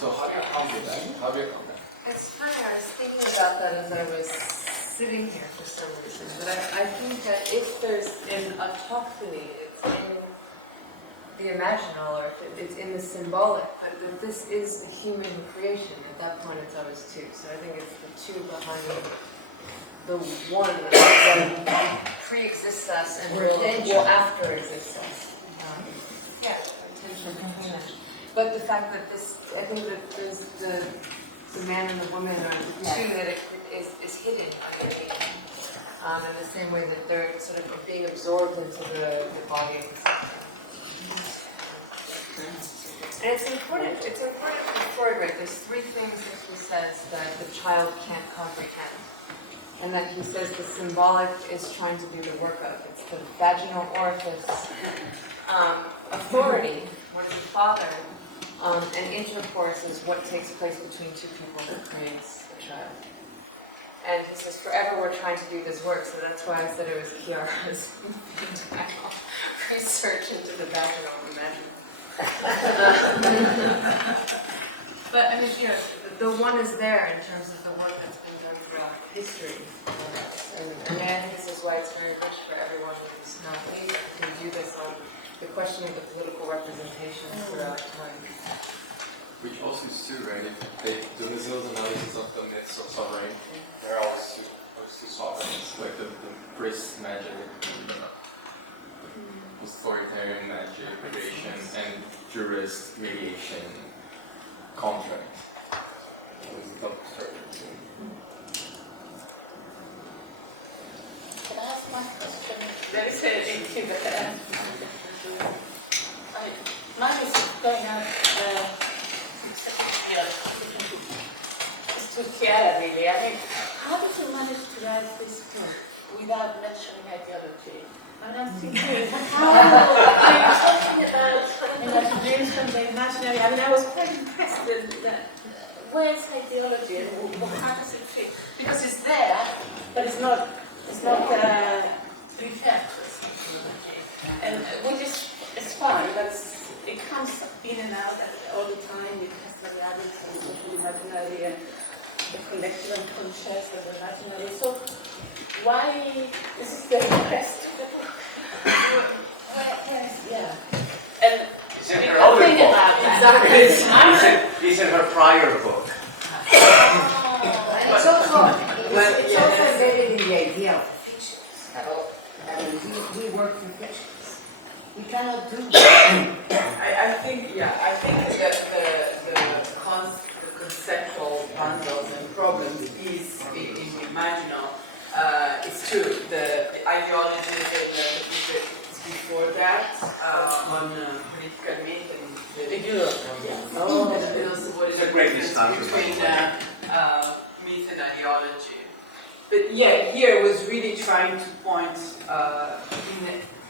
So how do you accomplish that? How do you accomplish that? It's funny, I was thinking about that as I was sitting here for some reason, but I think that if there's an autochthony, it's in the imaginal, or if it's in the symbolic, but that this is a human creation. At that point, it's always two. So I think it's the two behind the one that pre-exists us and will after exist us. Yeah, attention. But the fact that this, I think that there's the man and the woman are the two that it is hidden underneath. In the same way that they're sort of being absorbed into the body of the and it's important for Freud, right? There's three things that he says that the child can't comprehend. And that he says the symbolic is trying to do the work of. It's the vaginal orifice. Authority, what is the father, and intercourse is what takes place between two people that creates the child. And he says, forever we're trying to do this work, so that's why I said it was Chiara's research into the vaginal imaginal. But I mean, you know, the one is there in terms of the work that's been done throughout history. And I think this is why it's very rich for everyone who's not able to do this on the question of the political representation throughout time. Which also is true, right? If they do this analysis of the myths of sovereignty, there are always two sovereigns, like the priest magic, authoritarian magic, creation, and jurist mediation contract. Can I ask my question? There is a link in the Mine is going out to Chiara, really. I mean, how did you manage to write this book without mentioning ideology? And I'm thinking, how are you talking about imagination, the imaginary? I mean, I was quite impressed that where's ideology and how does it fit? Because it's there, but it's not referred to. And which is it's fine, but it comes in and out all the time with Castoriadis and the imaginary and the collective and conscious and the imaginary. So why this is the rest of the book? Yeah. And it's in her other book. Exactly. It's in her prior book. And it's also embedded in the idea of fictions. I mean, we work in fictions. We cannot do that. I think that the conceptual bundles and problems is in the imaginal. It's true. The ideology and the before that on political myth and the what is the great difference between myth and ideology. But yeah, here was really trying to point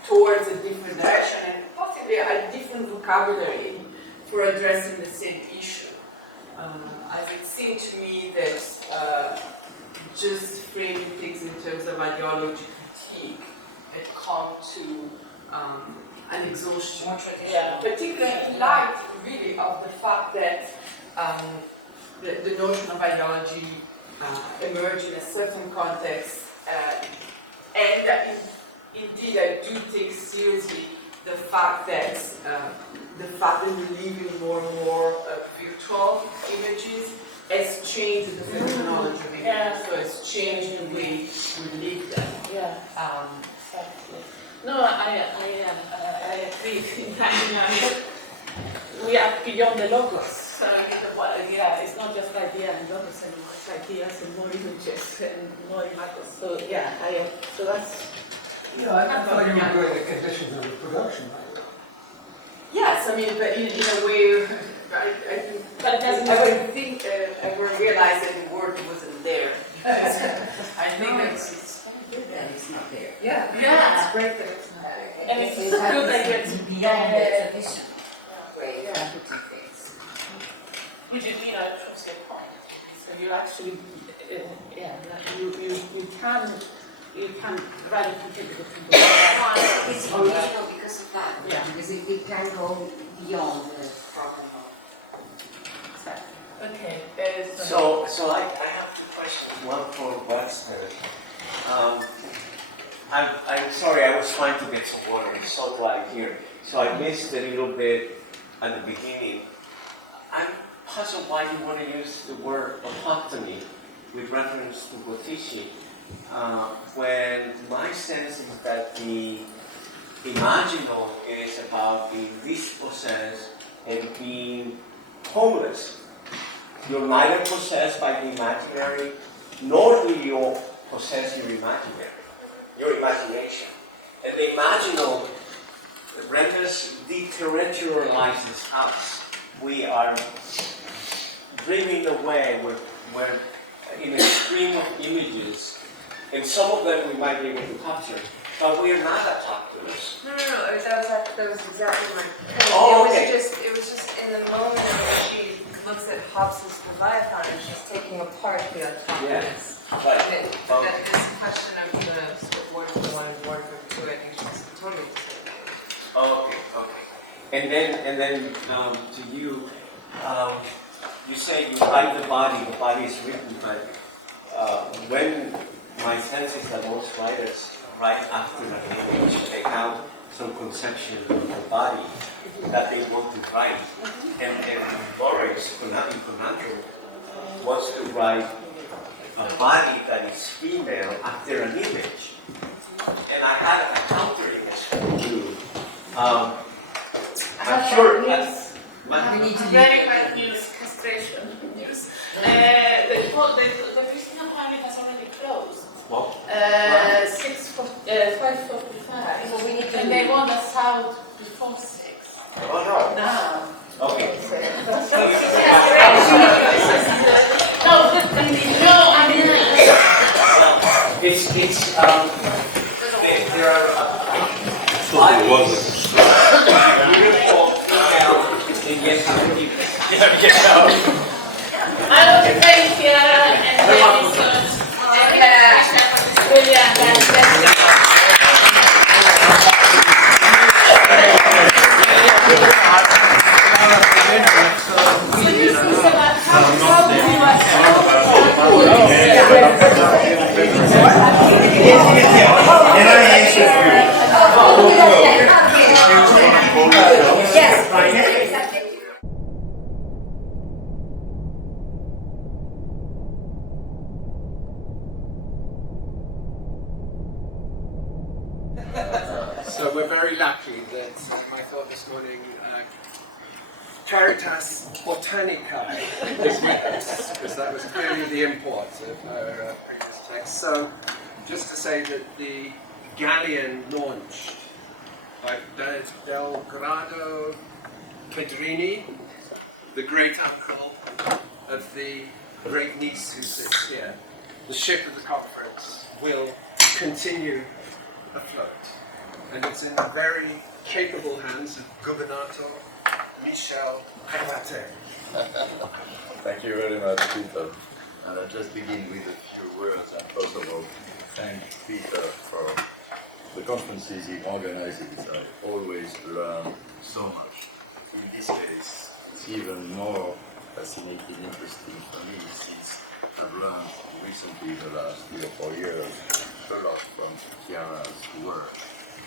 towards a different direction and possibly a different vocabulary for addressing the same issue. It seemed to me that just framing things in terms of ideology critique had come to an exhaustion. Yeah, particularly in light, really, of the fact that the notion of ideology emerged in a certain context, and that indeed I do take seriously the fact that we live in more and more virtual images has changed the phenomenology of images, so it's changed the way we live them. Yeah. Exactly. No, I agree. We are beyond the logos. So, yeah, it's not just idea and others anymore, it's ideas and more images and more images. So, yeah, so that's... Yeah, I thought you were going to conditions of reproduction, right? Yes, I mean, but in a way, but it doesn't. I would think I would realize that the word wasn't there. I think it's good that it's not there. Yeah, it's great that it's not there. And it's good that it's beyond the tradition. Yeah. Which is, proves your point. So you actually, you can write it completely different. It's original because of that. Yeah. Because it can go beyond the problem of. Okay. So I have two questions. One for Webster. I'm sorry, I was trying to get some water. It's so dry here. So I missed a little bit at the beginning. I'm puzzled why you want to use the word autochthony with reference to Bottici, when my sense is that the imaginal is about being dispossessed and being homeless. You're neither possessed by the imaginary, nor do you possess your imagination. And the imaginal renders deterritorializes us. We are dreaming away we're in a stream of images, and some of them we might be able to capture, but we are not autochthonous. No, that was exactly my point. Oh, it was just in the moment where she looks at Hobbes's Leviathan and she's taking apart the autochthonous. Yeah, right. That this question of word for one, word for two, I think she's totally Okay. And then to you, you say you write the body is written, but when my sense is that most writers write after an image, they have some conception of the body that they want to write. And Boris, Conundrum, wants to write a body that is female after an image. And I had a countering as too. I'm sure very bad news, castration news. The Christian Pilot has already closed. What? 5:45. And they want us out before 6. Oh no. No. Okay. No, I mean, there are beautiful I want to thank Chiara and Jamieson and Patricia, brilliant, and So we're very lucky that I thought this morning Caritas Botanica is with us, because that was clearly the import of her previous text. So just to say that the galleon launched by Delgrado Pedrini, the great uncle of the great niece who sits here, the ship of the conference will continue afloat. And it's in very capable hands of Governator Michel Rabaté. Thank you very much, Peter. And I'll just begin with a few words, and first of all, thank Peter for the conferences he organizes. I always learn so much. In this case, it's even more fascinating, interesting for me, since I've learned recently, the last 3 or 4 years, a lot from Chiara's work.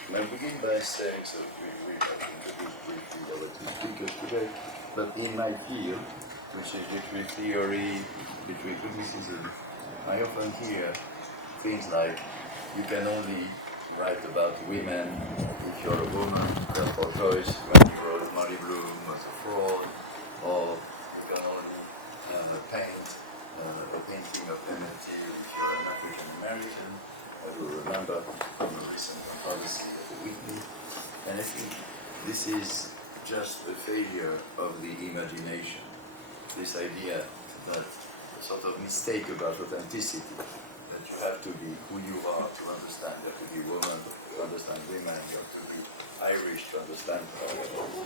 And I'll begin by saying, so we introduce briefly the two speakers today, but in my field, which is between theory, between criticism, I often hear things like, you can only write about women if you're a woman, therefore Joyce, when you wrote Molly Bloom was a fraud, or you can only paint a painting of Mendieta if you're an African American. You remember from the recent controversy of the Whitney. And I think this is just a failure of the imagination. This idea that a sort of mistake about authenticity, that you have to be who you are to understand, you have to be woman to understand women, you have to be Irish to understand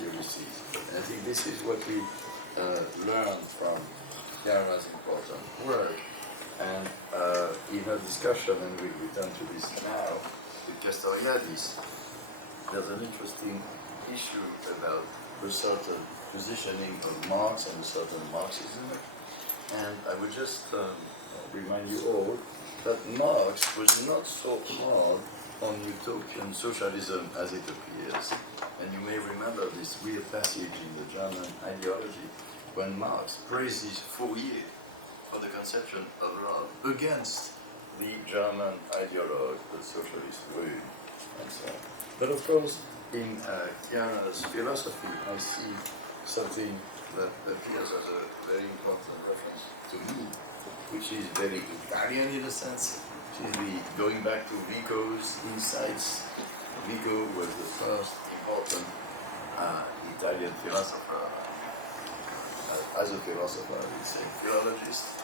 Ulysses. And I think this is what we learned from Chiara's important work. And in her discussion, and we return to this now, with Castoriadis, there's an interesting issue about a certain positioning of Marx and a certain Marxism. And I would just remind you all that Marx was not so hard on utopian socialism as it appears. And you may remember this weird passage in the German ideology when Marx praises Fourier for the conception of love against the German ideologue, the socialist Röhm, and so on. But of course, in Chiara's philosophy, I see something that appears as a very important reference to me, which is very Italian in a sense. She's going back to Vico's insights. Vico was the first important Italian philosopher, as a philosopher, I would say, philologist.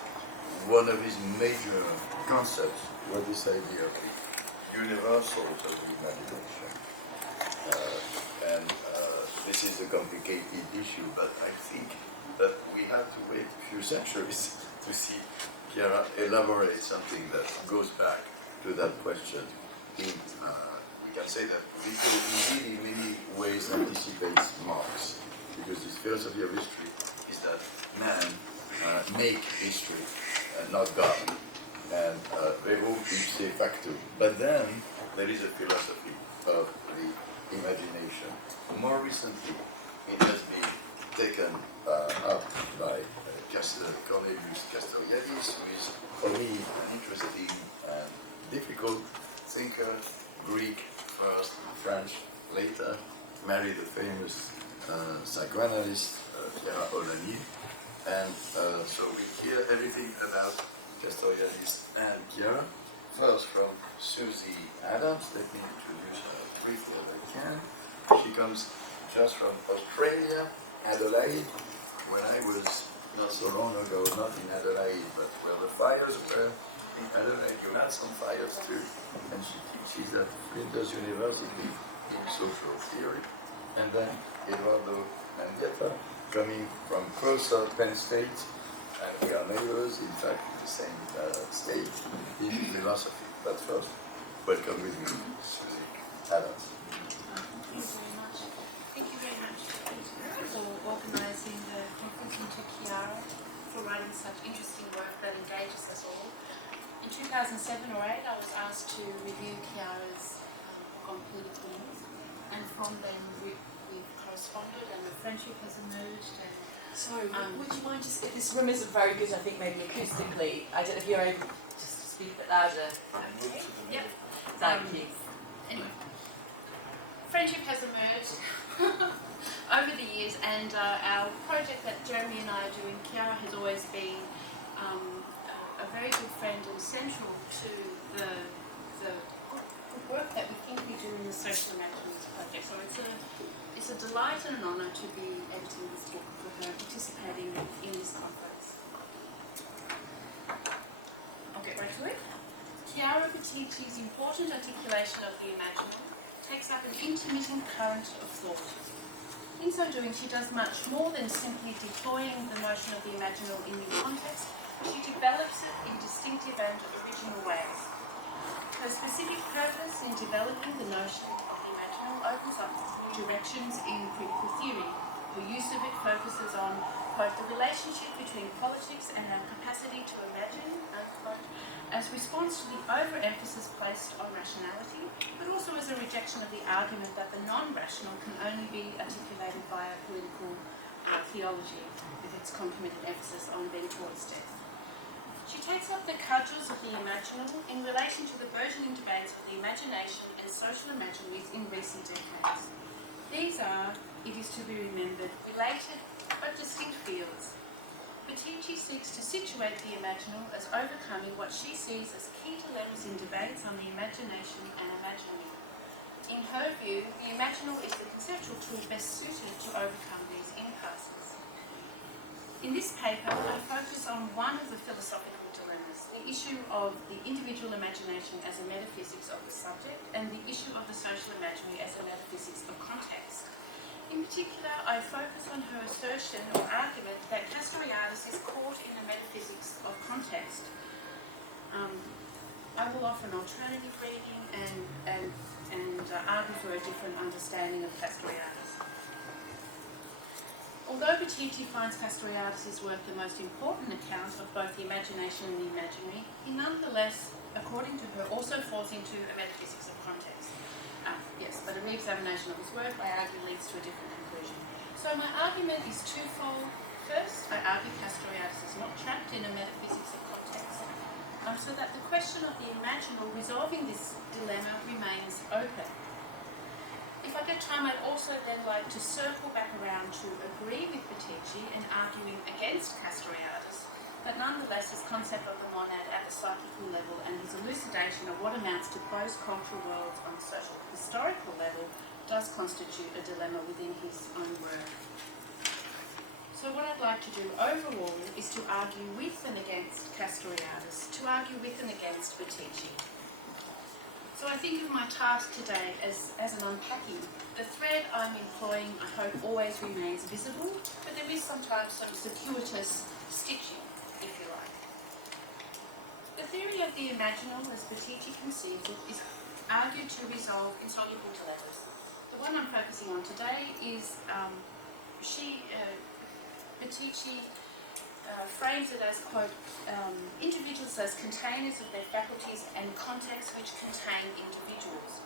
One of his major concepts was this idea of the universals of the imagination. This is a complicated issue, but I think that we have to wait a few centuries to see Chiara elaborate something that goes back to that question. We can say that Vico indeed in many ways anticipates Marx, because his philosophy of history is that man make history, not God, and rerum ipse facto. But then there is a philosophy of the imagination. More recently, it has been taken up by Cornelius Castoriadis, who is for me an interesting and difficult thinker, Greek first, French later, married a famous psychoanalyst, Pierre Olani, and so we hear everything about Castoriadis and Chiara. First from Suzi Adams, let me introduce her briefly as I can. She comes just from Australia, Adelaide, when I was not so long ago, not in Adelaide, but where the fires were in Adelaide. You had some fires too, and she teaches at Flinders University in social theory. And then Eduardo Mendieta, coming from closer Penn State, and we are neighbors, in fact, in the same state, in philosophy. But first, welcome with me, Suzi Adams. Thank you very much for organising the conference, and to Chiara for writing such interesting work that engages us all. In 2007 or 8, I was asked to review Chiara's book on political news, and from then we've corresponded, and a friendship has emerged. And sorry, would you mind just, if this room isn't very good, I think maybe acoustically, I don't know if you're able just to speak a bit louder. Okay. Yep. Thank you. Anyway, friendship has emerged over the years, and our project that Jeremy and I are doing, Chiara has always been a very good friend and central to the good work that we think we do in the Social Imaginaries project. So it's a delight and an honour to be editing this book with her, participating in this conference. I'll get right to it. Chiara Bottici's important articulation of the imaginal takes up an intermittent current of thought. In so doing, she does much more than simply deploying the notion of the imaginal in new context. She develops it in distinctive and original ways. Her specific purpose in developing the notion of the imaginal opens up new directions in critical theory. Her use of it focuses on, quote, the relationship between politics and our capacity to imagine, unquote, as response to the overemphasis placed on rationality, but also as a rejection of the argument that the non-rational can only be articulated via political theology, with its concomitant emphasis on Benthor's death. She takes up the cudgels of the imaginable in relation to the burgeoning debates of the imagination and social imaginaries in recent decades. These are, it is to be remembered, related but distinct fields. Bottici seeks to situate the imaginal as overcoming what she sees as key dilemmas in debates on the imagination and imaginary. In her view, the imaginal is the conceptual tool best suited to overcome these impasses. In this paper, I focus on one of the philosophical dilemmas, the issue of the individual imagination as a metaphysics of the subject and the issue of the social imaginary as a metaphysics of context. In particular, I focus on her assertion or argument that Castoriadis is caught in the metaphysics of context. I will offer an alternative reading and argue for a different understanding of Castoriadis. Although Bottici finds Castoriadis' work the most important account of both the imagination and the imaginary, he nonetheless, according to her, also falls into a metaphysics of context. Yes, but a re-examination of his work, I argue, leads to a different conclusion. So my argument is twofold. First, I argue Castoriadis is not trapped in a metaphysics of context, so that the question of the imaginal resolving this dilemma remains open. If I get time, I'd also then like to circle back around to agree with Bottici and arguing against Castoriadis, but nonetheless his concept of the monad at the psychical level and his elucidation of what amounts to closed cultural worlds on the social historical level does constitute a dilemma within his own work. So what I'd like to do overall is to argue with and against Castoriadis, to argue with and against Bottici. So I think of my task today as an unpacking. The thread I'm employing, I hope, always remains visible, but there is sometimes some circuitous stitching, if you like. The theory of the imaginal, as Bottici conceives it, is argued to resolve insoluble dilemmas. The one I'm focusing on today is Bottici frames it as, quote, individuals as containers of their faculties and contexts which contain individuals.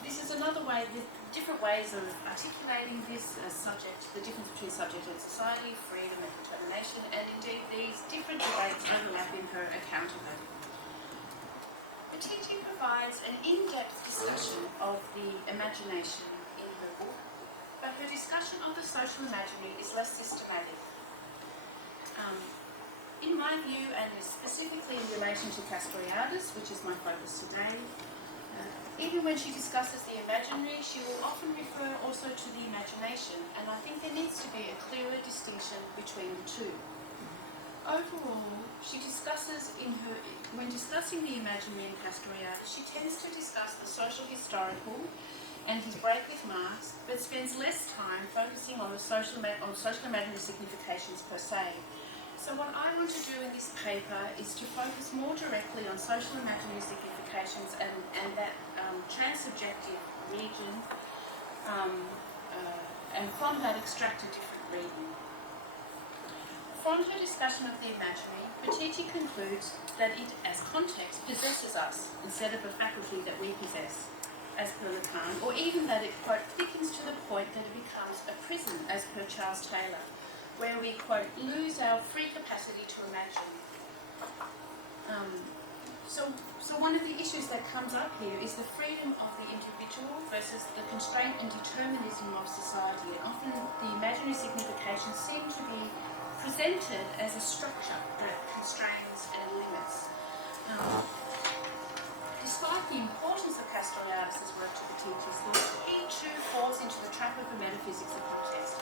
This is another way, different ways of articulating this as subject, the difference between subject and society, freedom and determination, and indeed these different debates overlap in her account of it. Bottici provides an in-depth discussion of the imagination in her book, but her discussion of the social imaginary is less systematic. In my view, and specifically in relation to Castoriadis, which is my focus today, even when she discusses the imaginary, she will often refer also to the imagination, and I think there needs to be a clearer distinction between the two. Overall, she discusses when discussing the imaginary in Castoriadis, she tends to discuss the social historical and his break with Marx, but spends less time focusing on the social imaginary significations per se. So what I want to do in this paper is to focus more directly on social imaginary significations and that transsubjective region, and from that extract a different reading. From her discussion of the imaginary, Bottici concludes that it, as context, possesses us instead of a faculty that we possess, as per Lacan, or even that it, quote, thickens to the point that it becomes a prison, as per Charles Taylor, where we, quote, lose our free capacity to imagine. So one of the issues that comes up here is the freedom of the individual versus the constraint and determinism of society. And often the imaginary significations seem to be presented as a structure that constrains and limits. Despite the importance of Castoriadis' work to Bottici's thought, he too falls into the trap of the metaphysics of context.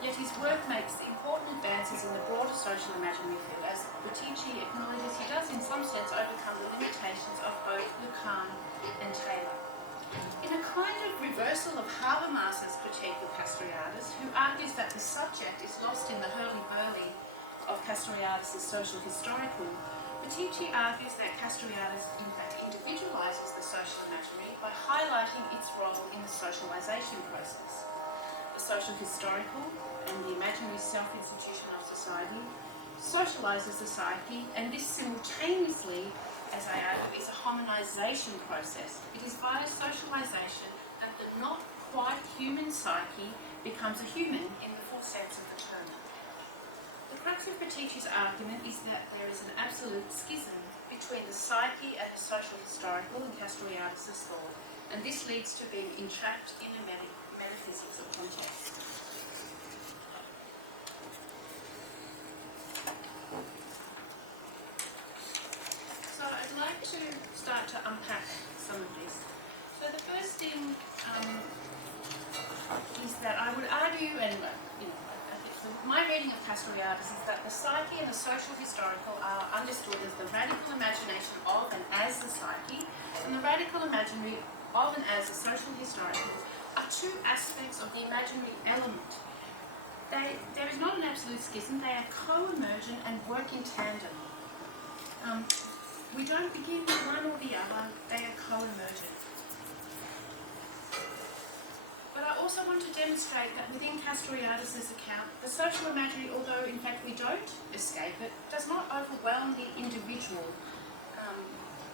Yet his work makes important advances in the broader social imaginary field. As Bottici acknowledges, he does in some sense overcome the limitations of both Lacan and Taylor. In a kind of reversal of Habermas's critique of Castoriadis, who argues that the subject is lost in the hurly-burly of Castoriadis' social historical, Bottici argues that Castoriadis in fact individualizes the social imaginary by highlighting its role in the socialization process. The social historical and the imaginary self-institution of society socializes the psyche, and this simultaneously, as I argue, is a hominization process. It is via socialization that the not quite human psyche becomes a human in the full sense of the term. The crux of Bottici's argument is that there is an absolute schism between the psyche and the social historical in Castoriadis' thought, and this leads to being entrapped in a metaphysics of context. I'd like to start to unpack some of this. So the first thing is that I would argue, and I think my reading of Castoriadis is that the psyche and the social historical are understood as the radical imagination of and as the psyche, and the radical imaginary of and as the social historical are two aspects of the imaginary element. There is not an absolute schism, they are co-emergent and work in tandem. We don't begin with one or the other, they are co-emergent. But I also want to demonstrate that within Castoriadis' account, the social imaginary, although in fact we don't escape it, does not overwhelm the individual.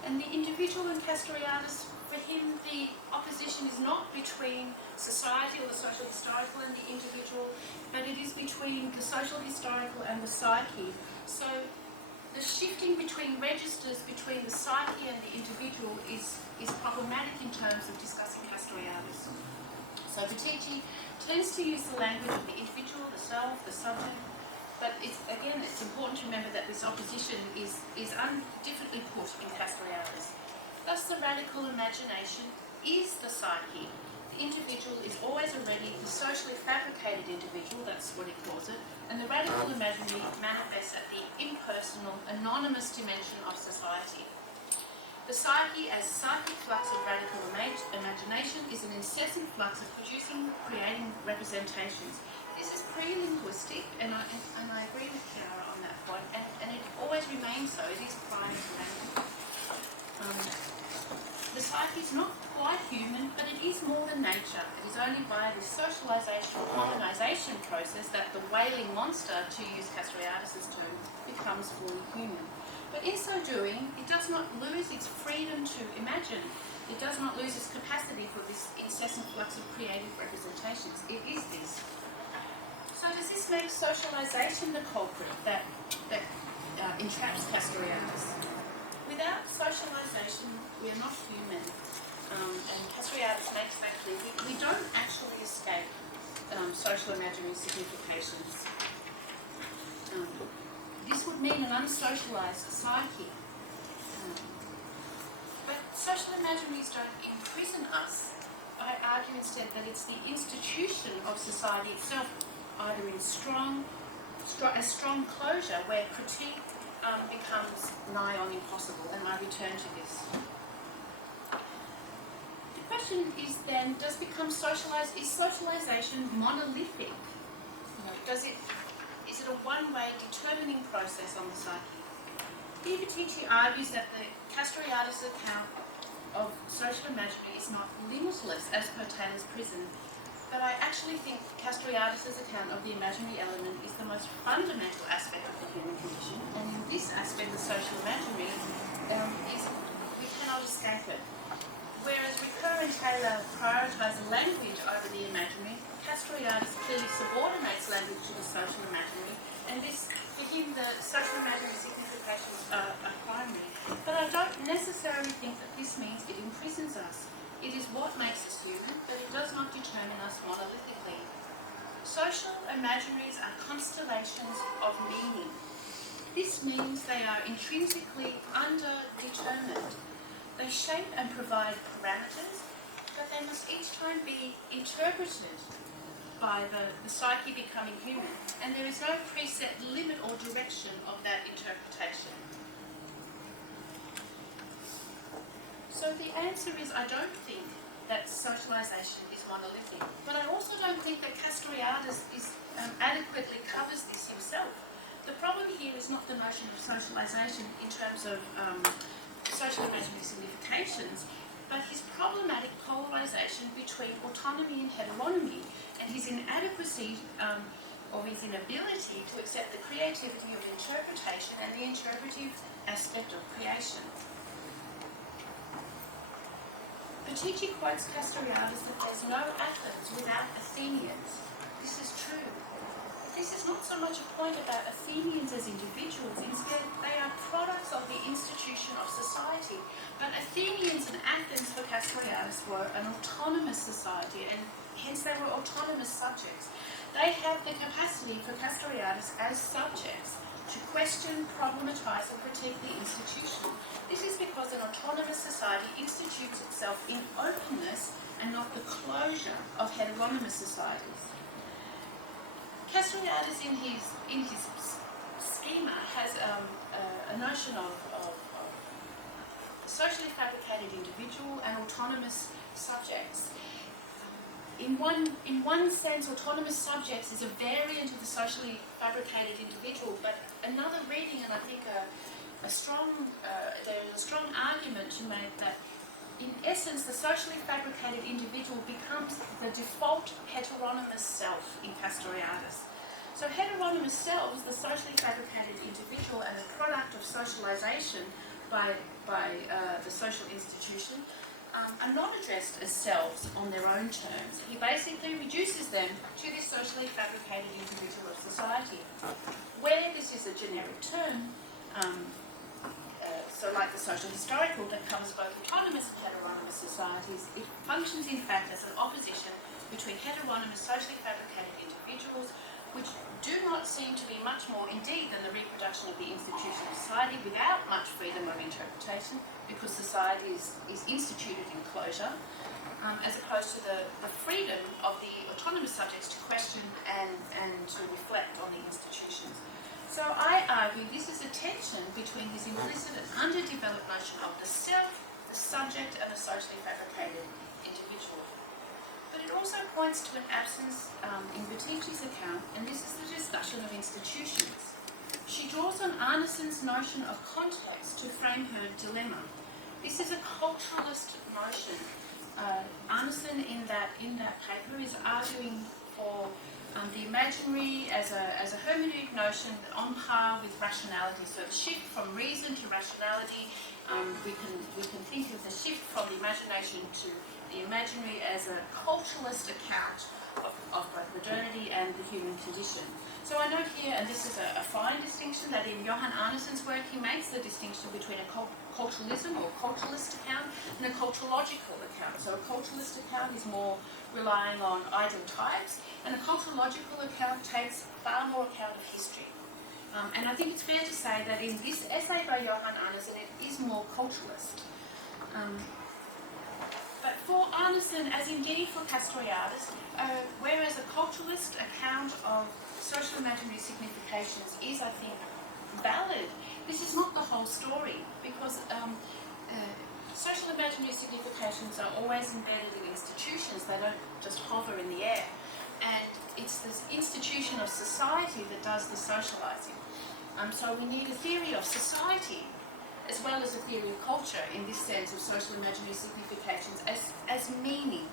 And the individual in Castoriadis, for him, the opposition is not between society or the social historical and the individual, but it is between the social historical and the psyche. So the shifting between registers between the psyche and the individual is problematic in terms of discussing Castoriadis. So Bottici tends to use the language of the individual, the self, the subject, but it's important to remember that this opposition is differently put in Castoriadis. Thus the radical imagination is the psyche. The individual is always already the socially fabricated individual, that's what he calls it, and the radical imaginary manifests at the impersonal, anonymous dimension of society. The psyche, as psychic flux of radical imagination, is an incessant flux of producing, creating representations. This is pre-linguistic, and I agree with Chiara on that point, and it always remains so. It is prior to language. The psyche is not quite human, but it is more than nature. It is only by the socialization, colonization process that the wailing monster, to use Castoriadis' term, becomes fully human. But in so doing, it does not lose its freedom to imagine. It does not lose its capacity for this incessant flux of creative representations. It is this. So does this make socialization the culprit that entraps Castoriadis? Without socialization, we are not human. And Castoriadis makes that clear. We don't actually escape social imaginary significations. This would mean an unsocialized psyche. But social imaginaries don't imprison us. I argue instead that it's the institution of society itself, either in a strong closure where critique becomes nigh on impossible, and I return to this. The question is then, is socialization monolithic? Is it a one-way determining process on the psyche? Here Bottici argues that the Castoriadis account of social imaginary is not limitless as per Taylor's prison, but I actually think Castoriadis' account of the imaginary element is the most fundamental aspect of the human condition, and in this aspect the social imaginary we cannot escape it. Whereas Ricoeur and Taylor prioritise language over the imaginary, Castoriadis clearly subordinates language to the social imaginary, and this, for him, the social imaginary significations are primary. But I don't necessarily think that this means it imprisons us. It is what makes us human, but it does not determine us monolithically. Social imaginaries are constellations of meaning. This means they are intrinsically underdetermined. They shape and provide parameters, but they must each time be interpreted by the psyche becoming human, and there is no preset limit or direction of that interpretation. So the answer is, I don't think that socialization is monolithic, but I also don't think that Castoriadis adequately covers this himself. The problem here is not the notion of socialization in terms of social imaginary significations, but his problematic polarization between autonomy and heteronomy, and his inadequacy or his inability to accept the creativity of interpretation and the interpretive aspect of creation. Bottici quotes Castoriadis that there's no Athens without Athenians. This is true. This is not so much a point about Athenians as individuals, instead they are products of the institution of society. But Athenians and Athens for Castoriadis were an autonomous society, and hence they were autonomous subjects. They have the capacity for Castoriadis as subjects to question, problematize, and critique the institution. This is because because an autonomous society institutes itself in openness and not the closure of heteronymous societies. Castoriadis, in his schema, has a notion of socially fabricated individual and autonomous subjects. In one sense, autonomous subjects is a variant of the socially fabricated individual, but another reading, and I think there's a strong argument to make that in essence the socially fabricated individual becomes the default heteronymous self in Castoriadis. So heteronymous selves, the socially fabricated individual and the product of socialization by the social institution, are not addressed as selves on their own terms. He basically reduces them to this socially fabricated individual of society. Where this is a generic term, so like the social historical that covers both autonomous and heteronymous societies, it functions in fact as an opposition between heteronymous socially fabricated individuals, which do not seem to be much more indeed than the reproduction of the institution of society without much freedom of interpretation, because society is instituted in closure, as opposed to the freedom of the autonomous subjects to question and to reflect on the institutions. So I argue this is a tension between his implicit and underdeveloped notion of the self, the subject, and the socially fabricated individual. But it also points to an absence in Bottici's account, and this is the discussion of institutions. She draws on Arneson's notion of context to frame her dilemma. This is a culturalist notion. Arneson in that paper is arguing for the imaginary as a hermeneutic notion on par with rationality. So the shift from reason to rationality, we can think of the shift from the imagination to the imaginary as a culturalist account of both modernity and the human condition. So I note here, and this is a fine distinction, that in Johan Arneson's work he makes the distinction between a culturalism or culturalist account and a culturological account. So a culturalist account is more relying on ideal types, and a culturological account takes far more account of history. And I think it's fair to say that in this essay by Johan Arneson, it is more culturalist. But for Arneson, as indeed for Castoriadis, whereas a culturalist account of social imaginary significations is, I think, valid, this is not the whole story, because social imaginary significations are always embedded in institutions. They don't just hover in the air. And it's this institution of society that does the socializing. So we need a theory of society as well as a theory of culture in this sense of social imaginary significations as meaning.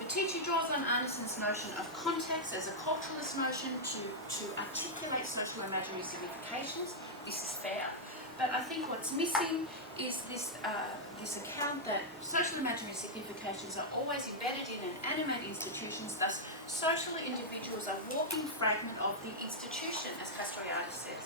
Bottici draws on Arneson's notion of context as a culturalist notion to articulate social imaginary significations. This is fair. But I think what's missing is this account that social imaginary significations are always embedded in and animate institutions, thus social individuals are walking fragment of the institution, as Castoriadis says.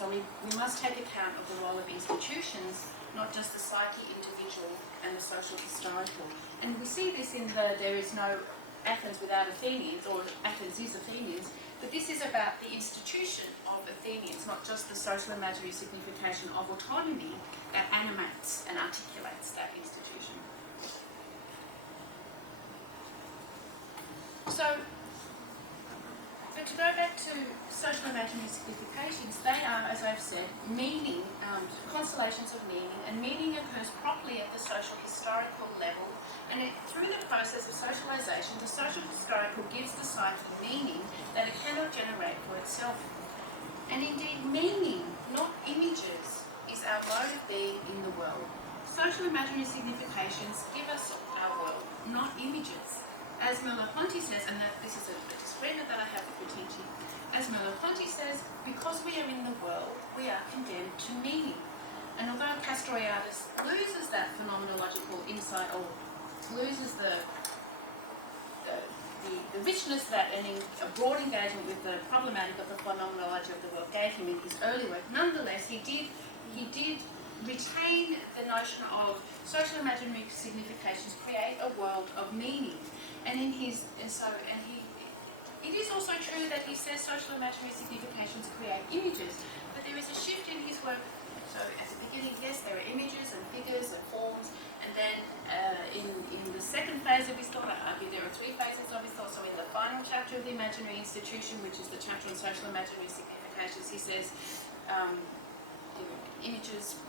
So we must take account of the role of institutions, not just the psyche individual and the social historical. And we see this in there is no Athens without Athenians, or Athens is Athenians, but this is about the institution of Athenians, not just the social imaginary signification of autonomy that animates and articulates that institution. So, but to go back to social imaginary significations, they are, as I've said, meaning, constellations of meaning, and meaning occurs properly at the social historical level, and through the process of socialization, the social historical gives the psyche meaning that it cannot generate for itself. And indeed, meaning, not images, is our mode of being in the world. Social imaginary significations give us our world, not images. As Merleau-Ponty says, and this is a disagreement that I have with Bottici, as Merleau-Ponty says, because we are in the world, we are condemned to meaning. And although Castoriadis loses that phenomenological insight, or loses the richness that a broad engagement with the problematic of the phenomenology of the world gave him in his early work, nonetheless he did retain the notion of social imaginary significations create a world of meaning. And he It is also true that he says social imaginary significations create images, but there is a shift in his work. So at the beginning, yes, there are images and figures and forms, and then in the second phase of his thought, I argue there are three phases of his thought. So in the final chapter of the Imaginary Institution, which is the chapter on social imaginary significations, he says images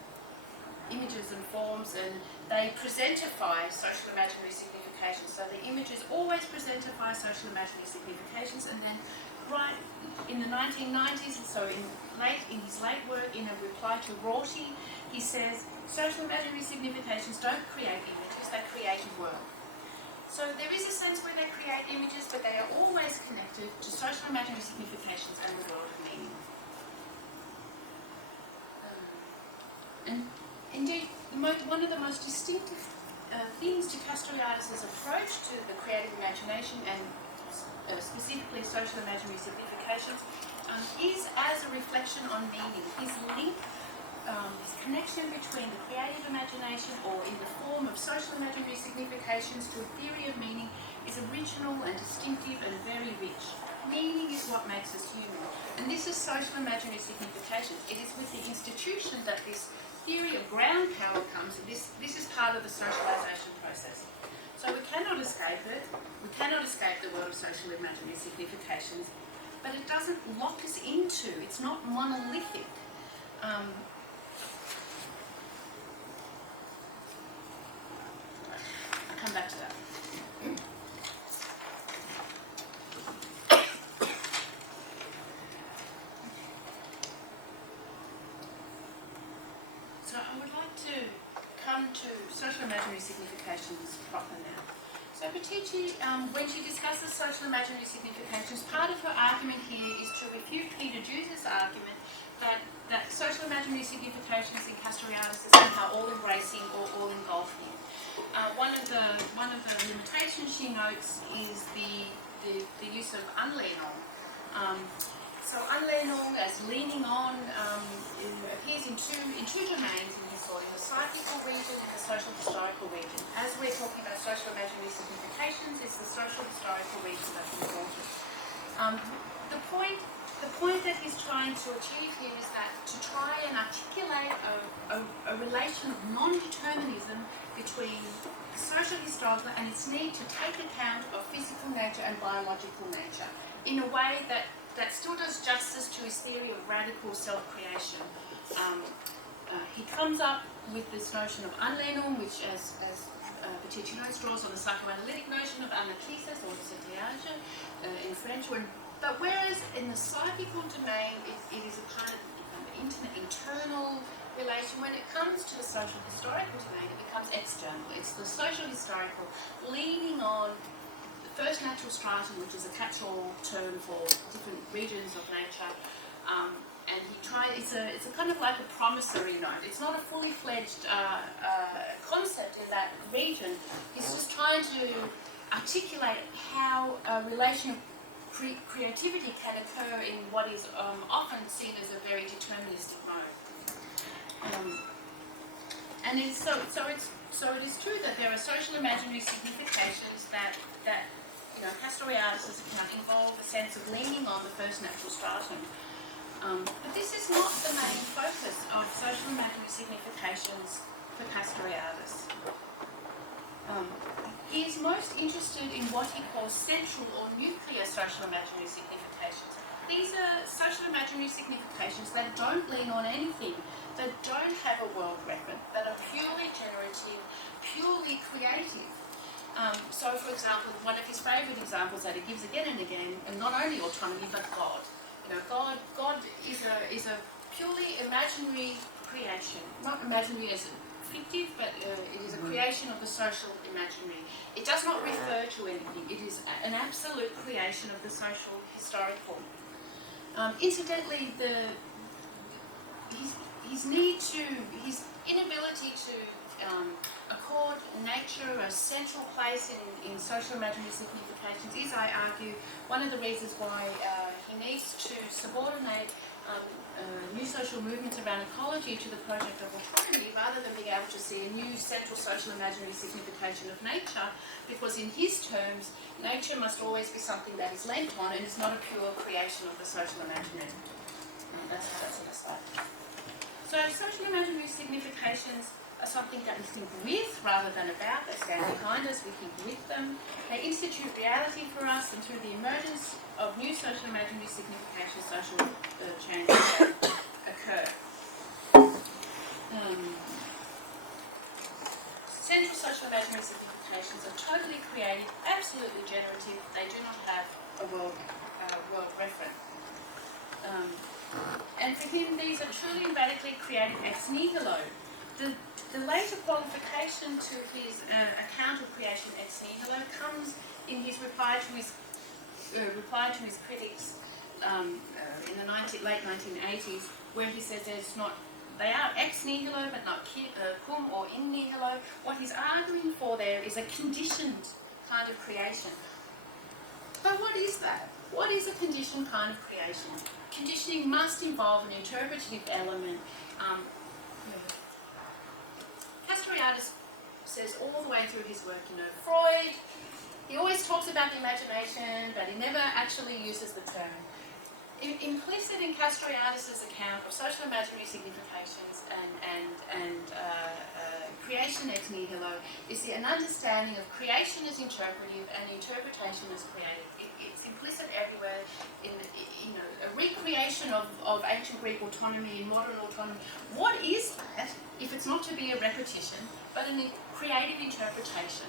and forms, and they presentify social imaginary significations. So the images always presentify social imaginary significations, and then right in the 1990s, so in his late work, in a reply to Rorty, he says social imaginary significations don't create images, they create a world. So there is a sense where they create images, but they are always connected to social imaginary significations and the world of meaning. And indeed, one of the most distinctive things to Castoriadis' approach to the creative imagination, and specifically social imaginary significations, is as a reflection on meaning. His link, his connection between the creative imagination, or in the form of social imaginary significations, to a theory of meaning is original and distinctive and very rich. Meaning is what makes us human. And this is social imaginary significations. It is with the institution that this theory of ground power comes, and this is part of the socialization process. So we cannot escape it. We cannot escape the world of social imaginary significations, but it doesn't lock us into, it's not monolithic. I'll come back to that. So I would like to come to social imaginary significations proper now. So Bottici, when she discusses social imaginary significations, part of her argument here is to refute Peter Juse's argument that social imaginary significations in Castoriadis is somehow all-embracing or all-engulfing. One of the limitations she notes is the use of Anlehnung. So Anlehnung, as leaning on, appears in two domains in his thought, in the psychical region and the social historical region. As we're talking about social imaginary significations, it's the social historical region that's important. The point that he's trying to achieve here is that to try and articulate a relation of non-determinism between the social historical and its need to take account of physical nature and biological nature in a way that still does justice to his theory of radical self-creation. He comes up with this notion of Anlehnung, which, as Bottici notes, draws on the psychoanalytic notion of anarchises or setiage in French. But whereas in the psychical domain, it is a kind of intimate, internal relation, when it comes to the social historical domain, it becomes external. It's the social historical leaning on first natural stratum, which is a catch-all term for different regions of nature, and it's a kind of like a promissory note. It's not a fully fledged concept in that region. He's just trying to articulate how a relation of creativity can occur in what is often seen as a very deterministic mode. And it is true that there are social imaginary significations that Castoriadis' account involve a sense of leaning on the first natural stratum. But this is not the main focus of social imaginary significations for Castoriadis. He is most interested in what he calls central or nuclear social imaginary significations. These are social imaginary significations that don't lean on anything, that don't have a world record, that are purely generative, purely creative. So, for example, one of his favourite examples that he gives again and again, and not only autonomy, but God. God is a purely imaginary creation, not imaginary as fictive, but it is a creation of the social imaginary. It does not refer to anything. It is an absolute creation of the social historical. Incidentally, his inability to accord nature a central place in social imaginary significations is, I argue, one of the reasons why he needs to subordinate new social movements around ecology to the project of autonomy, rather than being able to see a new central social imaginary signification of nature, because in his terms, nature must always be something that is lent on and is not a pure creation of the social imaginary. That's an aside. So social imaginary significations are something that we think with rather than about. They stand behind us, we think with them. They institute reality for us, and through the emergence of new social imaginary significations, social changes occur. Central social imaginary significations are totally creative, absolutely generative. They do not have a world reference. And for him, these are truly and radically creative ex nihilo. The later qualification to his account of creation ex nihilo comes in his reply to his critics in the late 1980s, where he says they are ex nihilo but not cum or in nihilo. What he's arguing for there is a conditioned kind of creation. But what is that? What is a conditioned kind of creation? Conditioning must involve an interpretive element. Castoriadis says all the way through his work, Freud, he always talks about the imagination, but he never actually uses the term. Implicit in Castoriadis' account of social imaginary significations and creation ex nihilo is an understanding of creation as interpretive and interpretation as creative. It's implicit everywhere in a recreation of ancient Greek autonomy and modern autonomy. What is that if it's not to be a repetition, but a creative interpretation?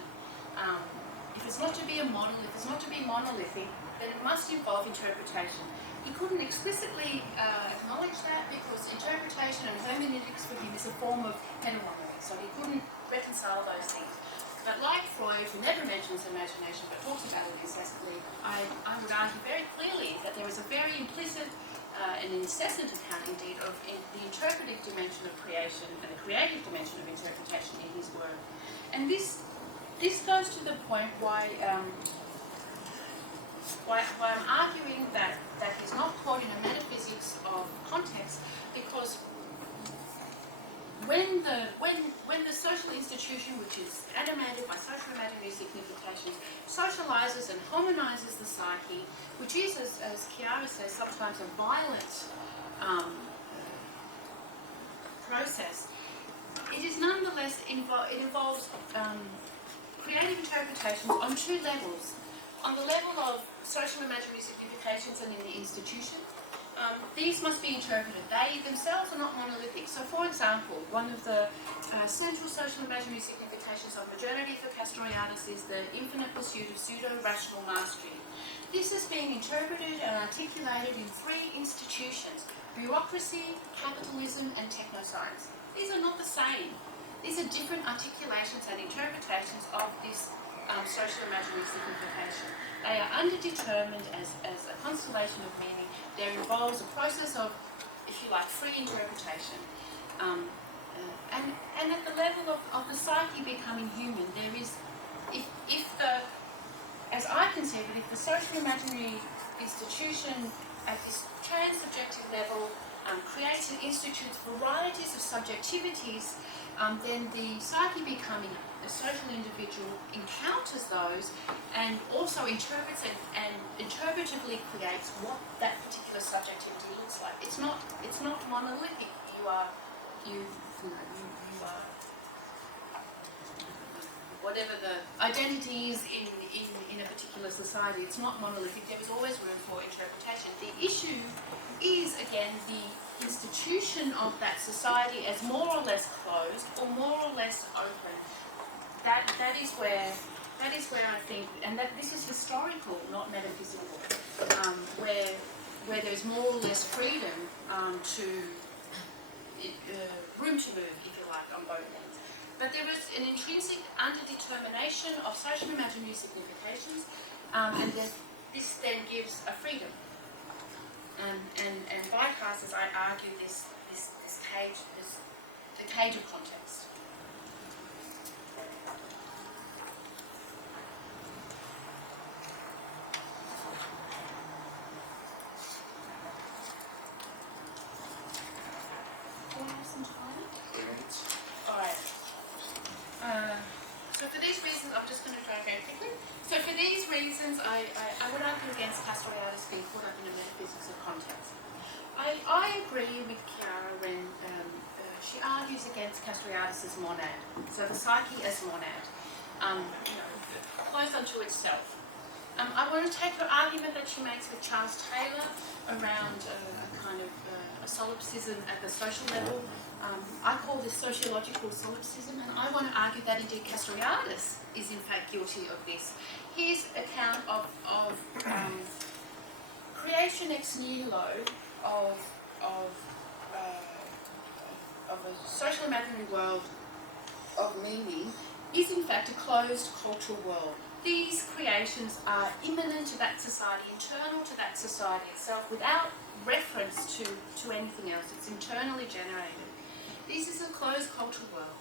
If it's not to be a model, if it's not to be monolithic, then it must involve interpretation. He couldn't explicitly acknowledge that because interpretation and hermeneutics for him is a form of heteronomy, so he couldn't reconcile those things. But like Freud, who never mentions imagination but talks about it incessantly, I would argue very clearly that there is a very implicit and incessant account indeed of the interpretive dimension of creation and the creative dimension of interpretation in his work. And this goes to the point why I'm arguing that he's not caught in a metaphysics of context, because when the social institution, which is animated by social imaginary signification, socializes and homonizes the psyche, which is, as Chiara says, sometimes a violent process, it is nonetheless it involves creative interpretations on two levels. On the level of social imaginary significations and in the institution, these must be interpreted. They themselves are not monolithic. So, for example, one of the central social imaginary significations of modernity for Castoriadis is the infinite pursuit of pseudo-rational mastery. This is being interpreted and articulated in three institutions: bureaucracy, capitalism, and technoscience. These are not the same. These are different articulations and interpretations of this social imaginary signification. They are underdetermined as a constellation of meaning. There involves a process of, if you like, free interpretation. And at the level of the psyche becoming human, there is, as I conceive it, if the social imaginary institution at this transsubjective level creates and institutes varieties of subjectivities, then the psyche becoming a social individual encounters those and also interprets and interpretively creates what that particular subjectivity looks like. It's not monolithic. You are whatever the identity is in a particular society. It's not monolithic. There is always room for interpretation. The issue is, again, the institution of that society as more or less closed or more or less open. That is where I think, and that this is historical, not metaphysical, where there's more or less freedom room to move, if you like, on both ends. But there is an intrinsic underdetermination of social imaginary significations, and this then gives a freedom. And bypasses, I argue, this cage, the cage of context. some time? 3 minutes. Alright. So for these reasons, I'm just going to try very quickly. So for these reasons, I would argue against Castoriadis being caught up in the metaphysics of context. I agree with Chiara when she argues against Castoriadis' monad, so the psyche as monad, closed unto itself. I want to take her argument that she makes with Charles Taylor around a kind of a solipsism at the social level. I call this sociological solipsism, and I want to argue that indeed Castoriadis is in fact guilty of this. His account of creation ex nihilo of a social imaginary world of meaning is in fact a closed cultural world. These creations are immanent to that society, internal to that society itself, without reference to anything else. It's internally generated. This is a closed cultural world.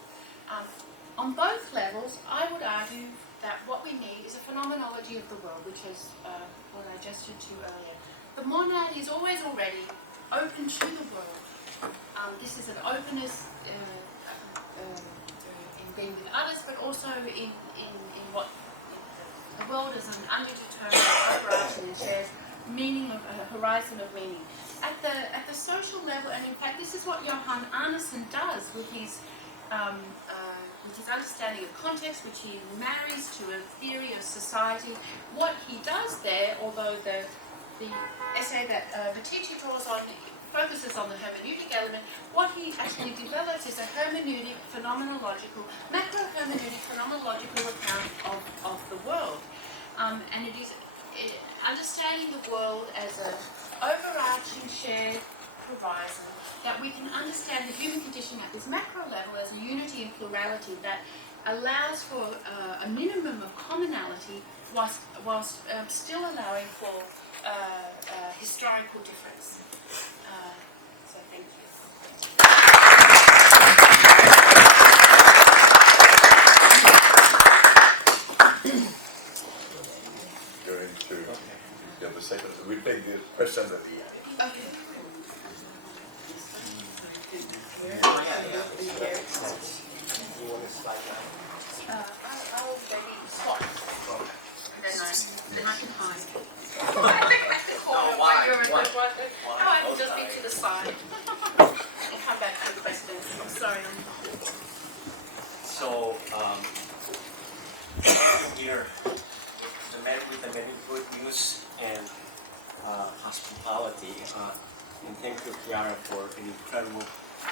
On both levels, I would argue that what we need is a phenomenology of the world, which is what I gestured to earlier. The monad is always already open to the world. This is an openness in being with others, but also in what the world is an undetermined, overarching and shares meaning of a horizon of meaning. At the social level, and in fact this is what Johan Arneson does with his understanding of context, which he marries to a theory of society. What he does there, although the essay that Bottici draws on focuses on the hermeneutic element, what he actually develops is a hermeneutic, phenomenological, macro-hermeneutic, phenomenological account of the world. And it is understanding the world as an overarching shared horizon, that we can understand the human condition at this macro level as a unity and plurality that allows for a minimum of commonality whilst still allowing for historical difference. So thank you. Going to the other second. We'll take the questions at the end. Okay. I'll maybe swap. And then I can hide. I can just be to the side. I'll come back to the questions. I'm sorry. So, here, the man with the many good news and hospitality, and thank you, Chiara, for an incredible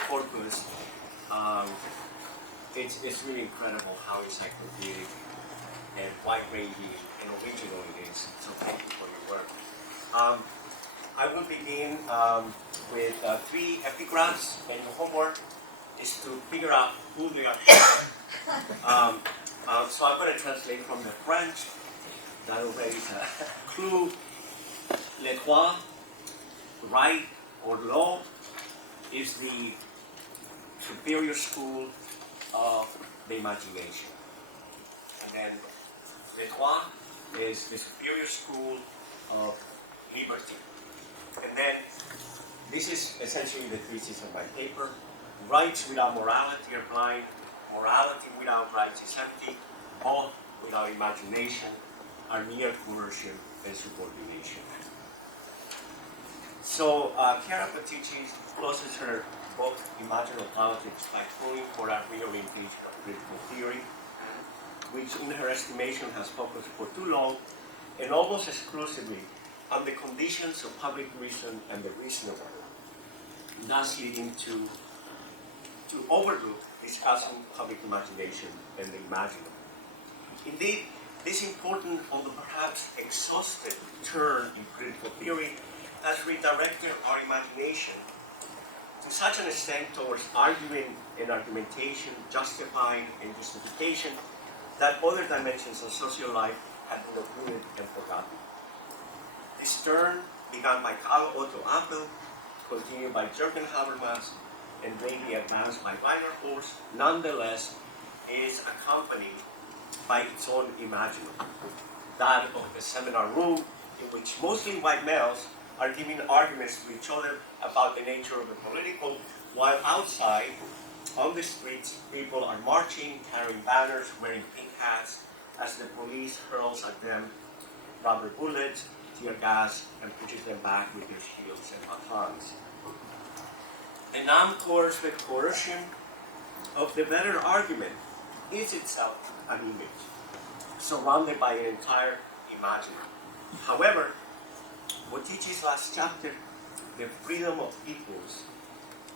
corpus. It's really incredible how encyclopedic and wide-ranging and original it is. So thank you for your work. I will begin with 3 epigraphs, and your homework is to figure out who they are. So I'm going to translate from the French. That already is a clue. Le droit, right or law, is the superior school of the imagination. And then le droit is the superior school of liberty. And then this is essentially the thesis of my paper. Rights without morality are blind. Morality without rights is empty. Both without imagination are mere coercion and subordination. So Chiara Bottici closes her book Imaginal Politics by calling for a reorientation of critical theory, which in her estimation has focused for too long and almost exclusively on the conditions of public reason and the reasonable, thus leading to overlook discussing public imagination and the imaginable. Indeed, this important, although perhaps exhausted turn in critical theory has redirected our imagination to such an extent towards arguing and argumentation, justifying and justification, that other dimensions of social life have been occluded and forgotten. This turn, begun by Karl Otto Appel, continued by Jürgen Habermas, and greatly advanced by Rainer Horst, nonetheless is accompanied by its own imaginal, that of the seminar room in which mostly white males are giving arguments to each other about the nature of the political, while outside, on the streets, people are marching, carrying banners, wearing pink hats, as the police hurls at them rubber bullets, tear gas, and pushes them back with their shields and batons. The non-coercive coercion of the better argument is itself an image, surrounded by an entire imaginary. However, Botticis' last chapter, The Freedom of Equals,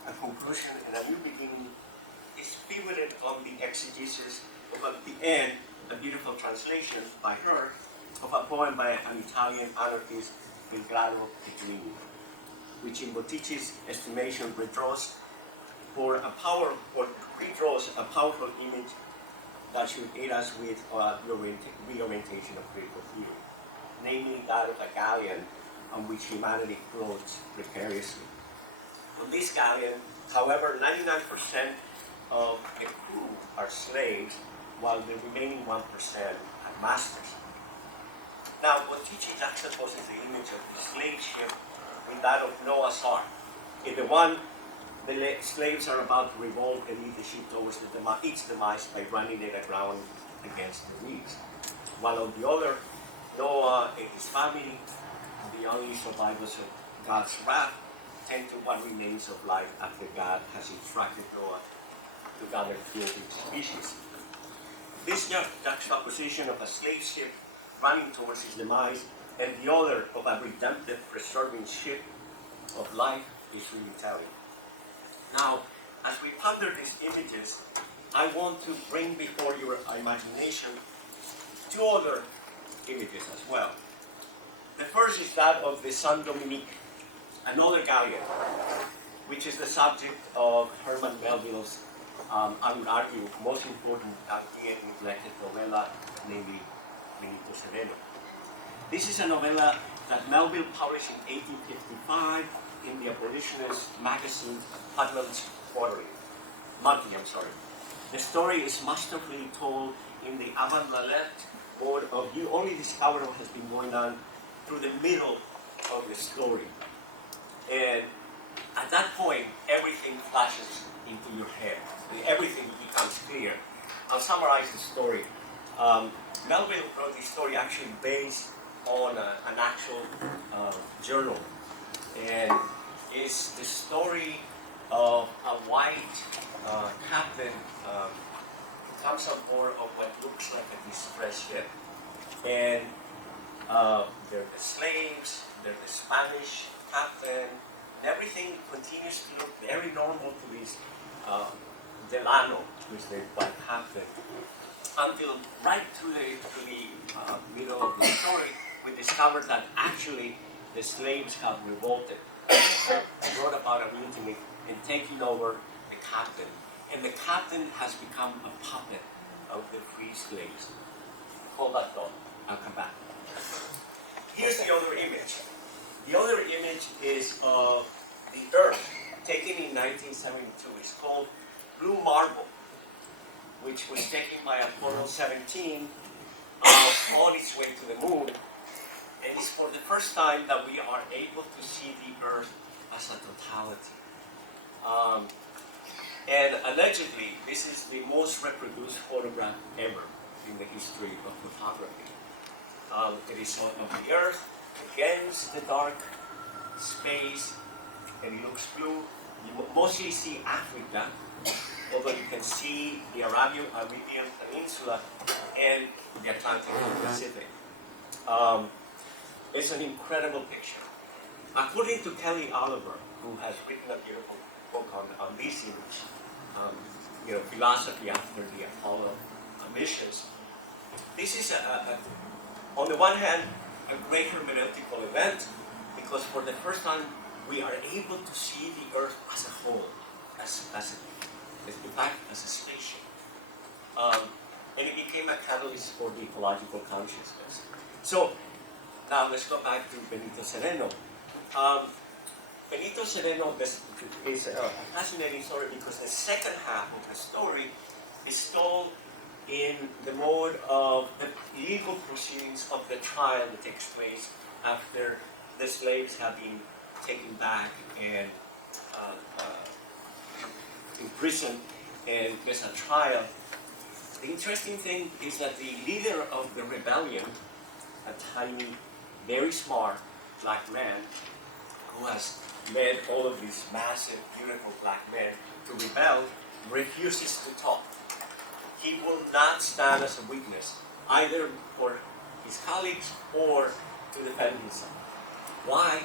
a conclusion and a new beginning, is pivoted on the exegesis of, at the end, a beautiful translation by her of a poem by an Italian anarchist, Eduardo, which in Botticis' estimation redraws a powerful image that should aid us with reorientation of critical theory, namely that of a galleon on which humanity floats precariously. On this galleon, however, 99% of the crew are slaves, while the remaining 1% are masters. Now, Botticis juxtaposes the image of the slave ship with that of Noah's Ark. In the one, the slaves are about to revolt and lead the ship towards its demise by running it aground against the reefs. While on the other, Noah and his family, the only survivors of God's wrath, tend to what remains of life after God has instructed Noah to gather fuel to his species. This juxtaposition of a slave ship running towards its demise and the other of a redemptive, preserving ship of life is really telling. Now, as we ponder these images, I want to bring before your imagination two other images as well. The first is that of the Saint Dominique, another galleon, which is the subject of Herman Melville's, I would argue, most important and yet neglected novella, namely Benito Sereno. This is a novella that Melville published in 1855 in the abolitionist magazine Monthly. The story is masterfully told in the avant-la-lettre mode of you only discover what has been going on through the middle of the story. And at that point, everything flashes into your head. Everything becomes clear. I'll summarize the story. Melville wrote this story actually based on an actual journal. And it's the story of a white captain who comes on board of what looks like a distress ship. And they're the slaves, they're the Spanish captain, and everything continues to look very normal to this Delano, who is the white captain, until right to the middle of the story, we discover that actually the slaves have revolted, brought about a mutiny, and taken over the captain. And the captain has become a puppet of the free slaves. Hold that thought, I'll come back. Here's the other image. The other image is of the Earth, taken in 1972. It's called Blue Marble, which was taken by Apollo 17 on its way to the moon. And it's for the first time that we are able to see the Earth as a totality. And allegedly, this is the most reproduced photograph ever in the history of photography. It is of the Earth against the dark space, and it looks blue. You mostly see Africa, although you can see the Arabian Peninsula and the Atlantic and Pacific. It's an incredible picture. According to Kelly Oliver, who has written a beautiful book on this image, philosophy after the Apollo missions, this is, on the one hand, a great hermeneutical event, because for the first time, we are able to see the Earth as a whole, in fact, as a spaceship. And it became a catalyst for the ecological consciousness. So, now let's go back to Benito Sereno. Benito Sereno is a fascinating story because the second half of the story is told in the mode of the legal proceedings of the trial that takes place after the slaves have been taken back and imprisoned and there's a trial. The interesting thing is that the leader of the rebellion, a tiny, very smart black man who has led all of these massive, beautiful black men to rebel, refuses to talk. He will not stand as a witness, either for his colleagues or to defend himself. Why?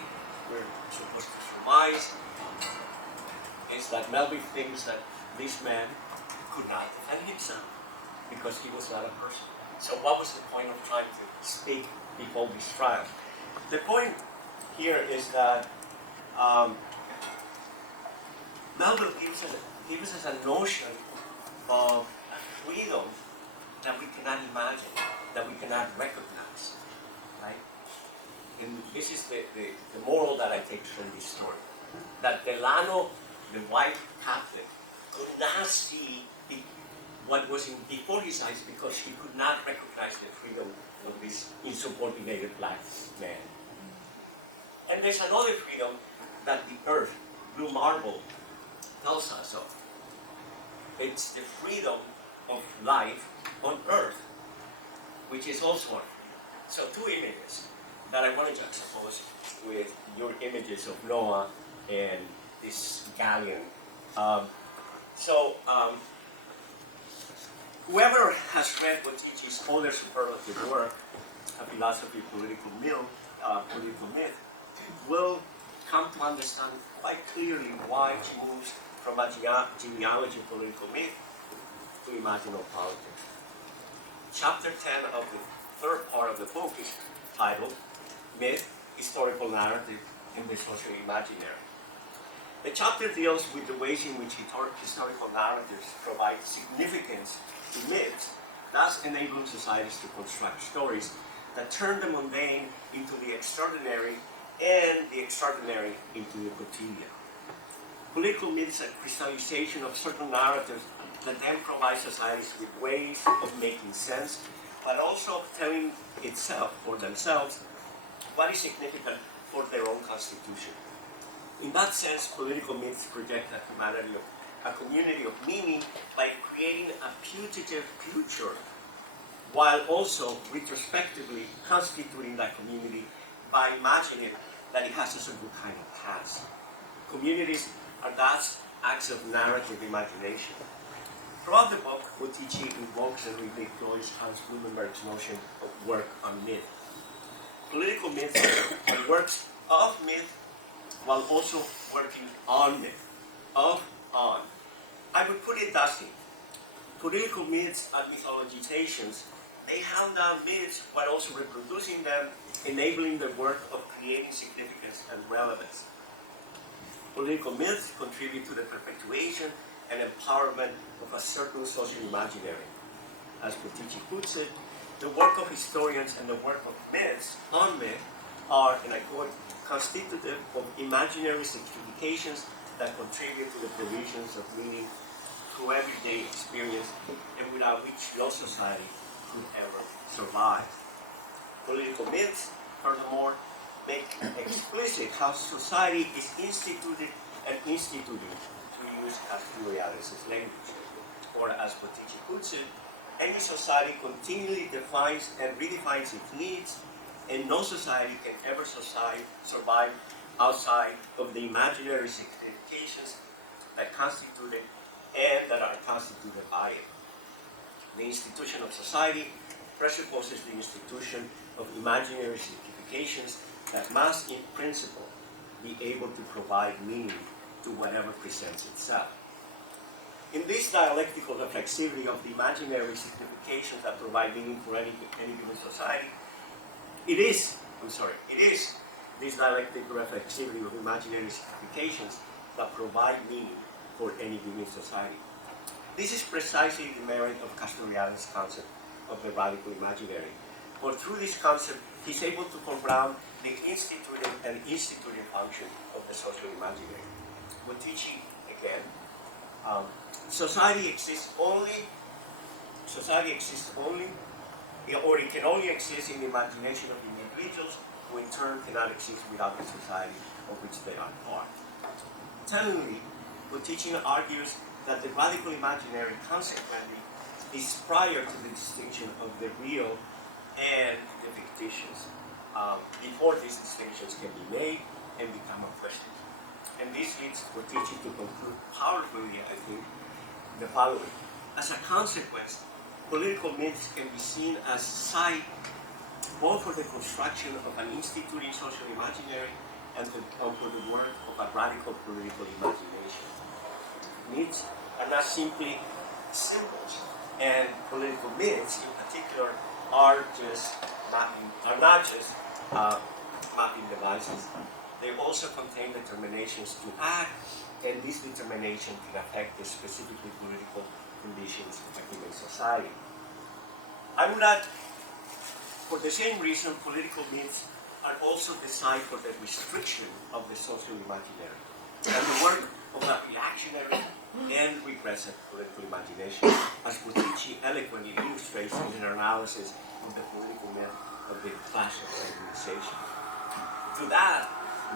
We're supposed to surmise is that Melville thinks that this man could not defend himself because he was not a person. So what was the point of trying to speak before this trial? The point here is that Melville gives us a notion of a freedom that we cannot imagine, that we cannot recognize, right? And this is the moral that I take from this story. That Delano, the white Catholic, could not see what was before his eyes because he could not recognize the freedom of this insubordinated black man. And there's another freedom that the earth, blue marble, tells us of. It's the freedom of life on earth, which is also a freedom. So two images that I want to juxtapose with your images of Noah and this galleon. Whoever has read Botticis' other superlative work, A Philosophy of Political Myth, will come to understand quite clearly why she moves from a genealogy of political myth to imaginal politics. Chapter 10 of the third part of the book is titled Myth, Historical Narrative, and the Social Imaginary. The chapter deals with the ways in which historical narratives provide significance to myths, thus enabling societies to construct stories that turn the mundane into the extraordinary and the extraordinary into the quotidian. Political myths are crystallization of certain narratives that then provide societies with ways of making sense, but also of telling itself or themselves what is significant for their own constitution. In that sense, political myths project a community of meaning by creating a putative future, while also retrospectively constituting that community by imagining that it has a certain kind of past. Communities are thus acts of narrative imagination. Throughout the book, Bottici invokes and redeploys Hans Blumenberg's notion of work on myth. Political myths are works of myth while also working on myth. On. I would put it thusly. Political myths are mythologizations. They hand down myths while also reproducing them, enabling the work of creating significance and relevance. Political myths contribute to the perpetuation and empowerment of a certain social imaginary. As Bottici puts it, the work of historians and the work of myths on myth are, and I quote, constitutive of imaginary significations that contribute to the provisions of meaning through everyday experience and without which no society could ever survive. Political myths, furthermore, make explicit how society is instituted and instituting, to use Castoriadis' language. Or as Bottici puts it, any society continually defines and redefines its needs, and no society can ever survive outside of the imaginary significations that constitute it and that are constituted by it. The institution of society presupposes the institution of imaginary significations that must, in principle, be able to provide meaning to whatever presents itself. In this dialectical reflexivity of the imaginary significations that provide meaning for any given society, it is this dialectical reflexivity of imaginary significations that provide meaning for any given society. This is precisely the merit of Castoriadis' concept of the radical imaginary. For through this concept, he's able to confront the institutive and institutive function of the social imaginary. Bottici, again, society exists only, or it can only exist in the imagination of individuals who in turn cannot exist without the society of which they are part. Tellingly, Bottici argues that the radical imaginary consequently is prior to the distinction of the real and the fictitious, before these distinctions can be made and become a question. And this leads Bottici to conclude powerfully, I think, the following. As a consequence, political myths can be seen as site both for the construction of an instituting social imaginary and for the work of a radical political imagination. Myths are not simply symbols, and political myths in particular are not just mapping devices. They also contain determinations to act, and this determination can affect the specifically political conditions of a given society. I would add, for the same reason, political myths are also the site for the restriction of the social imaginary and the work of a reactionary and regressive political imagination, as Bottici eloquently illustrates in her analysis of the political myth of the clash of civilizations. To that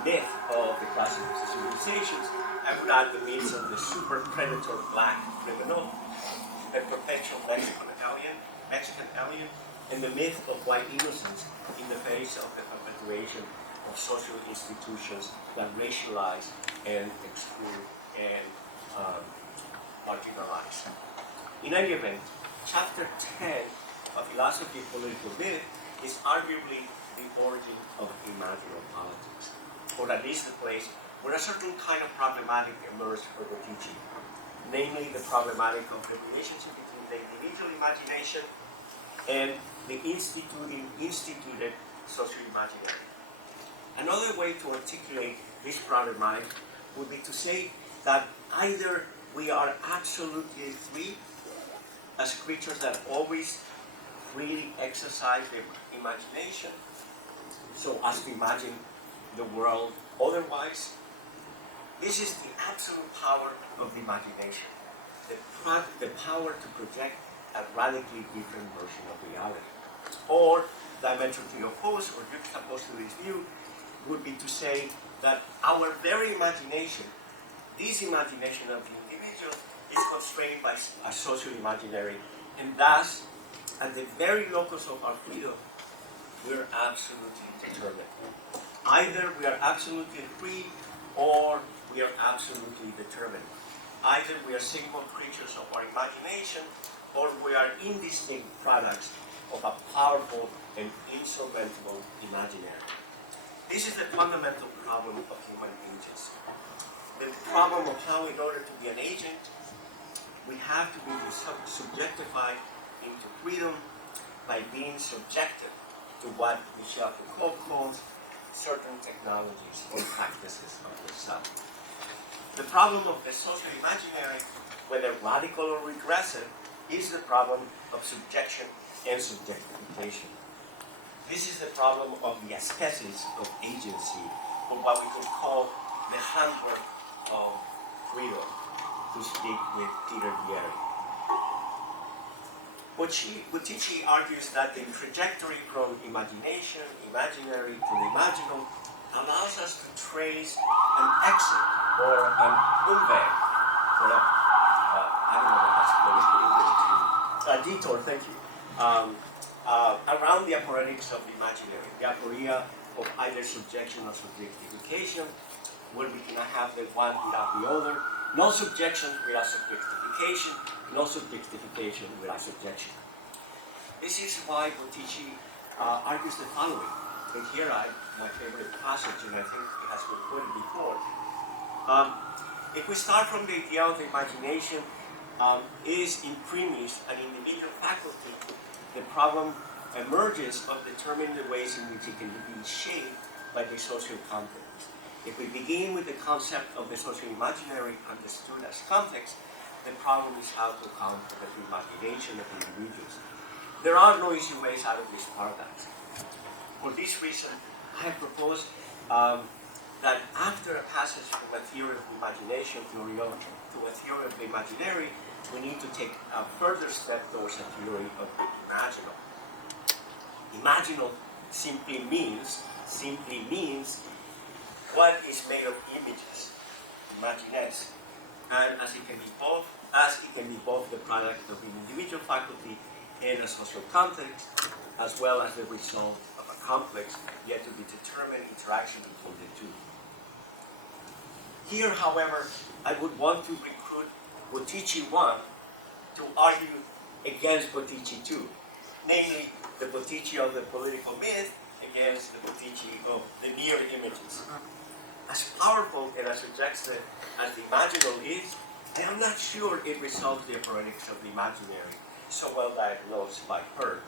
myth of the clash of civilizations, I would add the myths of the super predator black criminal, a perpetual Mexican alien, and the myth of white innocence in the face of the perpetuation of social institutions that racialize and exclude and marginalize. In any event, chapter 10 of Philosophy of Political Myth is arguably the origin of Imaginal Politics, or at least the place where a certain kind of problematic emerged for Bottici, namely the problematic of the relationship between the individual imagination and the instituted social imaginary. Another way to articulate this problematic would be to say that either we are absolutely free as creatures that always freely exercise their imagination, so as to imagine the world otherwise. This is the absolute power of the imagination, the power to project a radically different version of reality. Or, diametrically opposed or juxtaposed to this view, would be to say that our very imagination, this imagination of the individual, is constrained by a social imaginary, and thus, at the very locus of our freedom, we're absolutely determined. Either we are absolutely free, or we are absolutely determined. Either we are single creatures of our imagination, or we are indistinct products of a powerful and insurmountable imaginary. This is the fundamental problem of human agency. The problem of how, in order to be an agent, we have to be subjectified into freedom by being subjected to what Michel Foucault calls certain technologies or practices of the self. The problem of the social imaginary, whether radical or regressive, is the problem of subjection and subjectification. This is the problem of the ascesis of agency, or what we could call the handwork of freedom, to speak with Peter Vieri. Bottici argues that the trajectory from imagination, imaginary to the imaginal allows us to trace an exit or an umweg, a detour, thank you, around the aporetics of the imaginary, the aporia of either subjection or subjectification, where we cannot have the one without the other, no subjection without subjectification, no subjectification without subjection. This is why Bottici argues the following, and here my favorite passage, and I think it has been quoted before. If we start from the idea of the imagination is in premise an individual faculty, the problem emerges of determining the ways in which it can be shaped by the social context. If we begin with the concept of the social imaginary understood as context, the problem is how to account for the imagination of individuals. There are no easy ways out of this paradox. For this reason, I have proposed that after a passage from a theory of imagination, Pictorial, to a theory of the imaginary, we need to take a further step towards a theory of the imaginal. Imaginal simply means simply means what is made of images, imaginaries, and as it can be both the product of an individual faculty and a social context, as well as the result of a complex, yet to be determined interaction between the two. Here, however, I would want to recruit Bottici 1 to argue against Bottici 2, namely the Bottici of the political myth against the Bottici of the mere images. As powerful and as suggestive as the imaginal is, I am not sure it resolves the operatics of the imaginary so well diagnosed by her.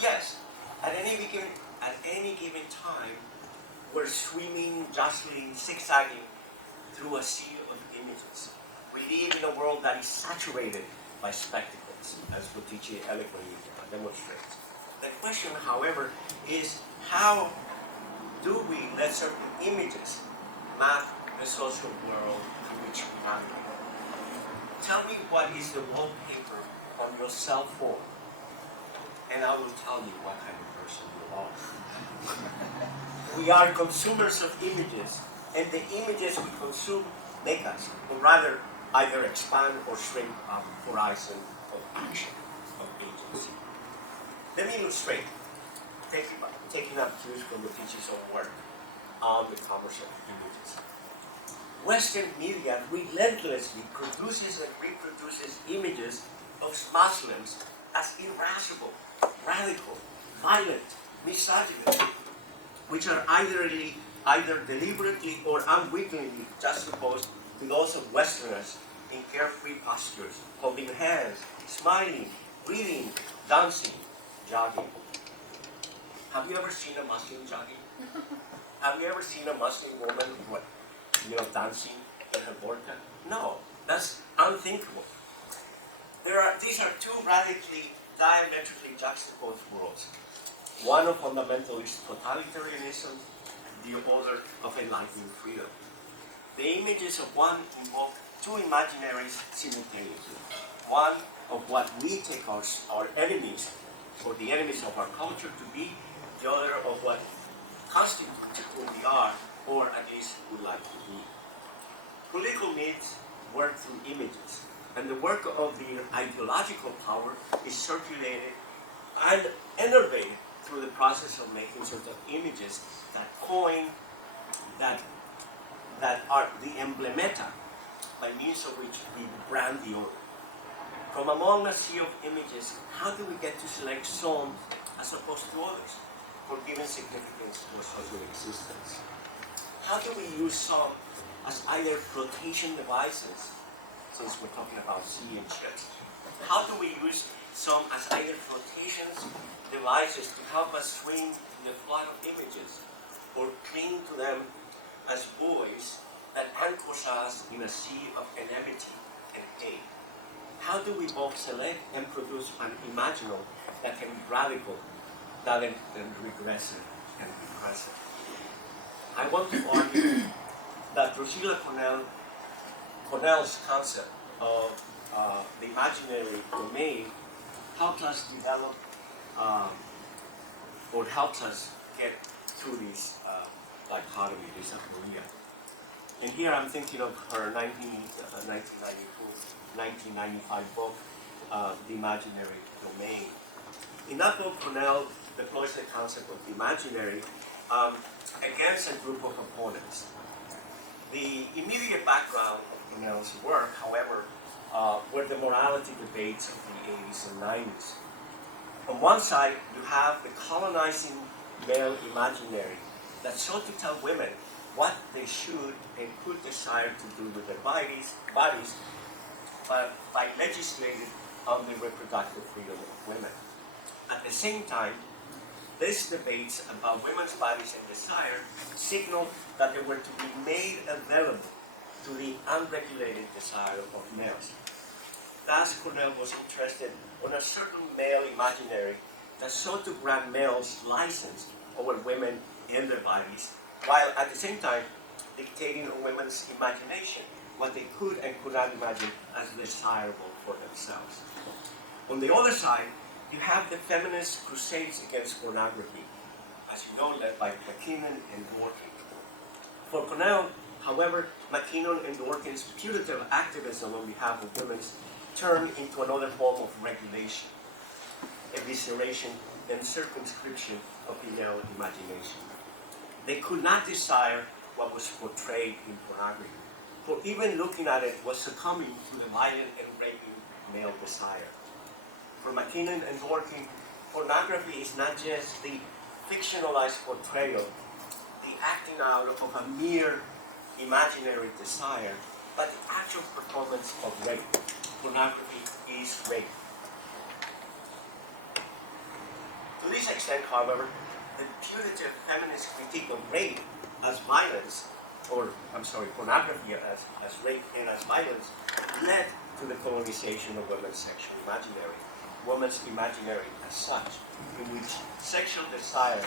Yes, at any given time, we're swimming, jostling, zigzagging through a sea of images. We live in a world that is saturated by spectacles, as Bottici eloquently demonstrates. The question, however, is how do we let certain images map the social world to which we navigate? Tell me what is the wallpaper on your cell phone, and I will tell you what kind of person you are. We are consumers of images, and the images we consume make us, or rather, either expand or shrink our horizon of action, of agency. Let me illustrate, taking up cues from Bottici's own work on the commerce of images. Western media relentlessly produces and reproduces images of Muslims as irascible, radical, violent, misogynist, which are either deliberately or unwittingly juxtaposed to those of Westerners in carefree postures, holding hands, smiling, reading, dancing, jogging. Have you ever seen a Muslim jogging? Have you ever seen a Muslim woman, dancing in her burqa? No, that's unthinkable. These are two radically, diametrically juxtaposed worlds. One of fundamentalist totalitarianism, the other of enlightened freedom. The images of one invoke two imaginaries simultaneously. One of what we take our enemies, or the enemies of our culture to be, the other of what constitutes who we are, or at least would like to be. Political myths work through images, and the work of the ideological power is circulated and innervated through the process of making sort of images that coin, that are the emblemata, by means of which we brand the order. From among a sea of images, how do we get to select some as opposed to others for giving significance to a social existence? How do we use some as either flotation devices, since we're talking about sea and ships? How do we use some as either flotations devices to help us swim in the flood of images, or cling to them as buoys that anchors us in a sea of inevitability and pain? How do we both select and produce an imaginal that can be radical rather than regressive and repressive? I want to argue that Cornell's concept of the imaginary domain helps us develop or helps us get through this dichotomy, this aporia. And here I'm thinking of her 1995 book, The Imaginary Domain. In that book, Cornell deploys the concept of the imaginary against a group of opponents. The immediate background of Cornell's work, however, were the morality debates of the 80s and 90s. On one side, you have the colonizing male imaginary that sought to tell women what they should and could desire to do with their bodies by legislating on the reproductive freedom of women. At the same time, these debates about women's bodies and desire signaled that they were to be made available to the unregulated desire of males. Thus, Cornell was interested in a certain male imaginary that sought to grant males license over women and their bodies, while at the same time dictating on women's imagination what they could and could not imagine as desirable for themselves. On the other side, you have the feminist crusades against pornography, as you know, led by Mackinnon and Dworkin. For Cornell, however, Mackinnon and Dworkin's putative activism on behalf of women turned into another form of regulation, evisceration, and circumscription of female imagination. They could not desire what was portrayed in pornography, for even looking at it was succumbing to the violent and raping male desire. For Mackinnon and Dworkin, pornography is not just the fictionalized portrayal, the acting out of a mere imaginary desire, but the actual performance of rape. Pornography is rape. To this extent, however, the putative feminist critique of rape as violence, pornography as rape and as violence, led to the colonization of women's sexual imaginary, woman's imaginary as such, in which sexual desire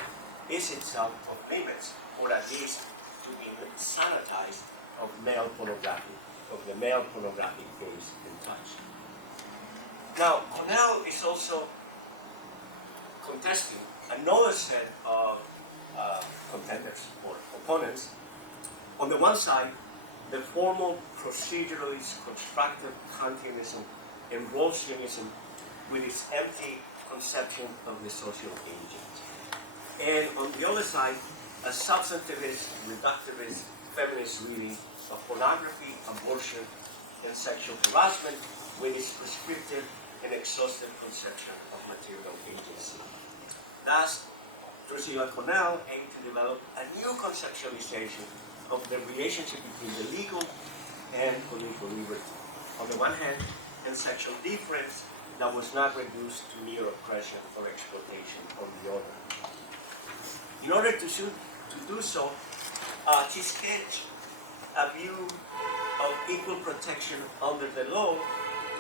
is itself of limits, or at least to be sanitized of male pornography, of the male pornographic gaze and touch. Now, Cornell is also contesting another set of contenders or opponents. On the one side, the formal proceduralist constructive Kantianism and Rawlsianism with its empty conception of the social agent. And on the other side, a substantivist, reductivist, feminist reading of pornography, abortion, and sexual harassment with its prescriptive and exhaustive conception of material agency. Thus, Drusilla Cornell aimed to develop a new conceptualization of the relationship between the legal and political liberty, on the one hand, and sexual difference that was not reduced to mere oppression or exploitation on the other. In order to do so, she sketched a view of equal protection under the law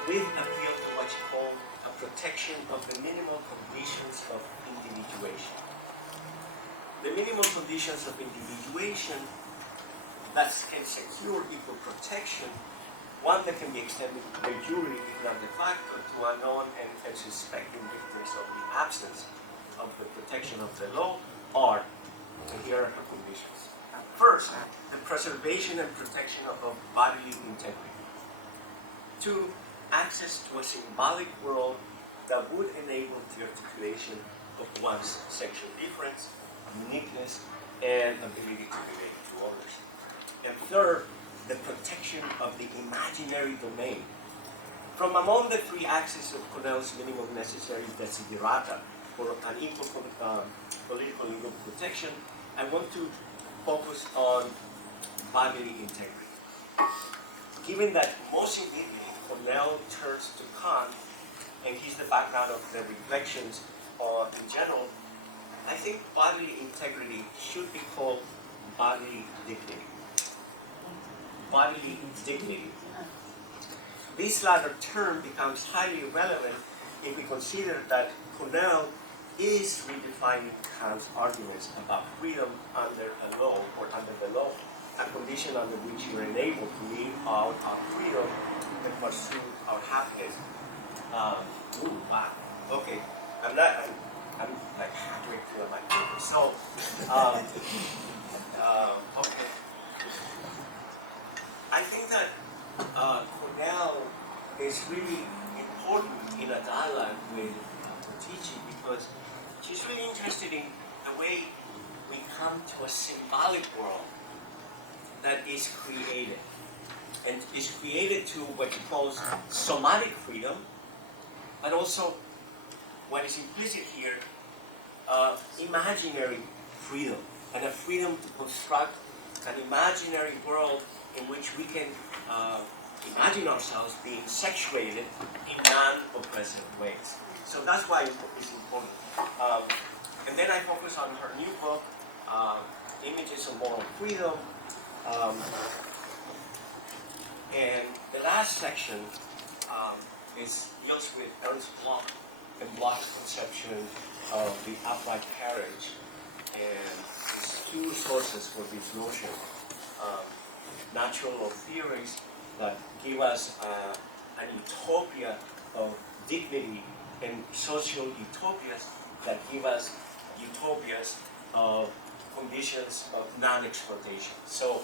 with appeal to what she called a protection of the minimal conditions of individuation. The minimal conditions of individuation that can secure equal protection, one that can be extended to the jury, if not de facto, to unknown and suspecting victims of the absence of the protection of the law, are, and here are her conditions. First, the preservation and protection of bodily integrity. Two, access to a symbolic world that would enable the articulation of one's sexual difference, uniqueness, and ability to relate to others. And third, the protection of the imaginary domain. From among the three axes of Cornell's minimum necessary desiderata for an equal political legal protection, I want to focus on bodily integrity. Given that most immediately Cornell turns to Kant, and he's the background of the reflections in general, I think bodily integrity should be called bodily dignity. Bodily dignity. This latter term becomes highly relevant if we consider that Cornell is redefining Kant's arguments about freedom under a law, or under the law, a condition under which we are enabled to live out our freedom and pursue our happiness. Wow. Okay. I'm like halfway through my paper. So, okay. I think that Cornell is really important in a dialogue with Bottici because she's really interested in the way we come to a symbolic world that is created. And is created to what she calls somatic freedom, but also what is implicit here, imaginary freedom, and a freedom to construct an imaginary world in which we can imagine ourselves being sexuated in non-oppressive ways. So that's why it's important. And then I focus on her new book, Images of Moral Freedom. And the last section deals with Ernst Bloch and Bloch's conception of the upright carriage and his two sources for this notion. Natural law theories that give us an utopia of dignity and social utopias that give us utopias of conditions of non-exploitation. So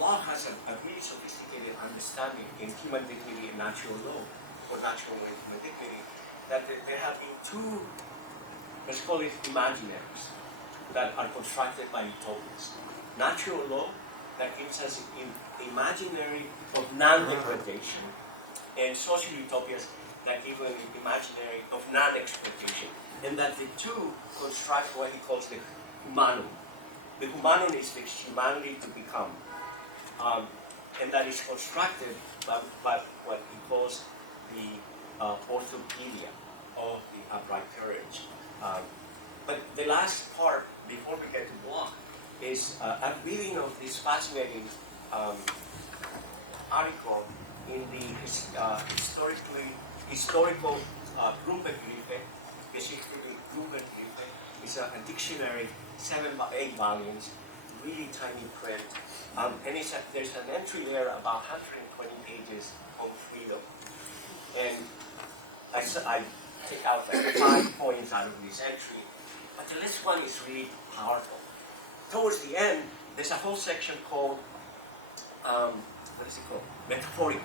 Law has a really sophisticated understanding in human dignity and natural law, or natural law and human dignity, that there have been two, let's call it imaginaries, that are constructed by utopias. Natural law, that gives us an imaginary of non-degradation, and social utopias that give an imaginary of non-exploitation, and that the two construct what he calls the humanum. The humanum is the humanity to become, and that is constructed by what he calls the orthopedia of the upright courage. But the last part, before we get to Bloch, is a reading of this fascinating article in the historical Grundbegriffe, geschichtliche Grundbegriffe. It's a dictionary, 8 volumes, really tiny print. And there's an entry there about 120 pages on freedom. And I take out like 5 points out of this entry, but the last one is really powerful. Towards the end, there's a whole section called, what is it called? Metaphoric.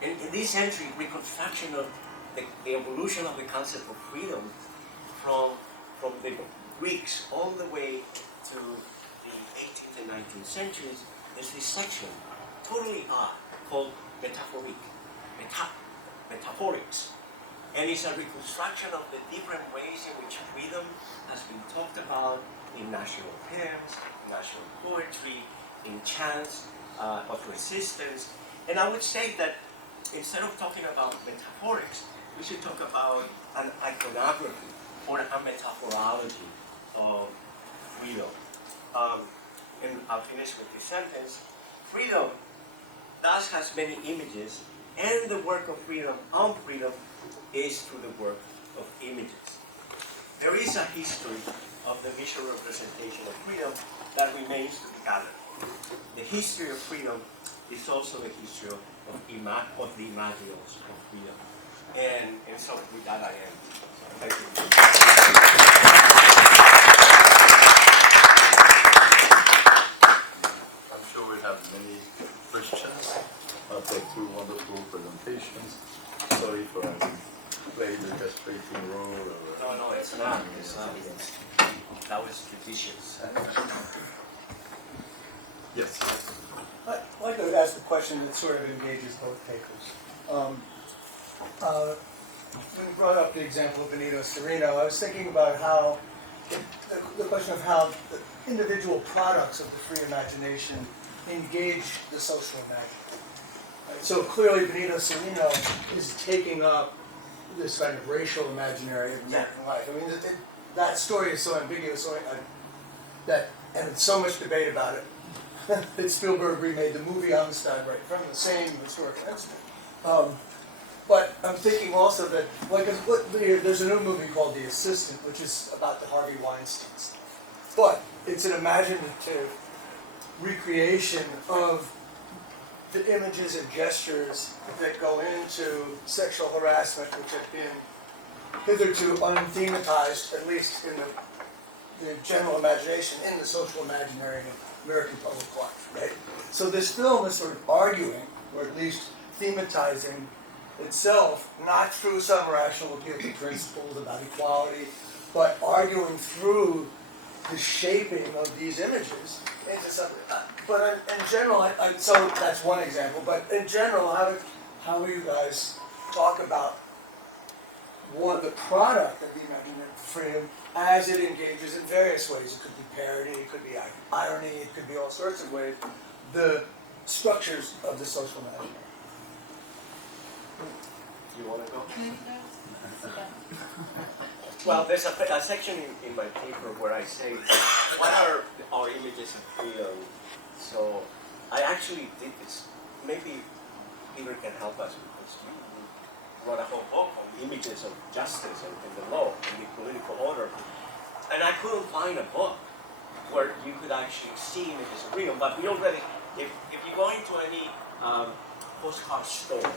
And in this entry, reconstruction of the evolution of the concept of freedom from the Greeks all the way to the 18th and 19th centuries, there's this section, totally odd, called metaphorics. And it's a reconstruction of the different ways in which freedom has been talked about in national hymns, national poetry, in chants of resistance. And I would say that instead of talking about metaphorics, we should talk about an iconography or a metaphorology of freedom. And I'll finish with this sentence. Freedom thus has many images, and the work of freedom on freedom is through the work of images. There is a history of the visual representation of freedom that remains to be gathered. The history of freedom is also the history of the imaginals of freedom. And so with that I end. Thank you. I'm sure we'll have many questions after 2 wonderful presentations. Sorry for having played the castrating role. No, it's not. It's not. That was judicious. Yes. I'd like to ask a question that sort of engages both papers. When you brought up the example of Benito Sereno, I was thinking about how the question of how the individual products of the free imagination engage the social imagination. Right? So clearly Benito Sereno is taking up this kind of racial imaginary of American life. I mean, that story is so ambiguous, and there's so much debate about it. that Spielberg remade the movie Einstein right from the same historical incident. But I'm thinking also that, there's a new movie called The Assistant, which is about the Harvey Weinstein stuff. But it's an imaginative recreation of the images and gestures that go into sexual harassment, which have been hitherto unthematized, at least in the general imagination, in the social imaginary of American public life, right? So this film is sort of arguing, or at least thematizing itself, not through some rational appeal to principles about equality, but arguing through the shaping of these images into something. But in general, so that's one example, but in general, how do you guys talk about the product of the imaginative freedom as it engages in various ways? It could be parody, it could be irony, it could be all sorts of ways. The structures of the social imaginary. You want to go? Well, there's a section in my paper where I say, what are our images of freedom? So I actually did this. Maybe Peter can help us, because you wrote a whole book on images of justice and the law and the political order. And I couldn't find a book where you could actually see images of freedom. But we already, if you go into any postcard store,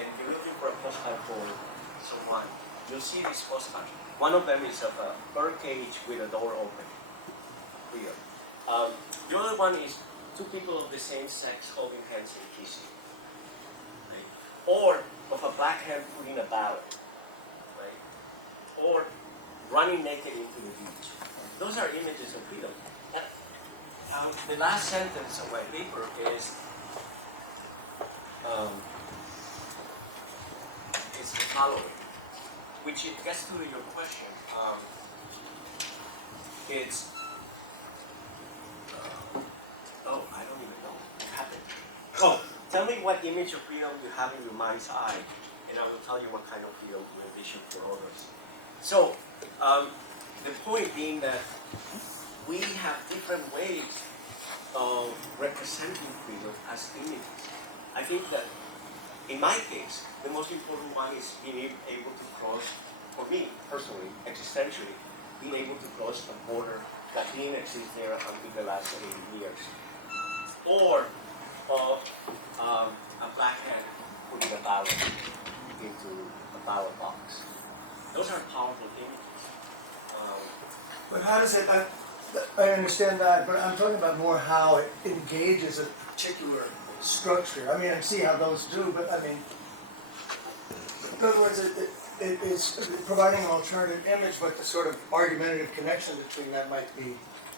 and you're looking for a postcard for someone, you'll see this postcard. One of them is of a bird cage with a door open. Here. The other one is two people of the same sex holding hands and kissing. Right? Or of a black hand putting a ballot. Right? Or running naked into the beach. Those are images of freedom. The last sentence of my paper is the following, which it gets to your question. It's I don't even know what happened. Oh, tell me what image of freedom you have in your mind's eye, and I will tell you what kind of freedom you envision for others. So, the point being that we have different ways of representing freedom as images. I think that, in my case, the most important one is being able to cross, for me personally, existentially, being able to cross a border that didn't exist there until the last 80 years. Or a black hand putting a ballot into a ballot box. Those are powerful images. But how does it, I understand that, but I'm talking about more how it engages a particular structure. I mean, I see how those do, but I mean, in other words, it's providing an alternative image, but the sort of argumentative connection between that might be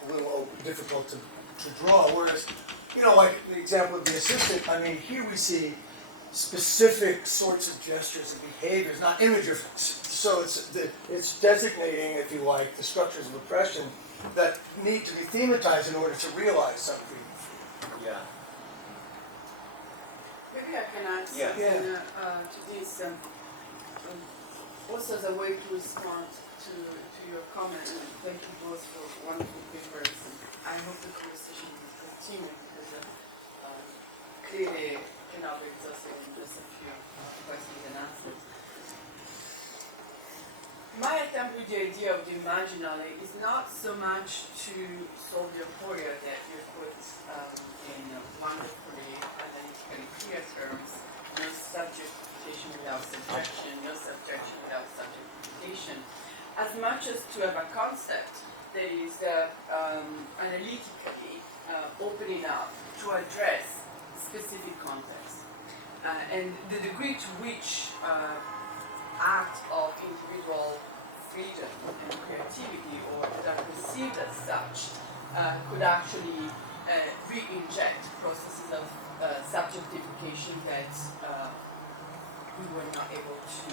a little difficult to draw. Whereas, you know, like the example of the assistant, I mean, here we see specific sorts of gestures and behaviors, not images. So it's designating, if you like, the structures of oppression that need to be thematized in order to realize something. Yeah. Maybe I can add something to this. Also, as a way to respond to your comment, and thank you both for wonderful papers. I hope the conversation will continue because clearly cannot be exhausted in just a few questions and answers. My attempt with the idea of the imaginary is not so much to solve the aporia that you put in wonderfully analytically clear terms, no subjectification without subjection, no subjection without subjectification, as much as to have a concept that is analytically opening up to address specific context. And the degree to which act of individual freedom and creativity, or that perceived as such, could actually re-inject processes of subjectification that we were not able to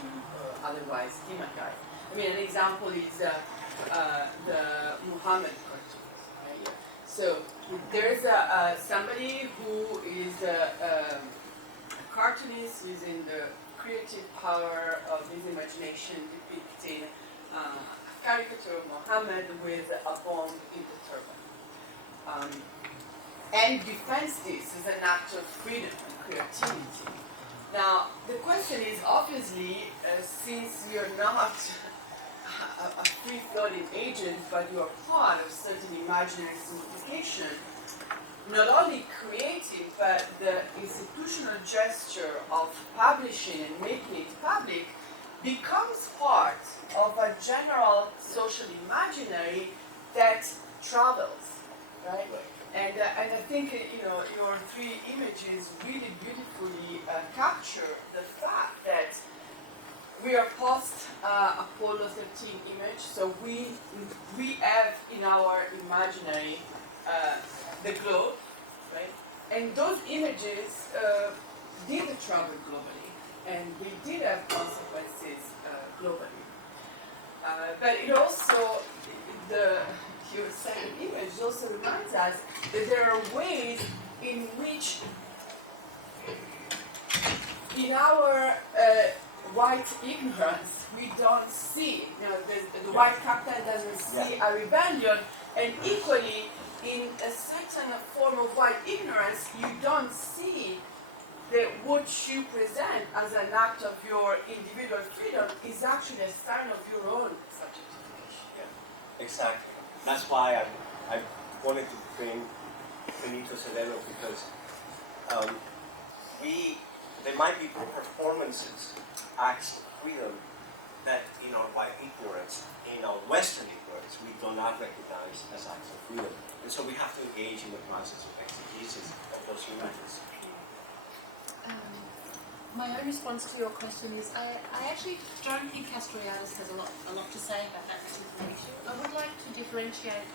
otherwise thematize. I mean, an example is the Muhammad cartoon. Right? So there's somebody who is a cartoonist using the creative power of his imagination depicting a caricature of Muhammad with a bomb in the turban. And defends this as an act of freedom and creativity. Now, the question is obviously, since we are not a free-floating agent, but you are part of certain imaginary simplification, not only creative, but the institutional gesture of publishing and making it public becomes part of a general social imaginary that travels, right? And I think your three images really beautifully capture the fact that we are post Apollo 13 image, so we have in our imaginary the globe, right? And those images did travel globally, and we did have consequences globally. But it also, your second image also reminds us that there are ways in which, in our white ignorance, we don't see, the white captain doesn't see a rebellion, and equally, in a certain form of white ignorance, you don't see that what you present as an act of your individual freedom is actually a sign of your own subjectification. Yeah, exactly. That's why I wanted to bring Benito Sereno, because there might be performances, acts of freedom, that in our white ignorance, in our Western ignorance, we do not recognize as acts of freedom. And so we have to engage in the process of exegesis of those images. My own response to your question is I actually don't think Castoriadis has a lot to say about that particular issue. I would like to differentiate.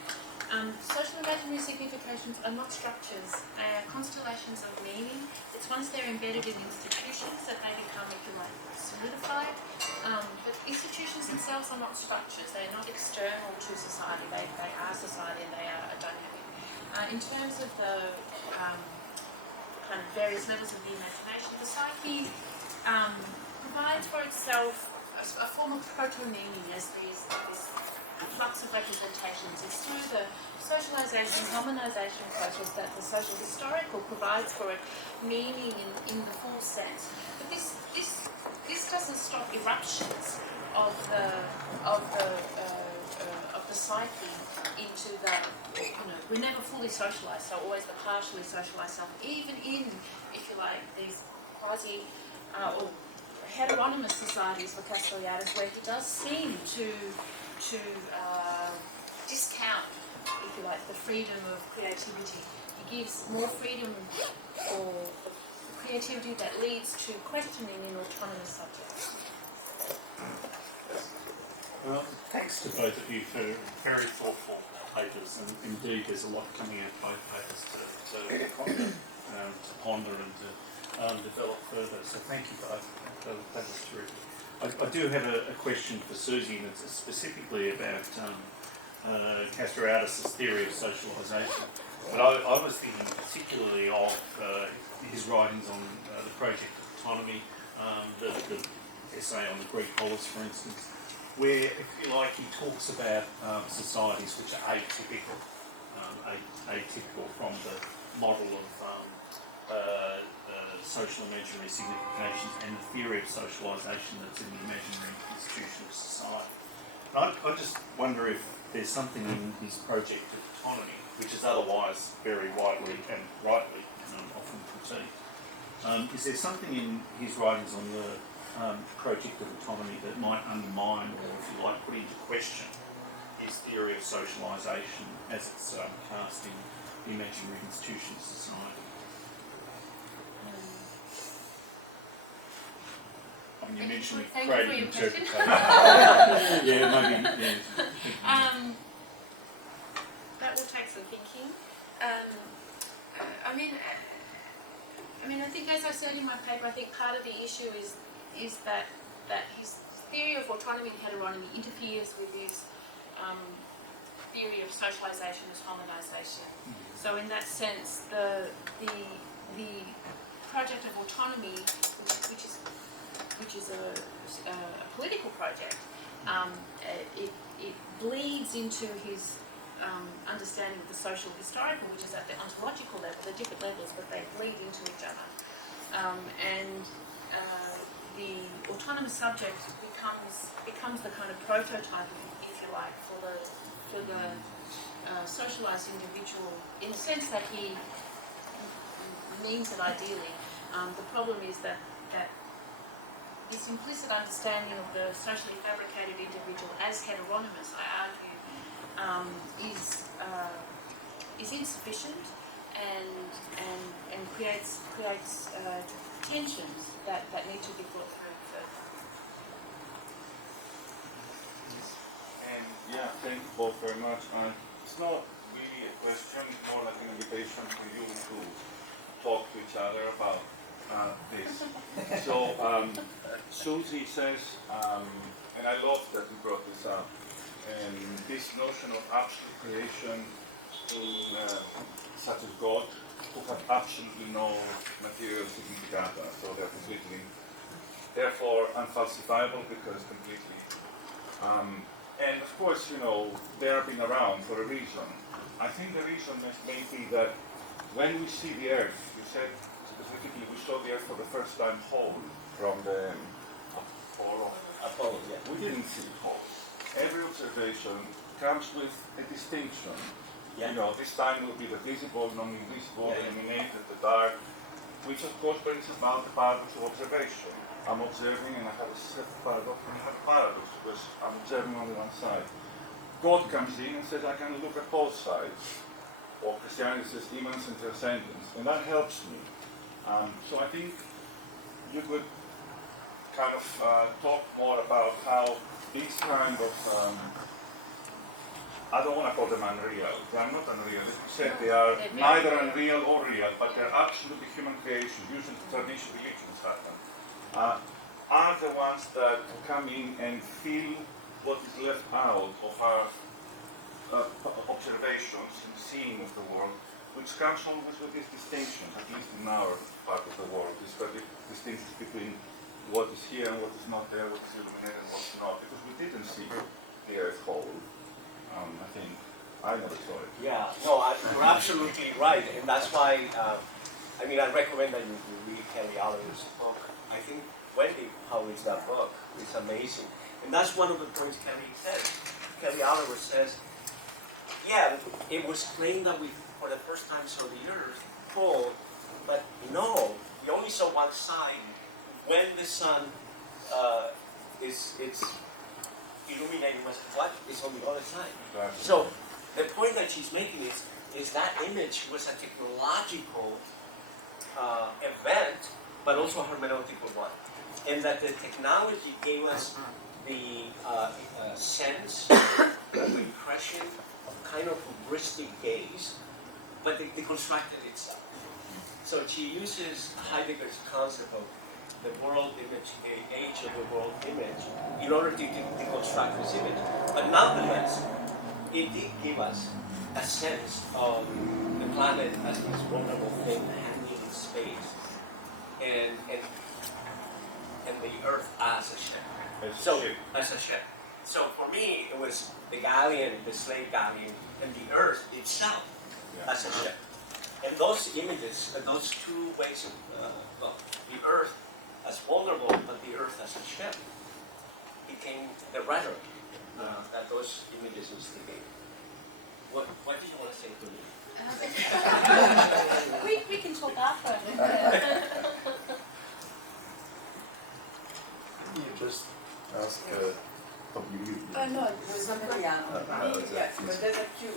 Social imaginary significations are not structures, they are constellations of meaning. It's once they're embedded in institutions that they become, if you like, solidified. But institutions themselves are not structures, they are not external to society, they are society and they are a dynamic. In terms of the kind of various levels of the imagination, the psyche provides for itself a form of proto-meaning as this flux of representations. It's through the socialization, harmonization process that the social historical provides for it meaning in the full sense. But this doesn't stop eruptions of the psyche into that, we're never fully socialized, so always the partially socialized self, even in, if you like, these quasi or heteronymous societies for Castoriadis, where he does seem to discount, if you like, the freedom of creativity. He gives more freedom for creativity that leads to questioning in autonomous subjects. Well, thanks to both of you for very thoughtful papers, and indeed there's a lot coming out of both papers to ponder and to develop further, so thank you both. That was terrific. I do have a question for Suzi, and it's specifically about Castoriadis' theory of socialisation. But I was thinking particularly of his writings on the project of autonomy, the essay on the Greek polis, for instance, where, if you like, he talks about societies which are atypical, atypical from the model of social imaginary significations and the theory of socialisation that's in the imaginary institution of society. And I just wonder if there's something in his project of autonomy, which is otherwise very widely and rightly often critiqued. Is there something in his writings on the project of autonomy that might undermine, or if you like, put into question his theory of socialisation as it's cast in the imaginary institution of society? I mean, you mentioned creative interpretation. Yeah, maybe. Yeah. That will take some thinking. I mean, I think, as I said in my paper, I think part of the issue is that his theory of autonomy and heteronomy interferes with his theory of socialisation as harmonisation. So, in that sense, the project of autonomy, which is a political project, it bleeds into his understanding of the social historical, which is at the ontological level. They're different levels, but they bleed into each other. The autonomous subject becomes the kind of prototype, if you like, for the socialised individual, in the sense that he means it ideally. The problem is that this implicit understanding of the socially fabricated individual as heteronymous, I argue, is insufficient and creates tensions that need to be thought through further. And yeah, thank you both very much. It's not really a question, more like an invitation to you to talk to each other about this. So Suzi says, and I love that you brought this up, and this notion of absolute creation such as God, who have absolutely no material significata, so they're completely, therefore unfalsifiable because completely. And of course, they have been around for a reason. I think the reason may be that when we see the Earth, you said specifically we saw the Earth for the first time whole from the Apollo. Yeah. We didn't see it whole. Every observation comes with a distinction. Yeah. This time will be the visible, non-invisible, illuminated, the dark. which of course brings about the paradox of observation. I'm observing and I have a set of paradox and I have a paradox because I'm observing only one side. God comes in and says I can look at both sides. Or Christianity says immanence and transcendence, and that helps me. So I think you could kind of talk more about how these kind of I don't want to call them unreal. They are not unreal. As you said, they are neither unreal or real, but they're absolutely human creation, using traditional religions are the ones that come in and fill what is left out of our observations and seeing of the world, which comes always with these distinctions, at least in our part of the world, these distinctions between what is here and what is not there, what is illuminated and what is not, because we didn't see the earth whole. I think I never saw it. Yeah, no, you're absolutely right, and that's why, I mean, I recommend that you read Kelly Oliver's book. I think Wendy published that book. It's amazing. And that's one of the points Kelly says. Kelly Oliver says, yeah, it was claimed that we, for the first time, saw the earth full, but no, we only saw one side when the sun is illuminating us. What is on the other side? Right. So the point that she's making is that image was a technological event, but also a hermeneutical one, and that the technology gave us the sense, the impression, kind of hubristic gaze, but they constructed itself. So she uses Heidegger's concept of the world image, the age of the world image, in order to deconstruct this image. But nonetheless, it did give us a sense of the planet as this wonderful thing hanging in space, and the Earth as a ship. As a ship. So for me, it was the galleon, the slave galleon, and the Earth itself as a ship. And those images, those two ways of the Earth as vulnerable, but the Earth as a ship, became the rhetoric that those images instigate. What do you want to say to me? We can talk after. You just ask you. No, there's somebody else. Yeah, but there's a few.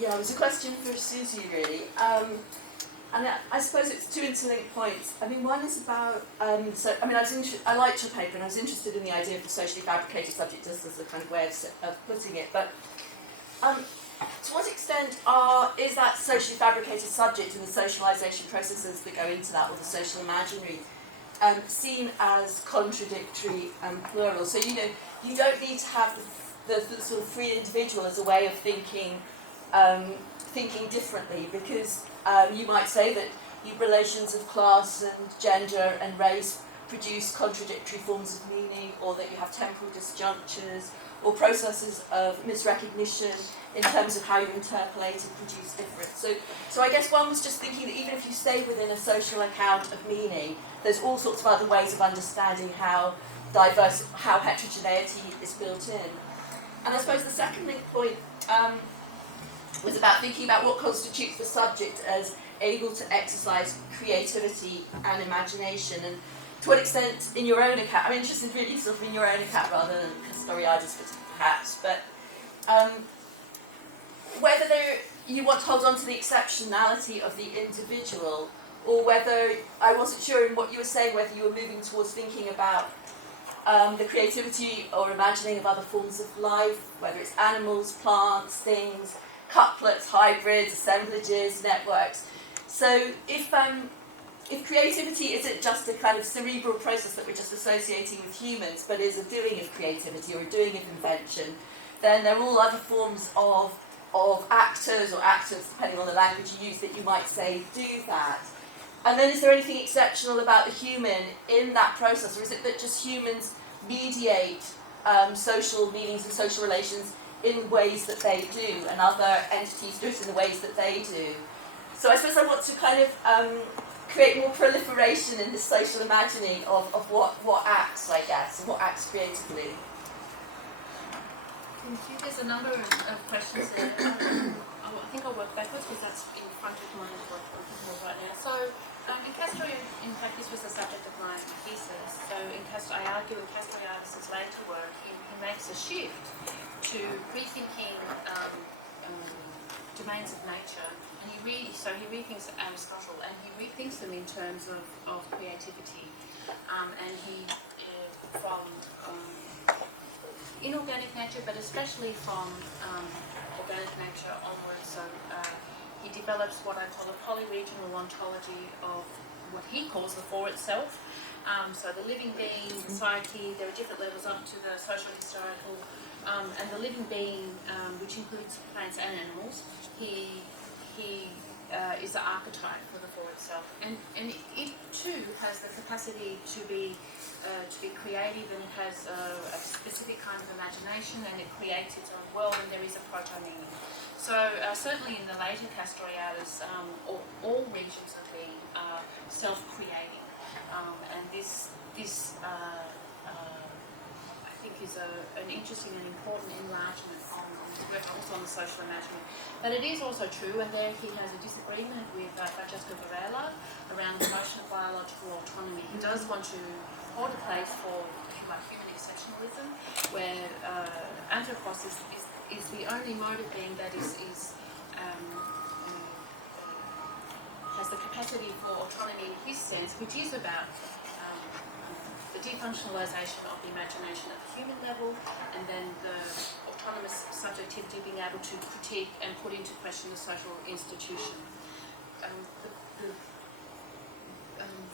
Yeah, it was a question for Suzi, really. And I suppose it's two interlinked points. I mean, one is about, I liked your paper and I was interested in the idea of the socially fabricated subject just as a kind of way of putting it. But to what extent is that socially fabricated subject and the socialization processes that go into that, or the social imaginary, seen as contradictory and plural? So, you know, you don't need to have the sort of free individual as a way of thinking differently, because you might say that relations of class and gender and race produce contradictory forms of meaning, or that you have temporal disjunctures, or processes of misrecognition in terms of how you interpolate and produce difference. So I guess one was just thinking that even if you stay within a social account of meaning, there's all sorts of other ways of understanding how diverse, how heterogeneity is built in. And I suppose the second link point was about thinking about what constitutes the subject as able to exercise creativity and imagination, and to what extent in your own account, I'm interested really sort of in your own account rather than Castoriadis perhaps, but whether you want to hold on to the exceptionality of the individual, or whether, I wasn't sure in what you were saying, whether you were moving towards thinking about the creativity or imagining of other forms of life, whether it's animals, plants, things, couplets, hybrids, assemblages, networks. So if creativity isn't just a kind of cerebral process that we're just associating with humans, but is a doing of creativity or a doing of invention, then there are all other forms of actors, or actors, depending on the language you use, that you might say do that. And then is there anything exceptional about the human in that process, or is it that just humans mediate social meanings and social relations in ways that they do, and other entities do it in the ways that they do? So I suppose I want to kind of create more proliferation in this social imagining of what acts, I guess, and what acts creatively. Thank you. There's a number of questions there. I think I'll work backwards because that's in front of mine right now. So argue in Castoriadis' later work, he makes a shift to rethinking domains of nature, and he rethinks Aristotle, and he rethinks them in terms of creativity, and he from inorganic nature, but especially from organic nature onwards. So he develops what I call a polyregional ontology of what he calls the for itself. So the living being, the psyche, there are different levels up to the social historical, and the living being, which includes plants and animals, he is the archetype for the for itself. And it too has the capacity to be creative, and it has a specific kind of imagination, and it creates its own world, and there is a proto-meaning. So certainly in the later Castoriadis, all regions of being are self-creating, and this I think is an interesting and important enlargement on also on the social imaginary. But it is also true, and there he has a disagreement with Francesco Varela around the notion of biological autonomy. He does want to hold a place for human exceptionalism, where anthropos is the only mode of being that has the capacity for autonomy in his sense, which is about the defunctionalisation of the imagination at the human level, and then the autonomous subjectivity being able to critique and put into question the social institution.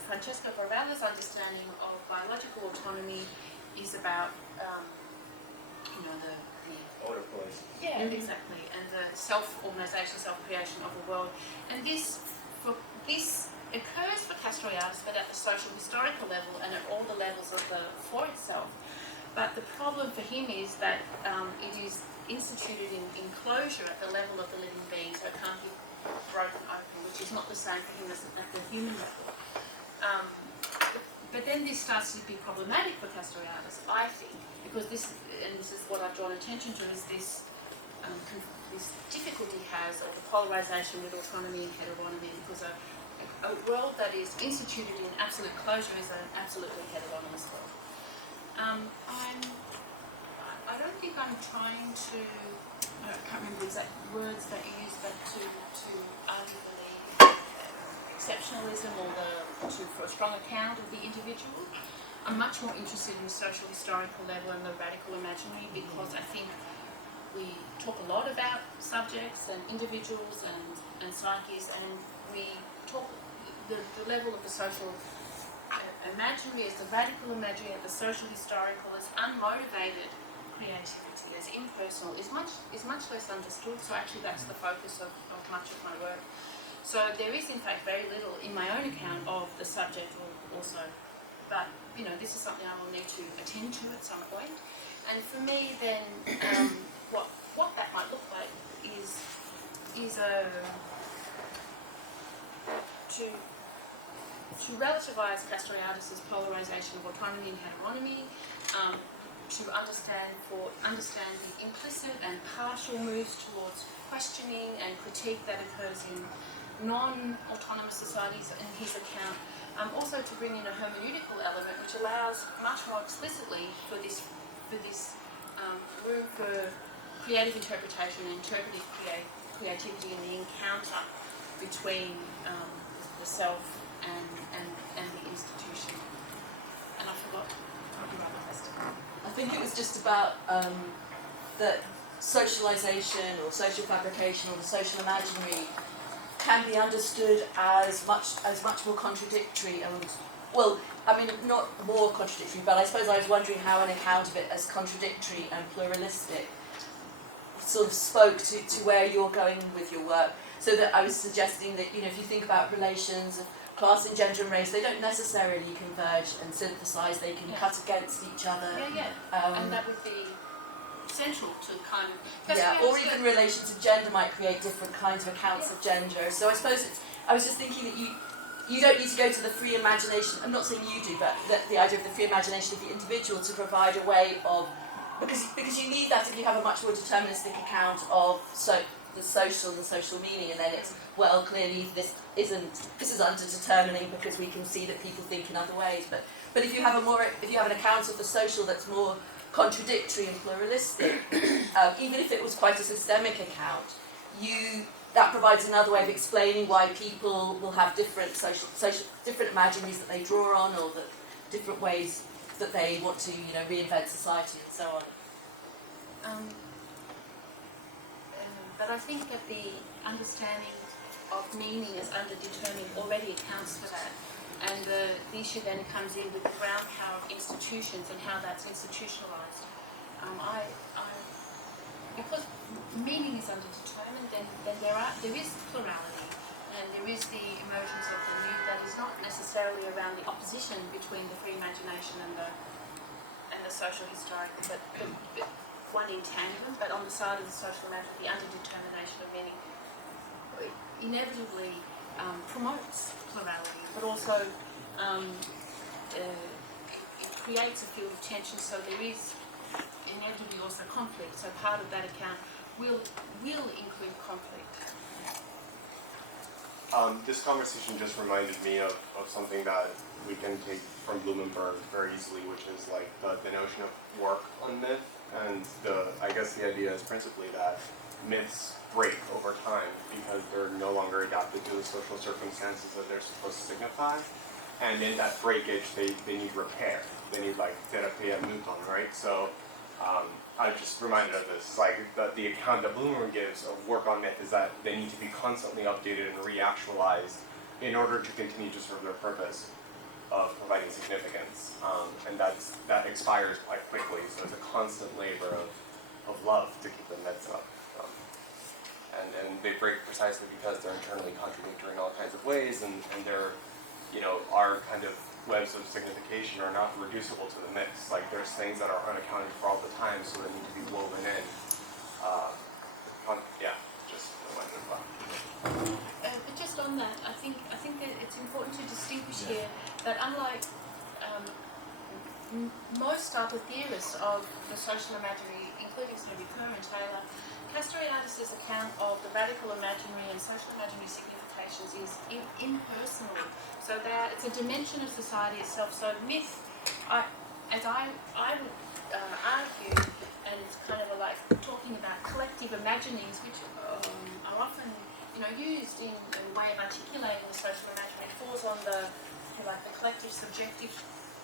Francesco Varela's understanding of biological autonomy is about, the order policy. Yeah, exactly, and the self-organisation, self-creation of the world, and this occurs for Castoriadis, but at the social historical level and at all the levels of the for itself. But the problem for him is that it is instituted in closure at the level of the living being, so it can't be broken open, which is not the same for him as at the human level. But then this starts to be problematic for Castoriadis, I think, because this is what I've drawn attention to, is this difficulty has, or the polarisation with autonomy and heteronomy, because a world that is instituted in absolute closure is an absolutely heteronomous world. I don't think I'm trying to, I can't remember the exact words that you used, but to argue for the exceptionalism or for a strong account of the individual. I'm much more interested in the social historical level and the radical imaginary, because I think we talk a lot about subjects and individuals and psyches, and we talk the level of the social imaginary as the radical imaginary, and the social historical as unmotivated creativity, as impersonal, is much less understood. So actually that's the focus of much of my work. So there is in fact very little in my own account of the subject also, but this is something I will need to attend to at some point. And for me then, what that might look like is to relativise Castoriadis' polarisation of autonomy and heteronomy, to understand the implicit and partial moves towards questioning and critique that occurs in non-autonomous societies in his account, also to bring in a hermeneutical element which allows much more explicitly for this room for creative interpretation and interpretive creativity in the encounter between the self and the institution. And I forgot talking about the festival. I think it was just about that socialisation or social fabrication or the social imaginary can be understood as much more contradictory and, well, I mean, not more contradictory, but I suppose I was wondering how an account of it as contradictory and pluralistic sort of spoke to where you're going with your work. So that I was suggesting that, if you think about relations of class and gender and race, they don't necessarily converge and synthesise, they can cut against each other. And that would be central to kind of... or even relations of gender might create different kinds of accounts of gender. So I suppose I was just thinking that you don't need to go to the free imagination, I'm not saying you do, but the idea of the free imagination of the individual to provide a way of... Because you need that if you have a much more deterministic account of the social meaning, and then it's, well, clearly this is underdetermining because we can see that people think in other ways. But if you have an account of the social that's more contradictory and pluralistic, even if it was quite a systemic account, that provides another way of explaining why people will have different different imaginaries that they draw on, or the different ways that they want to, reinvent society and so on. But I think that the understanding of meaning as underdetermined already accounts for that. And the issue then comes in with the ground power of institutions and how that's institutionalized. Because meaning is underdetermined, then there is plurality, and there is the emergence of the new that is not necessarily around the opposition between the free imagination and the social historic, but one in tandem. But on the side of the social matter, the underdetermination of meaning inevitably promotes plurality, but also it creates a field of tension. So there is inevitably also conflict. So part of that account will include conflict. This conversation just reminded me of something that we can take from Blumenberg very easily, which is like the notion of work on myth. And I guess the idea is principally that myths break over time because they're no longer adapted to the social circumstances that they're supposed to signify. And in that breakage, they need repair. They need like therapy and mouton, right? So I just reminded of this. It's like the account that Blumenberg gives of work on myth is that they need to be constantly updated and reactualized in order to continue to serve their purpose of providing significance. And that expires quite quickly. So it's a constant labor of love to keep the myths up. And they break precisely because they're internally contradictory in all kinds of ways, and they're, our kind of webs of signification are not reducible to the myths. Like there's things that are unaccounted for all the time, so they need to be woven in. Just reminded of that. But just on that, I think that it's important to distinguish here that unlike most other theorists of the social imaginary, including Suzi and Taylor, Castoriadis' account of the radical imaginary and social imaginary significations is impersonal. So it's a dimension of society itself. So myth, as I would argue, and it's kind of like talking about collective imaginings, which are often used in a way of articulating the social imaginary, falls on the collective subjective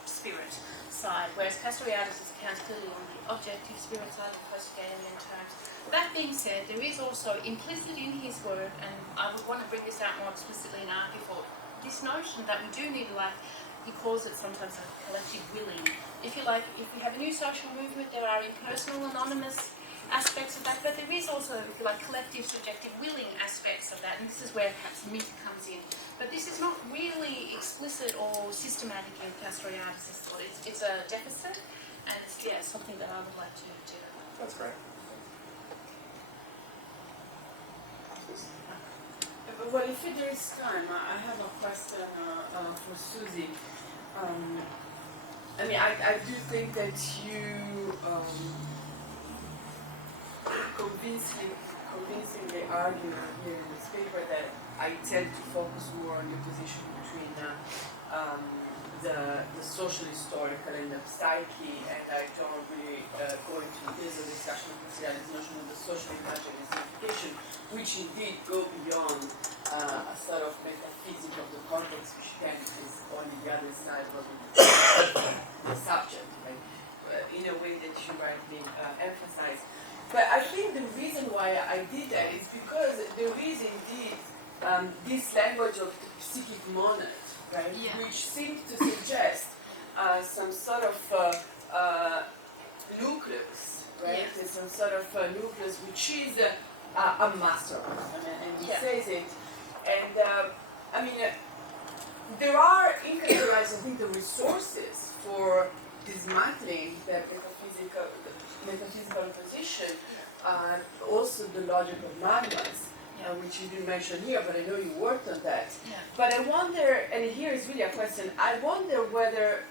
spirit side, whereas Castoriadis' account clearly on the objective spirit side of post-Hegelian terms. That being said, there is also implicit in his work, and I would want to bring this out more explicitly and argue for this notion that we do need, he calls it sometimes a collective willing. If you have a new social movement, there are impersonal, anonymous aspects of that, but there is also, if you like, collective, subjective, willing aspects of that, and this is where perhaps myth comes in. But this is not really explicit or systematic in Castoriadis' thought. It's a deficit, and it's something that I would like to do. That's great. Well, if there is time, I have a question for Suzi. I do think that you convincingly argue here in this paper that I tend to focus more on the position between the social historical and the psyche, and I don't really go into this discussion of Castoriadis' notion of the social imaginary signification, which indeed go beyond a sort of metaphysics of the context, which then is on the other side of the subject, in a way that you rightly emphasize. But I think the reason why I did that is because there is indeed this language of the psychic monad, right? Yeah. Which seems to suggest some sort of nucleus, right? Yeah. There's some sort of nucleus which is a master, and he says it. And there are in Castoriadis, I think, the resources for dismantling the metaphysical position, also the logic of madness. Which you didn't mention here, but I know you worked on that. Yeah. But I wonder, and here is really a question, I wonder whether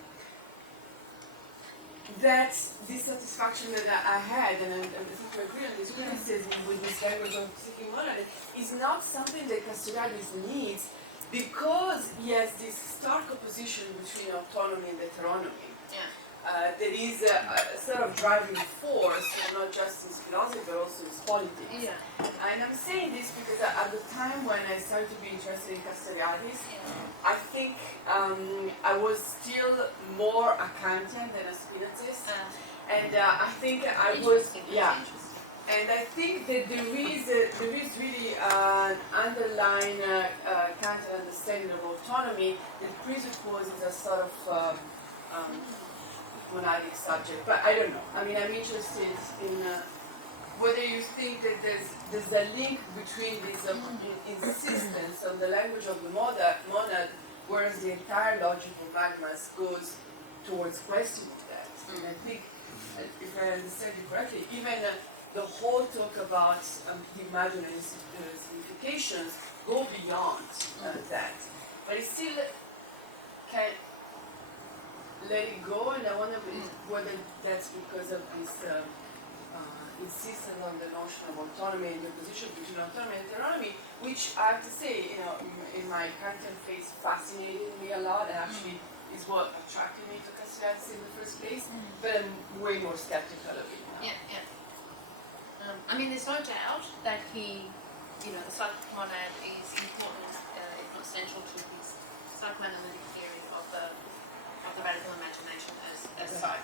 that's dissatisfaction that I had, and I think we agree on this criticism with this language of seeking monad, is not something that Castoriadis needs, because he has this stark opposition between autonomy and heteronomy. There is a sort of driving force, not just in his philosophy, but also in his politics. And I'm saying this because at the time when I started to be interested in Castoriadis, I think I was still more a Kantian than a Spinozist. And I think I would, and I think that there is really an underlying Kantian understanding of autonomy that presupposes a sort of monadic subject, but I don't know. I mean, I'm interested in whether you think that there's a link between this insistence on the language of the monad, whereas the entire logic of Magmas goes towards questioning that. And I think, if I understand you correctly, even the whole talk about the imaginary significations go beyond that. But it still can let it go, and I wonder whether that's because of this insistence on the notion of autonomy and the position between autonomy and heteronomy, which I have to say, in my Kantian phase, fascinated me a lot, and actually is what attracted me to Castoriadis in the first place. But I'm way more skeptical of it now. I mean, there's no doubt that he, the psychic monad is important, if not central, to his psychoanalytic theory of the radical imagination as such.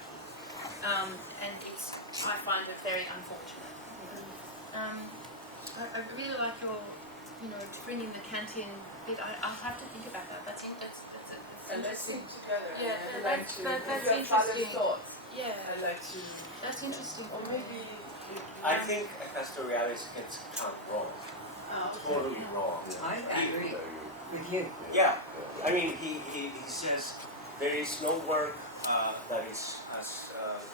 And I find it very unfortunate. I really like your, bringing the Kantian bit. I'll have to think about that. That's and let's think together. That's interesting. I'd like to. That's interesting. Or maybe. I think Castoriadis gets Kant wrong. Totally wrong. I agree with you. Yeah, I mean, he says there is no work that is as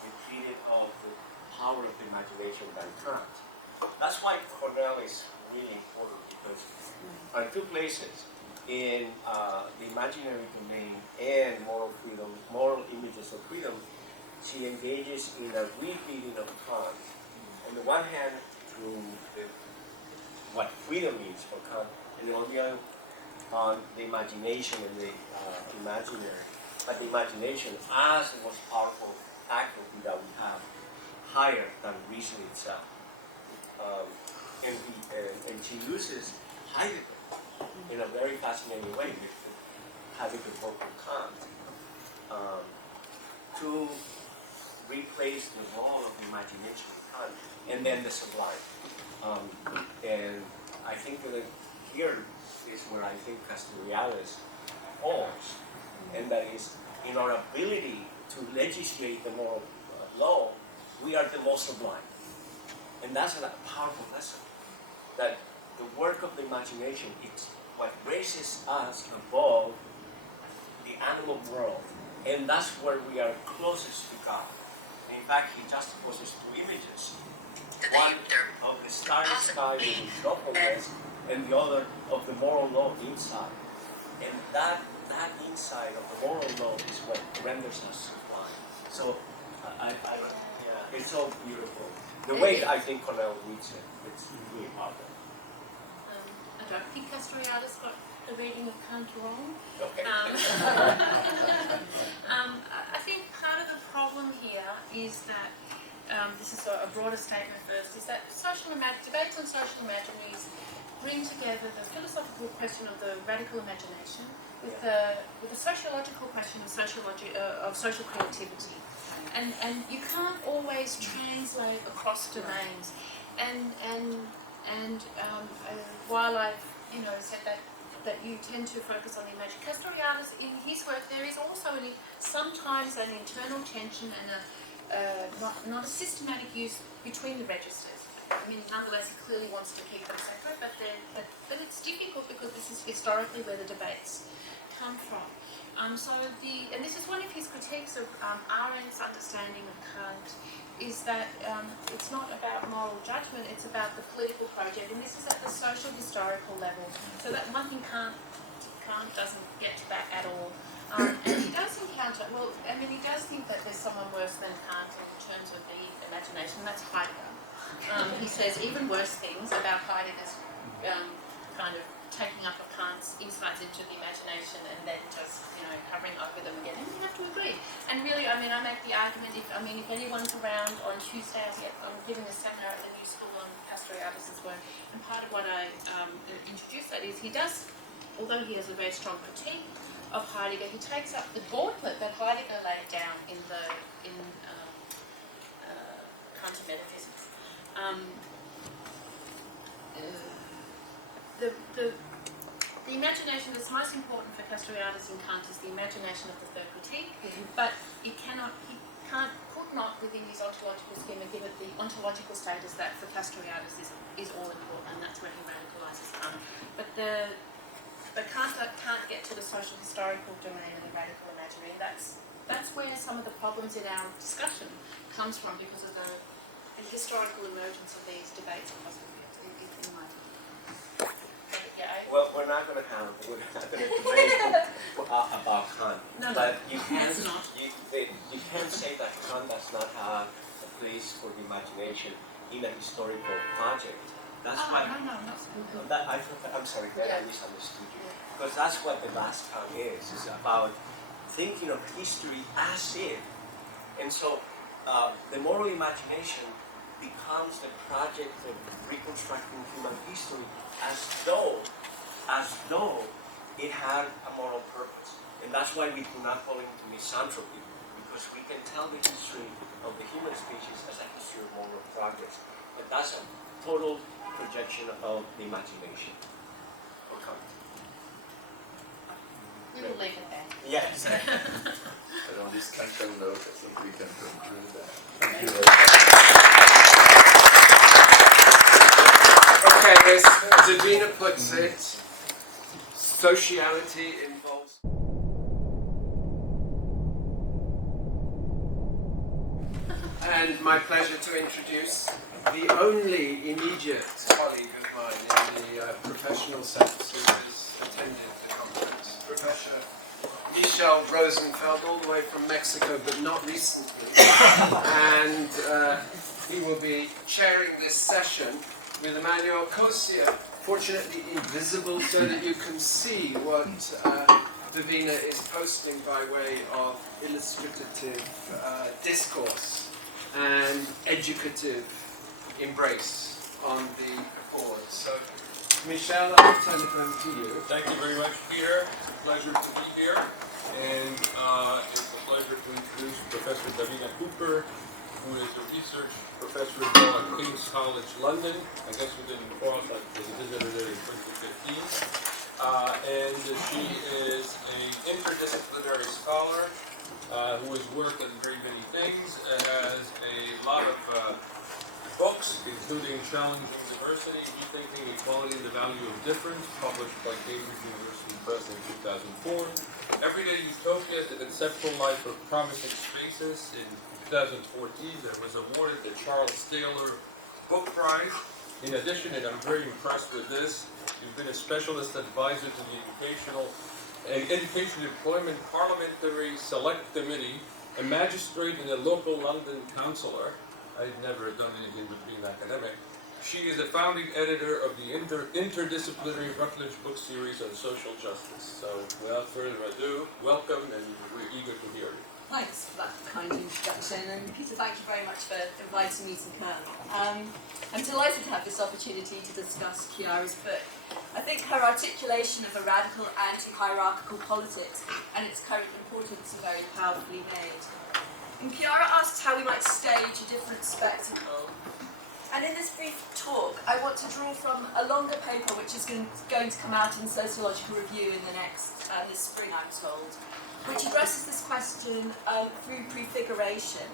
repeated of the power of the imagination than Kant. That's why Cornell is really important, because on two places, in the imaginary domain and moral freedom, moral images of freedom, she engages in a rereading of Kant. On the one hand, through what freedom means for Kant, and on the other, on the imagination and the imaginary. But the imagination as the most powerful faculty that we have, higher than reason itself. And she uses Heidegger in a very fascinating way, with Heidegger from Kant, to replace the role of the imagination with Kant, and then the sublime. And I think that here is where I think Castoriadis falls, and that is in our ability to legislate the moral law, we are the most sublime. And that's a powerful lesson, that the work of the imagination is what raises us above the animal world, and that's where we are closest to God. And in fact, he juxtaposes two images, one of the starry sky with metropolis, and the other of the moral law inside. And that inside of the moral law is what renders us sublime. So it's so beautiful. The way I think Cornell reads it, it's really powerful. I don't think Castoriadis got the reading of Kant wrong. Okay. I think part of the problem here is that, this is a broader statement first, is that debates on social imaginaries bring together the philosophical question of the radical imagination with the sociological question of social creativity. And you can't always translate across domains. And while I've said that you tend to focus on the imagination, Castoriadis in his work there is also sometimes an internal tension and not a systematic use between the registers. I mean, nonetheless, he clearly wants to keep them separate, but it's difficult because this is historically where the debates come from. And this is one of his critiques of Arendt's understanding of Kant, is that it's not about moral judgment, it's about the political project, and this is at the social historical level. So that one thing Kant doesn't get to that at all. And he does encounter counter. Well, I mean, he does think that there's someone worse than Kant in terms of the imagination. That's Heidegger. He says even worse things about Heidegger's kind of taking up of Kant's insights into the imagination and then just, covering over them again. And we have to agree. And really, I mean, I make the argument, if anyone's around on Tuesday, I'm giving a seminar at the New School on Castoriadis' work, and part of what I introduce that is he does, although he has a very strong critique of Heidegger, he takes up the gauntlet that Heidegger laid down in Kant metaphysics. The imagination that's most important for Castoriadis and Kant is the imagination of the third critique, but he could not, within his ontological schema, give it the ontological status that for Castoriadis is all important, and that's where he radicalizes Kant. But Kant can't get to the social historical domain of the radical imaginary. That's where some of the problems in our discussion comes from, because of the historical emergence of these debates across the field, in my view. Well, we're not going to debate about Kant, but you can't say that Kant does not have a place for the imagination in a historical project. That's why. I'm sorry, I misunderstood you. Because that's what the last Kant is about thinking of history as if. And so the moral imagination becomes the project of reconstructing human history as though it had a moral purpose. And that's why we do not fall into misanthropy, because we can tell the history of the human species as a history of moral progress. And that's a total projection of the imagination. We will leave it there. Yes. And on this Kantian note, I think we can conclude that. Thank you Okay, as Davina puts it, sociality involves. And my pleasure to introduce the only immediate colleague of mine in the professional sense who has attended the conference, Professor Michel Rosenfeld, all the way from Mexico, but not recently. And he will be chairing this session with Emmanuel Cosia, fortunately invisible so that you can see what Davina is posting by way of illustrative discourse and educative embrace on the accord. So, Michel, I'll turn it over to you. Thank you very much, Peter. Pleasure to be here. And it's a pleasure to introduce Professor Davina Cooper, who is a research professor at King's College London. I guess we didn't cross that because it is edited in 2015. And she is an interdisciplinary scholar who has worked on very many things, has a lot of books, including Challenging Diversity, Rethinking Equality and the Value of Difference, published by Cambridge University Press in 2004. Everyday Utopia, The Conceptual Life of Promising Spaces in 2014, that was awarded the Charles Taylor Book Prize. In addition, and I'm very impressed with this, you've been a specialist advisor to the Education Employment Parliamentary Select Committee, a magistrate and a local London councillor. I've never done anything between academic. She is the founding editor of the interdisciplinary Routledge book series on social justice. So, without further ado, welcome, and we're eager to hear you. Thanks for that kind introduction, and Peter, thank you very much for inviting me to come. I'm delighted to have this opportunity to discuss Chiara's book. I think her articulation of a radical anti-hierarchical politics and its current importance are very powerfully made. And Chiara asks how we might stage a different spectacle. And in this brief talk, I want to draw from a longer paper which is going to come out in Sociological Review in the this spring, I'm told, which addresses this question through prefiguration,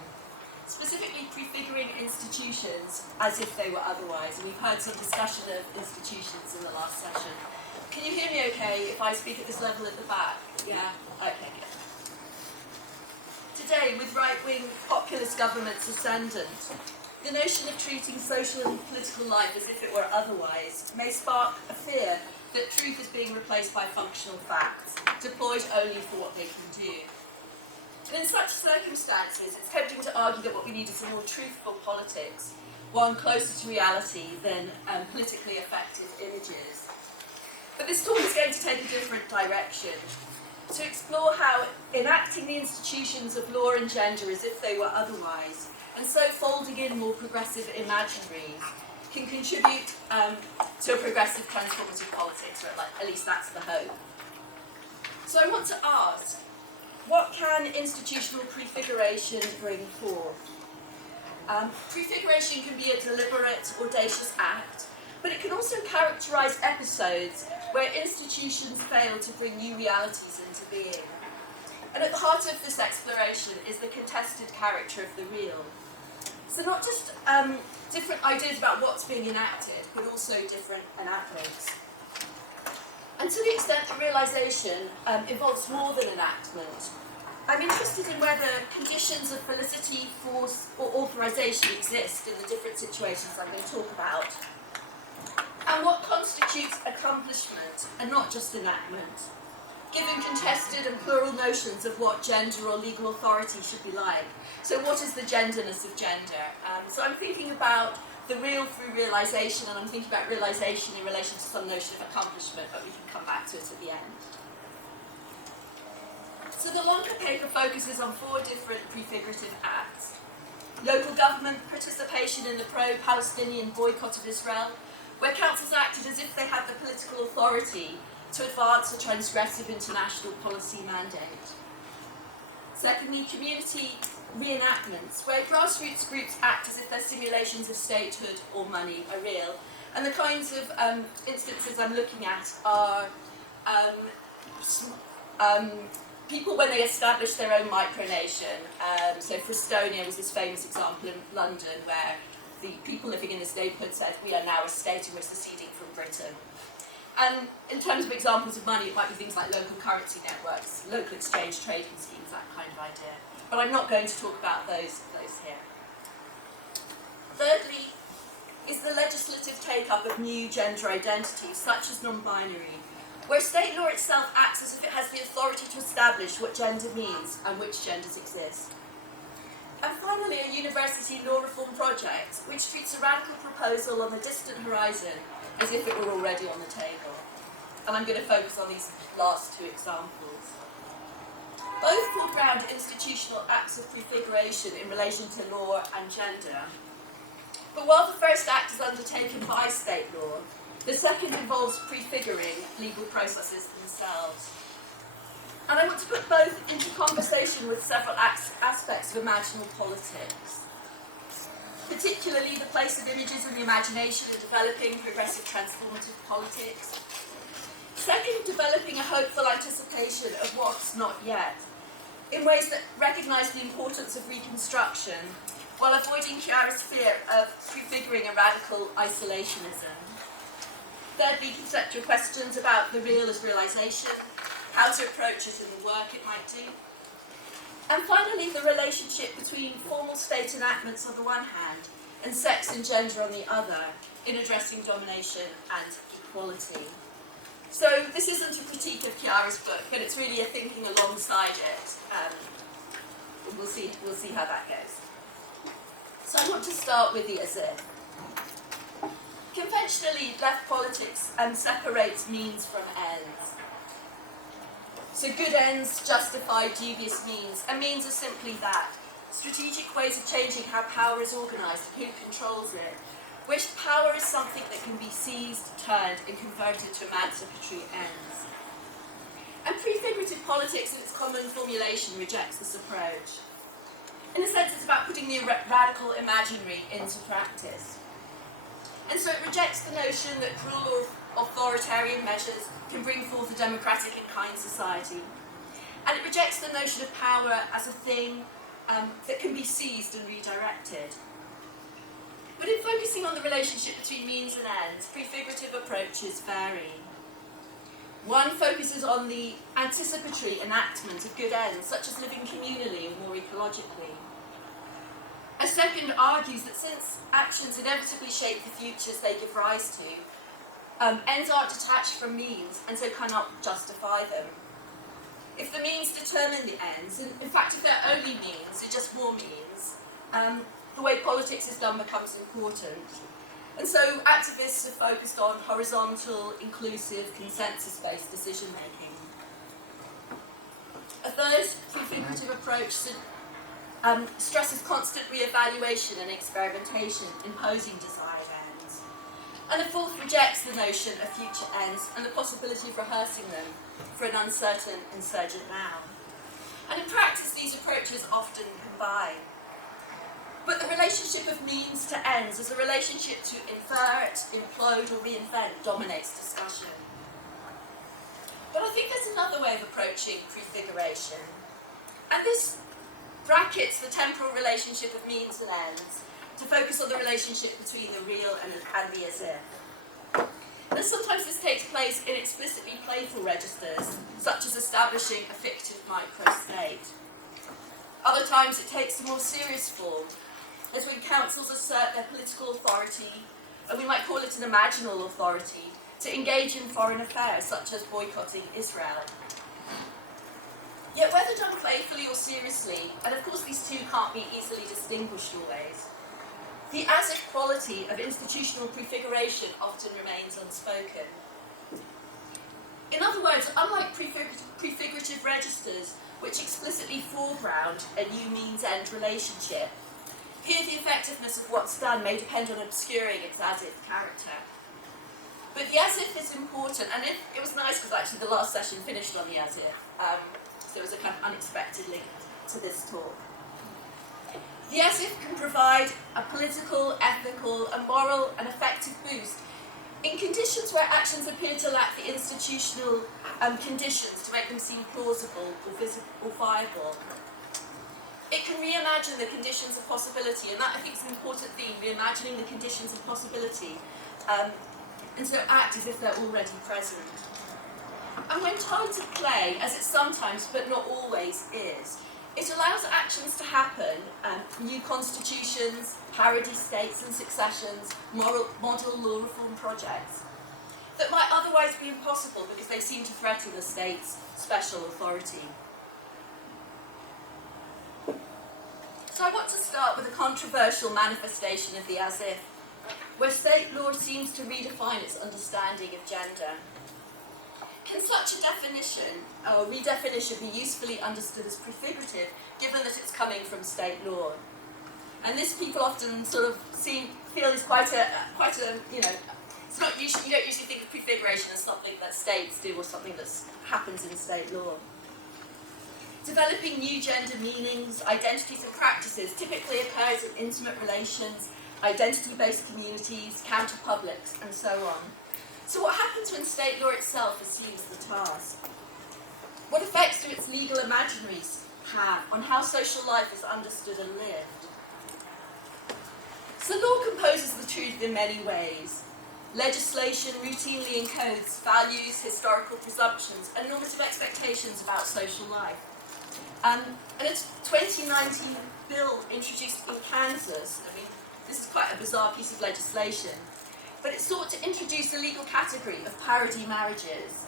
specifically prefiguring institutions as if they were otherwise. And we've heard some discussion of institutions in the last session. Can you hear me okay if I speak at this level at the back? Yeah? Okay, good. Today, with right-wing populist governments ascendant, the notion of treating social and political life as if it were otherwise may spark a fear that truth is being replaced by functional facts, deployed only for what they can do. And in such circumstances, it's tempting to argue that what we need is a more truthful politics, one closer to reality than politically effective images. But this talk is going to take a different direction, to explore how enacting the institutions of law and gender as if they were otherwise, and so folding in more progressive imaginaries, can contribute to a progressive transformative politics, or at least that's the hope. So I want to ask, what can institutional prefiguration bring forth? Prefiguration can be a deliberate, audacious act, but it can also characterise episodes where institutions fail to bring new realities into being. And at the heart of this exploration is the contested character of the real. So not just different ideas about what's being enacted, but also different enactments. And to the extent that realisation involves more than enactment, I'm interested in whether conditions of felicity, force, or authorisation exist in the different situations I'm going to talk about, and what constitutes accomplishment and not just enactment, given contested and plural notions of what gender or legal authority should be like. So what is the genderness of gender? So I'm thinking about the real through realisation, and I'm thinking about realisation in relation to some notion of accomplishment, but we can come back to it at the end. So the longer paper focuses on 4 different prefigurative acts. Local government participation in the pro-Palestinian boycott of Israel, where councils acted as if they had the political authority to advance a transgressive international policy mandate. Secondly, community reenactments, where grassroots groups act as if their simulations of statehood or money are real. And the kinds of instances I'm looking at are people when they establish their own micronation. So Frestonia was this famous example in London where the people living in this neighbourhood said, we are now a state and we're seceding from Britain. And in terms of examples of money, it might be things like local currency networks, local exchange trading schemes, that kind of idea. But I'm not going to talk about those here. Thirdly, is the legislative take-up of new gender identities, such as non-binary, where state law itself acts as if it has the authority to establish what gender means and which genders exist. And finally, a university law reform project, which treats a radical proposal on the distant horizon as if it were already on the table. And I'm going to focus on these last 2 examples. Both foreground institutional acts of prefiguration in relation to law and gender. But while the first act is undertaken by state law, the second involves prefiguring legal processes themselves. And I want to put both into conversation with several aspects of imaginal politics, particularly the place of images in the imagination in developing progressive transformative politics. Second, developing a hopeful anticipation of what's not yet, in ways that recognise the importance of reconstruction, while avoiding Chiara's fear of prefiguring a radical isolationism. Thirdly, conceptual questions about the real as realisation, how to approach it and the work it might do. And finally, the relationship between formal state enactments on the one hand and sex and gender on the other in addressing domination and equality. So this isn't a critique of Chiara's book, but it's really a thinking alongside it. We'll see how that goes. So I want to start with the as if. Conventionally, left politics separates means from ends. So good ends justify dubious means, and means are simply that. Strategic ways of changing how power is organised, who controls it, which power is something that can be seized, turned, and converted to emancipatory ends. And prefigurative politics in its common formulation rejects this approach. In a sense, it's about putting the radical imaginary into practice. And so it rejects the notion that cruel or authoritarian measures can bring forth a democratic and kind society. And it rejects the notion of power as a thing that can be seized and redirected. But in focusing on the relationship between means and ends, prefigurative approaches vary. One focuses on the anticipatory enactment of good ends, such as living communally and more ecologically. A second argues that since actions inevitably shape the futures they give rise to, ends aren't detached from means and so cannot justify them. If the means determine the ends, and in fact if they're only means, they're just more means, the way politics is done becomes important. And so activists are focused on horizontal, inclusive, consensus-based decision-making. A third prefigurative approach stresses constant re-evaluation and experimentation, imposing desired ends. And the fourth rejects the notion of future ends and the possibility of rehearsing them for an uncertain insurgent now. And in practice, these approaches often combine. But the relationship of means to ends as a relationship to invert, implode, or reinvent dominates discussion. But I think there's another way of approaching prefiguration. And this brackets the temporal relationship of means and ends to focus on the relationship between the real and the as if. And sometimes this takes place in explicitly playful registers, such as establishing a fictive micro-state. Other times it takes a more serious form, as when councils assert their political authority, and we might call it an imaginal authority, to engage in foreign affairs, such as boycotting Israel. Yet whether done playfully or seriously, and of course these two can't be easily distinguished always, the as-if quality of institutional prefiguration often remains unspoken. In other words, unlike prefigurative registers, which explicitly foreground a new means-end relationship, here the effectiveness of what's done may depend on obscuring its as-if character. But the as-if is important, and it was nice because actually the last session finished on the as-if, so there was a kind of unexpected link to this talk. The as-if can provide a political, ethical, and moral and effective boost in conditions where actions appear to lack the institutional conditions to make them seem plausible or viable. It can reimagine the conditions of possibility, and that I think is an important theme, reimagining the conditions of possibility, and so act as if they're already present. And when tied to play, as it sometimes but not always is, it allows actions to happen, new constitutions, parody states and successions, model law reform projects, that might otherwise be impossible because they seem to threaten the state's special authority. So I want to start with a controversial manifestation of the as-if, where state law seems to redefine its understanding of gender. Can such a definition, or redefinition, be usefully understood as prefigurative, given that it's coming from state law? And this people often sort of feel is quite a it's not usually, you don't usually think of prefiguration as something that states do or something that happens in state law. Developing new gender meanings, identities and practices typically occurs in intimate relations, identity-based communities, counter-publics, and so on. So what happens when state law itself assumes the task? What effects do its legal imaginaries have on how social life is understood and lived? So law composes the truth in many ways. Legislation routinely encodes values, historical presumptions, and normative expectations about social life. And a 2019 bill introduced in Kansas, I mean, this is quite a bizarre piece of legislation, but it sought to introduce a legal category of parody marriages.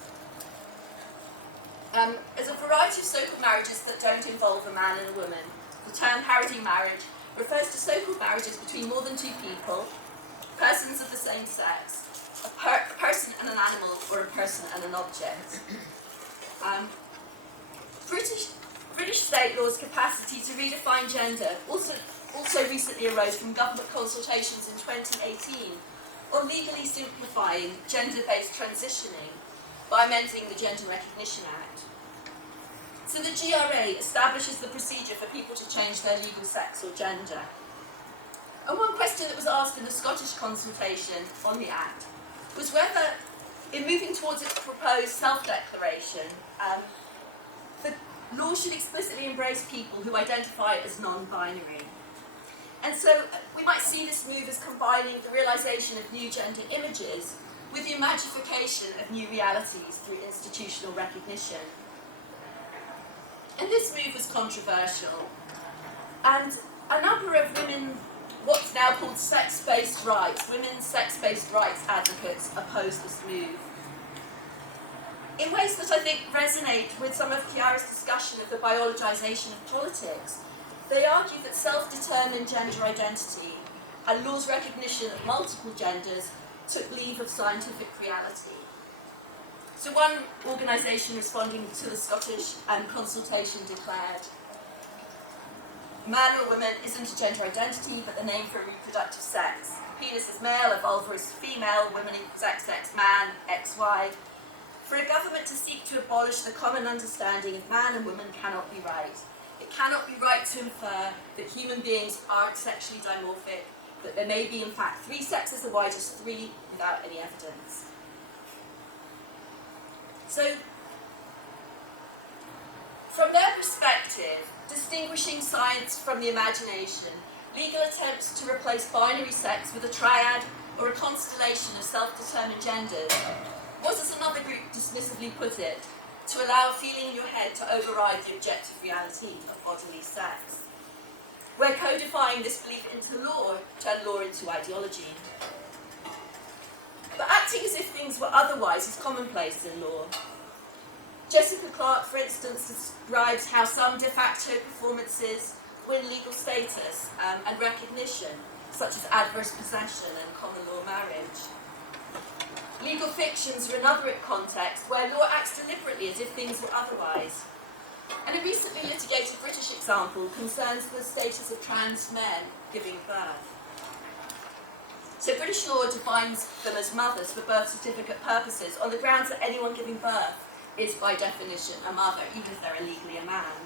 As a variety of so-called marriages that don't involve a man and a woman, the term parody marriage refers to so-called marriages between more than two people, persons of the same sex, a person and an animal, or a person and an object. British state law's capacity to redefine gender also recently arose from government consultations in 2018 on legally simplifying gender-based transitioning by amending the Gender Recognition Act. So the GRA establishes the procedure for people to change their legal sex or gender. And one question that was asked in the Scottish consultation on the Act was whether, in moving towards its proposed self-declaration, the law should explicitly embrace people who identify as non-binary. And so we might see this move as combining the realization of new gender images with the imagification of new realities through institutional recognition. And this move was controversial. And a number of women, what's now called sex-based rights, women's sex-based rights advocates opposed this move. in ways that I think resonate with some of Chiara's discussion of the biologization of politics. They argue that self-determined gender identity and law's recognition of multiple genders took leave of scientific reality. So one organisation responding to the Scottish consultation declared, man or woman isn't a gender identity, but the name for reproductive sex. Penis is male, a vulva is female, woman equals XX, man, XY. For a government to seek to abolish the common understanding of man and woman cannot be right. It cannot be right to infer that human beings are sexually dimorphic, that there may be in fact 3 sexes or why just 3 without any evidence. So, from their perspective, distinguishing science from the imagination, legal attempts to replace binary sex with a triad or a constellation of self-determined genders was, as another group dismissively put it, to allow a feeling in your head to override the objective reality of bodily sex. We're codifying this belief into law, turned law into ideology. But acting as if things were otherwise is commonplace in law. Jessica Clark, for instance, describes how some de facto performances win legal status and recognition, such as adverse possession and common law marriage. Legal fictions are another context where law acts deliberately as if things were otherwise. And a recently litigated British example concerns the status of trans men giving birth. So British law defines them as mothers for birth certificate purposes on the grounds that anyone giving birth is by definition a mother, even if they're legally a man.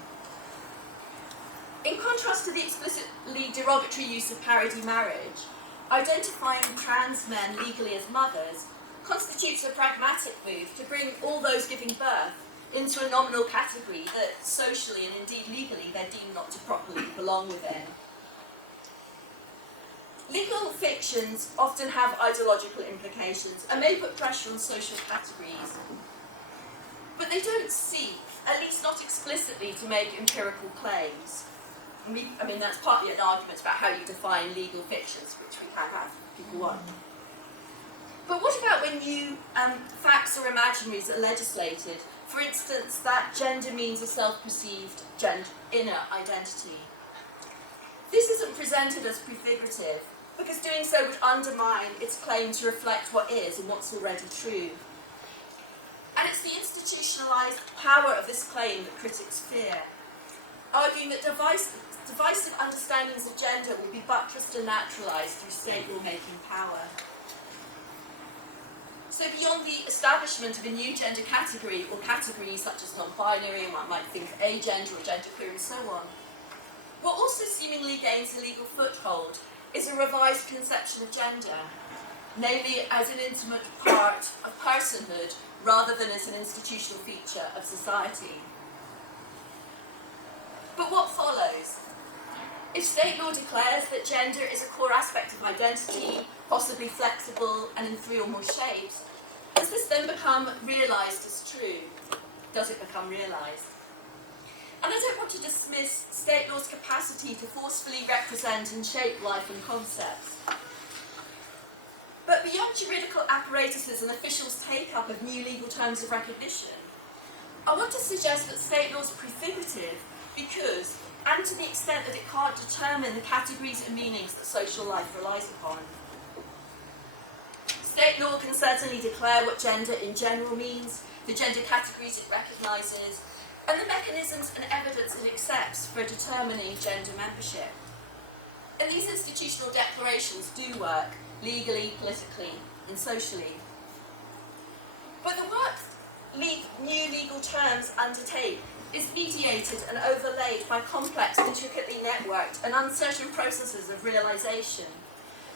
In contrast to the explicitly derogatory use of parody marriage, identifying trans men legally as mothers constitutes a pragmatic move to bring all those giving birth into a nominal category that socially and indeed legally they're deemed not to properly belong within. Legal fictions often have ideological implications and may put pressure on social categories, but they don't seek, at least not explicitly, to make empirical claims. I mean, that's partly an argument about how you define legal fictions, which we can have if people want. But what about when new facts or imaginaries are legislated? For instance, that gender means a self-perceived inner identity. This isn't presented as prefigurative, because doing so would undermine its claim to reflect what is and what's already true. And it's the institutionalized power of this claim that critics fear, arguing that divisive understandings of gender will be buttressed and naturalized through state law-making power. So beyond the establishment of a new gender category, or categories such as non-binary, and one might think of agender or genderqueer and so on, what also seemingly gains a legal foothold is a revised conception of gender, namely as an intimate part of personhood rather than as an institutional feature of society. But what follows? If state law declares that gender is a core aspect of identity, possibly flexible and in 3 or more shapes, does this then become realised as true? Does it become realised? And I don't want to dismiss state law's capacity to forcefully represent and shape life and concepts. But beyond juridical apparatuses and officials' take-up of new legal terms of recognition, I want to suggest that state law is prefigurative because, and to the extent that it can't determine the categories and meanings that social life relies upon. State law can certainly declare what gender in general means, the gender categories it recognises, and the mechanisms and evidence it accepts for determining gender membership. And these institutional declarations do work, legally, politically, and socially. But the work new legal terms undertake is mediated and overlaid by complex, intricately networked and uncertain processes of realisation,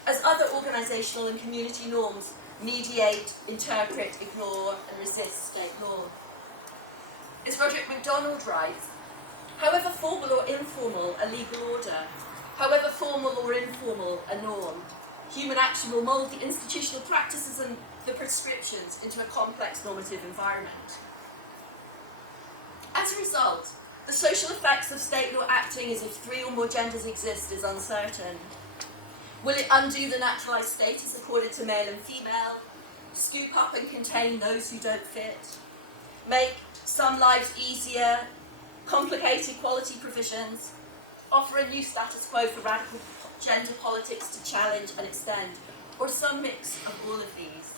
as other organisational and community norms mediate, interpret, ignore and resist state law. As Roderick MacDonald writes, however formal or informal a legal order, however formal or informal a norm, human action will mould the institutional practices and the prescriptions into a complex normative environment. As a result, the social effects of state law acting as if 3 or more genders exist is uncertain. Will it undo the naturalised status accorded to male and female, scoop up and contain those who don't fit? make some lives easier, complicate equality provisions, offer a new status quo for radical gender politics to challenge and extend, or some mix of all of these.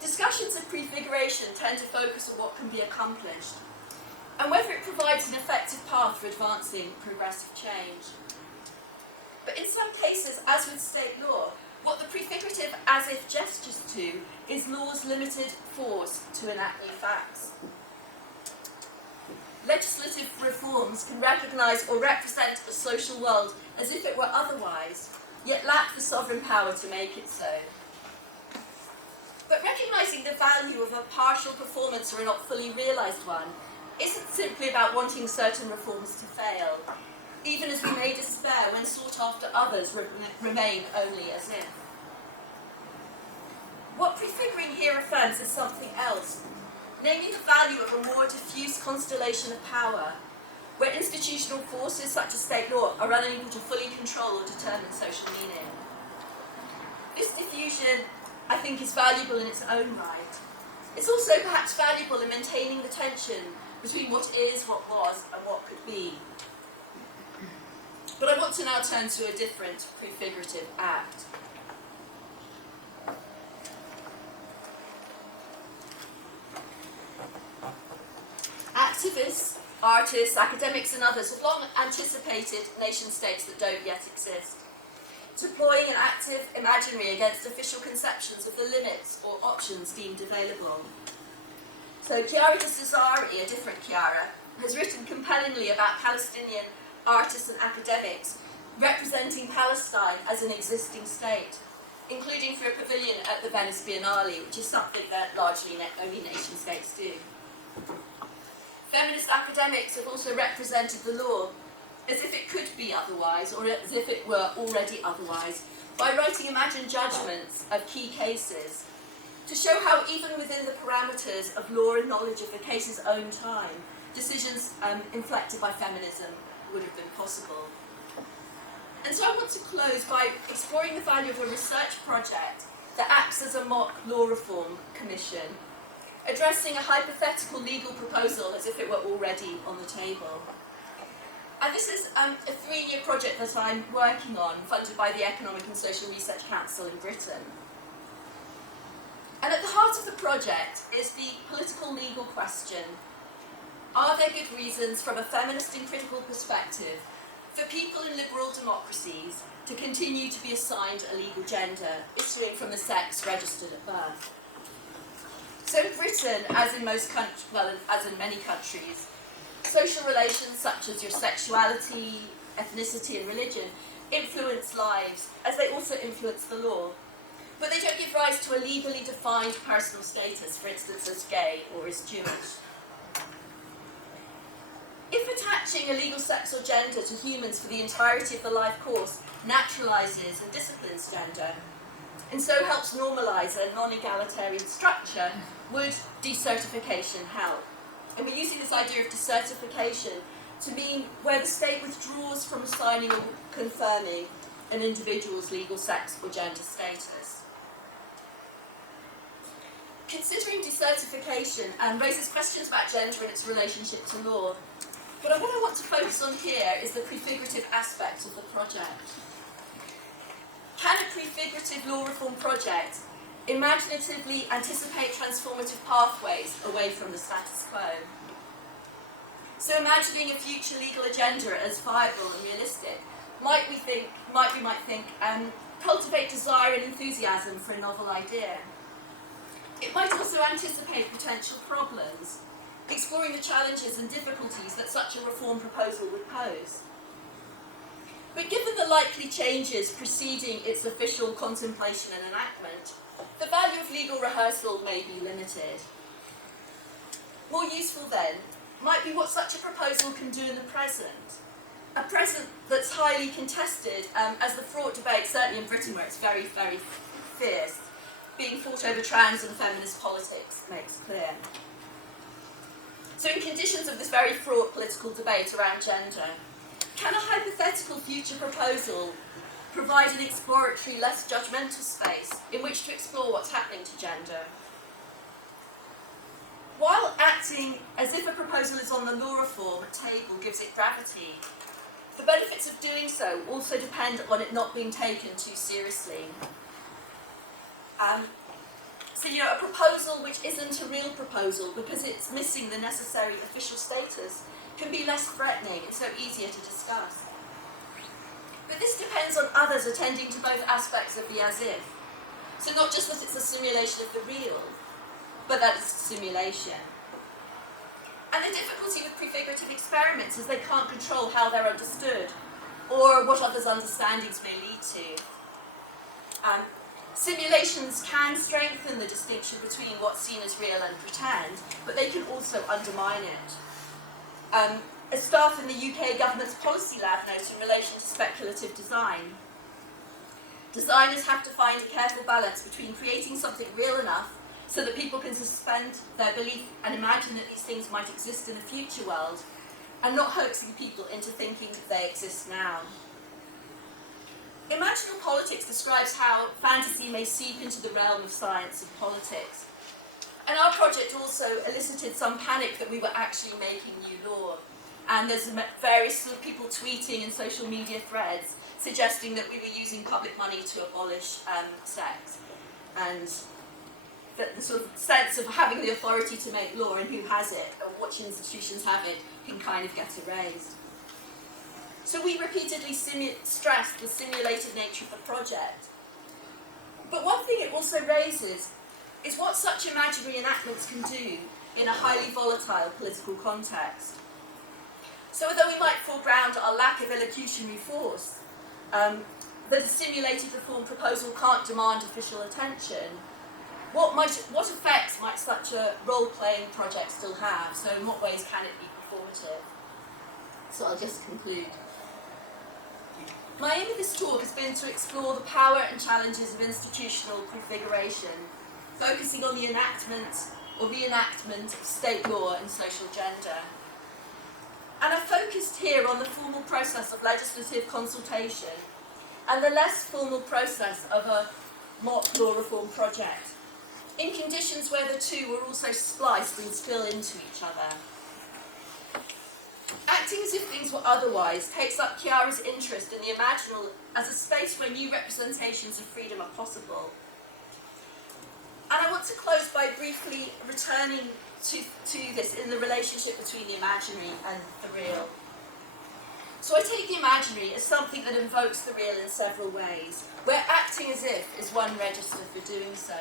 Discussions of prefiguration tend to focus on what can be accomplished, and whether it provides an effective path for advancing progressive change. But in some cases, as with state law, what the prefigurative as-if gestures to is law's limited force to enact new facts. Legislative reforms can recognise or represent the social world as if it were otherwise, yet lack the sovereign power to make it so. But recognising the value of a partial performance or a not fully realised one isn't simply about wanting certain reforms to fail, even as we may despair when sought after others remain only as if. What prefiguring here affirms is something else, namely the value of a more diffuse constellation of power, where institutional forces such as state law are unable to fully control or determine social meaning. This diffusion, I think, is valuable in its own right. It's also perhaps valuable in maintaining the tension between what is, what was, and what could be. But I want to now turn to a different prefigurative act. Activists, artists, academics and others have long anticipated nation-states that don't yet exist, deploying an active imaginary against official conceptions of the limits or options deemed available. So Chiara Bottici, a different Chiara, has written compellingly about Palestinian artists and academics representing Palestine as an existing state, including for a pavilion at the Venice Biennale, which is something that largely only nation-states do. Feminist academics have also represented the law as if it could be otherwise, or as if it were already otherwise, by writing imagined judgments of key cases, to show how even within the parameters of law and knowledge of the case's own time, decisions inflected by feminism would have been possible. And so I want to close by exploring the value of a research project that acts as a mock law reform commission, addressing a hypothetical legal proposal as if it were already on the table. And this is a 3-year project that I'm working on, funded by the Economic and Social Research Council in Britain. And at the heart of the project is the political legal question: are there good reasons from a feminist and critical perspective for people in liberal democracies to continue to be assigned a legal gender, issuing from the sex registered at birth? So in Britain, as in many countries, social relations such as your sexuality, ethnicity and religion influence lives, as they also influence the law. But they don't give rise to a legally defined personal status, for instance as gay or as Jewish. If attaching a legal sex or gender to humans for the entirety of the life course naturalises and disciplines gender, and so helps normalise a non-egalitarian structure, would decertification help? And we're using this idea of decertification to mean where the state withdraws from assigning or confirming an individual's legal sex or gender status. Considering decertification raises questions about gender and its relationship to law, but what I want to focus on here is the prefigurative aspect of the project. Can a prefigurative law reform project imaginatively anticipate transformative pathways away from the status quo? So imagining a future legal agenda as viable and realistic, might we might think, cultivate desire and enthusiasm for a novel idea. It might also anticipate potential problems, exploring the challenges and difficulties that such a reform proposal would pose. But given the likely changes preceding its official contemplation and enactment, the value of legal rehearsal may be limited. More useful then might be what such a proposal can do in the present, a present that's highly contested, as the fraught debate, certainly in Britain where it's very, very fierce, being fought over trans and feminist politics makes clear. So in conditions of this very fraught political debate around gender, can a hypothetical future proposal provide an exploratory, less judgmental space in which to explore what's happening to gender? While acting as if a proposal is on the law reform table gives it gravity, the benefits of doing so also depend on it not being taken too seriously. So, a proposal which isn't a real proposal because it's missing the necessary official status can be less threatening and so easier to discuss. But this depends on others attending to both aspects of the as if. So not just that it's a simulation of the real, but that it's a simulation. And the difficulty with prefigurative experiments is they can't control how they're understood, or what others' understandings may lead to. Simulations can strengthen the distinction between what's seen as real and pretend, but they can also undermine it. A staff in the UK government's policy lab notes in relation to speculative design. Designers have to find a careful balance between creating something real enough so that people can suspend their belief and imagine that these things might exist in a future world, and not hoaxing people into thinking that they exist now. Imaginal Politics describes how fantasy may seep into the realm of science and politics. And our project also elicited some panic that we were actually making new law. And there's various sort of people tweeting in social media threads suggesting that we were using public money to abolish sex. And that the sort of sense of having the authority to make law and who has it, and which institutions have it, can kind of get erased. So we repeatedly stressed the simulated nature of the project. But one thing it also raises is what such imaginary enactments can do in a highly volatile political context. So although we might foreground our lack of elocutionary force, that a simulated reform proposal can't demand official attention, what effects might such a role-playing project still have? So in what ways can it be performative? So I'll just conclude. My aim of this talk has been to explore the power and challenges of institutional prefiguration, focusing on the enactment or reenactment of state law and social gender. And I've focused here on the formal process of legislative consultation and the less formal process of a mock law reform project, in conditions where the two were also spliced and spill into each other. Acting as if things were otherwise takes up Chiara's interest in the imaginal as a space where new representations of freedom are possible. And I want to close by briefly returning to this in the relationship between the imaginary and the real. So I take the imaginary as something that invokes the real in several ways, where acting as if is one register for doing so.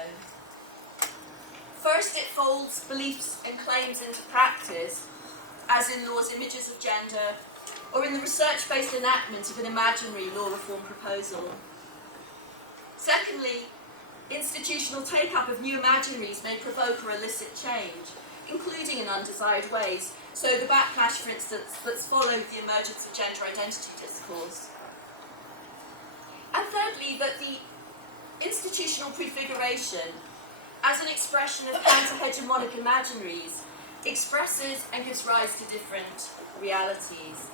First, it folds beliefs and claims into practice, as in law's images of gender, or in the research-based enactment of an imaginary law reform proposal. Secondly, institutional take-up of new imaginaries may provoke or elicit change, including in undesired ways, so the backlash, for instance, that's followed the emergence of gender identity discourse. And thirdly, that the institutional prefiguration, as an expression of counter-hegemonic imaginaries, expresses and gives rise to different realities.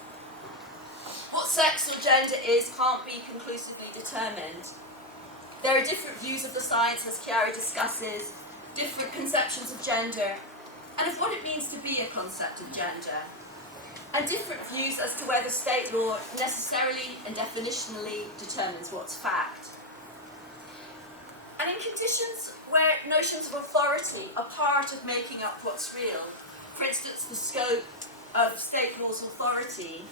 What sex or gender is can't be conclusively determined. There are different views of the science, as Chiara discusses, different conceptions of gender, and of what it means to be a concept of gender, and different views as to whether state law necessarily and definitionally determines what's fact. And in conditions where notions of authority are part of making up what's real, for instance, the scope of state law's authority,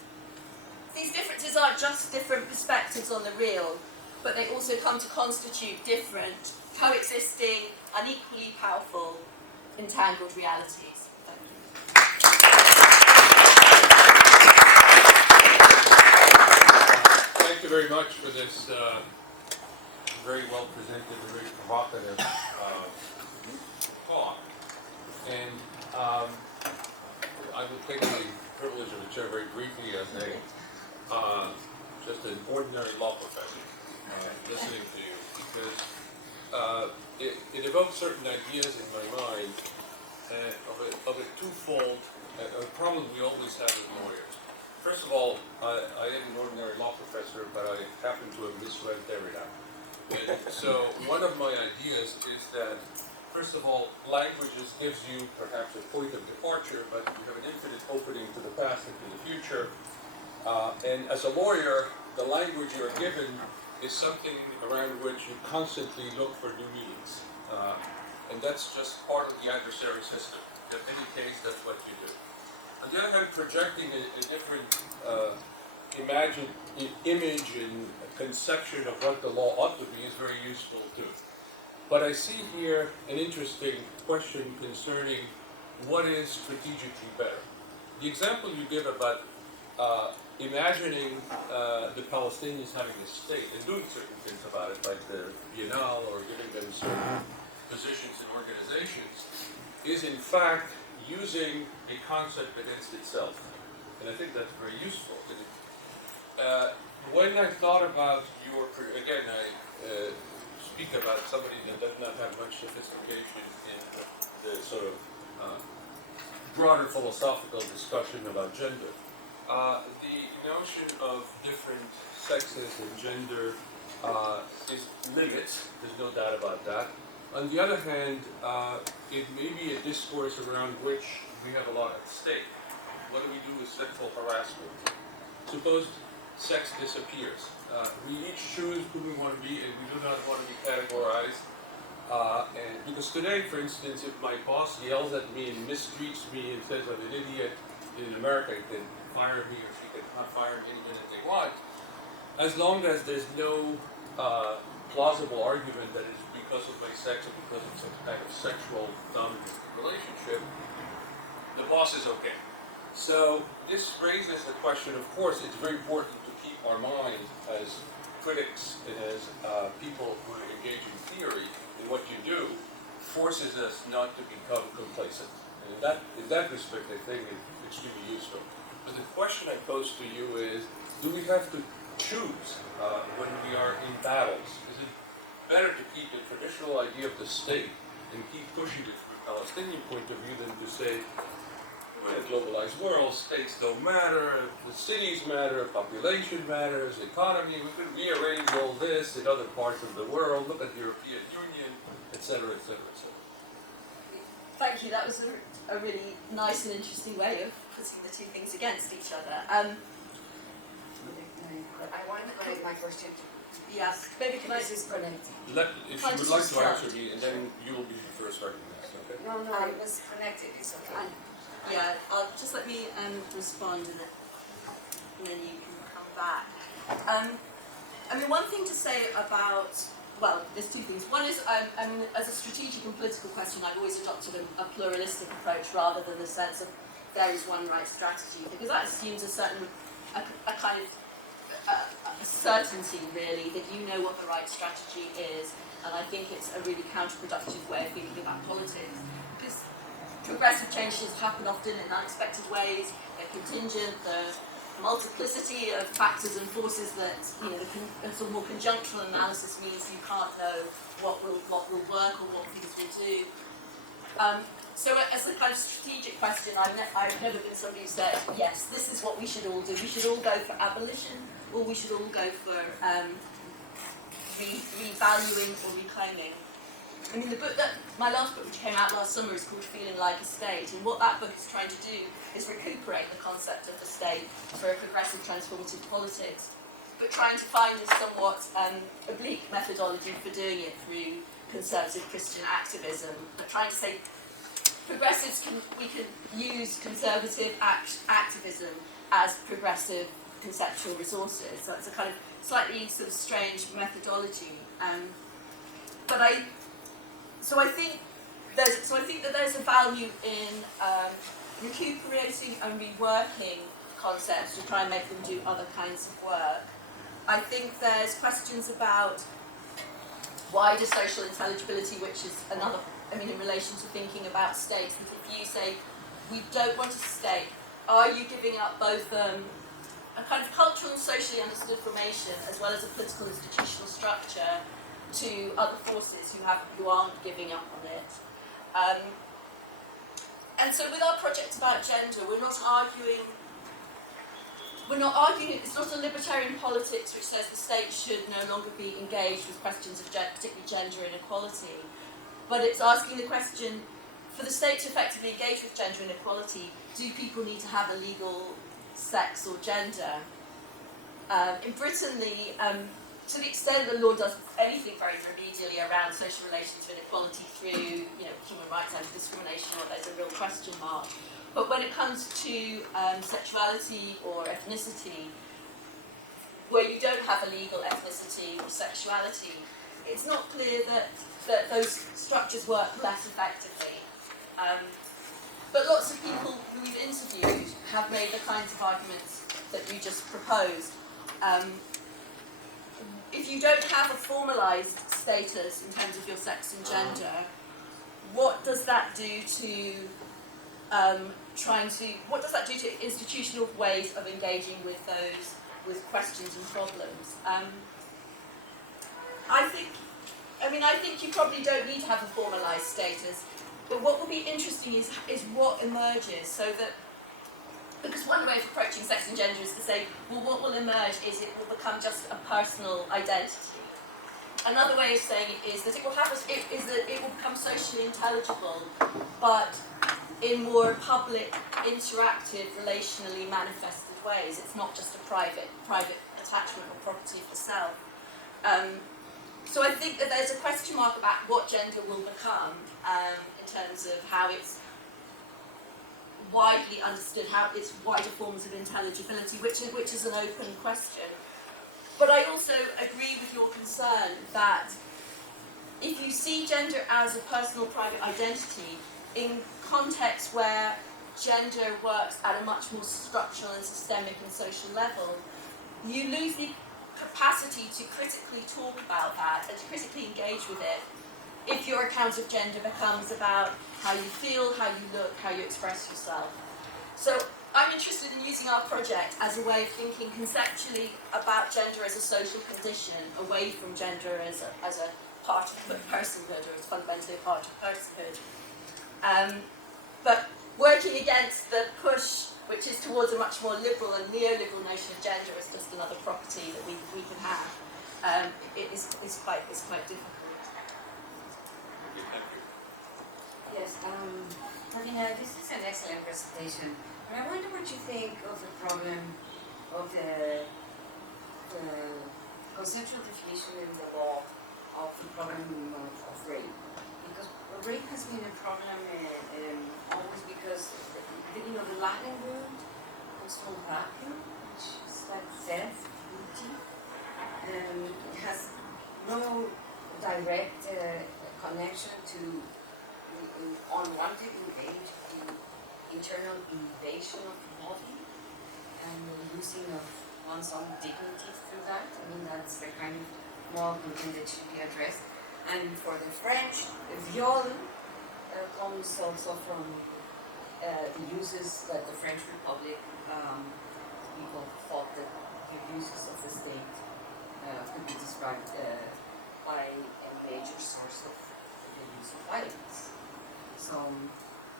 these differences aren't just different perspectives on the real, but they also come to constitute different, coexisting, unequally powerful, entangled realities. Thank you very much for this very well presented and very provocative talk. And I will take the privilege of the chair very briefly as just an ordinary law professor listening to you, because it evokes certain ideas in my mind of a twofold problem we always have as lawyers. First of all, I am an ordinary law professor, but I happen to have misread Derrida. And so one of my ideas is that first of all, languages gives you perhaps a point of departure, but you have an infinite opening to the past and to the future. And as a lawyer, the language you're given is something around which you constantly look for new meanings. And that's just part of the adversary system. In any case, that's what you do. On the other hand, projecting a different imagined image and conception of what the law ought to be is very useful too. But I see here an interesting question concerning what is strategically better. The example you give about imagining the Palestinians having a state and doing certain things about it, like the Biennale or giving them certain positions in organizations, is in fact using a concept against itself. And I think that's very useful. When I thought about your, again, I speak about somebody that does not have much sophistication in the sort of broader philosophical discussion about gender. The notion of different sexes and gender is limits, there's no doubt about that. On the other hand, it may be a discourse around which we have a lot at stake. What do we do with sexual harassment? Suppose sex disappears. We each choose who we want to be, and we do not want to be categorized. And because today, for instance, if my boss yells at me and mistreats me and says I'm an idiot, in America they can fire me or she can fire me any minute they want. As long as there's no plausible argument that it's because of my sex or because of some kind of sexual dominant relationship, the boss is okay. So this raises the question, of course, it's very important to keep our mind as critics and as people who engage in theory, in what you do, forces us not to become complacent. And in that respect, I think it's extremely useful. But the question I pose to you is, do we have to choose when we are in battles? Is it better to keep the traditional idea of the state and keep pushing it from a Palestinian point of view than to say, in a globalized world, states don't matter, the cities matter, population matters, economy, we could rearrange all this in other parts of the world, look at the European Union, etc., etc., etc. Thank you, that was a really nice and interesting way of putting the two things against each other. I want to put my question. Yes, maybe can I... If you would like to answer me, and then you will be the first recognized, okay? No, it was connected, it's okay. Yeah, just let me respond and then you can come back. I mean, one thing to say about, well, there's two things. One is, I mean, as a strategic and political question, I've always adopted a pluralistic approach rather than the sense of there is one right strategy, because that assumes a kind of a certainty, really, that you know what the right strategy is, and I think it's a really counterproductive way of thinking about politics. Because progressive changes happen often in unexpected ways, they're contingent, the multiplicity of factors and forces that, you know, the sort of more conjunctural analysis means you can't know what will work or what things will do. So as a kind of strategic question, I've never been somebody who said, yes, this is what we should all do. We should all go for abolition, or we should all go for revaluing or reclaiming. I mean, my last book, which came out last summer, is called Feeling Like a State, and what that book is trying to do is recuperate the concept of the state for a progressive transformative politics, but trying to find a somewhat oblique methodology for doing it through conservative Christian activism, but trying to say we can use conservative activism as progressive conceptual resources. So it's a kind of slightly sort of strange methodology, So I think that there's a value in recuperating and reworking concepts to try and make them do other kinds of work. I think there's questions about wider social intelligibility, which is another, I mean, in relation to thinking about states. And if you say, we don't want a state, are you giving up both a kind of cultural and socially understood formation as well as a political institutional structure to other forces who aren't giving up on it? And so with our project about gender, we're not arguing, it's not a libertarian politics which says the state should no longer be engaged with questions of particularly gender inequality. but it's asking the question, for the state to effectively engage with gender inequality, do people need to have a legal sex or gender? In Britain, to the extent the law does anything very remedially around social relations to inequality through, human rights anti-discrimination, or there's a real question mark. But when it comes to sexuality or ethnicity, where you don't have a legal ethnicity or sexuality, it's not clear that those structures work less effectively. But lots of people who we've interviewed have made the kinds of arguments that you just proposed. If you don't have a formalised status in terms of your sex and gender, what does that do to what does that do to institutional ways of engaging with with questions and problems? I think you probably don't need to have a formalised status, but what will be interesting is what emerges, so that, because one way of approaching sex and gender is to say, well, what will emerge is it will become just a personal identity. Another way of saying it is that it will become socially intelligible, but in more public, interactive, relationally manifested ways. It's not just a private attachment or property of the self. So I think that there's a question mark about what gender will become in terms of how it's widely understood, how its wider forms of intelligibility, which is an open question. But I also agree with your concern that if you see gender as a personal private identity in contexts where gender works at a much more structural and systemic and social level, you lose the capacity to critically talk about that and to critically engage with it if your account of gender becomes about how you feel, how you look, how you express yourself. So I'm interested in using our project as a way of thinking conceptually about gender as a social condition, away from gender as a part of personhood, or as fundamentally a part of personhood. But working against the push, which is towards a much more liberal and neoliberal notion of gender as just another property that we can have, is quite difficult. Yes, Marina, this is an excellent presentation. But I wonder what you think of the problem of the conceptual definition in the law of the problem of rape. Because rape has been a problem always because the Latin word comes from vacuum, which is like death, beauty. It has no direct connection to unwanted internal invasion of the body and the losing of one's own dignity through that. I mean, that's the kind of moral content that should be addressed. And for the French, viol comes also from the uses that the French Republic, people thought that the abuses of the state could be described by a major source of the use of violence. So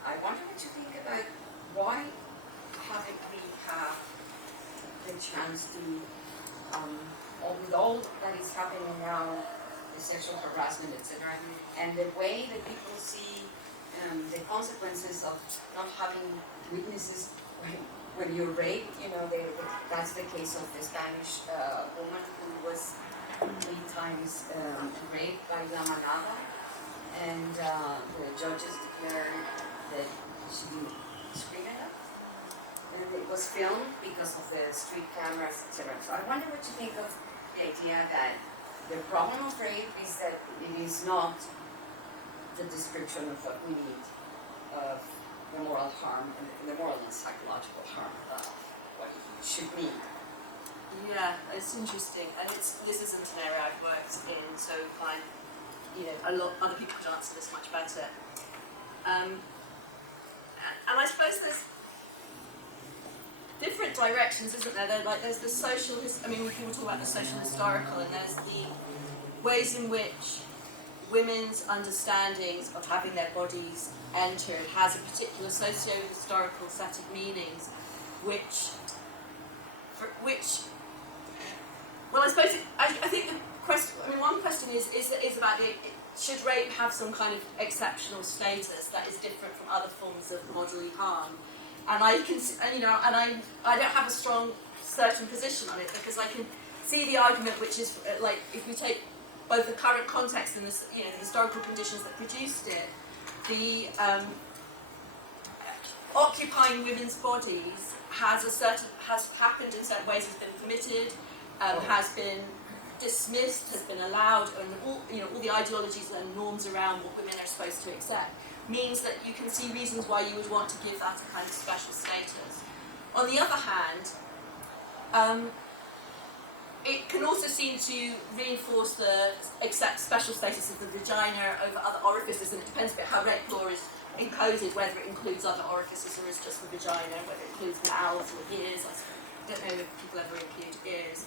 I wonder what you think about why haven't we had the chance to, with all that is happening now, the sexual harassment, etc., and the way that people see the consequences of not having witnesses when you're raped, that's the case of the Spanish woman who was 3 times raped by La Manada, and the judges declared that she didn't scream enough, and it was filmed because of the street cameras, etc. So I wonder what you think of the idea that the problem of rape is that it is not the description of what we need of the moral harm and the moral and psychological harm of what it should mean. Yeah, it's interesting, and this isn't an area I've worked in, so a lot other people could answer this much better. And I suppose there's different directions, isn't there? There's the social, people talk about the social historical, and there's the ways in which women's understandings of having their bodies entered has a particular socio-historical set of meanings, which Well, I suppose I think the question. I mean, one question is about should rape have some kind of exceptional status that is different from other forms of bodily harm? And I can, I don't have a strong certain position on it because I can see the argument, which is like if we take both the current context and the historical conditions that produced it, the occupying women's bodies has happened in certain ways, has been permitted, has been dismissed, has been allowed, and all the ideologies and norms around what women are supposed to accept means that you can see reasons why you would want to give that a kind of special status. On the other hand, it can also seem to reinforce the special status of the vagina over other orifices, and it depends a bit how rape law is encoded, whether it includes other orifices or is just the vagina, whether it includes mouths or ears. I don't know if people ever include ears.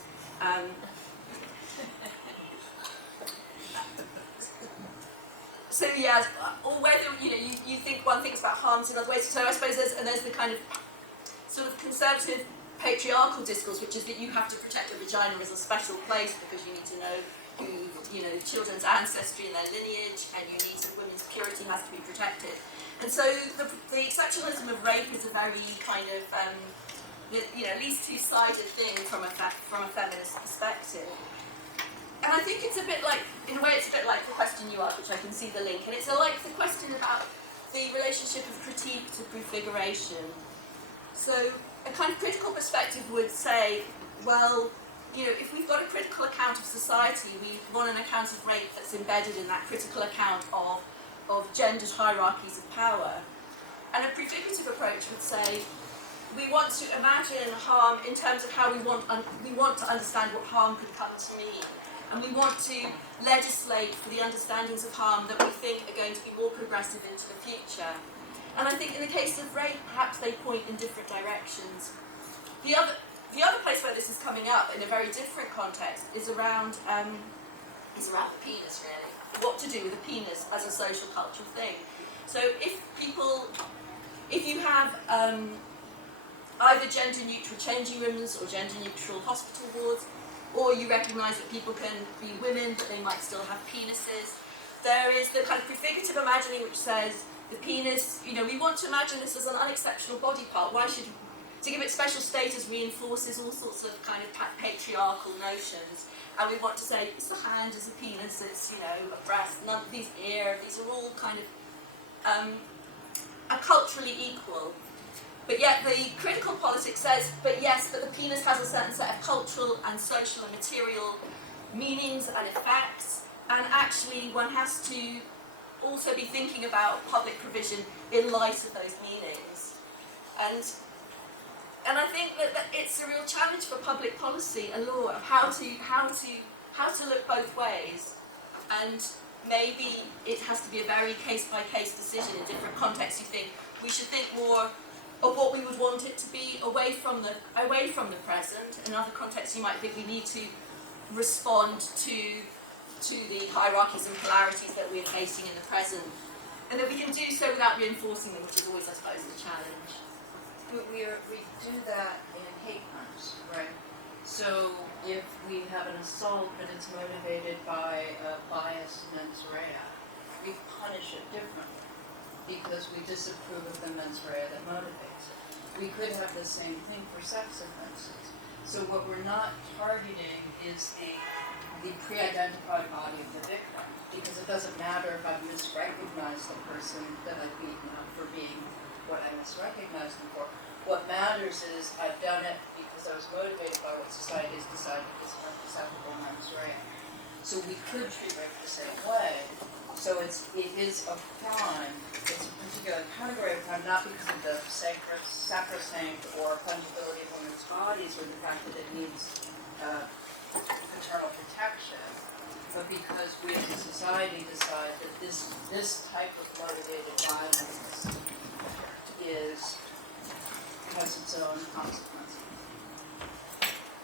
So yeah, or whether you think one thinks about harms in other ways. So I suppose there's the kind of sort of conservative patriarchal discourse, which is that you have to protect the vagina as a special place because you need to know children's ancestry and their lineage, and you need women's purity has to be protected. And so the exceptionalism of rape is a very kind of at least two-sided thing from a feminist perspective. And I think it's a bit like, in a way, it's a bit like the question you asked, which I can see the link, and it's like the question about the relationship of critique to prefiguration. So a kind of critical perspective would say, well, if we've got a critical account of society, we want an account of rape that's embedded in that critical account of gendered hierarchies of power. And a prefigurative approach would say, we want to imagine harm in terms of how we want to understand what harm could come to mean. And we want to legislate for the understandings of harm that we think are going to be more progressive into the future. And I think in the case of rape, perhaps they point in different directions. The other place where this is coming up in a very different context is around the penis, really. What to do with the penis as a social cultural thing. So if you have either gender-neutral changing rooms or gender-neutral hospital wards, or you recognise that people can be women but they might still have penises, there is the kind of prefigurative imagining which says the penis, we want to imagine this as an unexceptional body part. Why should to give it special status reinforces all sorts of kind of patriarchal notions, and we want to say it's the hand, it's a penis, it's a breast, none of these ear, these are all kind of are culturally equal. But yet the critical politics says, but the penis has a certain set of cultural and social and material meanings and effects, and actually one has to also be thinking about public provision in light of those meanings. And I think that it's a real challenge for public policy and law of how to look both ways. And maybe it has to be a very case-by-case decision in different contexts. You think we should think more of what we would want it to be away from the present. In other contexts, you might think we need to respond to the hierarchies and polarities that we're facing in the present, and that we can do so without reinforcing them, which is always, I suppose, the challenge. We do that in hate crimes, right? So if we have an assault but it's motivated by a biased mens rea, we punish it differently because we disapprove of the mens rea that motivates it. We could have the same thing for sex offenses. So what we're not targeting is the pre-identified body of the victim, because it doesn't matter if I've misrecognized the person that I've beaten up for being what I misrecognized them for. What matters is I've done it because I was motivated by what society has decided is an unacceptable mens rea. So we could treat rape the same way. So it is a crime. It's a particular category of crime, not because of the sacrosanct or fungibility of women's bodies or the fact that it needs paternal protection, but because we as a society decide that this type of motivated violence has its own consequences.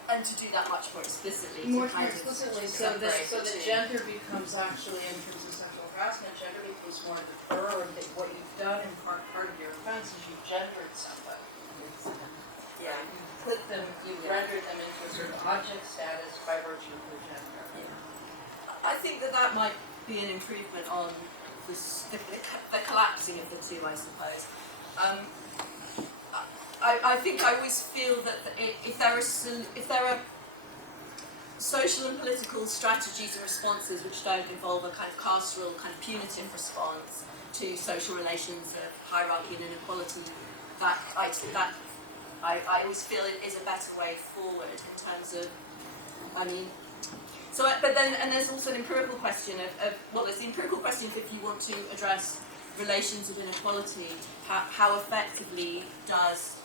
And to do that much more explicitly. More explicitly, so that gender becomes actually, in terms of sexual harassment, gender becomes more the verb that what you've done in part of your offense is you've gendered somebody. Yeah. You put them, you render them into a certain object status by virtue of their gender. I think that might be an improvement on the collapsing of the two, I suppose. I think I always feel that if there are social and political strategies and responses which don't involve a kind of carceral, kind of punitive response to social relations of hierarchy and inequality, I always feel it is a better way forward in terms of, but then there's also an empirical question there's the empirical question if you want to address relations of inequality, how effectively does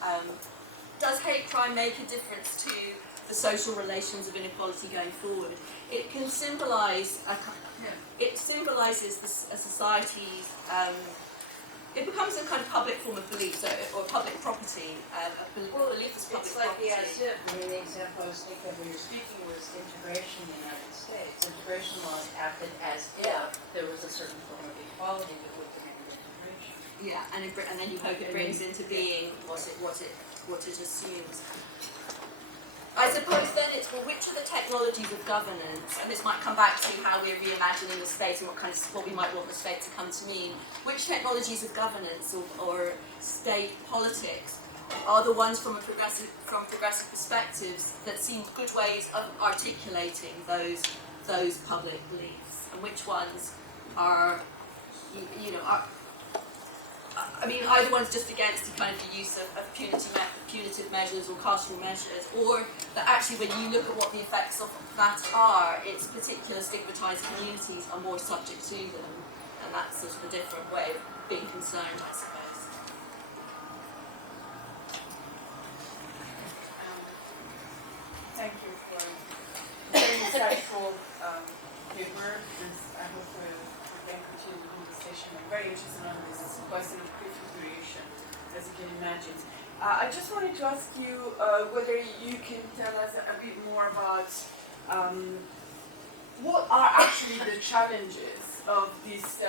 hate crime make a difference to the social relations of inequality going forward? It can symbolize it symbolizes a society's. It becomes a kind of public form of belief, or public property. Belief is public It's like property. the as-if. The example I was thinking of when you were speaking was integration in the United States. Integration laws acted as if there was a certain form of equality that would bring integration. Yeah, and then you hope it brings into being what it assumes. I suppose then it's, well, which are the technologies of governance, and this might come back to how we're reimagining the state and what we might want the state to come to mean. Which technologies of governance or state politics are the ones from progressive perspectives that seem good ways of articulating those public beliefs, and which ones are, either one's just against the kind of the use of punitive measures or carceral measures, or that actually when you look at what the effects of that are, its particular stigmatized communities are more subject to them, and that's sort of a different way of being concerned, I suppose. Thank you for a very insightful paper. I hope we can continue the conversation. I'm very interested in this question of prefiguration, as you can imagine. I just wanted to ask you whether you can tell us a bit more about what are actually the challenges of this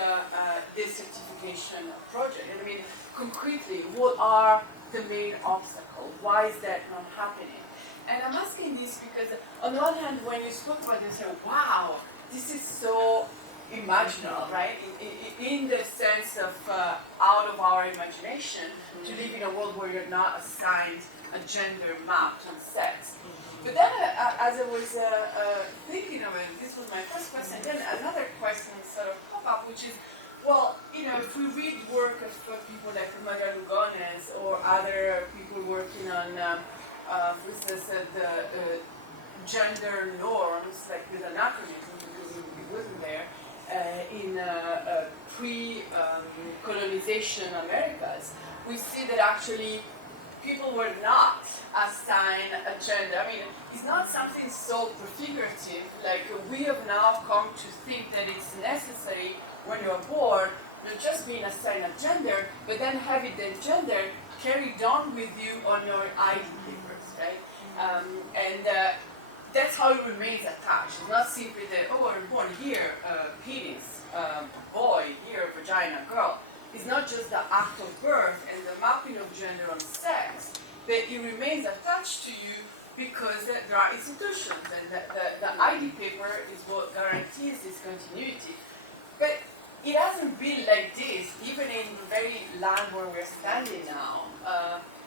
desertification project. I mean, concretely, what are the main obstacles? Why is that not happening? And I'm asking this because, on the one hand, when you spoke about it, you said, wow, this is so imaginal, right? In the sense of out of our imagination, to live in a world where you're not assigned a gender mapped on sex. But then, as I was thinking of it, this was my first question, then another question sort of popped up, which is, well, if we read work of people like Maria Lugones or other people working on, for instance, the gender norms, like with anachronism, because it wasn't there, in pre-colonization Americas, we see that actually people were not assigned a gender. I mean, it's not something so prefigurative, like we have now come to think that it's necessary when you're born, not just being assigned a gender, but then having that gender carried on with you on your ID papers, right? That's how it remains attached. It's not simply that, oh, I'm born here, penis, boy, here, vagina, girl. It's not just the act of birth and the mapping of gender on sex, but it remains attached to you because there are institutions, and the ID paper is what guarantees this continuity. But it hasn't been like this, even in the very land where we're standing now,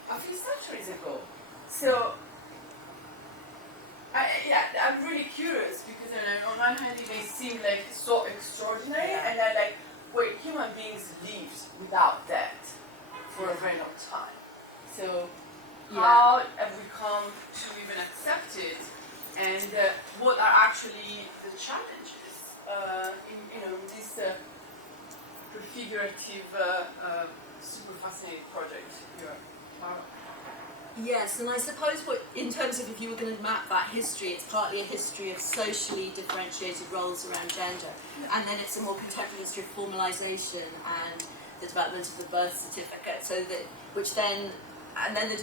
a few centuries ago. So, I'm really curious because on one hand it may seem like so extraordinary, and then like, wait, human beings lived without that for a very long time. So, how have we come to even accept it, and what are actually the challenges in this prefigurative, super fascinating project you're part of? Yes, and I suppose in terms of if you were going to map that history, it's partly a history of socially differentiated roles around gender, and then it's a more contemporary history of formalisation and the development of the birth certificate, and then the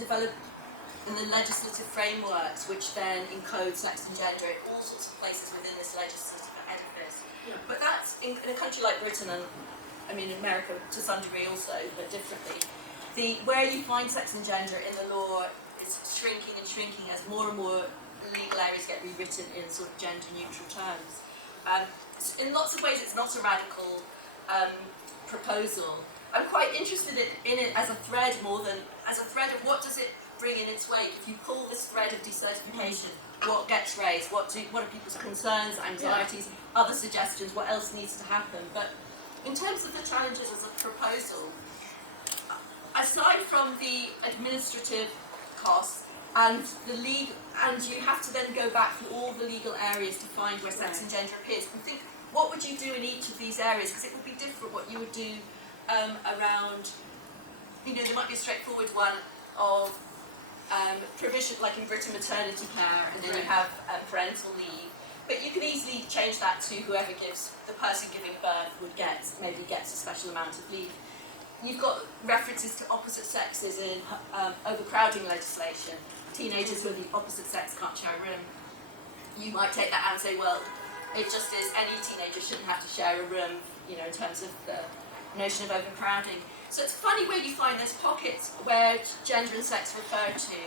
legislative frameworks which then encode sex and gender in all sorts of places within this legislative edifice. But that's in a country like Britain, and I mean America to some degree also, but differently. Where you find sex and gender in the law is shrinking and shrinking as more and more legal areas get rewritten in sort of gender-neutral terms. In lots of ways, it's not a radical proposal. I'm quite interested in it as a thread more than as a thread of what does it bring in its wake. If you pull this thread of decertification, what gets raised? What are people's concerns, anxieties, other suggestions? What else needs to happen? But in terms of the challenges as a proposal, aside from the administrative costs and and you have to then go back through all the legal areas to find where sex and gender appears. And think, what would you do in each of these areas? Because it would be different what you would do around, there might be a straightforward one of provision, like in Britain, maternity care, and then you have parental leave. But you can easily change that to whoever the person giving birth maybe gets a special amount of leave. You've got references to opposite sexes in overcrowding legislation. Teenagers who are the opposite sex can't share a room. You might take that and say, well, it just is any teenager shouldn't have to share a room, in terms of the notion of overcrowding. So it's funny where you find those pockets where gender and sex refer to.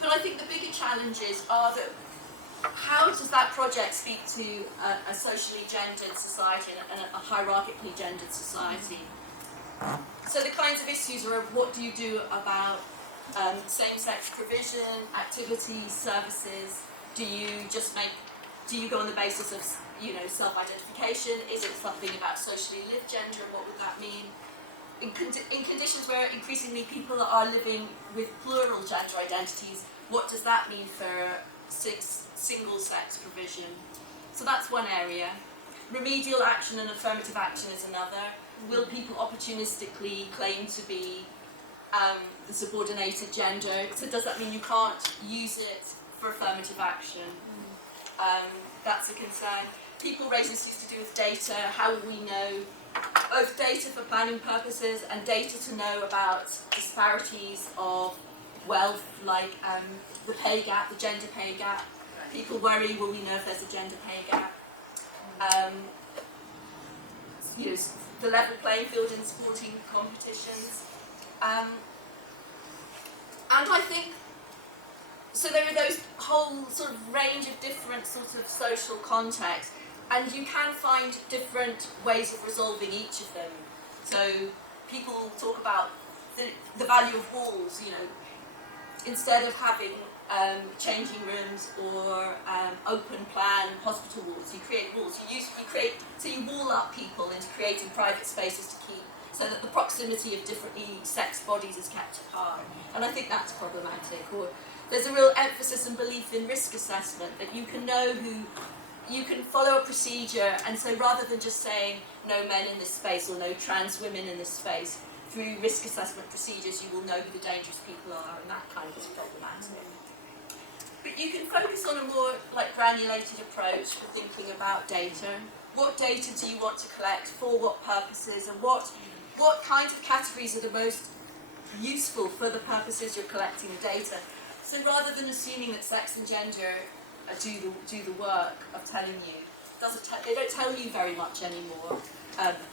But I think the bigger challenges are that how does that project speak to a socially gendered society and a hierarchically gendered society? So the kinds of issues are what do you do about same-sex provision, activities, services? Do you go on the basis of self-identification? Is it something about socially lived gender? What would that mean? In conditions where increasingly people are living with plural gender identities, what does that mean for single-sex provision? So that's one area. Remedial action and affirmative action is another. Will people opportunistically claim to be the subordinated gender? So does that mean you can't use it for affirmative action? That's a concern. People raise issues to do with data. How will we know both data for planning purposes and data to know about disparities of wealth, like the pay gap, the gender pay gap? People worry, will we know if there's a gender pay gap? The level playing field in sporting competitions. And I think, so there are those whole sort of range of different sorts of social contexts, and you can find different ways of resolving each of them. So people talk about the value of walls, instead of having changing rooms or open plan hospital walls, you create walls. So you wall up people into creating private spaces to keep, so that the proximity of differently sexed bodies is kept apart. And I think that's problematic. Or there's a real emphasis and belief in risk assessment, that you can know you can follow a procedure, and so rather than just saying no men in this space or no trans women in this space, through risk assessment procedures you will know who the dangerous people are, and that kind of is problematic. But you can focus on a more granulated approach for thinking about data. What data do you want to collect, for what purposes, and what kinds of categories are the most useful for the purposes you're collecting the data? So rather than assuming that sex and gender do the work of telling you, they don't tell you very much anymore,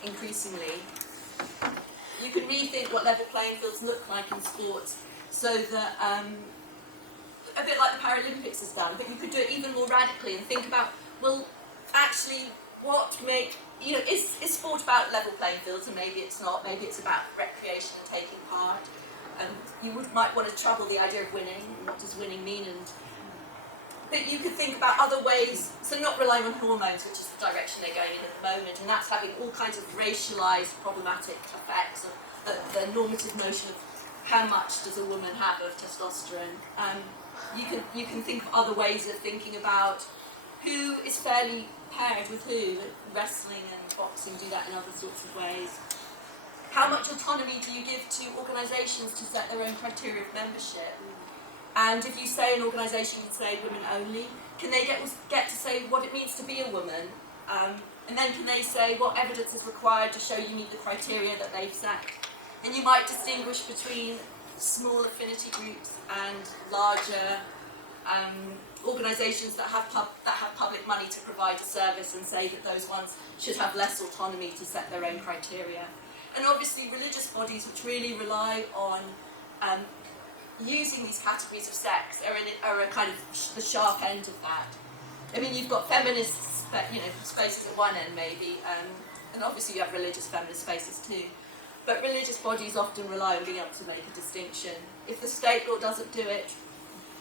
increasingly. You can rethink what level playing fields look like in sports, so that, a bit like the Paralympics has done, but you could do it even more radically and think about, well, actually, is sport about level playing fields, and maybe it's not, maybe it's about recreation and taking part. You might want to trouble the idea of winning, what does winning mean, but you could think about other ways, so not relying on hormones, which is the direction they're going in at the moment, and that's having all kinds of racialised problematic effects of the normative notion of how much does a woman have of testosterone. You can think of other ways of thinking about who is fairly paired with who. Wrestling and boxing do that in other sorts of ways. How much autonomy do you give to organisations to set their own criteria of membership? And if you say an organisation can say women only, can they get to say what it means to be a woman? And then can they say what evidence is required to show you meet the criteria that they've set? And you might distinguish between small affinity groups and larger organisations that have public money to provide a service, and say that those ones should have less autonomy to set their own criteria. And obviously religious bodies which really rely on using these categories of sex are a kind of the sharp end of that. I mean, you've got feminist, spaces at one end maybe, and obviously you have religious feminist spaces too. But religious bodies often rely on being able to make a distinction. If the state law doesn't do it,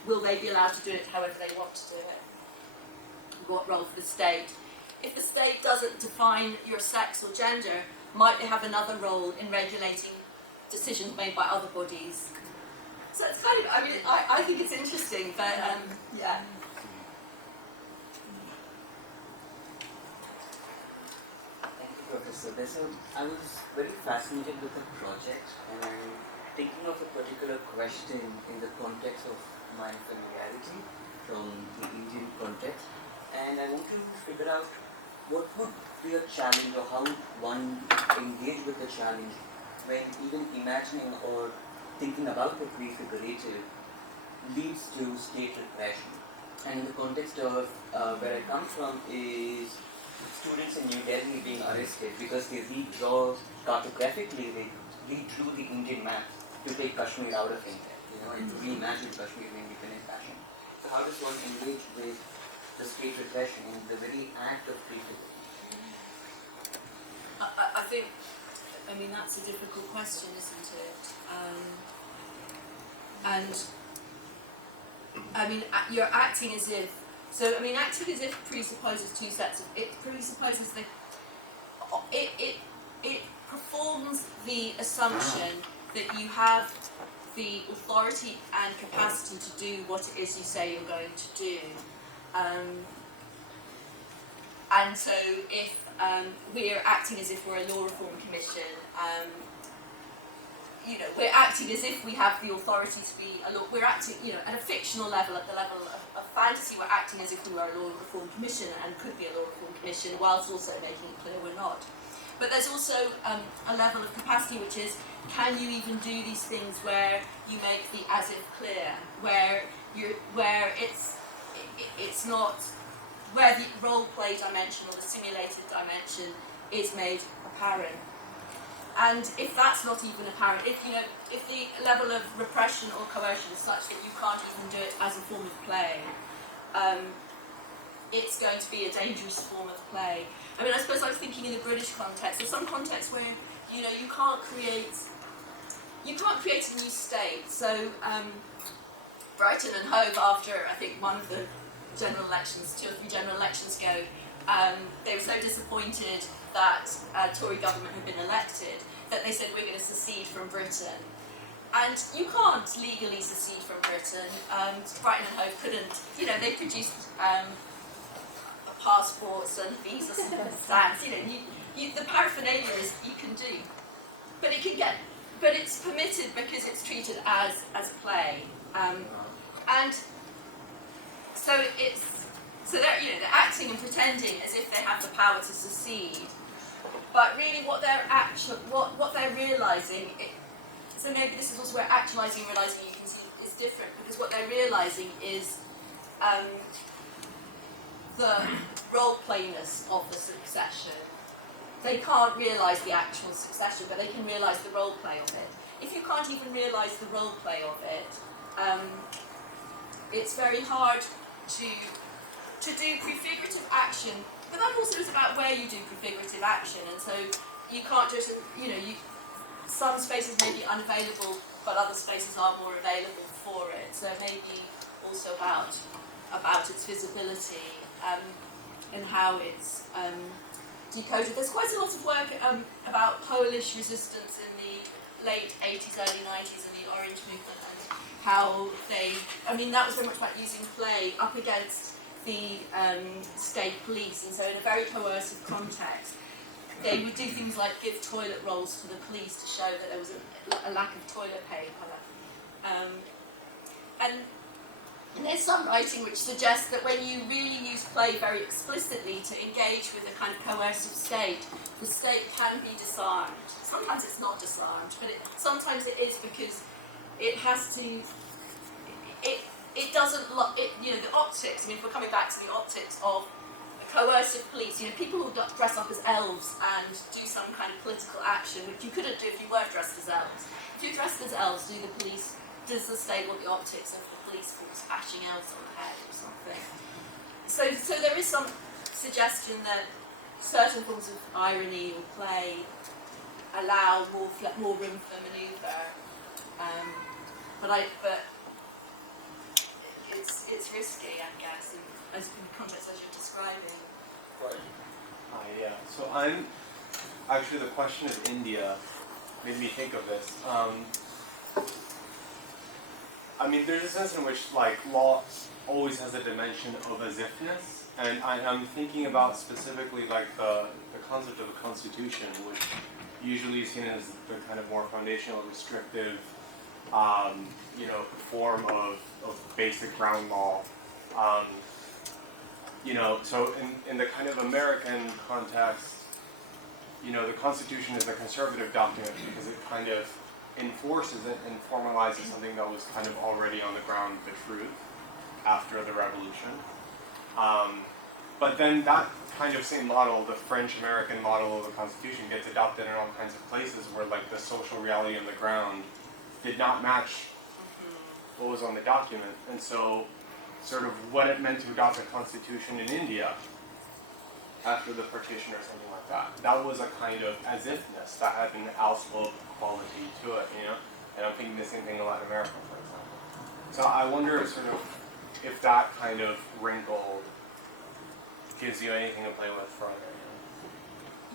will they be allowed to do it however they want to do it? What role for the state? If the state doesn't define your sex or gender, might they have another role in regulating decisions made by other bodies? So it's kind of, I mean, I think it's interesting, but yeah. Thank you, Professor. I was very fascinated with the project, and I'm thinking of a particular question in the context of my familiarity from the Indian context, and I want to figure out what would be a challenge or how one engage with the challenge when even imagining or thinking about the prefigurative leads to state repression. And in the context of where I come from is students in New Delhi being arrested because they redraw cartographically, they redrew the Indian map to take Kashmir out of India, and to reimagine Kashmir in independent fashion. So how does one engage with the state repression in the very act of prefiguration? I think, I mean, that's a difficult question, isn't it? And, I mean, you're acting as if, so, I mean, acting as if presupposes two sets of, it presupposes the, it performs the assumption that you have the authority and capacity to do what it is you say you're going to do. And so if we're acting as if we're a law reform commission, we're acting as if we have the authority to be a law, we're acting, at a fictional level, at the level of fantasy, we're acting as if we were a law reform commission and could be a law reform commission, whilst also making it clear we're not. But there's also a level of capacity, which is, can you even do these things where you make the as if clear, where it's not, where the role play dimension or the simulated dimension is made apparent. And if that's not even apparent, if the level of repression or coercion is such that you can't even do it as a form of play, it's going to be a dangerous form of play. I mean, I suppose I was thinking in the British context, there's some contexts where, you can't create a new state. So, Brighton and Hove, after, I think, one of the general elections, 2 or 3 general elections ago, they were so disappointed that a Tory government had been elected that they said, we're going to secede from Britain. And you can't legally secede from Britain. Brighton and Hove couldn't, they produced passports and visas and stamps, the paraphernalia is, you can do. But it's permitted because it's treated as a play. And so they're acting and pretending as if they have the power to secede, but really what they're realising, so maybe this is also where actualising and realising you can see is different, because what they're realising is the role playness of the succession. They can't realise the actual succession, but they can realise the role play of it. If you can't even realise the role play of it, it's very hard to do prefigurative action, but that also is about where you do prefigurative action, and so you can't just, some spaces may be unavailable, but other spaces are more available for it, so maybe also about its visibility and how it's decoded. There's quite a lot of work about Polish resistance in the late 80s, early 90s, and the Orange movement, and how that was very much about using play up against the state police, and so in a very coercive context, they would do things like give toilet rolls to the police to show that there was a lack of toilet paper. And there's some writing which suggests that when you really use play very explicitly to engage with a kind of coercive state, the state can be disarmed. Sometimes it's not disarmed, but sometimes it is, because it has to, it doesn't, the optics, if we're coming back to the optics of coercive police, people who dress up as elves and do some kind of political action, which you couldn't do if you weren't dressed as elves. If you're dressed as elves, do the police does the state want the optics of the police force ashing out on the head or something? So there is some suggestion that certain forms of irony or play allow more room for manoeuvre, but it's risky, I guess, as in the context as you're describing. Right. Yeah. So I'm actually, the question of India made me think of this. I mean, there's a sense in which like law always has a dimension of as-ifness, and I'm thinking about specifically like the concept of a constitution, which usually is seen as the kind of more foundational, restrictive, form of basic ground law. So in the kind of American context, the Constitution is a conservative document because it kind of enforces it and formalizes something that was kind of already on the ground of the truth after the Revolution. But then that kind of same model, the French-American model of the Constitution, gets adopted in all kinds of places where like the social reality on the ground did not match what was on the document. And so sort of what it meant to adopt a constitution in India after the partition or something like that. That was a kind of as-ifness that had an Ausflug quality to it, And I'm thinking the same thing in Latin America, for example. So I wonder sort of if that kind of wrinkle gives you anything to play with further.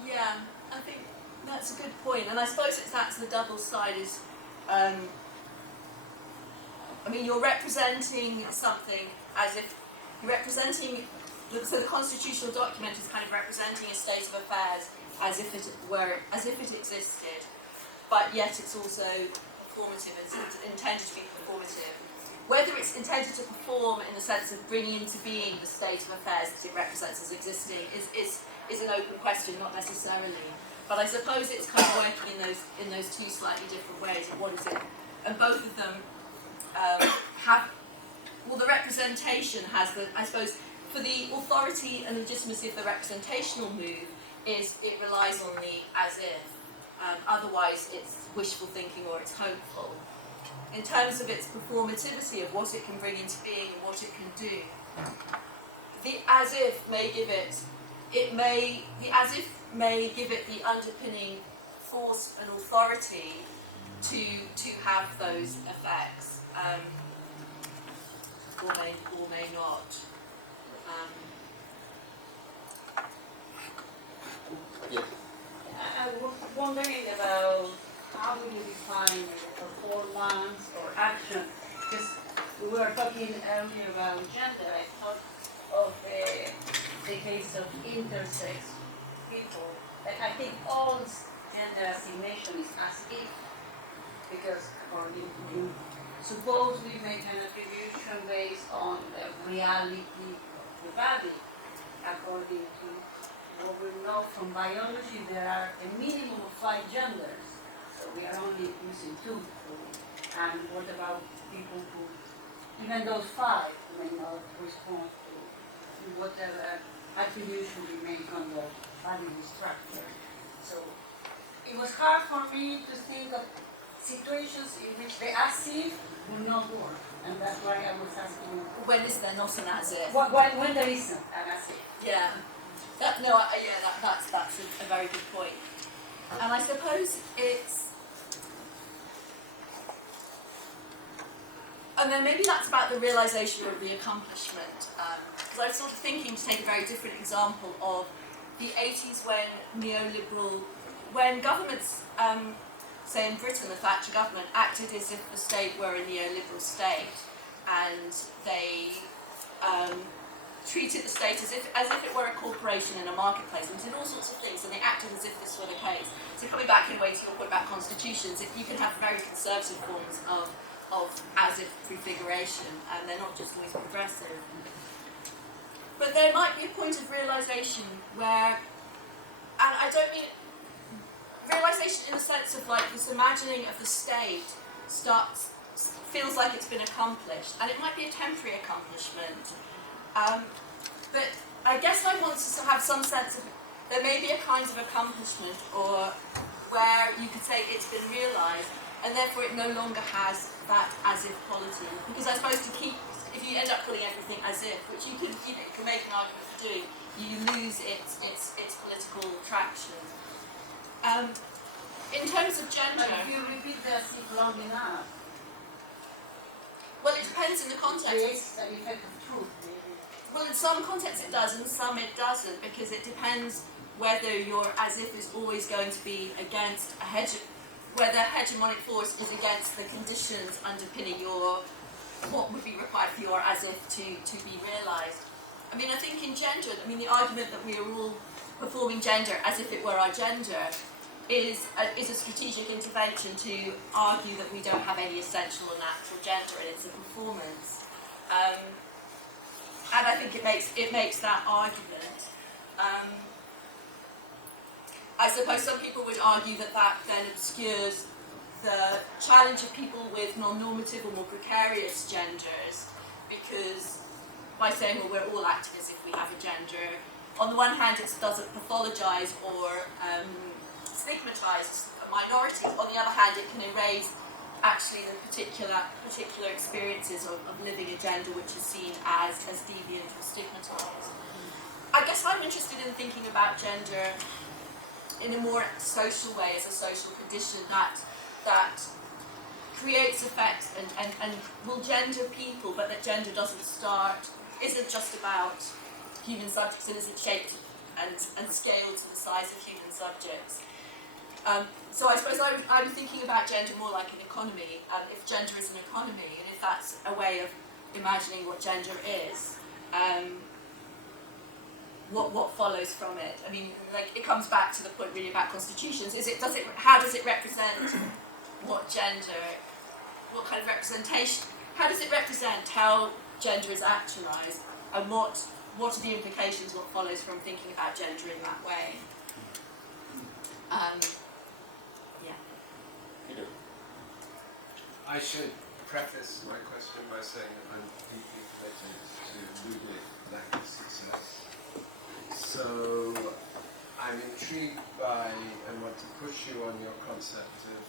Yeah, I think that's a good point, and I suppose that's the double side is, you're representing something as if you're representing. So the constitutional document is kind of representing a state of affairs as if it existed, but yet it's also performative. It's intended to be performative. Whether it's intended to perform in the sense of bringing into being the state of affairs that it represents as existing is an open question, not necessarily. But I suppose it's kind of working in those two slightly different ways. And what is it? And both of them the representation has I suppose, for the authority and legitimacy of the representational move is it relies on the as if. Otherwise, it's wishful thinking or it's hopeful. In terms of its performativity of what it can bring into being and what it can do, the as if may give it the underpinning force and authority to have those effects, or may not. I was wondering about how do you define performance or action? Because we were talking earlier about gender. I thought of the case of intersex people. Like I think all gender assignation is as if, because according to suppose we make an attribution based on the reality of the body, according to what we know from biology, there are a minimum of 5 genders, so we are only using 2. And what about people who, even those 5, may not respond to whatever attribution we make on the bodily structure? So it was hard for me to think of situations in which the as if will not work, and that's why I was asking. When is there not an as if? When there isn't an as if. Yeah. That's a very good point. And I suppose and then maybe that's about the realization of the accomplishment. Because I was sort of thinking to take a very different example of the 80s when governments, say in Britain, the Thatcher government acted as if the state were a neoliberal state, and they treated the state as if it were a corporation in a marketplace, and did all sorts of things, and they acted as if this were the case. So coming back in a way to your point about constitutions, if you can have very conservative forms of as-if prefiguration, and they're not just always progressive. But there might be a point of realization where, and I don't mean realization in the sense of like this imagining of the state feels like it's been accomplished, and it might be a temporary accomplishment. But I guess I want to have some sense of there may be a kind of accomplishment, or where you could say it's been realized, and therefore it no longer has that as-if quality. Because I suppose if you end up putting everything as if, which you can make an argument for doing, you lose its political traction. In terms of gender... But if you repeat the as if long enough, well, it depends in the context. It's the effect of truth, maybe. Well, in some contexts it does, in some it doesn't, because it depends whether your as-if is always going to be against whether hegemonic force is against the conditions underpinning what would be required for your as-if to be realised. I mean, I think in gender, the argument that we are all performing gender as if it were our gender is a strategic intervention to argue that we don't have any essential or natural gender and it's a performance. And I think it makes that argument. I suppose some people would argue that then obscures the challenge of people with non-normative or more precarious genders, because by saying, well, we're all acting as if we have a gender, on the one hand it doesn't pathologise or stigmatise minorities, on the other hand it can erase actually the particular experiences of living a gender which is seen as deviant or stigmatised. I guess I'm interested in thinking about gender in a more social way, as a social condition that creates effects and will gender people, but that gender isn't just about human subjects, it isn't shaped and scaled to the size of human subjects. So I suppose I'm thinking about gender more like an economy, if gender is an economy, and if that's a way of imagining what gender is, what follows from it. I mean, like, it comes back to the point really about constitutions. How does it represent what kind of representation, how does it represent how gender is actualised, and what are the implications, what follows from thinking about gender in that way? I should preface my question by saying that I'm deeply committed to ludic language success. So I'm intrigued by and want to push you on your concept of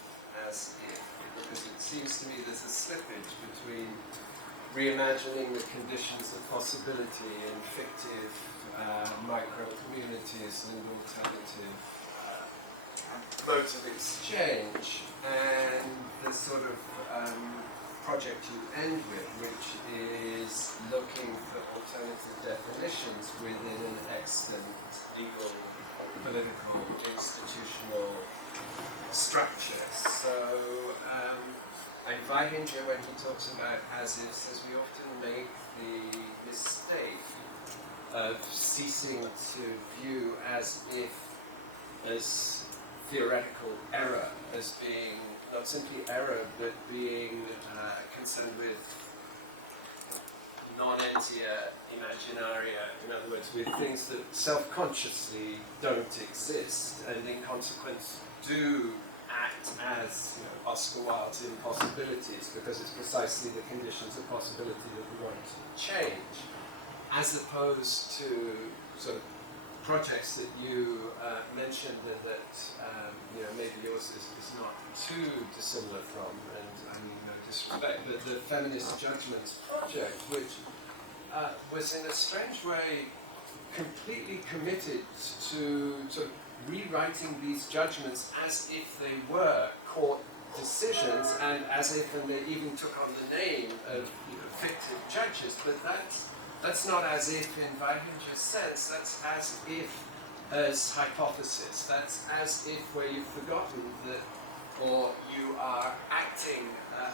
as if, because it seems to me there's a slippage between reimagining the conditions of possibility in fictive micro-communities and alternative modes of exchange, and the sort of project you end with, which is looking for alternative definitions within an extant legal, political, institutional structure. So I invite him when he talks about as-ifs, as we often make the mistake of ceasing to view as if as theoretical error, as being not simply error, but being concerned with non-entia imaginaria, in other words, with things that self-consciously don't exist, and in consequence do act as Oscar Wilde's impossibilities, because it's precisely the conditions of possibility that we want to change, as opposed to sort of projects that you mentioned and that maybe yours is not too dissimilar from, and I mean no disrespect, but the Feminist Judgments project, which was in a strange way completely committed to sort of rewriting these judgments as if they were court decisions, and as if, and they even took on the name of fictive judges, but that's not as if in Weihinger's sense, that's as if as hypothesis, that's as if where you've forgotten that, or you are acting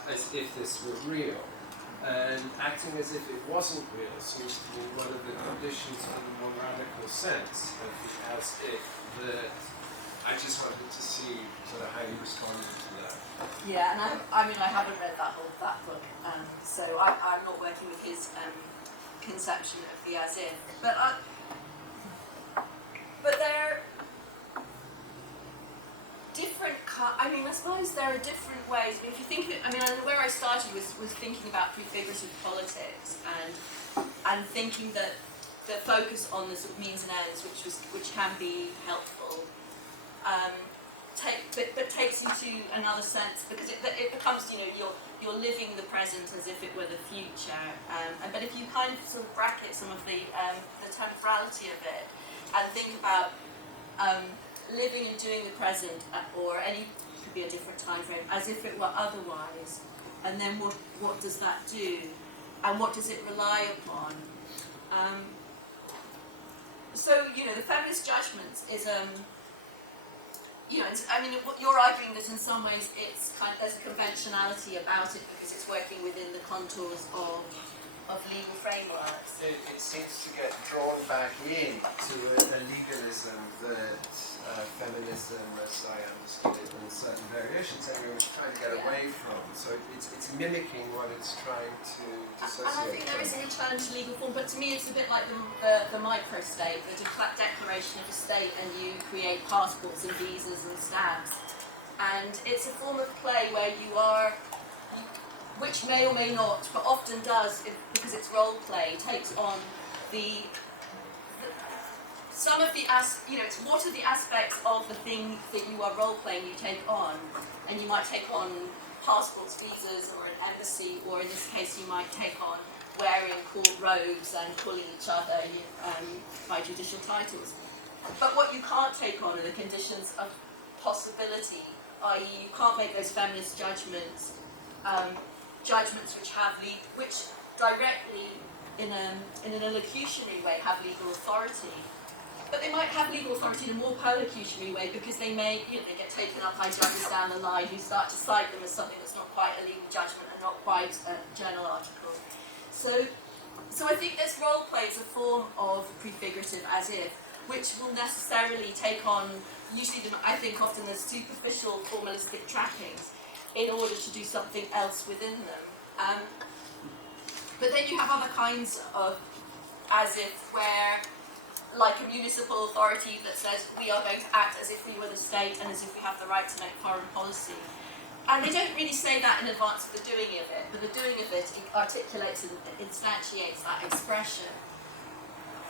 as if this were real, and acting as if it wasn't real seems to be one of the conditions in a more radical sense of the as if that I just wanted to see sort of how you responded to that. Yeah, and I haven't read that book, so I'm not working with his conception of the as-if, but they're different. I suppose there are different ways. If you think, where I started was thinking about prefigurative politics and thinking that the focus on the sort of means and ends, which can be helpful. takes you to another sense, because it becomes, you know, you're living the present as if it were the future. But if you kind of sort of bracket some of the temporality of it and think about living and doing the present, or any, could be a different time frame, as if it were otherwise, and then what does that do, and what does it rely upon? So, you know, the feminist judgments is, you know, I mean, you're arguing that in some ways it's kind of, there's a conventionality about it because it's working within the contours of legal frameworks. It seems to get drawn back in to a legalism that feminism, as I understood it, and certain variations, everyone was trying to get away from. So it's mimicking what it's trying to dissociate. And I think there is a return to legal form, but to me it's a bit like the microstate, the declaration of a state, and you create passports and visas and stamps. And it's a form of play where you are, which may or may not, but often does, because it's role play, takes on some of the you know, it's what are the aspects of the thing that you are role playing you take on, and you might take on passports, visas, or an embassy, or in this case you might take on wearing court robes and calling each other by judicial titles. But what you can't take on are the conditions of possibility, i.e. you can't make those feminist judgments, which directly, in an elocutionary way, have legal authority. But they might have legal authority in a more perlocutionary way, because they may, you know, they get taken up by judges down the line who start to cite them as something that's not quite a legal judgment and not quite a journal article. So I think this role play is a form of prefigurative as if, which will necessarily take on, usually I think often the superficial formalistic trappings in order to do something else within them. But then you have other kinds of as if, where, like a municipal authority that says we are going to act as if we were the state and as if we have the right to make foreign policy. And they don't really say that in advance of the doing of it, but the doing of it articulates and instantiates that expression.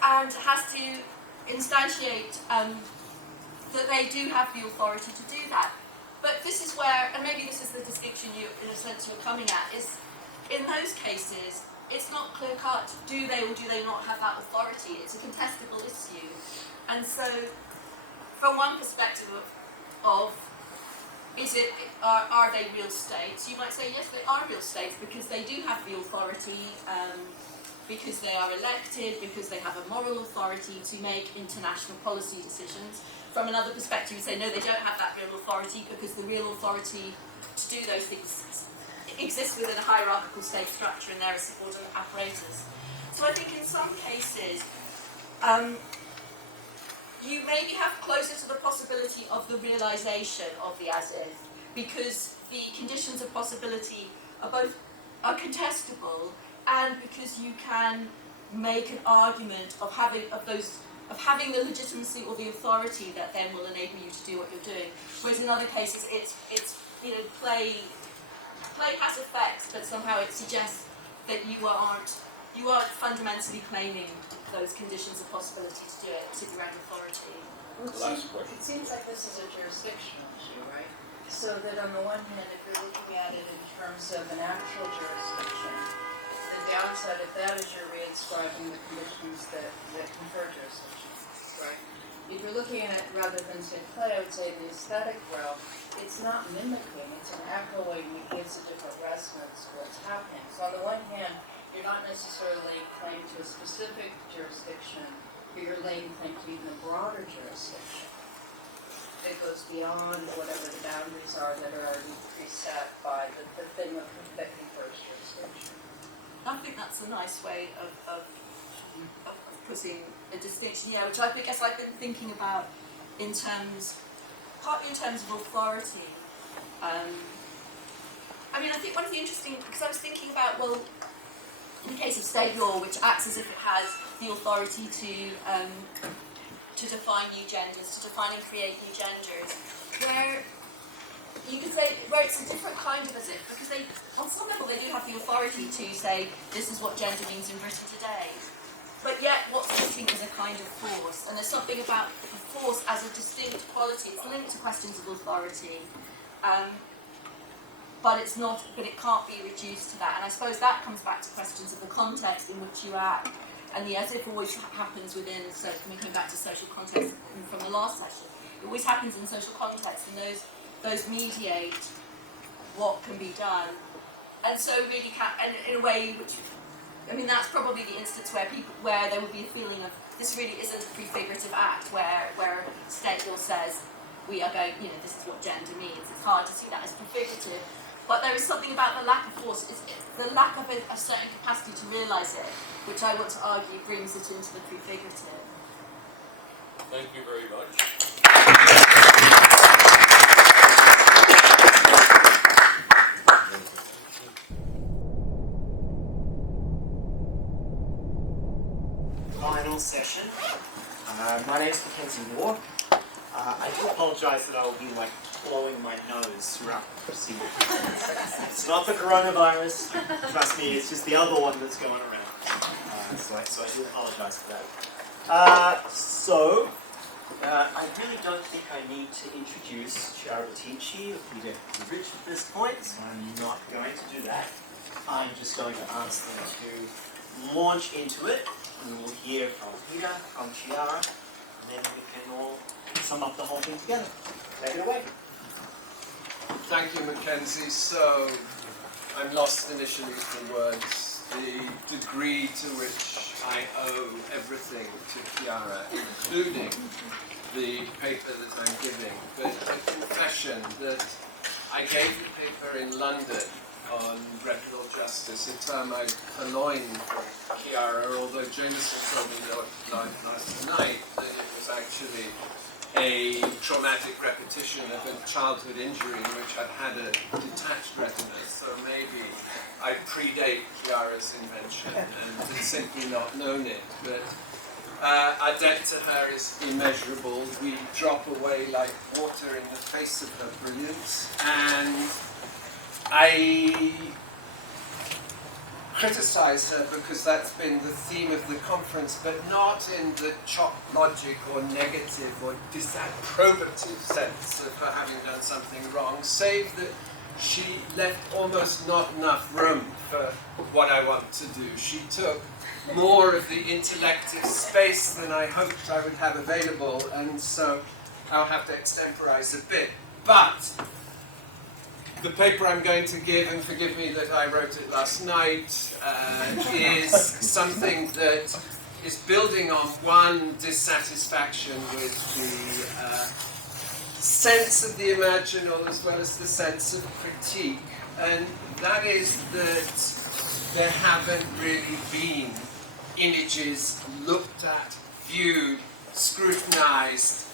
And has to instantiate that they do have the authority to do that. But this is where, and maybe this is the distinction you, in a sense, you're coming at, is in those cases, it's not clear-cut, do they or do they not have that authority? It's a contestable issue. And so, from one perspective of are they real states? You might say, yes, they are real states because they do have the authority, because they are elected, because they have a moral authority to make international policy decisions. From another perspective, you say, no, they don't have that real authority because the real authority to do those things exists within a hierarchical state structure and there is subordinate apparatus. So I think in some cases, you maybe have closer to the possibility of the realization of the as-if, because the conditions of possibility are contestable, and because you can make an argument of having the legitimacy or the authority that then will enable you to do what you're doing. Whereas in other cases, it's play has effects, but somehow it suggests that you are fundamentally claiming those conditions of possibility to do it, particularly around authority. Last question. It seems like this is a jurisdictional issue, right? So that on the one hand, if you're looking at it in terms of an actual jurisdiction, the downside of that is you're reinscribing the conditions that confer jurisdiction, right? If you're looking at it rather than say play, I would say the aesthetic realm, it's not mimicking, it's an echoing that gives a different resonance to what's happening. So on the one hand, you're not necessarily claiming to a specific jurisdiction, but you're laying claim to even a broader jurisdiction that goes beyond whatever the boundaries are that are already preset by the thing that confers jurisdiction. I think that's a nice way of putting a distinction, which I guess I've been thinking about partly in terms of authority. I mean, I think one of the interesting, because I was thinking about, well, in the case of state law, which acts as if it has the authority to define new genders, to define and create new genders, where you could say, where it's a different kind of as if, because on some level they do have the authority to say, this is what gender means in Britain today. but yet what's missing is a kind of force, and there's something about the force as a distinct quality. It's linked to questions of authority, but it can't be reduced to that. And I suppose that comes back to questions of the context in which you act, and the as if always happens within, so coming back to social context from the last session, it always happens in social context, and those mediate what can be done. And so really, and in a way which, I mean, that's probably the instance where there would be a feeling of, this really isn't a prefigurative act, where state law says, we are going, this is what gender means. It's hard to see that as prefigurative. But there is something about the lack of force, it's the lack of a certain capacity to realise it, which I want to argue brings it into the prefigurative. Thank you very much. Final session. My name is Mackenzie Moore. I do apologise that I will be blowing my nose throughout the proceedings. It's not the coronavirus, trust me, it's just the other one that's going around. So I do apologise for that. I really don't think I need to introduce Chiara Bottici or Peter Rich at this point, so I'm not going to do that. I'm just going to ask them to launch into it. We will hear from Peter, from Chiara, and then we can all sum up the whole thing together. Take it away. Thank you, Mackenzie. So, I'm lost initially for words. The degree to which I owe everything to Chiara, including the paper that I'm giving, but a confession that I gave the paper in London on reputable justice, a term I purloined from Chiara, although Jamieson told me last night that it was actually a traumatic repetition of a childhood injury in which I'd had a detached retina, so maybe I predate Chiara's invention and had simply not known it. But our debt to her is immeasurable. We drop away like water in the face of her brilliance, and I criticize her because that's been the theme of the conference, but not in the chop logic or negative or disapprobative sense of her having done something wrong, save that she left almost not enough room for what I want to do. She took more of the intellective space than I hoped I would have available, and so I'll have to extemporize a bit. But the paper I'm going to give, and forgive me that I wrote it last night, is something that is building on one dissatisfaction with the sense of the imaginal as well as the sense of critique, and that is that there haven't really been images looked at, viewed, scrutinized,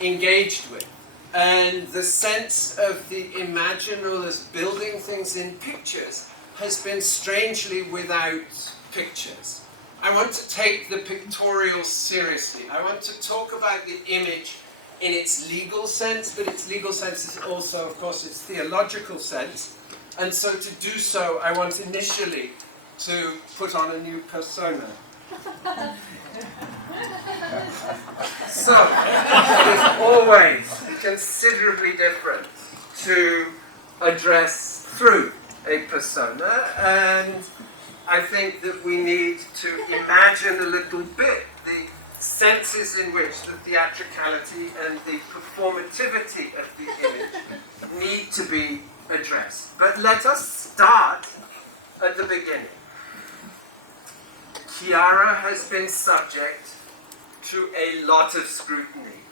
engaged with. And the sense of the imaginal as building things in pictures has been strangely without pictures. I want to take the pictorial seriously. I want to talk about the image in its legal sense, but its legal sense is also, of course, its theological sense. And so to do so, I want initially to put on a new persona. So, it is always considerably different to address through a persona, and I think that we need to imagine a little bit the senses in which the theatricality and the performativity of the image need to be addressed. But let us start at the beginning. Chiara has been subject to a lot of scrutiny.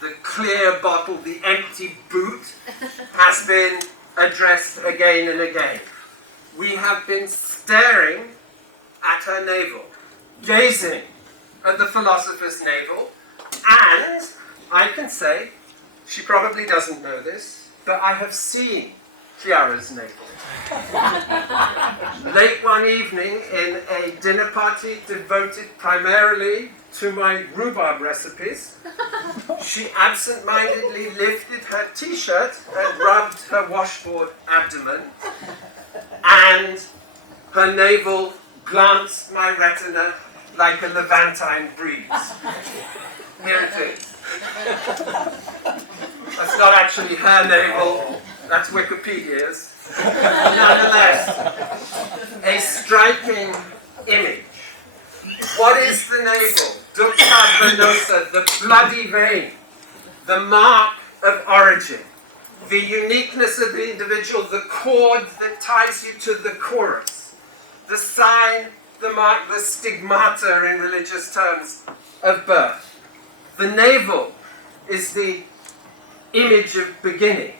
The clear bottle, the empty boot, has been addressed again and again. We have been staring at her navel, gazing at the philosopher's navel, and I can say, she probably doesn't know this, but I have seen Chiara's navel. Late one evening in a dinner party devoted primarily to my rhubarb recipes, she absent-mindedly lifted her t-shirt and rubbed her washboard abdomen, and her navel glanced my retina like a Levantine breeze. Here it is. That's not actually her navel, that's Wikipedia's. Nonetheless, a striking image. What is the navel? Ducta venosa, the bloody vein, the mark of origin, the uniqueness of the individual, the cord that ties you to the chorus, the sign, the mark, the stigmata in religious terms of birth. The navel is the image of beginning,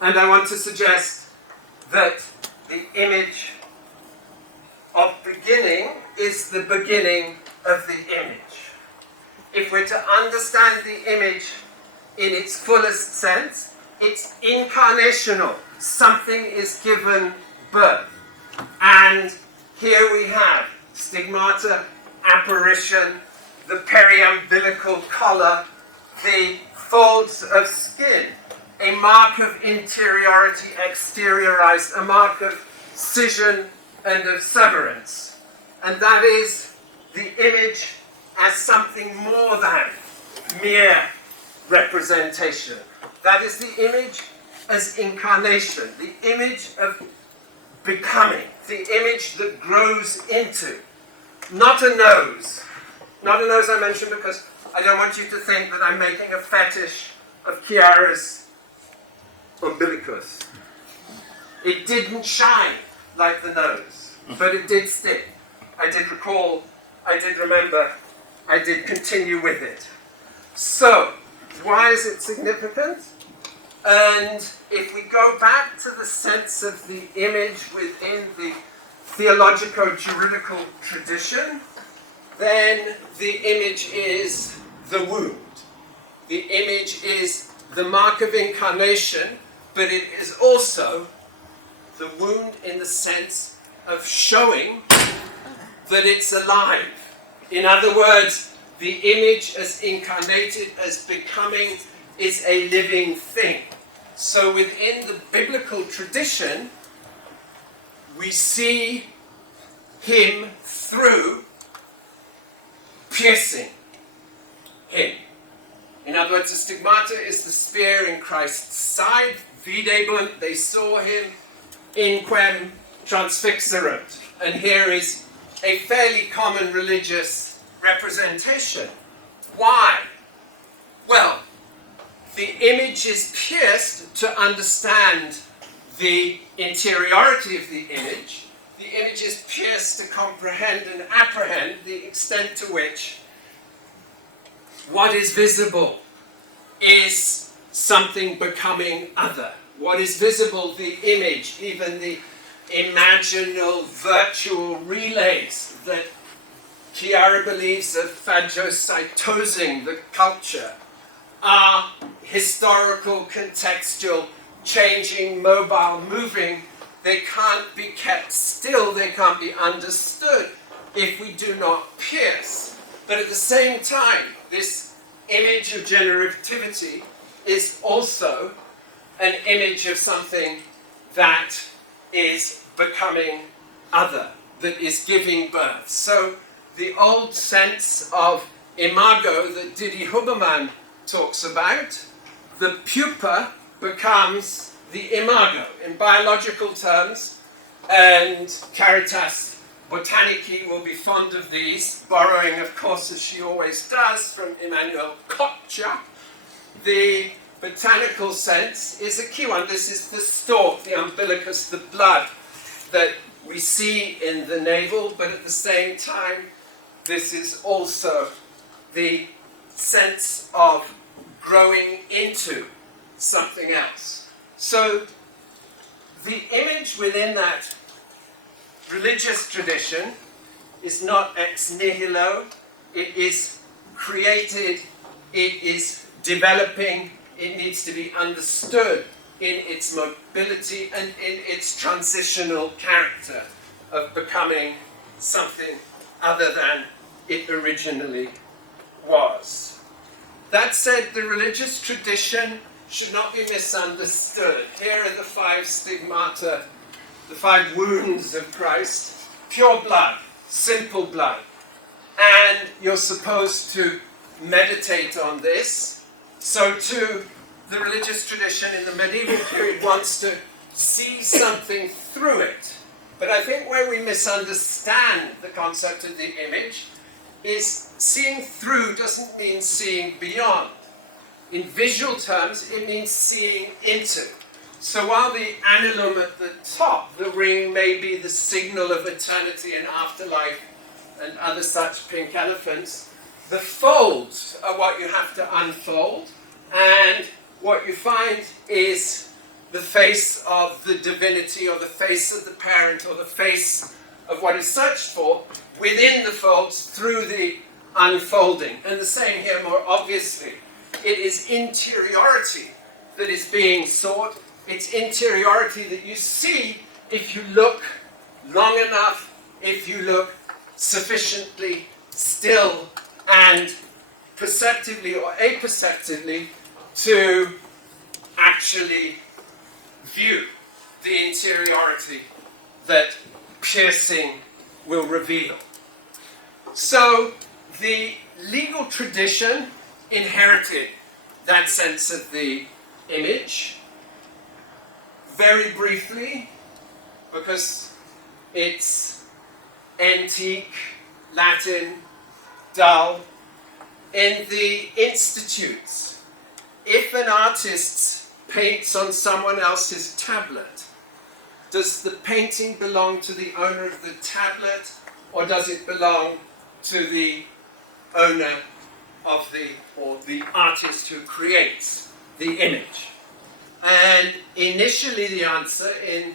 and I want to suggest that the image of beginning is the beginning of the image. If we're to understand the image in its fullest sense, it's incarnational. Something is given birth. And here we have stigmata, apparition, the periumbilical collar, the folds of skin, a mark of interiority exteriorized, a mark of scission and of severance. And that is the image as something more than mere representation. That is the image as incarnation, the image of becoming, the image that grows into. Not a nose I mentioned because I don't want you to think that I'm making a fetish of Chiara's umbilicus. It didn't shine like the nose, but it did stick. I did recall, I did remember, I did continue with it. So, why is it significant? And if we go back to the sense of the image within the theologico-juridical tradition, then the image is the wound. The image is the mark of incarnation, but it is also the wound in the sense of showing that it's alive. In other words, the image as incarnated, as becoming, is a living thing. So within the biblical tradition, we see him through piercing him. In other words, the stigmata is the spear in Christ's side. Videbunt, they saw him in quem transfixerunt. And here is a fairly common religious representation. Why? Well, the image is pierced to understand the interiority of the image. The image is pierced to comprehend and apprehend the extent to which what is visible is something becoming other. What is visible, the image, even the imaginal virtual relays that Chiara believes are phagocytosing the culture, are historical, contextual, changing, mobile, moving. They can't be kept still, they can't be understood if we do not pierce. But at the same time, this image of generativity is also an image of something that is becoming other, that is giving birth. So the old sense of imago that Didi Huberman talks about, the pupa becomes the imago in biological terms, and Caritas Botanici will be fond of these, borrowing, of course, as she always does, from Immanuel Kant. The botanical sense is a key one. This is the stalk, the umbilicus, the blood that we see in the navel, but at the same time, this is also the sense of growing into something else. So the image within that religious tradition is not ex nihilo, it is created, it is developing, it needs to be understood in its mobility and in its transitional character of becoming something other than it originally was. That said, the religious tradition should not be misunderstood. Here are the 5 stigmata, the 5 wounds of Christ. Pure blood, simple blood. and you're supposed to meditate on this. So too, the religious tradition in the medieval period wants to see something through it. But I think where we misunderstand the concept of the image is seeing through doesn't mean seeing beyond. In visual terms, it means seeing into. So while the annulum at the top, the ring, may be the signal of eternity and afterlife and other such pink elephants, the folds are what you have to unfold, and what you find is the face of the divinity, or the face of the parent, or the face of what is searched for within the folds through the unfolding. And the same here more obviously. It is interiority that is being sought. It's interiority that you see if you look long enough, if you look sufficiently still and perceptively or aperceptively to actually view the interiority that piercing will reveal. So the legal tradition inherited that sense of the image. Very briefly, because it's antique, Latin, dull. In the institutes, if an artist paints on someone else's tablet, does the painting belong to the owner of the tablet, or does it belong to the owner of the artist who creates the image? And initially the answer in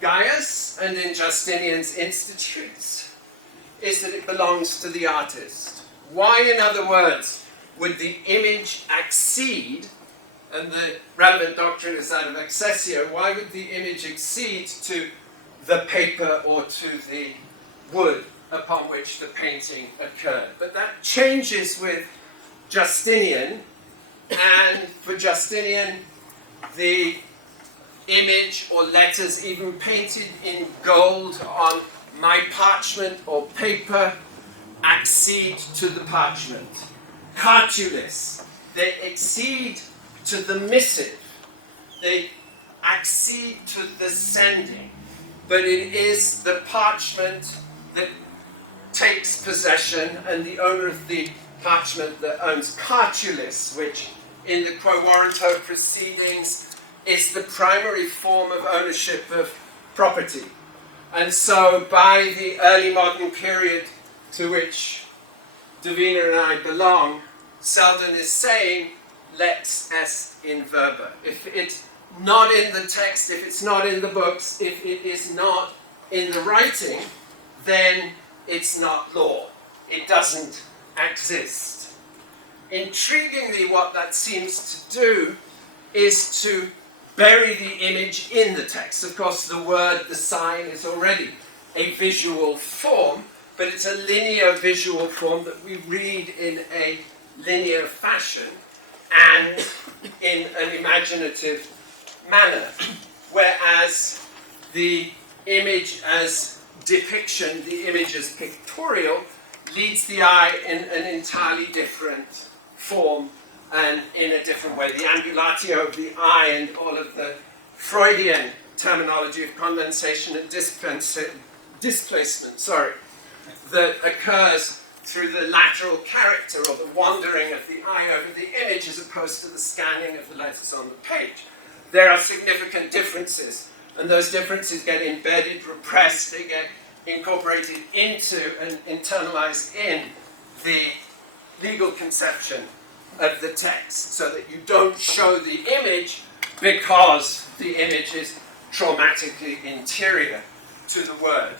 Gaius and in Justinian's institutes is that it belongs to the artist. Why, in other words, would the image accede, and the relevant doctrine is that of accessio, why would the image accede to the paper or to the wood upon which the painting occurred? But that changes with Justinian, and for Justinian, the image or letters even painted in gold on my parchment or paper accede to the parchment. Cartulis, they accede to the missive. They accede to the sending. But it is the parchment that takes possession, and the owner of the parchment that owns cartulis, which in the Quo Warranto proceedings is the primary form of ownership of property. And so by the early modern period to which Davina and I belong, Selden is saying, lex est in verba. If it's not in the text, if it's not in the books, if it is not in the writing, then it's not law. It doesn't exist. Intriguingly, what that seems to do is to bury the image in the text. Of course, the word, the sign, is already a visual form, but it's a linear visual form that we read in a linear fashion and in an imaginative manner. Whereas the image as depiction, the image as pictorial, leads the eye in an entirely different form and in a different way. The ambulatio of the eye and all of the Freudian terminology of condensation and displacement, that occurs through the lateral character or the wandering of the eye over the image as opposed to the scanning of the letters on the page. There are significant differences, and those differences get embedded, repressed, they get incorporated into and internalized in the legal conception of the text, so that you don't show the image because the image is traumatically interior to the word.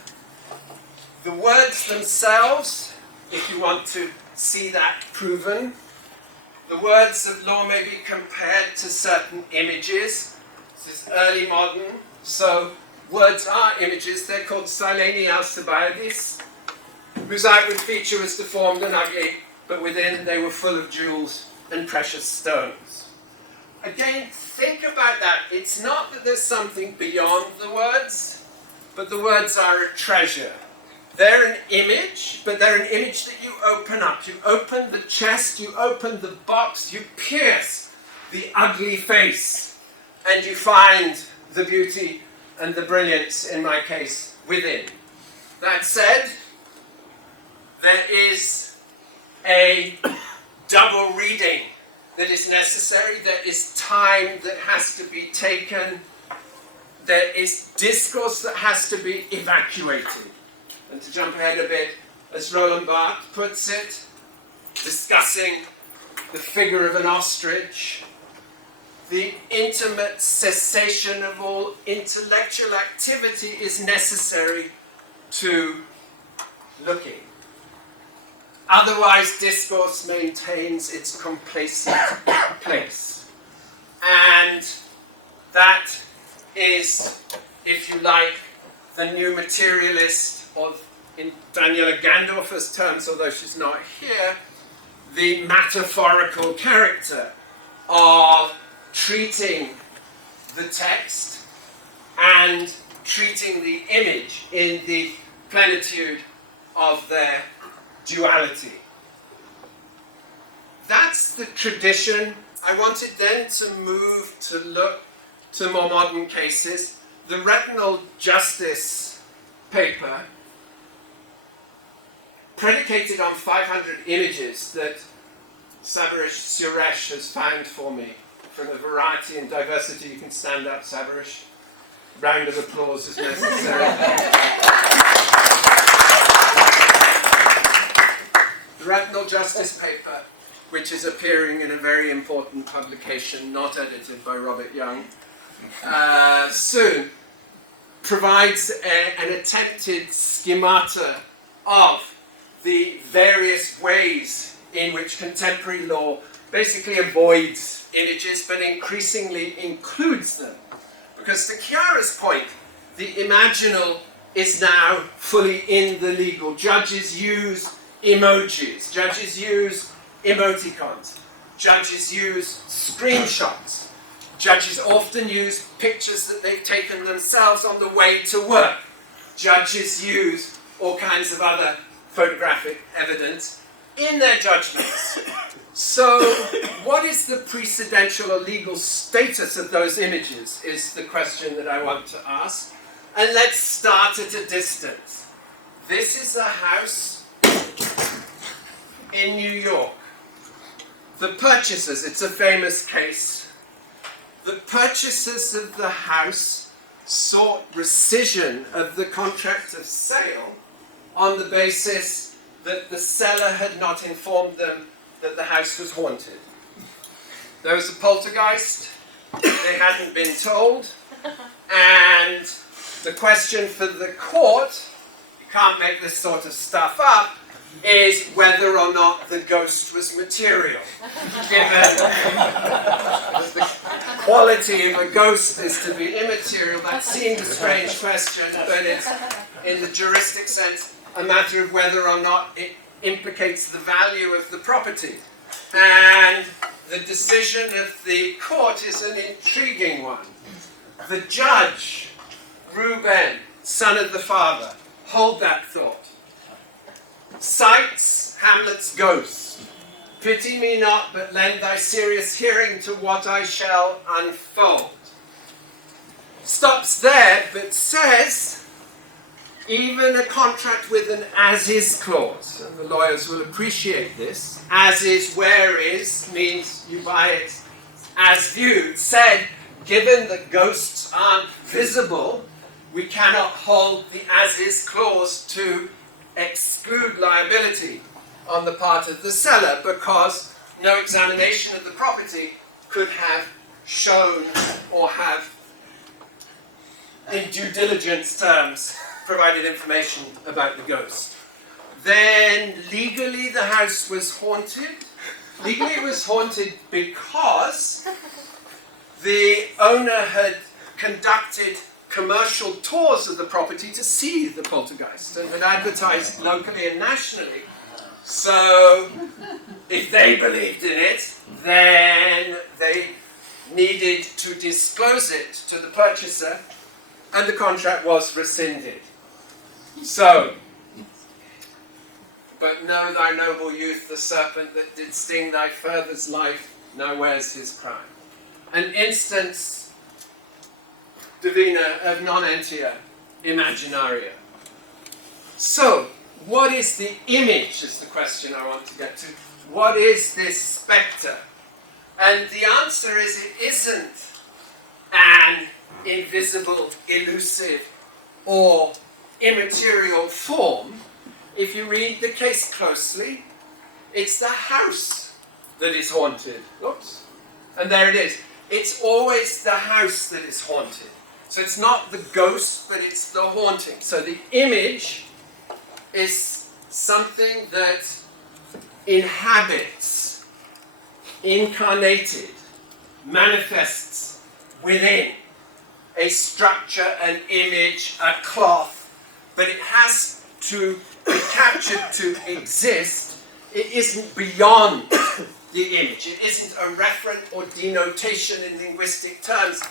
The words themselves, if you want to see that proven, the words of law may be compared to certain images. This is early modern, so words are images. They're called Sileni Alcibiades, whose outward feature was deformed and ugly, but within they were full of jewels and precious stones. Again, think about that. It's not that there's something beyond the words, but the words are a treasure. They're an image, but they're an image that you open up. You open the chest, you open the box, you pierce the ugly face, and you find the beauty and the brilliance, in my case, within. That said, there is a double reading that is necessary. There is time that has to be taken. There is discourse that has to be evacuated. And to jump ahead a bit, as Roland Barthes puts it, discussing the figure of an ostrich, the intimate cessation of all intellectual activity is necessary to looking. Otherwise, discourse maintains its complacent place. And that is, if you like, the new materialist, or in Daniela Gandorfer's terms, although she's not here, the metaphorical character of treating the text and treating the image in the plenitude of their duality. That's the tradition. I wanted then to move to look to more modern cases. The retinal justice paper, predicated on 500 images that Savarish Suresh has found for me from the variety and diversity. You can stand up, Savarish. Round of applause is necessary. The retinal justice paper, which is appearing in a very important publication, not edited by Robert Young, soon, provides an attempted schemata of the various ways in which contemporary law basically avoids images, but increasingly includes them. Because to Chiara's point, the imaginal is now fully in the legal. Judges use emojis, judges use emoticons, judges use screenshots, judges often use pictures that they've taken themselves on the way to work. Judges use all kinds of other photographic evidence in their judgments. So, what is the precedential or legal status of those images is the question that I want to ask. And let's start at a distance. This is a house in New York. The purchasers, it's a famous case, the purchasers of the house sought rescission of the contract of sale on the basis that the seller had not informed them that the house was haunted. There was a poltergeist, they hadn't been told, and the question for the court, you can't make this sort of stuff up, is whether or not the ghost was material. Given the quality of a ghost is to be immaterial, that seemed a strange question, but it's, in the juristic sense, a matter of whether or not it implicates the value of the property. And the decision of the court is an intriguing one. The judge, Reuben, son of the father, hold that thought. Cites Hamlet's ghost. Pity me not, but lend thy serious hearing to what I shall unfold. Stops there, but says, even a contract with an as-is clause, and the lawyers will appreciate this, as-is, where-is, means you buy it as viewed, said, given the ghosts aren't visible, we cannot hold the as-is clause to exclude liability on the part of the seller, because no examination of the property could have shown or have, in due diligence terms, provided information about the ghost. Then, legally, the house was haunted. Legally, it was haunted because the owner had conducted commercial tours of the property to see the poltergeist and had advertised locally and nationally. So, if they believed in it, then they needed to disclose it to the purchaser, and the contract was rescinded. So, But know thy noble youth, the serpent that did sting thy father's life, now wears his crown. An instance divina of non entia imaginaria. So, what is the image is the question I want to get to. What is this spectre? And the answer is it isn't an invisible, elusive, or immaterial form. If you read the case closely, it's the house that is haunted. Oops. And there it is. It's always the house that is haunted. So it's not the ghost, but it's the haunting. So the image is something that inhabits, incarnated, manifests within a structure, an image, a cloth, but it has to be captured to exist. It isn't beyond the image. It isn't a referent or denotation in linguistic terms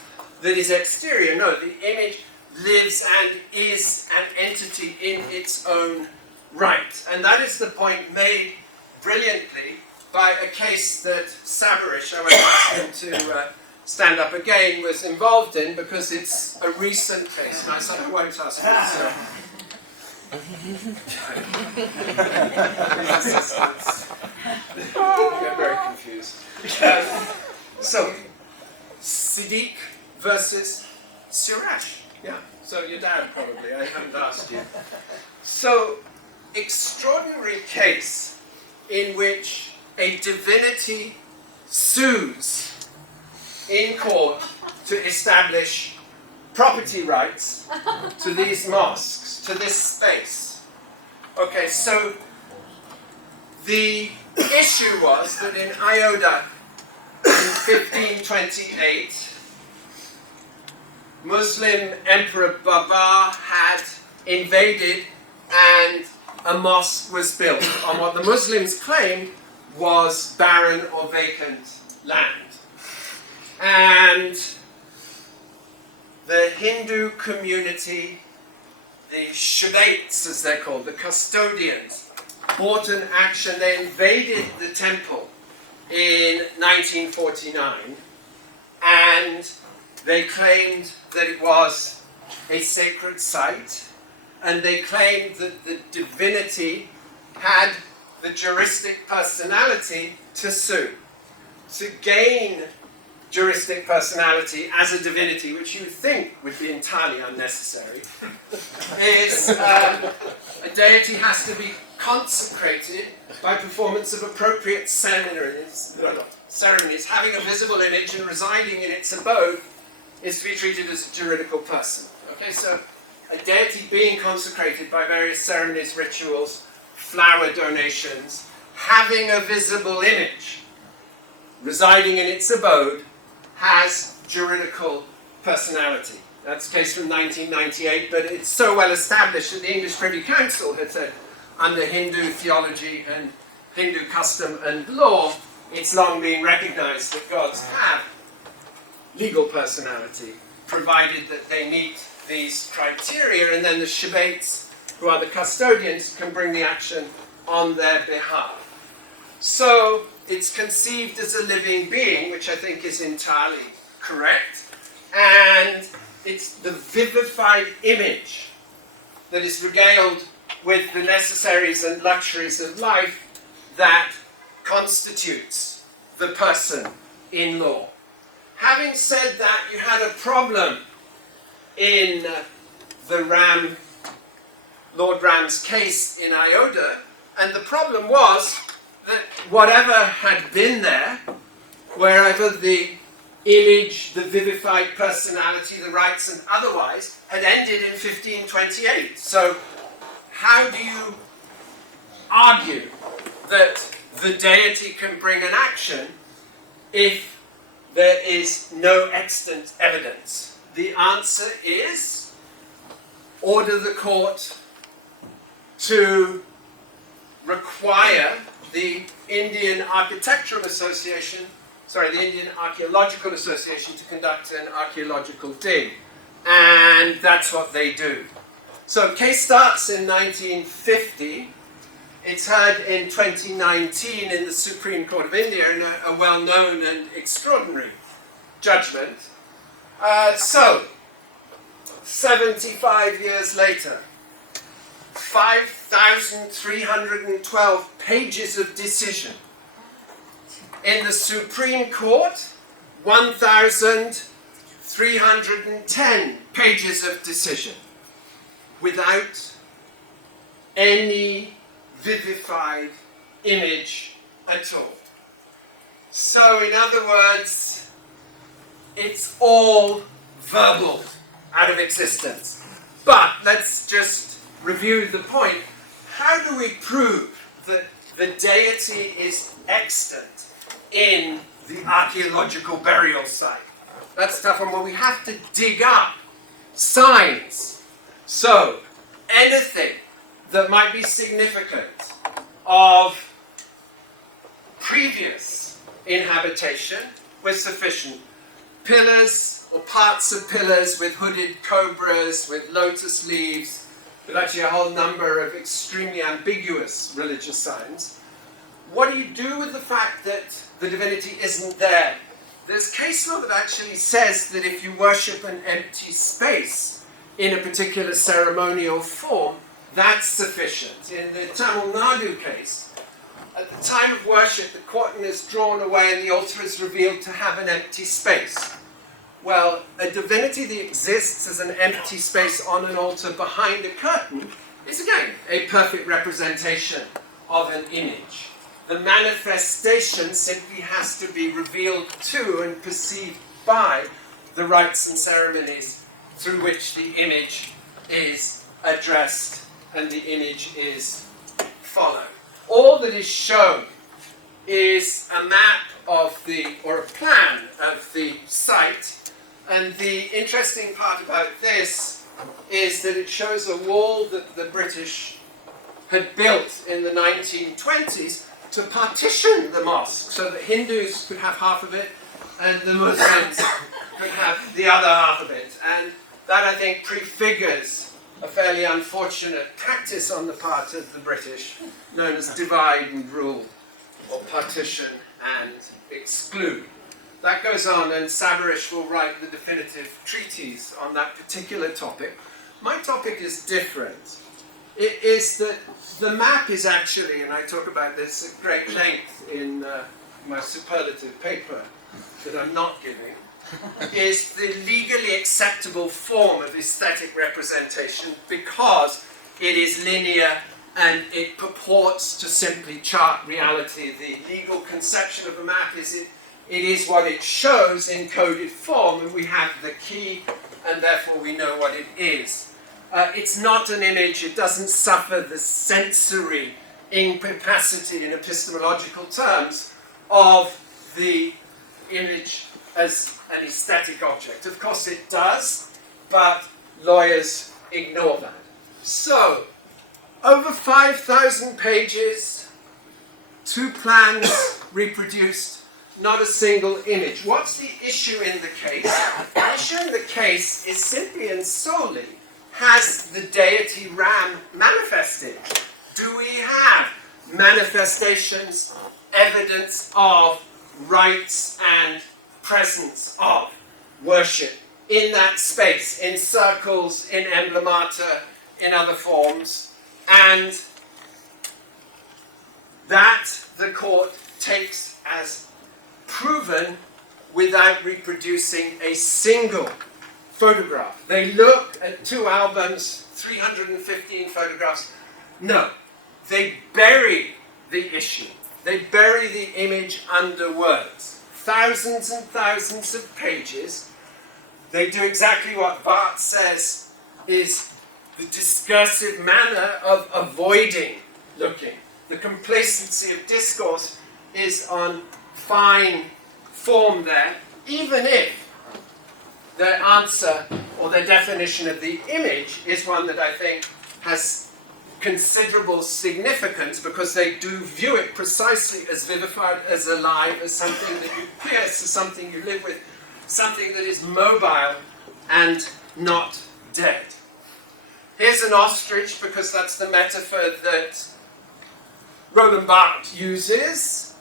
that is exterior. No, the image lives and is an entity in its own right. And that is the point made brilliantly by a case that Sabarish, I won't ask him to stand up again, was involved in because it's a recent case. And I said I won't ask him, so. Get very confused. So, Siddiq versus Siraj. Yeah, so your dad probably, I haven't asked you. So, extraordinary case in which a divinity sues in court to establish property rights to these mosques, to this space. Okay, so the issue was that in Iota in 1528, Muslim Emperor Babar had invaded and a mosque was built on what the Muslims claimed was barren or vacant land. And the Hindu community, the Shabates as they're called, the custodians, brought an action. They invaded the temple in 1949 and they claimed that it was a sacred site, and they claimed that the divinity had the juristic personality to sue. To gain juristic personality as a divinity, which you think would be entirely unnecessary, is a deity has to be consecrated by performance of appropriate ceremonies, having a visible image and residing in its abode is to be treated as a juridical person. Okay, so a deity being consecrated by various ceremonies, rituals, flower donations, having a visible image, residing in its abode, has juridical personality. That's a case from 1998, but it's so well established that the English Privy Council had said, under Hindu theology and Hindu custom and law, it's long been recognized that gods have legal personality, provided that they meet these criteria, and then the Shabates, who are the custodians, can bring the action on their behalf. So it's conceived as a living being, which I think is entirely correct, and it's the vivified image that is regaled with the necessaries and luxuries of life that constitutes the person in law. Having said that, you had a problem in the Lord Ram's case in Iota, and the problem was that whatever had been there, wherever the image, the vivified personality, the rights and otherwise, had ended in 1528. So how do you argue that the deity can bring an action if there is no extant evidence? The answer is order the court to require the Indian Architectural Association, the Indian Archaeological Association to conduct an archaeological dig. And that's what they do. So the case starts in 1950 It's heard in 2019 in the Supreme Court of India in a well-known and extraordinary judgment. So, 75 years later, 5,312 pages of decision. In the Supreme Court, 1,310 pages of decision, without any vivified image at all. So, in other words, it's all verbal out of existence. But let's just review the point. How do we prove that the deity is extant in the archaeological burial site? That's tough one. Well, we have to dig up signs. So, anything that might be significant of previous inhabitation was sufficient. Pillars or parts of pillars with hooded cobras, with lotus leaves, with actually a whole number of extremely ambiguous religious signs. What do you do with the fact that the divinity isn't there? There's case law that actually says that if you worship an empty space in a particular ceremonial form, that's sufficient. In the Tamil Nadu case, at the time of worship, the curtain is drawn away and the altar is revealed to have an empty space. Well, a divinity that exists as an empty space on an altar behind a curtain is, again, a perfect representation of an image. The manifestation simply has to be revealed to and perceived by the rites and ceremonies through which the image is addressed and the image is followed. All that is shown is a map of or a plan of the site, and the interesting part about this is that it shows a wall that the British had built in the 1920s to partition the mosque so that Hindus could have half of it and the Muslims could have the other half of it. And that, I think, prefigures a fairly unfortunate practice on the part of the British known as divide and rule, or partition and exclude. That goes on, and Sabarish will write the definitive treatise on that particular topic. My topic is different. It is that the map is actually, and I talk about this at great length in my superlative paper that I'm not giving, is the legally acceptable form of aesthetic representation because it is linear and it purports to simply chart reality. The legal conception of a map is it is what it shows in coded form, and we have the key, and therefore we know what it is. It's not an image, it doesn't suffer the sensory incapacity in epistemological terms of the image as an aesthetic object. Of course it does, but lawyers ignore that. So, over 5,000 pages, 2 plans reproduced, not a single image. What's the issue in the case? The issue in the case is simply and solely, has the deity Ram manifested? Do we have manifestations, evidence of rites and presence of worship in that space, in circles, in emblemata, in other forms? And that the court takes as proven without reproducing a single photograph. They look at 2 albums, 315 photographs. No, they bury the issue. They bury the image under words. Thousands and thousands of pages. They do exactly what Barth says is the discursive manner of avoiding looking. The complacency of discourse is on fine form there, even if their answer or their definition of the image is one that I think has considerable significance, because they do view it precisely as vivified, as alive, as something that you pierce, as something you live with, something that is mobile and not dead. Here's an ostrich, because that's the metaphor that Roland Barthes uses.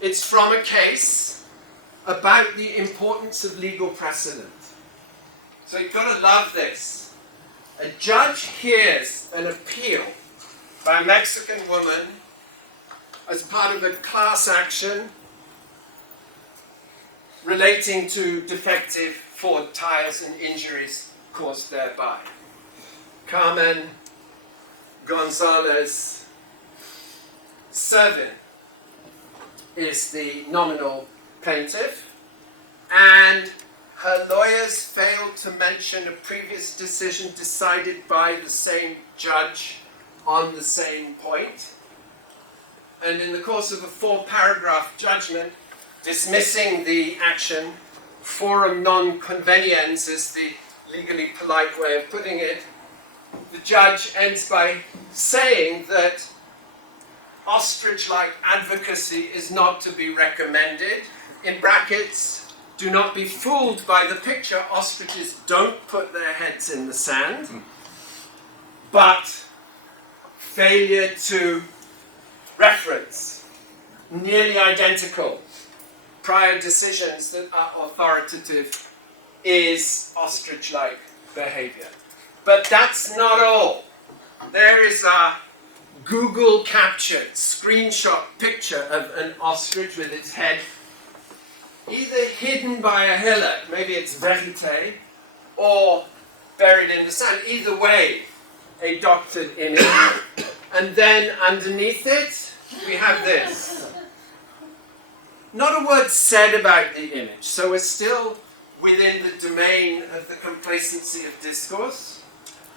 It's from a case about the importance of legal precedent. So you've got to love this. A judge hears an appeal by a Mexican woman as part of a class action relating to defective Ford tires and injuries caused thereby. Carmen Gonzalez Servin is the nominal plaintiff, and her lawyers failed to mention a previous decision decided by the same judge on the same point. And in the course of a 4-paragraph judgment dismissing the action, forum non conveniens is the legally polite way of putting it, the judge ends by saying that ostrich-like advocacy is not to be recommended. In brackets, do not be fooled by the picture. Ostriches don't put their heads in the sand. But failure to reference nearly identical prior decisions that are authoritative is ostrich-like behavior. But that's not all. There is a Google captured screenshot picture of an ostrich with its head either hidden by a hillock, maybe it's Rabaté, or buried in the sand. Either way, a doctored image. And then underneath it, we have this. Not a word said about the image, so we're still within the domain of the complacency of discourse.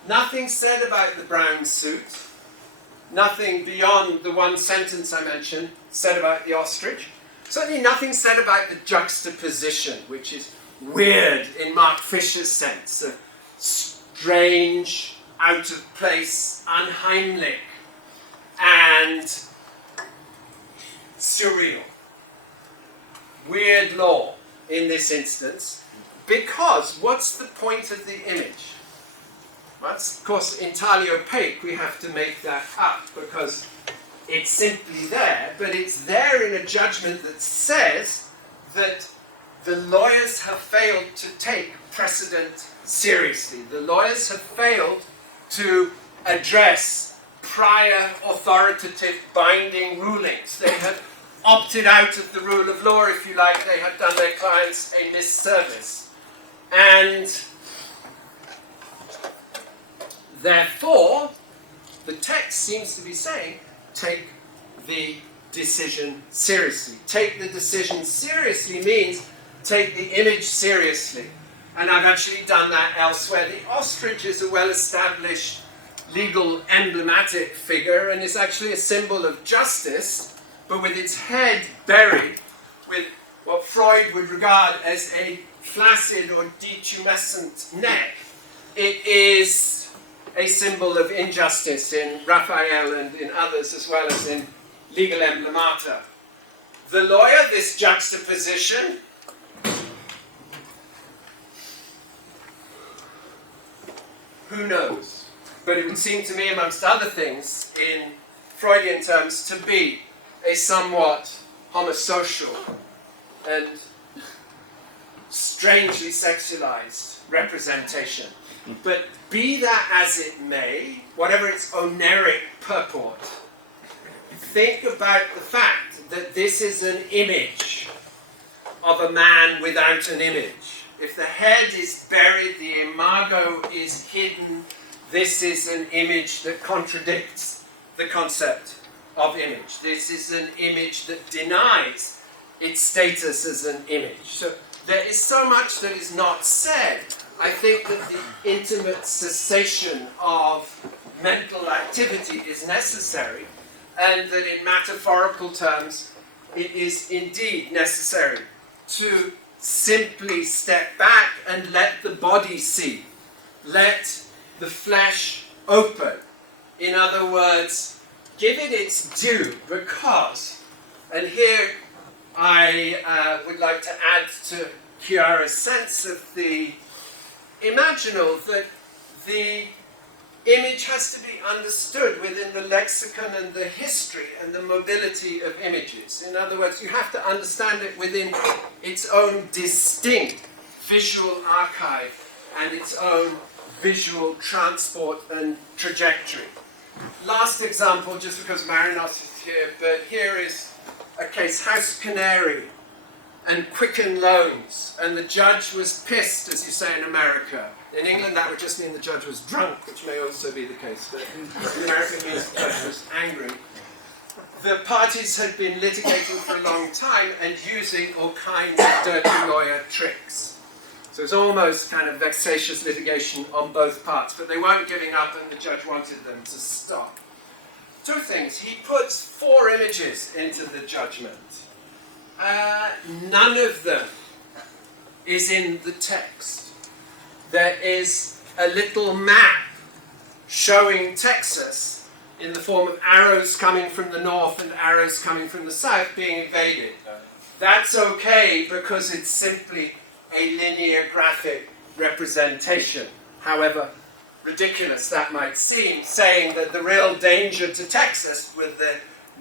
Nothing said about the brown suit. Nothing beyond the one sentence I mentioned said about the ostrich. Certainly nothing said about the juxtaposition, which is weird in Mark Fisher's sense, of strange, out of place, unheimlich, and surreal. Weird law in this instance, because what's the point of the image? Well, it's of course entirely opaque. We have to make that up because it's simply there, but it's there in a judgment that says that the lawyers have failed to take precedent seriously. The lawyers have failed to address prior authoritative binding rulings. They have opted out of the rule of law, if you like. They have done their clients a misservice. And therefore, the text seems to be saying, take the decision seriously. Take the decision seriously means take the image seriously. And I've actually done that elsewhere. The ostrich is a well-established legal emblematic figure and is actually a symbol of justice, but with its head buried with what Freud would regard as a flaccid or detumescent neck. It is a symbol of injustice in Raphael and in others, as well as in legal emblemata. The lawyer, this juxtaposition, who knows? But it would seem to me, amongst other things, in Freudian terms, to be a somewhat homosocial and strangely sexualized representation. But be that as it may, whatever its oneric purport, think about the fact that this is an image of a man without an image. If the head is buried, the imago is hidden, this is an image that contradicts the concept of image. This is an image that denies its status as an image. So there is so much that is not said. I think that the intimate cessation of mental activity is necessary, and that in metaphorical terms it is indeed necessary to simply step back and let the body see. Let the flesh open. In other words, give it its due, because, and here I would like to add to Chiara's sense of the imaginal, that the image has to be understood within the lexicon and the history and the mobility of images. In other words, you have to understand it within its own distinct visual archive and its own visual transport and trajectory. Last example, just because Marinos is here, but here is a case, House Canary and Quicken Loans, and the judge was pissed, as you say in America. In England, that would just mean the judge was drunk, which may also be the case, but in America it means the judge was angry. The parties had been litigating for a long time and using all kinds of dirty lawyer tricks. So it's almost kind of vexatious litigation on both parts, but they weren't giving up and the judge wanted them to stop. Two things. He puts 4 images into the judgment. None of them is in the text. There is a little map showing Texas in the form of arrows coming from the north and arrows coming from the south being invaded. That's okay because it's simply a linear graphic representation. However ridiculous that might seem, saying that the real danger to Texas with the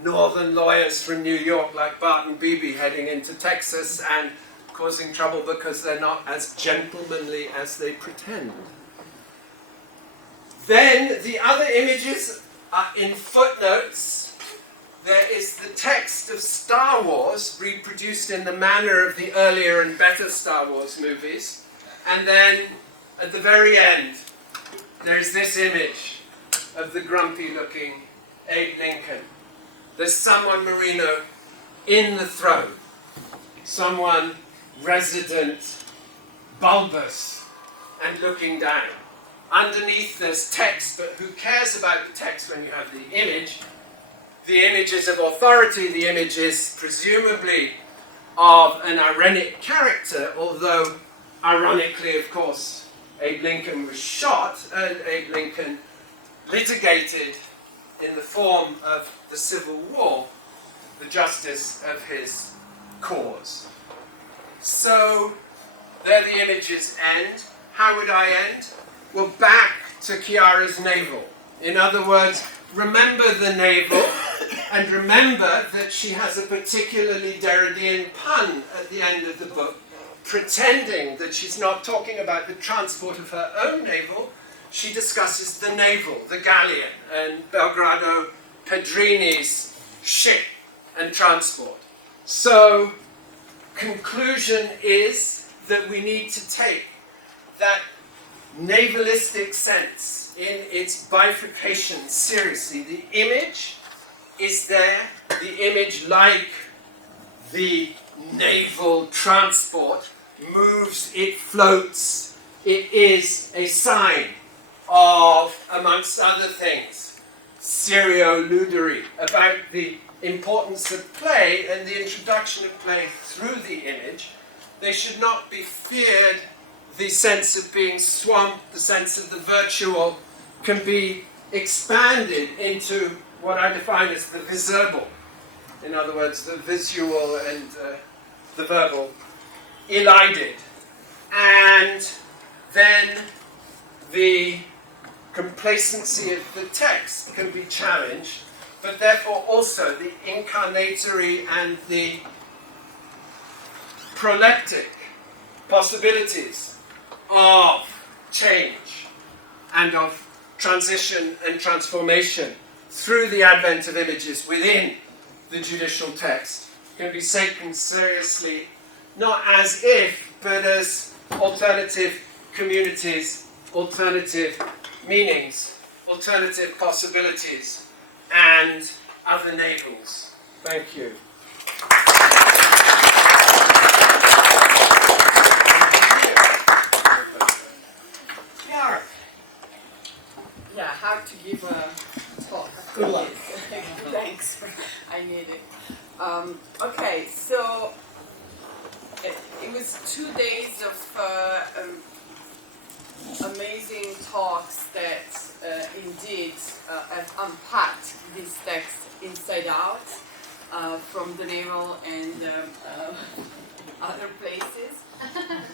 northern lawyers from New York like Bart and Beebe heading into Texas and causing trouble because they're not as gentlemanly as they pretend. Then the other images are in footnotes. There is the text of Star Wars reproduced in the manner of the earlier and better Star Wars movies. And then at the very end, there's this image of the grumpy-looking Abe Lincoln. There's someone Marino in the throne, someone resident, bulbous, and looking down. Underneath there's text, but who cares about the text when you have the image? The image is of authority, the image is presumably of an ironic character, although ironically, of course, Abe Lincoln was shot, and Abe Lincoln litigated in the form of the Civil War the justice of his cause. So there the images end. How would I end? Well, back to Chiara's navel. In other words, remember the navel, and remember that she has a particularly Derridean pun at the end of the book, pretending that she's not talking about the transport of her own navel. She discusses the naval, the galleon, and Belgrado Pedrini's ship and transport. So, conclusion is that we need to take that navalistic sense in its bifurcation seriously. The image is there, the image, like the naval transport, moves, it floats, it is a sign of, amongst other things, serioludery, about the importance of play and the introduction of play through the image. They should not be feared. The sense of being swamped, the sense of the virtual, can be expanded into what I define as the visible. In other words, the visual and the verbal elided. And then the complacency of the text can be challenged, but therefore also the incarnatory and the proleptic possibilities of change and of transition and transformation through the advent of images within the judicial text can be taken seriously, not as if, but as alternative communities, alternative meanings, alternative possibilities, and other navels. Thank you. Chiara. Yeah, how to give a talk. Good luck. Thanks. I need it. Okay, so it was 2 days of amazing talks that indeed have unpacked this text inside out from the navel and other places.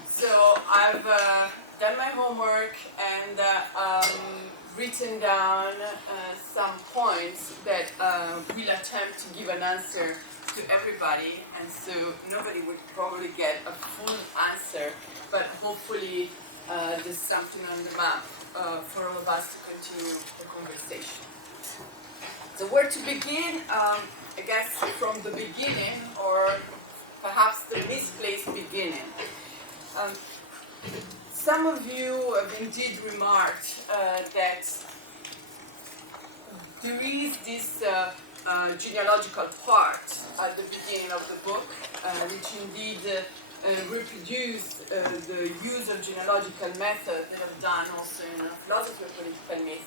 So I've done my homework and written down some points that will attempt to give an answer to everybody, and so nobody would probably get a full answer, but hopefully there's something on the map for all of us to continue the conversation. So where to begin? I guess from the beginning, or perhaps the misplaced beginning. Some of you have indeed remarked that there is this genealogical part at the beginning of the book, which indeed reproduced the use of genealogical method that I've done also in philosophy of political myth.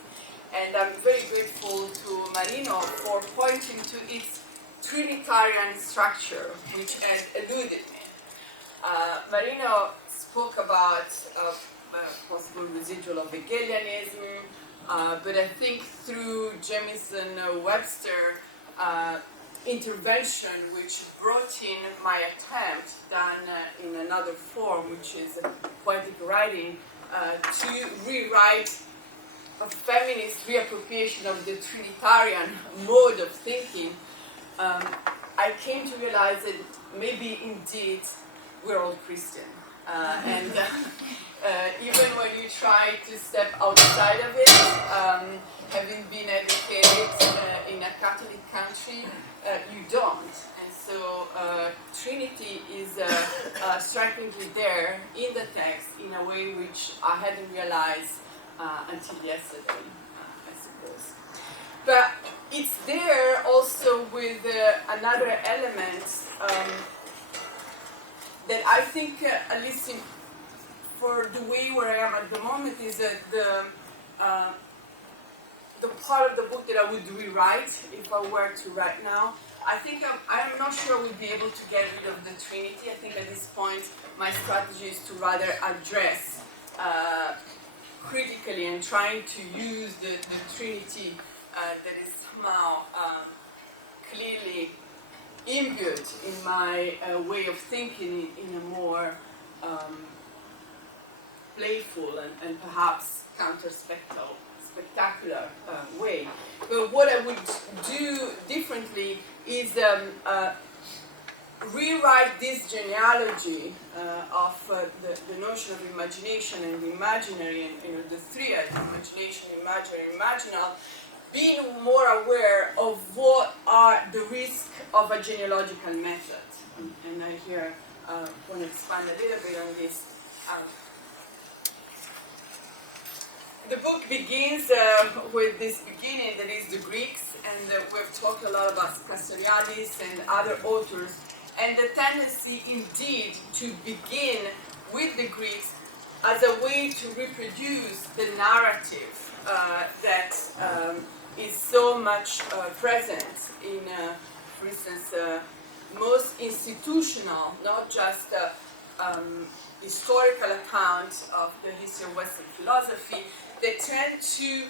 And I'm very grateful to Marinos for pointing to its Trinitarian structure, which had eluded me. Marinos spoke about possible residual of Hegelianism, but I think through Jamieson Webster intervention, which brought in my attempt done in another form, which is poetic writing, to rewrite a feminist reappropriation of the Trinitarian mode of thinking, I came to realize that maybe indeed we're all Christian. And even when you try to step outside of it, having been educated in a Catholic country, you don't. And so Trinity is strikingly there in the text in a way which I hadn't realized until yesterday, I suppose. But it's there also with another element that I think, at least for the way where I am at the moment, is that the part of the book that I would rewrite if I were to write now. I think I'm not sure I would be able to get rid of the Trinity. I think at this point my strategy is to rather address critically and trying to use the Trinity that is somehow clearly imbued in my way of thinking in a more playful and perhaps counter-spectacular way. But what I would do differently is rewrite this genealogy of the notion of imagination and the imaginary, and the triad, imagination, imaginary, imaginal, being more aware of what are the risks of a genealogical method. And I here want to expand a little bit on this. The book begins with this beginning that is the Greeks, and we've talked a lot about Castoriadis and other authors, and the tendency indeed to begin with the Greeks as a way to reproduce the narrative that is so much present in, for instance, most institutional, not just historical account of the history of Western philosophy, they tend to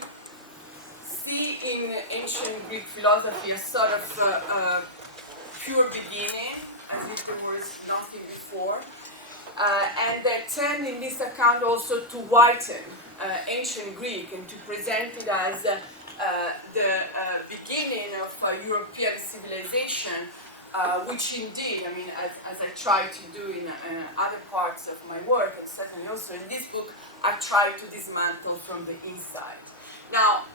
see in ancient Greek philosophy a sort of pure beginning, as if there was nothing before. And they tend in this account also to whiten ancient Greek and to present it as the beginning of European civilization, which indeed, I mean, as I try to do in other parts of my work, and certainly also in this book, I try to dismantle from the inside. Now,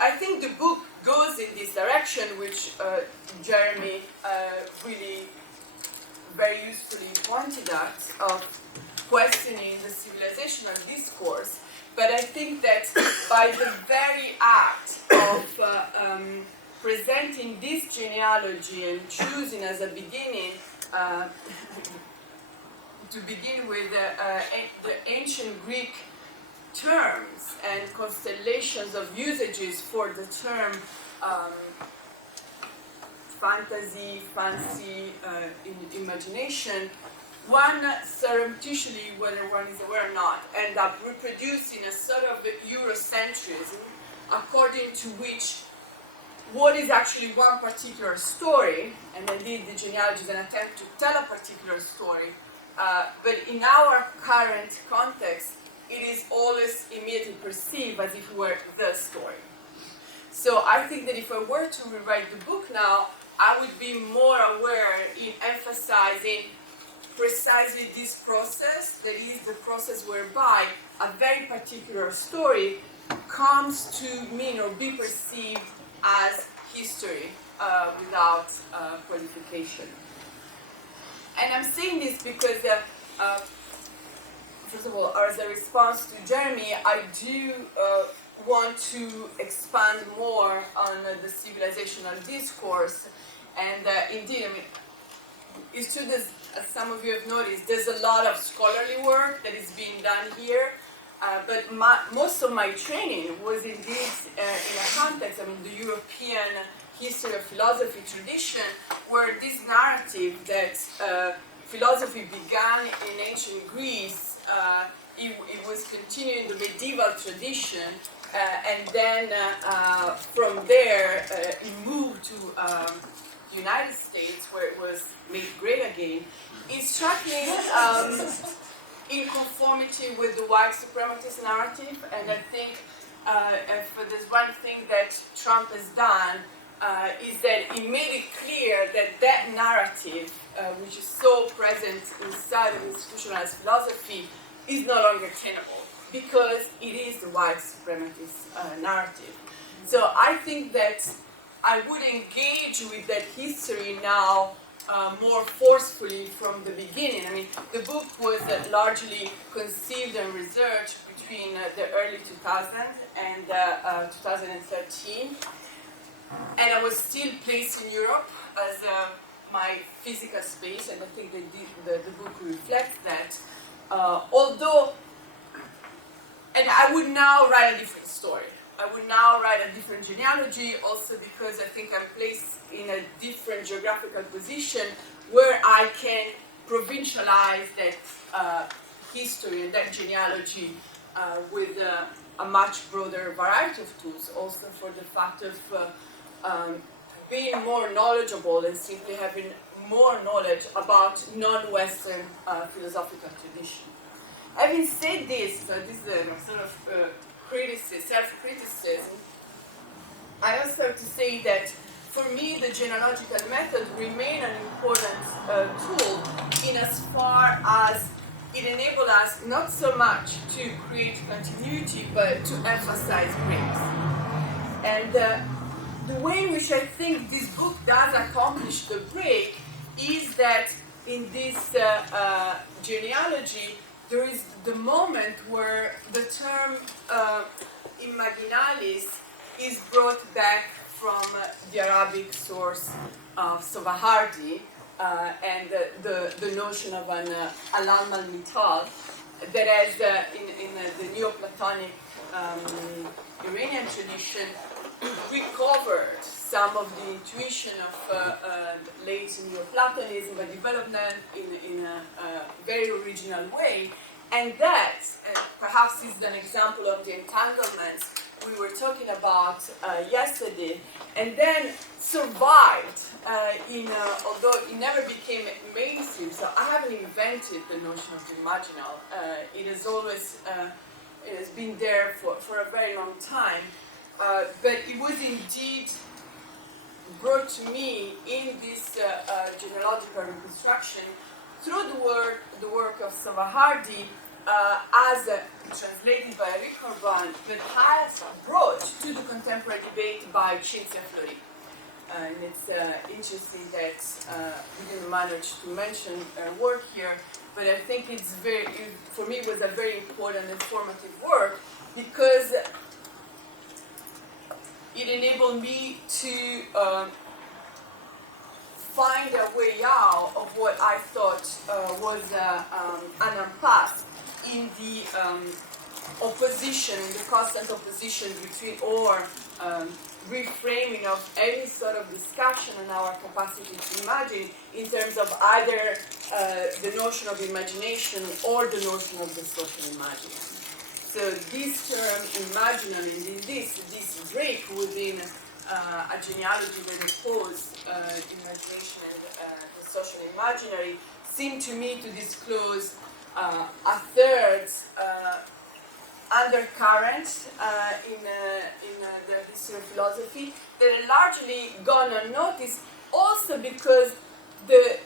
I think the book goes in this direction, which Jeremy really very usefully pointed at, of questioning the civilizational discourse. But I think that by the very act of presenting this genealogy and choosing as a beginning to begin with the ancient Greek terms and constellations of usages for the term fantasy, fancy, imagination, one surreptitiously, whether one is aware or not, end up reproducing a sort of Eurocentrism according to which what is actually one particular story, and indeed the genealogy is an attempt to tell a particular story, but in our current context, it is always immediately perceived as if it were the story. So I think that if I were to rewrite the book now, I would be more aware in emphasizing precisely this process, that is the process whereby a very particular story comes to mean or be perceived as history without qualification. And I'm saying this because, first of all, as a response to Jeremy, I do want to expand more on the civilizational discourse. And indeed, I mean, it's true that, as some of you have noticed, there's a lot of scholarly work that is being done here. But most of my training was indeed in a context, I mean, the European history of philosophy tradition, where this narrative that philosophy began in ancient Greece, it was continuing the medieval tradition, and then from there it moved to the United States, where it was made great again. It struck me in conformity with the white supremacist narrative, and I think if there's one thing that Trump has done, is that he made it clear that that narrative, which is so present inside of institutionalized philosophy, is no longer tenable, because it is the white supremacist narrative. So I think that I would engage with that history now more forcefully from the beginning. I mean, the book was largely conceived and researched between the early 2000s and 2013. And I was still placed in Europe as my physical space, and I think that the book reflects that. Although, and I would now write a different story. I would now write a different genealogy, also because I think I'm placed in a different geographical position where I can provincialize that history and that genealogy with a much broader variety of tools, also for the fact of being more knowledgeable and simply having more knowledge about non-Western philosophical tradition. Having said this, so this is a sort of self-criticism, I also have to say that for me the genealogical method remains an important tool in as far as it enables us not so much to create continuity but to emphasize breaks. And the way in which I think this book does accomplish the break is that in this genealogy there is the moment where the term Imaginaries is brought back from the Arabic source of Sovahardi and the notion of an alam al-mital that has in the Neoplatonic Iranian tradition recovered some of the intuition of late Neoplatonism by development in a very original way. And that, perhaps is an example of the entanglements we were talking about yesterday, and then survived although it never became mainstream. So I haven't invented the notion of the imaginal. It has always it has been there for a very long time. But it was indeed brought to me in this genealogical reconstruction through the work of Sovahardi as translated by Eric Orban, but has brought to the contemporary debate by Cinzia Fleury. And it's interesting that we didn't manage to mention work here, but I think it's for me it was a very important and formative work because it enabled me to find a way out of what I thought was an impasse in the opposition, in the constant opposition between reframing of any sort of discussion on our capacity to imagine in terms of either the notion of imagination or the notion of the social imaginary. So this term imaginary, this break within a genealogy that opposed imagination and the social imaginary seemed to me to disclose a third undercurrents in the history of philosophy that are largely gone unnoticed, also because the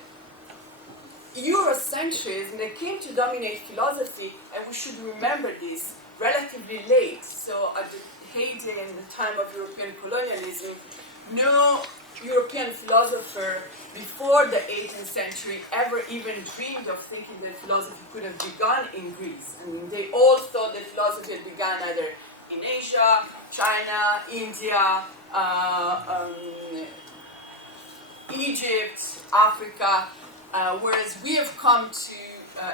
Eurocentrism that came to dominate philosophy, and we should remember this, relatively late. So at the heyday and the time of European colonialism, no European philosopher before the 18th century ever even dreamed of thinking that philosophy could have begun in Greece. I mean, they all thought that philosophy had begun either in Asia, China, India, Egypt, Africa, whereas we have come to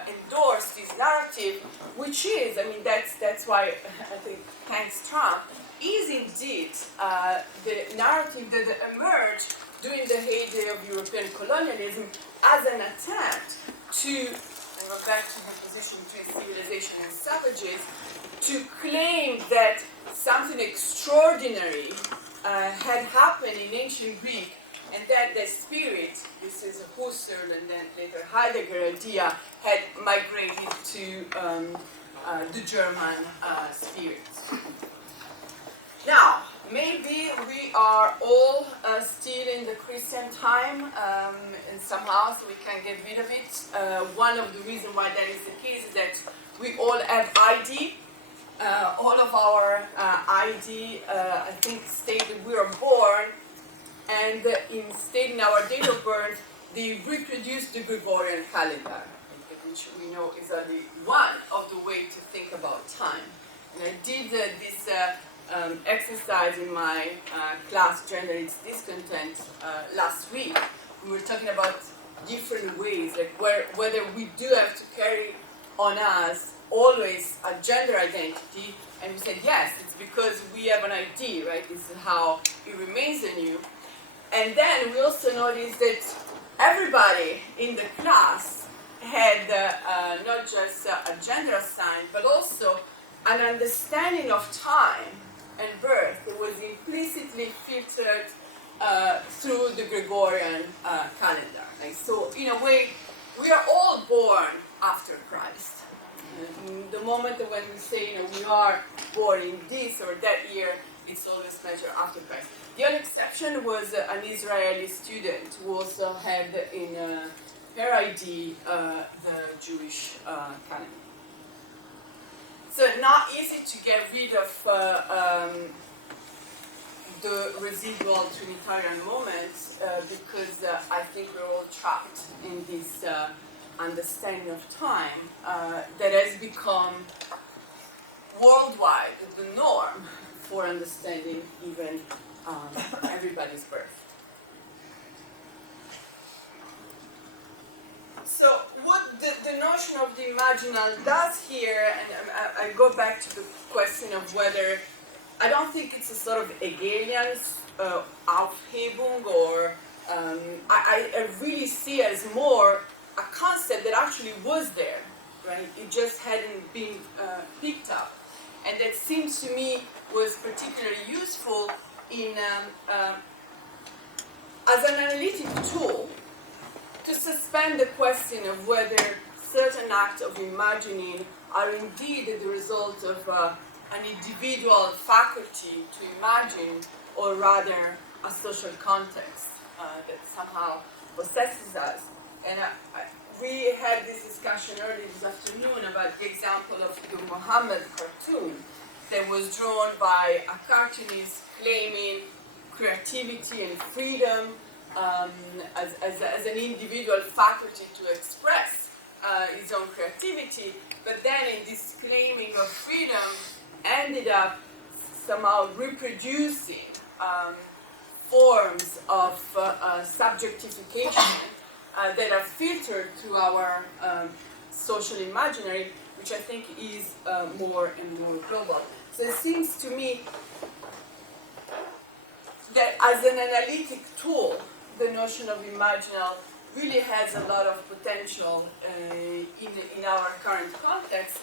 endorse this narrative, which is, I mean, that's why I think, thanks Trump, is indeed the narrative that emerged during the heyday of European colonialism as an attempt to, and go back to the position between civilization and savages, to claim that something extraordinary had happened in ancient Greek, and that the spirit, this is a Husserl and then later Heidegger idea, had migrated to the German spirit. Now, maybe we are all still in the Christian time, and somehow so we can get rid of it. One of the reasons why that is the case is that we all have ID. All of our ID, I think, state that we are born, and in stating our date of birth, they reproduce the Gregorian calendar, which we know is only one of the ways to think about time. And I did this exercise in my class, Gender is Discontent, last week. We were talking about different ways, like whether we do have to carry on us always a gender identity, and we said yes, it's because we have an ID, right? This is how it remains in you. And then we also noticed that everybody in the class had not just a gender assigned, but also an understanding of time and birth that was implicitly filtered through the Gregorian calendar. Right? So in a way, we are all born after Christ. The moment when we say, we are born in this or that year, it's always measured after Christ. The only exception was an Israeli student who also had in her ID the Jewish calendar. So not easy to get rid of the residual Trinitarian moments because I think we're all trapped in this understanding of time that has become worldwide the norm for understanding even everybody's birth. So what the notion of the imaginal does here, and I go back to the question of whether, I don't think it's a sort of Hegelian Aufhebung, or I really see it as more a concept that actually was there, right? It just hadn't been picked up. And that seems to me was particularly useful in as an analytic tool to suspend the question of whether certain acts of imagining are indeed the result of an individual faculty to imagine, or rather a social context that somehow possesses us. And we had this discussion earlier this afternoon about the example of the Muhammad cartoon that was drawn by a cartoonist claiming creativity and freedom as an individual faculty to express his own creativity, but then in this claiming of freedom ended up somehow reproducing forms of subjectification that are filtered through our social imaginary, which I think is more and more global. So it seems to me that as an analytic tool, the notion of imaginal really has a lot of potential in our current context.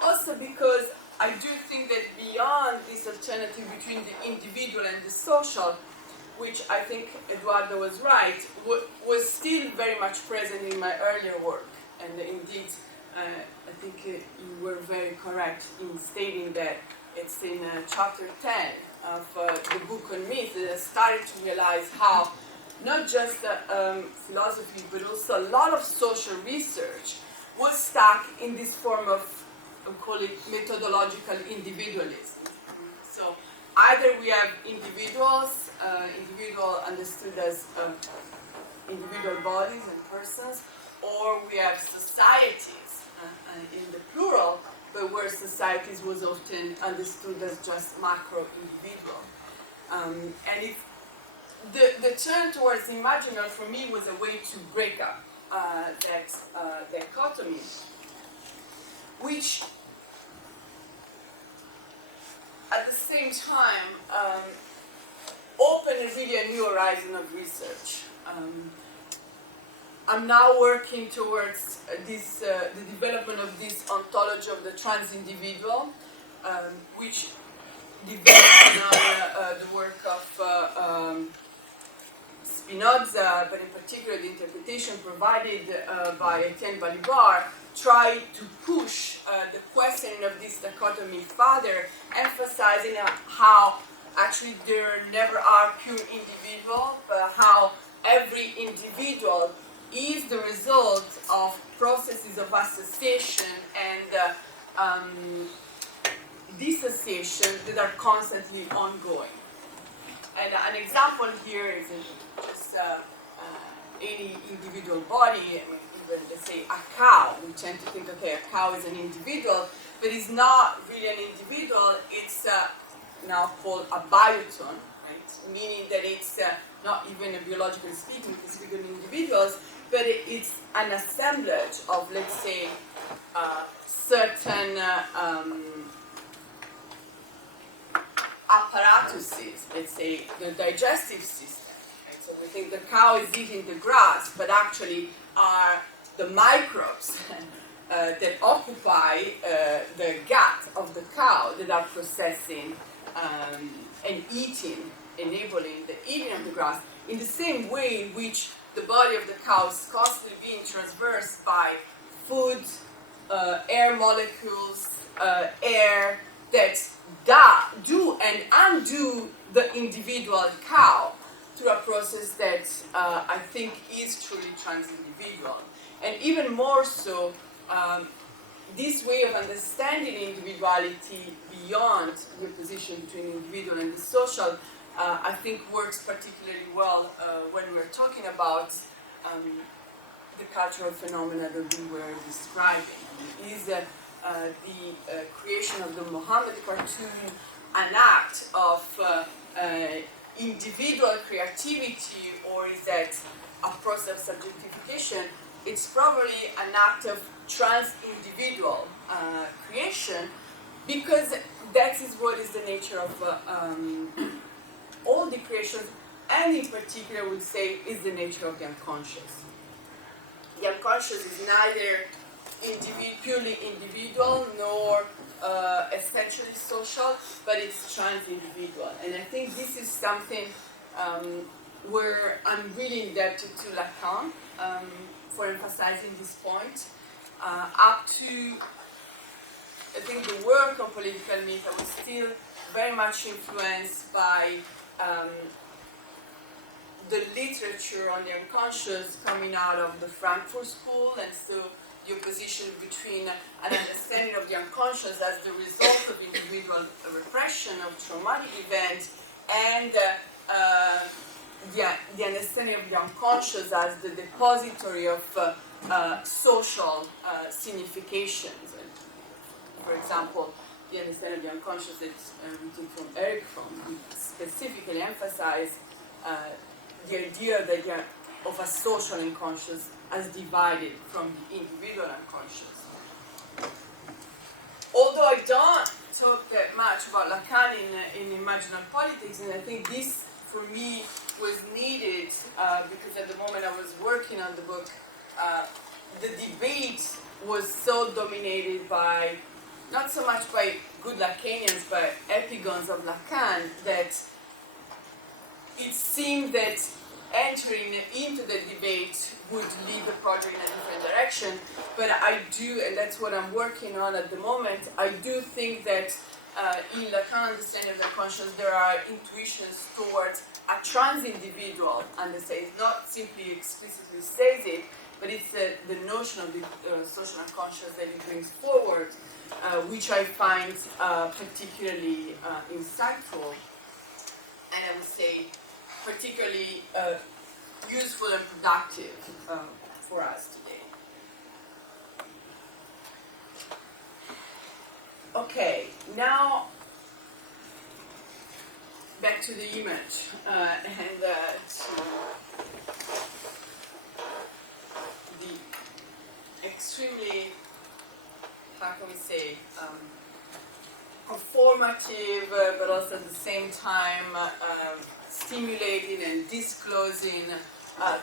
Also because I do think that beyond this alternative between the individual and the social, which I think Eduardo was right, was still very much present in my earlier work. And indeed, I think you were very correct in stating that it's in chapter 10 of the book on myth that I started to realize how not just philosophy, but also a lot of social research was stuck in this form of, I call it methodological individualism. So either we have individuals, individual understood as individual bodies and persons, or we have societies in the plural, but where societies was often understood as just macro-individual. And the turn towards imaginal for me was a way to break up that dichotomy, which at the same time opened really a new horizon of research. I'm now working towards this, the development of this ontology of the trans individual, which developed on the work of Spinoza, but in particular the interpretation provided by Etienne Balibar, tried to push the questioning of this dichotomy further, emphasizing how actually there never are pure individuals, but how every individual is the result of processes of association and dissociation that are constantly ongoing. And an example here is just any individual body. I mean, even let's say a cow. We tend to think, okay, a cow is an individual, but it's not really an individual. It's now called a bioton, right? Meaning that it's not even a biologically speaking specific individuals, but it's an assemblage of, let's say, certain apparatuses, let's say the digestive system. Right? So we think the cow is eating the grass, but actually are the microbes that occupy the gut of the cow that are processing and eating, enabling the eating of the grass, in the same way in which the body of the cow is constantly being traversed by food, air molecules, air that do and undo the individual cow through a process that I think is truly trans-individual. And even more so, this way of understanding individuality beyond the opposition between individual and the social, I think works particularly well when we're talking about the cultural phenomena that we were describing. Is the creation of the Muhammad cartoon an act of individual creativity, or is that a process of subjectification? It's probably an act of trans-individual creation, because that is what is the nature of all the creations, and in particular, I would say, is the nature of the unconscious. The unconscious is neither purely individual nor essentially social, but it's trans-individual. And I think this is something where I'm really indebted to Lacan for emphasizing this point. Up to, I think, the work of political myth, I was still very much influenced by the literature on the unconscious coming out of the Frankfurt School, and so the opposition between an understanding of the unconscious as the result of individual repression of traumatic events and the understanding of the unconscious as the depository of social significations. For example, the understanding of the unconscious that we took from Eric Fromm specifically emphasized the idea that of a social unconscious as divided from the individual unconscious. Although I don't talk that much about Lacan in Imaginal Politics, and I think this for me was needed because at the moment I was working on the book, the debate was so dominated by, not so much by good Lacanians, but epigons of Lacan, that it seemed that entering into the debate would lead the project in a different direction. But I do, and that's what I'm working on at the moment, I do think that in Lacan understanding of the conscious, there are intuitions towards a trans-individual understanding. It's not simply explicitly says it, but it's the notion of the social unconscious that he brings forward, which I find particularly insightful, and I would say particularly useful and productive for us today. Okay, now back to the image and to the extremely, how can we say, performative, but also at the same time stimulating and disclosing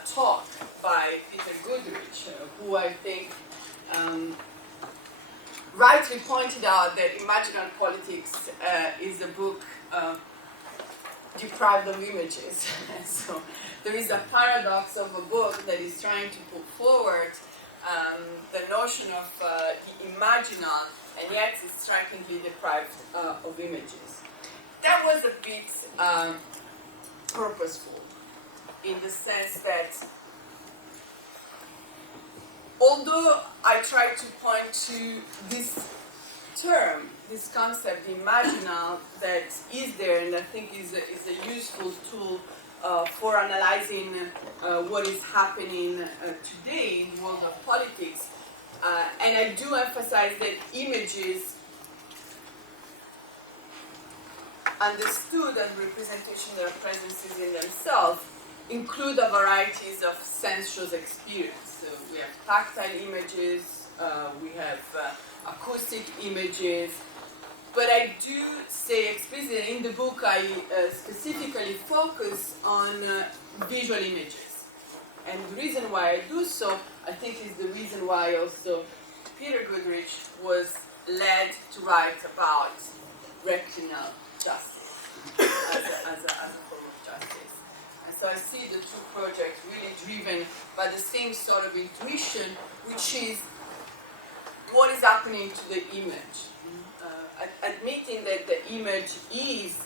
talk by Peter Goodrich, who I think rightly pointed out that Imaginal Politics is a book deprived of images. So there is a paradox of a book that is trying to put forward the notion of the imaginal, and yet is strikingly deprived of images. That was a bit purposeful, in the sense that although I try to point to this term, this concept, the imaginal, that is there, and I think is a useful tool for analyzing what is happening today in the world of politics. And I do emphasize that images understood as representation of their presences in themselves include a varieties of sensuous experience. So we have tactile images, we have acoustic images, but I do say explicitly in the book I specifically focus on visual images. And the reason why I do so, I think, is the reason why also Peter Goodrich was led to write about recreational justice as a form of justice. And so I see the two projects really driven by the same sort of intuition, which is what is happening to the image. Admitting that the image is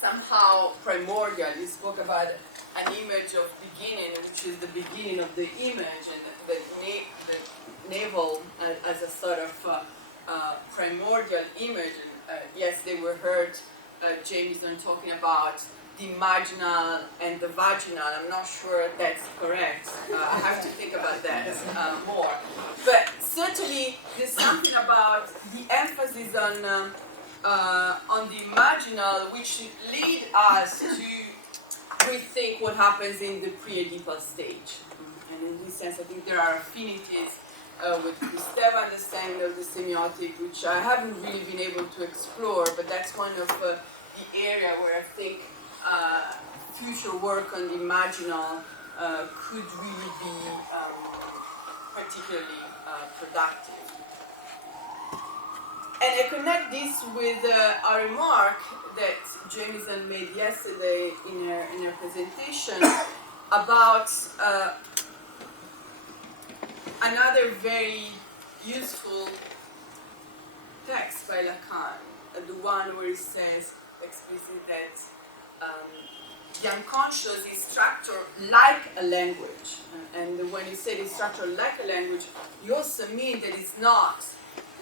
somehow primordial. You spoke about an image of beginning, which is the beginning of the image, and the navel as a sort of primordial image. And, yes, they were heard Jamieson talking about the imaginal and the vaginal. I'm not sure that's correct. I have to think about that more. But certainly, there's something about the emphasis on the imaginal, which lead us to rethink what happens in the pre-Oedipal stage. And in this sense, I think there are affinities with Gustave's understanding of the semiotic, which I haven't really been able to explore, but that's one of the area where I think future work on the imaginal could really be particularly productive. And I connect this with a remark that Jamieson made yesterday in her presentation about another very useful text by Lacan, the one where he says explicitly that the unconscious is structured like a language. And when he said it's structured like a language, you also mean that it's not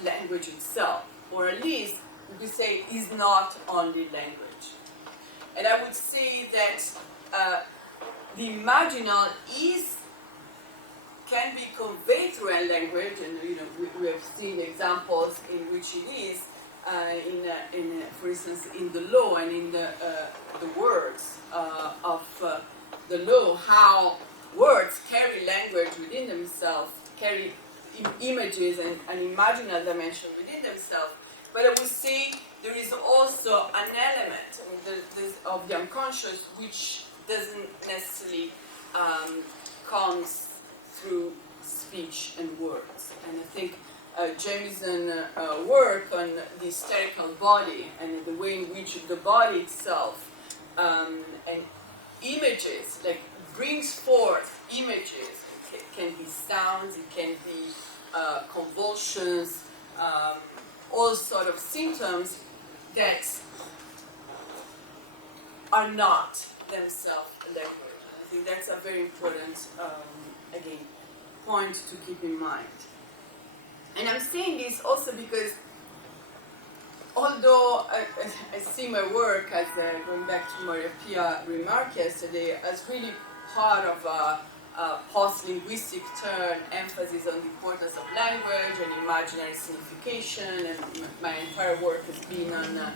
language itself, or at least we could say is not only language. And I would say that the imaginal can be conveyed through a language, and we have seen examples in which it is, for instance, in the law and in the words of the law, how words carry language within themselves, carry images and an imaginal dimension within themselves. But I would say there is also an element of the unconscious which doesn't necessarily comes through speech and words. And I think Jamieson work on the hysterical body and the way in which the body itself and images, like brings forth images. It can be sounds, it can be convulsions, all sort of symptoms that are not themselves language. I think that's a very important, again, point to keep in mind. And I'm saying this also because although I see my work as, going back to Maria Pia's remark yesterday, as really part of a post-linguistic turn, emphasis on the importance of language and imaginary signification, and my entire work has been on,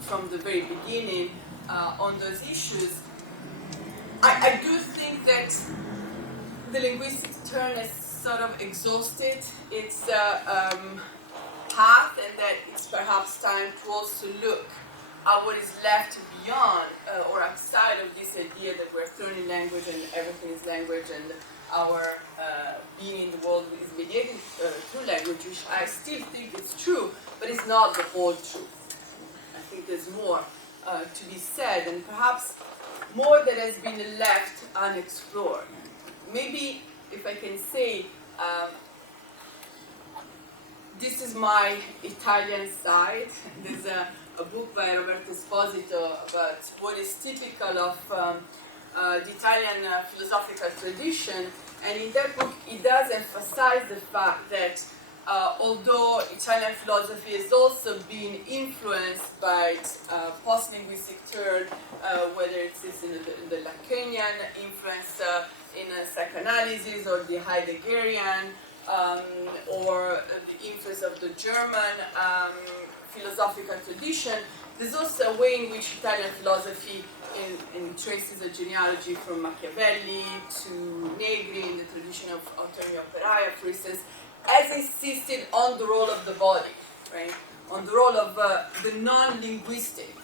from the very beginning, on those issues, I do think that the linguistic turn has sort of exhausted its path, and that it's perhaps time to also look at what is left beyond or outside of this idea that we're turning language and everything is language and our being in the world is mediated through language, which I still think is true, but it's not the whole truth. I think there's more to be said, and perhaps more that has been left unexplored. Maybe, if I can say, this is my Italian side. There's a book by Roberto Esposito about what is typical of the Italian philosophical tradition, and in that book it does emphasize the fact that although Italian philosophy has also been influenced by post-linguistic turn, whether it's in the Lacanian influence in psychoanalysis or the Heideggerian, or the influence of the German philosophical tradition, there's also a way in which Italian philosophy in traces a genealogy from Machiavelli to Negri in the tradition of autonomy operaia, for instance, has insisted on the role of the body, right? On the role of the non-linguistic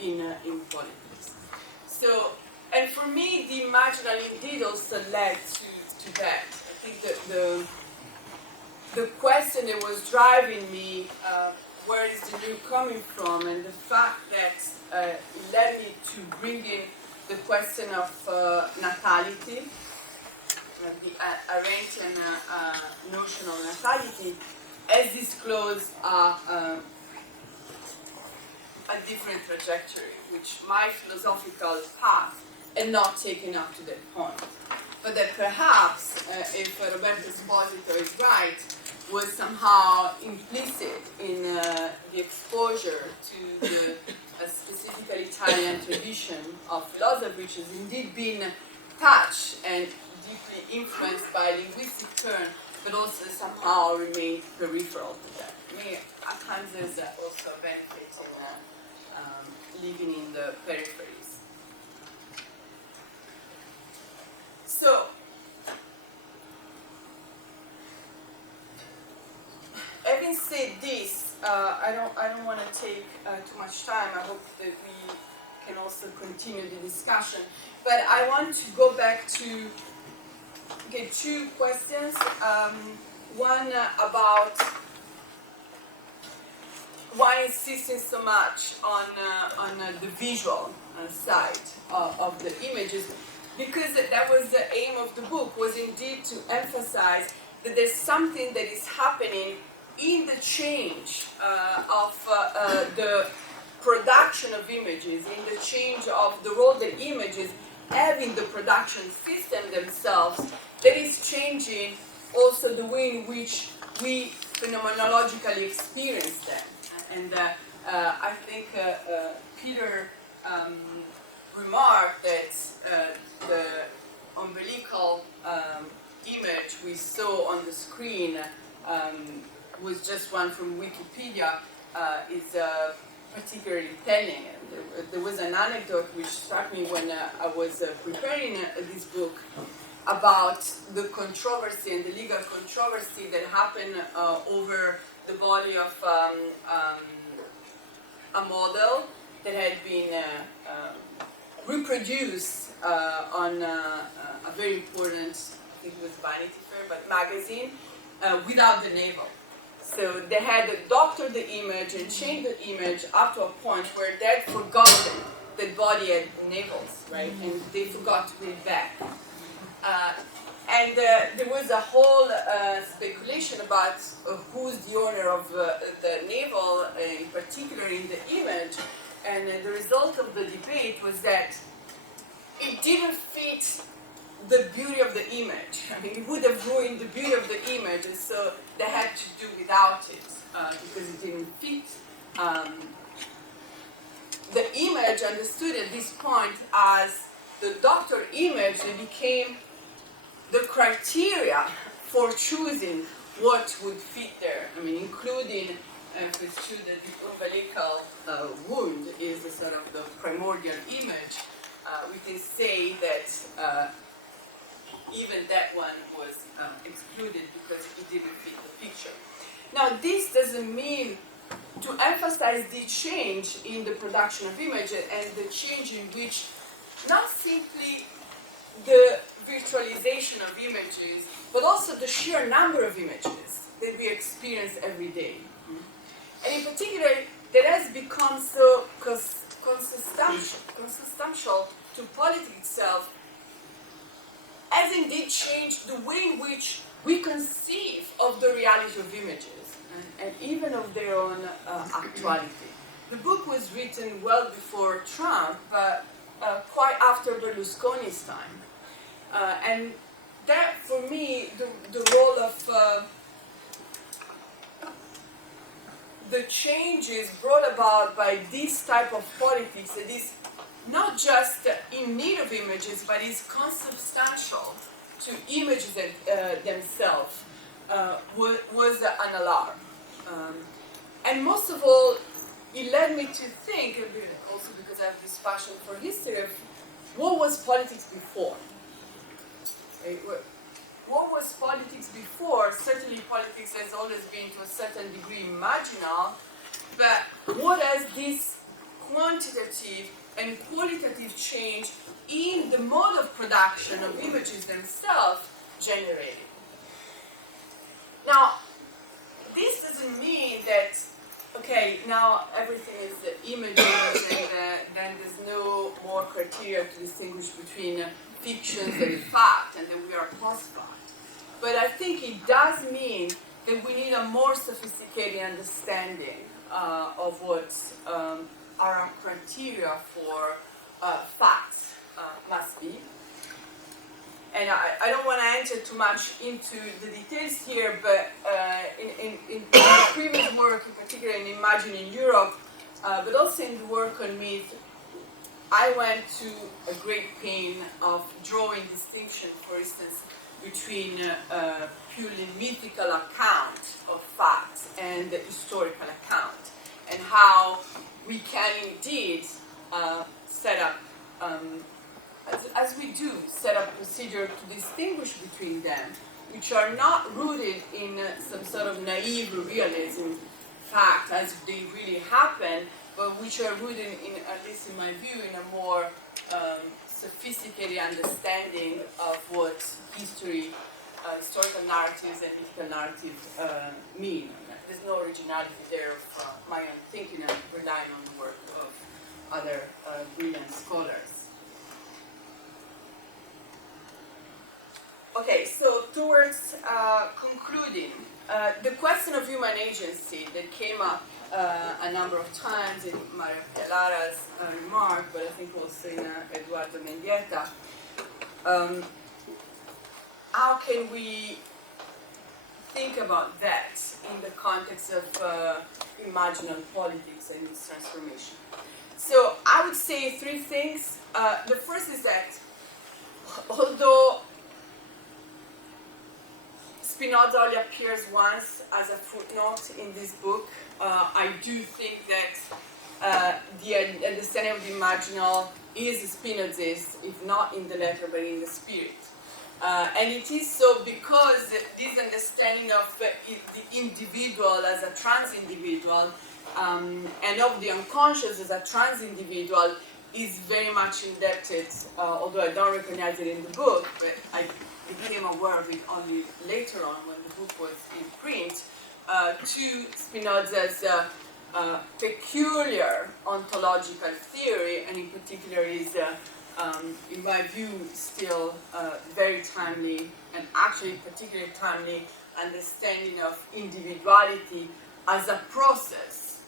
in politics. So, and for me, the imaginal indeed also led to that. I think that the question that was driving me, where is the new coming from, and the fact that it led me to bring in the question of natality, the Arendtian notion of natality, has disclosed a different trajectory, which my philosophical path had not taken up to that point. But that perhaps, if Roberto Esposito is right, was somehow implicit in the exposure to the specifically Italian tradition of philosophy, which has indeed been touched and deeply influenced by linguistic turn, but also somehow remained peripheral to that. I mean, at times there's also a benefit in living in the peripheries. So, having said this, I don't want to take too much time. I hope that we can also continue the discussion. But I want to go back to two questions. One about why insisting so much on the visual side of the images, because that was the aim of the book, was indeed to emphasize that there's something that is happening in the change of the production of images, in the change of the role that images have in the production system themselves, that is changing also the way in which we phenomenologically experience them. And I think Peter remarked that the umbilical image we saw on the screen was just one from Wikipedia, is particularly telling. There was an anecdote which struck me when I was preparing this book about the controversy and the legal controversy that happened over the body of a model that had been reproduced on a very important, I think it was Vanity Fair, but magazine, without the navel. So they had to doctor the image and change the image up to a point where they had forgotten that body had navels, right? And they forgot to put it back. And there was a whole speculation about who's the owner of the navel, in particular in the image. And the result of the debate was that it didn't fit the beauty of the image. I mean, it would have ruined the beauty of the image, and so they had to do without it because it didn't fit. The image understood at this point as the doctored image, it became the criteria for choosing what would fit there. I mean, including, if it's true that the umbilical wound is a sort of the primordial image, we can say that even that one was excluded because it didn't fit the picture. Now, this doesn't mean to emphasize the change in the production of images and the change in which not simply the virtualization of images, but also the sheer number of images that we experience every day. And in particular, that has become so consubstantial to politics itself, has indeed changed the way in which we conceive of the reality of images and even of their own actuality. The book was written well before Trump, quite after Berlusconi's time. And that, for me, the role of the changes brought about by this type of politics that is not just in need of images, but is consubstantial to images themselves, was an alarm. And most of all, it led me to think, also because I have this passion for history, of what was politics before? What was politics before? Certainly politics has always been to a certain degree imaginal, but what has this quantitative and qualitative change in the mode of production of images themselves generated? Now, this doesn't mean that, okay, now everything is images and then there's no more criteria to distinguish between fictions and fact, and that we are post-fact. But I think it does mean that we need a more sophisticated understanding of what our criteria for facts must be. And I don't want to enter too much into the details here, but in the previous work, in particular in Imagining Europe, but also in the work on myth, I went to a great pain of drawing distinction, for instance, between purely mythical account of facts and the historical account, and how we can indeed set up, as we do, set up procedure to distinguish between them, which are not rooted in some sort of naive realism, fact as they really happen, but which are rooted in, at least in my view, in a more sophisticated understanding of what history, historical narratives and mythical narratives mean. There's no originality there of my own thinking. I'm relying on the work of other brilliant scholars. Okay, so towards concluding, the question of human agency that came up a number of times in Lara's remark, but I think also in Eduardo Mendieta, how can we think about that in the context of imaginal politics and its transformation? So I would say three things. The first is that although Spinoza only appears once as a footnote in this book, I do think that the understanding of the imaginal is Spinozist, if not in the letter, but in the spirit. And it is so because this understanding of the individual as a trans-individual and of the unconscious as a trans-individual is very much indebted, although I don't recognize it in the book, but became aware of it only later on when the book was in print, to Spinoza's peculiar ontological theory, and in particular is, in my view, still very timely, and actually particularly timely, understanding of individuality as a process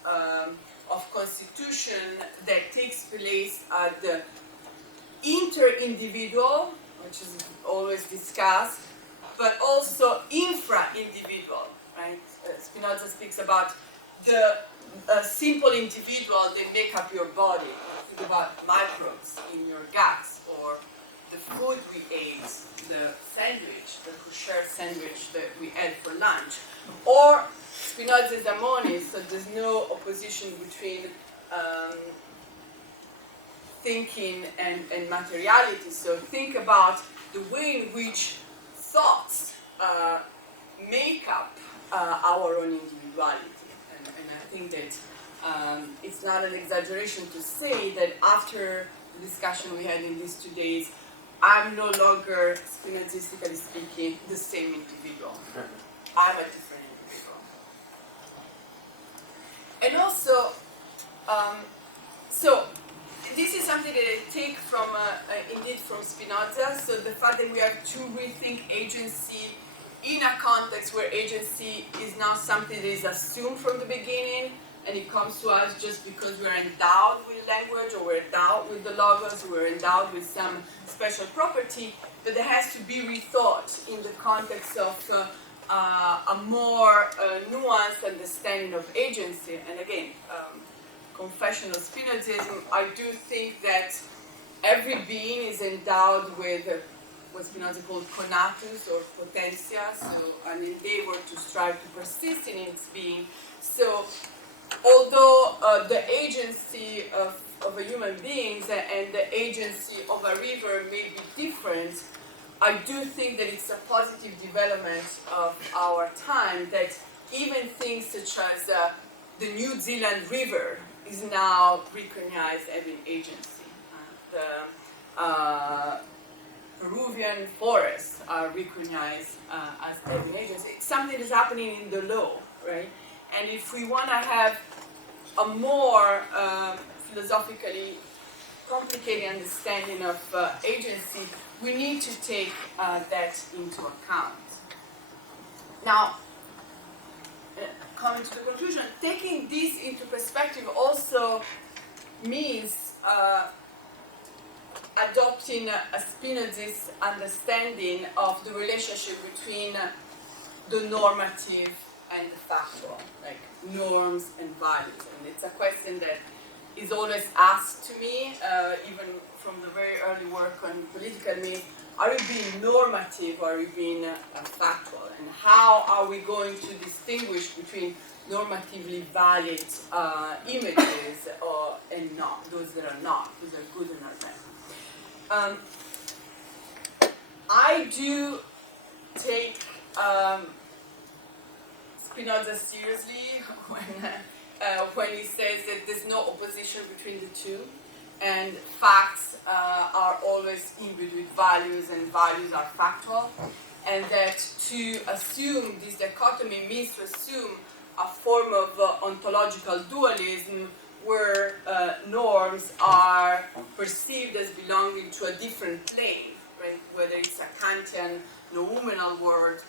of constitution that takes place at the inter-individual, which is always discussed, but also infra-individual, right? Spinoza speaks about the simple individual that make up your body. Think about microbes in your guts, or the food we ate, the sandwich, the kosher sandwich that we had for lunch. Or Spinoza is a monist, so there's no opposition between thinking and materiality. So think about the way in which thoughts make up our own individuality. And I think that it's not an exaggeration to say that after the discussion we had in these 2 days, I'm no longer, Spinozistically speaking, the same individual. I'm a different individual. And also, so this is something that I take from, indeed, from Spinoza. So the fact that we have to rethink agency in a context where agency is not something that is assumed from the beginning, and it comes to us just because we're endowed with language, or we're endowed with the logos, or we're endowed with some special property, but it has to be rethought in the context of a more nuanced understanding of agency. And again, confession of Spinozism, I do think that every being is endowed with what Spinoza called conatus or potentia, so an endeavor to strive to persist in its being. So although the agency of a human being and the agency of a river may be different, I do think that it's a positive development of our time that even things such as the New Zealand River is now recognized as an agency. The Peruvian forests are recognized as an agency. It's something that's happening in the law, right? And if we want to have a more philosophically complicated understanding of agency, we need to take that into account. Now, coming to the conclusion, taking this into perspective also means adopting a Spinozist understanding of the relationship between the normative and the factual, like norms and values. And it's a question that is always asked to me, even from the very early work on political myth. Are we being normative or are we being factual? And how are we going to distinguish between normatively valid images and not, those that are not, those are good and not bad? I do take Spinoza seriously when he says that there's no opposition between the two, and facts are always imbued with values, and values are factual, and that to assume this dichotomy means to assume a form of ontological dualism where norms are perceived as belonging to a different plane, right? Whether it's a Kantian noumenal world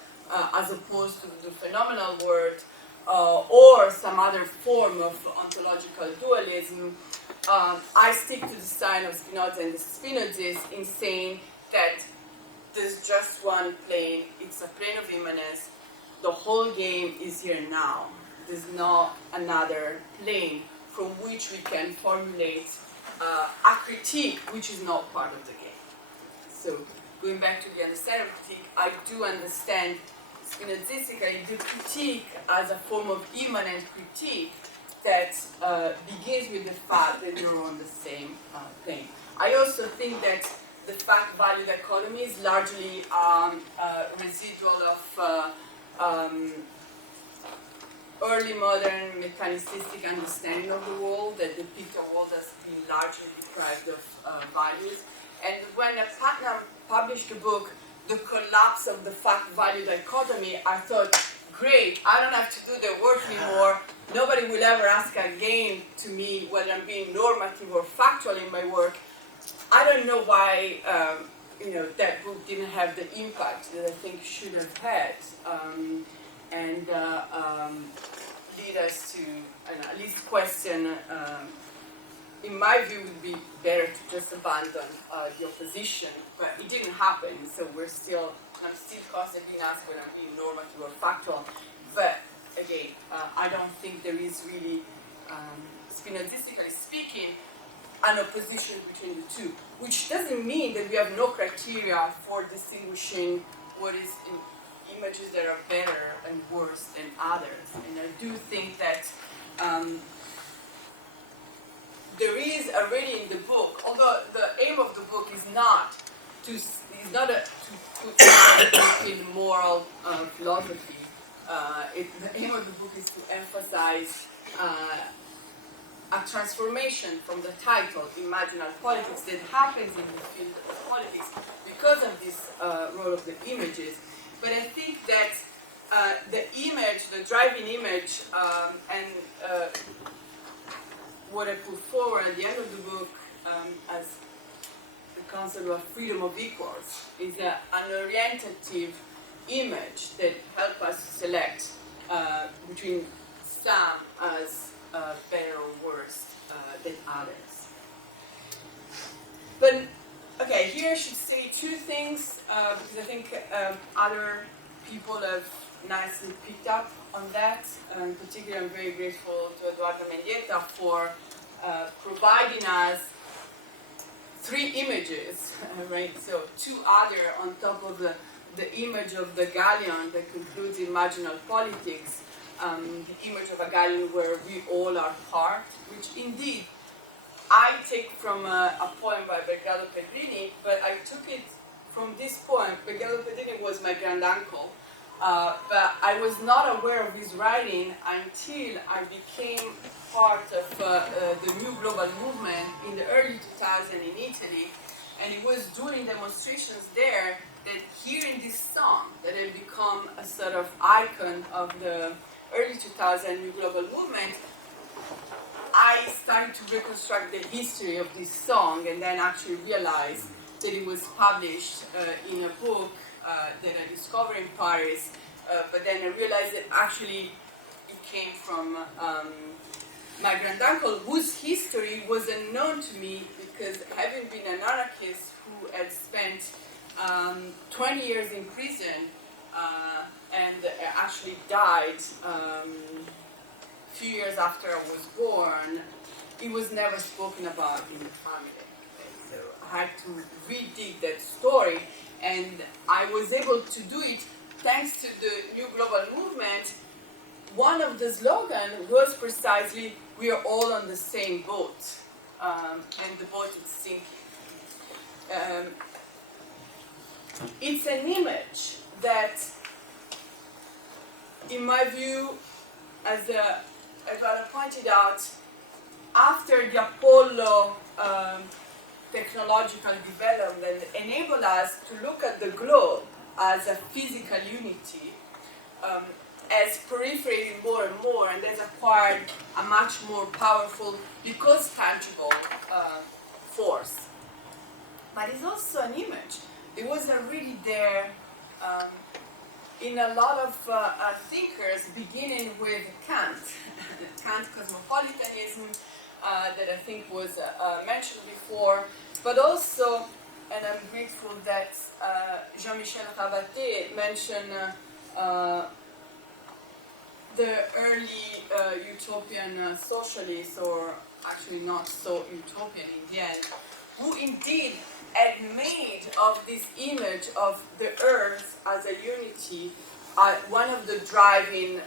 as opposed to the phenomenal world, or some other form of ontological dualism. I stick to the style of Spinoza and the Spinozists in saying that there's just one plane, it's a plane of immanence, the whole game is here now. There's not another plane from which we can formulate a critique which is not part of the game. So going back to the understanding of critique, I do understand Spinozistically the critique as a form of immanent critique that begins with the fact that you're on the same plane. I also think that the fact-value dichotomy is largely residual of early modern mechanicistic understanding of the world, that depict a world as being largely deprived of values. And when Putnam published the book the collapse of the fact-value dichotomy, I thought, great, I don't have to do the work anymore. Nobody will ever ask again to me whether I'm being normative or factual in my work. I don't know why that book didn't have the impact that I think should have had, and lead us to at least question. In my view, it would be better to just abandon the opposition, but it didn't happen. So I'm still constantly asked whether I'm being normative or factual. But again, I don't think there is really, spinozistically speaking, an opposition between the two, which doesn't mean that we have no criteria for distinguishing what is in images that are better and worse than others. And I do think that there is already in the book, although the aim of the book is not to put in moral philosophy. The aim of the book is to emphasize a transformation from the title, Imaginal Politics, that happens in the field of politics because of this role of the images. But I think that the image, the driving image, and what I put forward at the end of the book as the concept of freedom of equals is an orientative image that helps us select between some as better or worse than others. But, okay, here I should say two things because I think other people have nicely picked up on that. In particular, I'm very grateful to Eduardo Mendieta for providing us three images, right? So two other on top of the image of the galleon that concludes Imaginal Politics, the image of a galleon where we all are part, which indeed I take from a poem by Bergado Pedrini, but I took it from this poem. Bergado Pedrini was my granduncle. But I was not aware of his writing until I became part of the New Global Movement in the early 2000s in Italy, and he was doing demonstrations there that hearing this song that had become a sort of icon of the early 2000s New Global Movement, I started to reconstruct the history of this song and then actually realized that it was published in a book that I discovered in Paris, but then I realized that actually it came from my granduncle, whose history was unknown to me because having been an anarchist who had spent 20 years in prison and actually died a few years after I was born, it was never spoken about in the family. So I had to redig that story. And I was able to do it thanks to the New Global Movement. One of the slogans was precisely, we are all on the same boat, and the boat is sinking. It's an image that, in my view, as Lara pointed out, after the Apollo technological development enable us to look at the globe as a physical unity, as proliferating more and more, and has acquired a much more powerful, because tangible, force. But it's also an image. It wasn't really there in a lot of thinkers, beginning with Kant. Kant cosmopolitanism, that I think was mentioned before, but also, and I'm grateful that Jean-Michel Rabaté mentioned the early utopian socialists, or actually not so utopian in the end, who indeed had made of this image of the earth as a unity one of the driving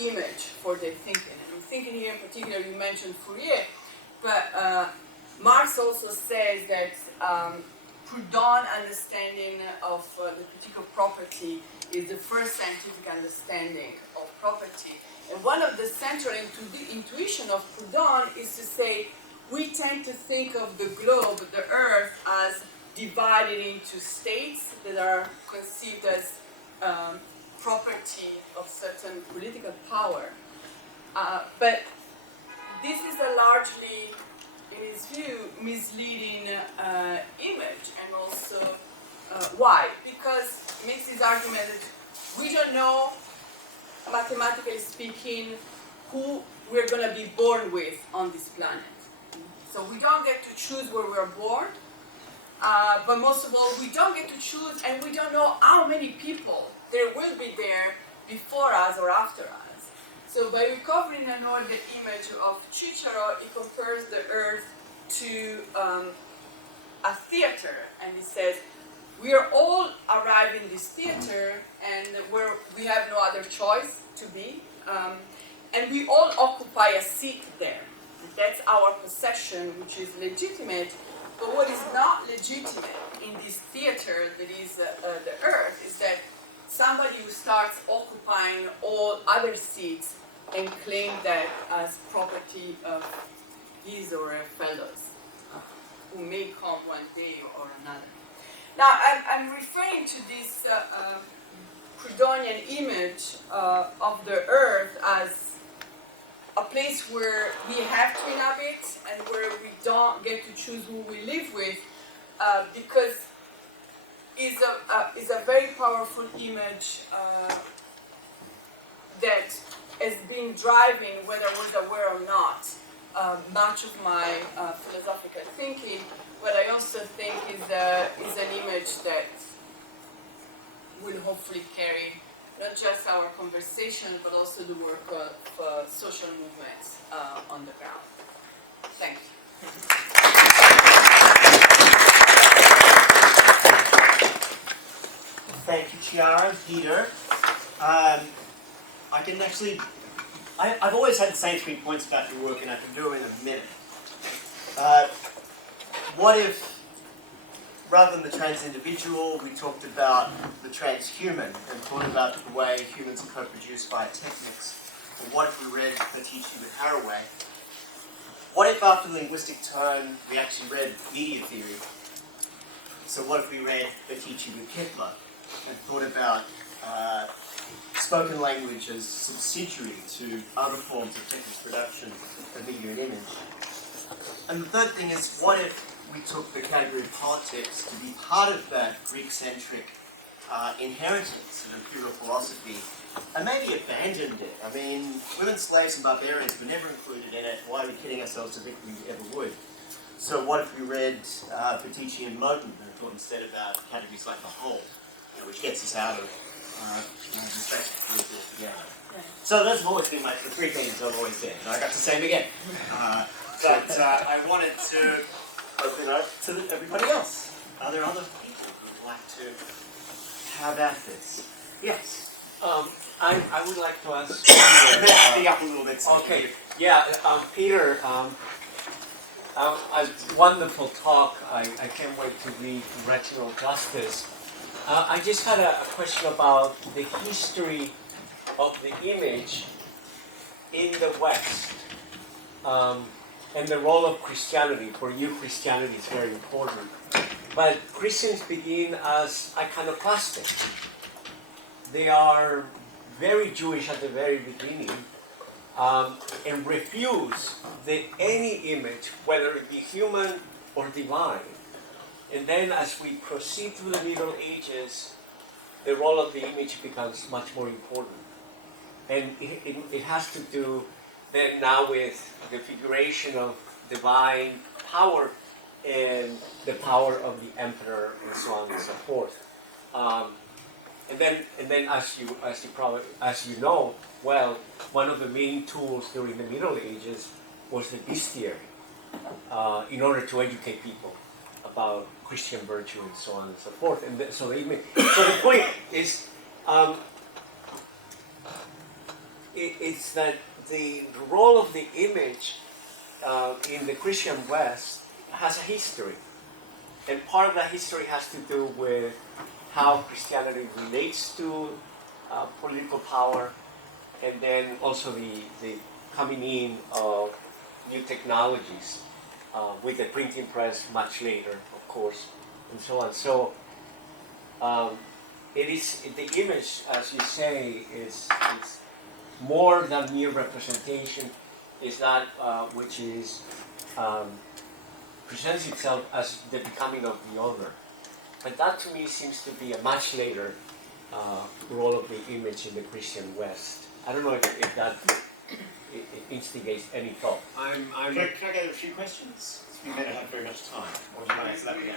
image for their thinking. And I'm thinking here in particular, you mentioned Fourier, but Marx also says that Proudhon understanding of the critique of property is the first scientific understanding of property. And one of the central intuition of Proudhon is to say, we tend to think of the globe, the earth, as divided into states that are conceived as property of certain political power. But this is a largely, in his view, misleading image, and also why? Because he makes this argument that we don't know, mathematically speaking, who we're going to be born with on this planet. So we don't get to choose where we're born, but most of all, we don't get to choose, and we don't know how many people there will be there before us or after us. So by recovering an older image of Cicero, he compares the Earth to a theater, and he says, we are all arrived in this theater, and we have no other choice to be, and we all occupy a seat there. That's our possession, which is legitimate. But what is not legitimate in this theater that is the Earth is that somebody who starts occupying all other seats and claim that as property of his or her fellows, who may come one day or another. Now, I'm referring to this Croydonian image of the Earth as a place where we have to inhabit and where we don't get to choose who we live with, because it's a very powerful image that has been driving, whether I was aware or not, much of my philosophical thinking. But I also think is an image that will hopefully carry not just our conversation, but also the work of social movements on the ground. Thank you. Thank you, Chiara, Peter. I can actually, I've always had the same 3 points about your work, and I can do it in a minute. What if, rather than the trans individual, we talked about the transhuman and thought about the way humans are co-produced via techniques? And what if we read Botticis with Hayaert? What if after the linguistic turn we actually read media theory? So what if we read Botticis with Hitler and thought about spoken language as subsidiary to other forms of technical production of media and image? And the third thing is, what if we took the category of politics to be part of that Greek-centric inheritance of imperial philosophy, and maybe abandoned it? I mean, women, slaves, and barbarians were never included in it. Why are we kidding ourselves to think we ever would? So what if we read Botticis and Moten and thought instead about categories like the whole, which gets us out of So those have always been the 3 things I've always said, and I got to say them again. But I wanted to open up to everybody else. Are there other people who would like to have at this? Yes. I would like to ask. Speak up a little bit. Okay. Yeah, Peter. A wonderful talk. I can't wait to read Rational Justice. I just had a question about the history of the image in the West. And the role of Christianity. For you, Christianity is very important. But Christians begin as iconoclastic. They are very Jewish at the very beginning, and refuse any image, whether it be human or divine. And then as we proceed through the Middle Ages, the role of the image becomes much more important. And it has to do then now with the figuration of divine power and the power of the emperor and so on and so forth. And then as you know, well, one of the main tools during the Middle Ages was the bestiary, in order to educate people about Christian virtue and so on and so forth. And so the point is, it's that the role of the image in the Christian West has a history. And part of that history has to do with how Christianity relates to political power, and then also the coming in of new technologies with the printing press much later, of course, and so on. So it is the image, as you say, is more than mere representation. Is that which is presents itself as the becoming of the other. But that to me seems to be a much later role of the image in the Christian West. I don't know if that instigates any thought. Can I get a few questions? We don't have very much time. Or would you like to let me out?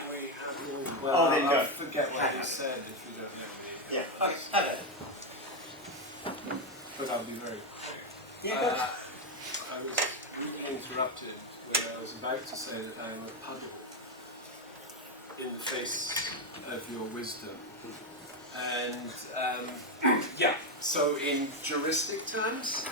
Well, then go. I'll forget what you said if you don't let me. Yeah, okay, have it. But I'll be very quick. I was interrupted where I was about to say that I am a puddle in the face of your wisdom. And yeah, so in juristic terms,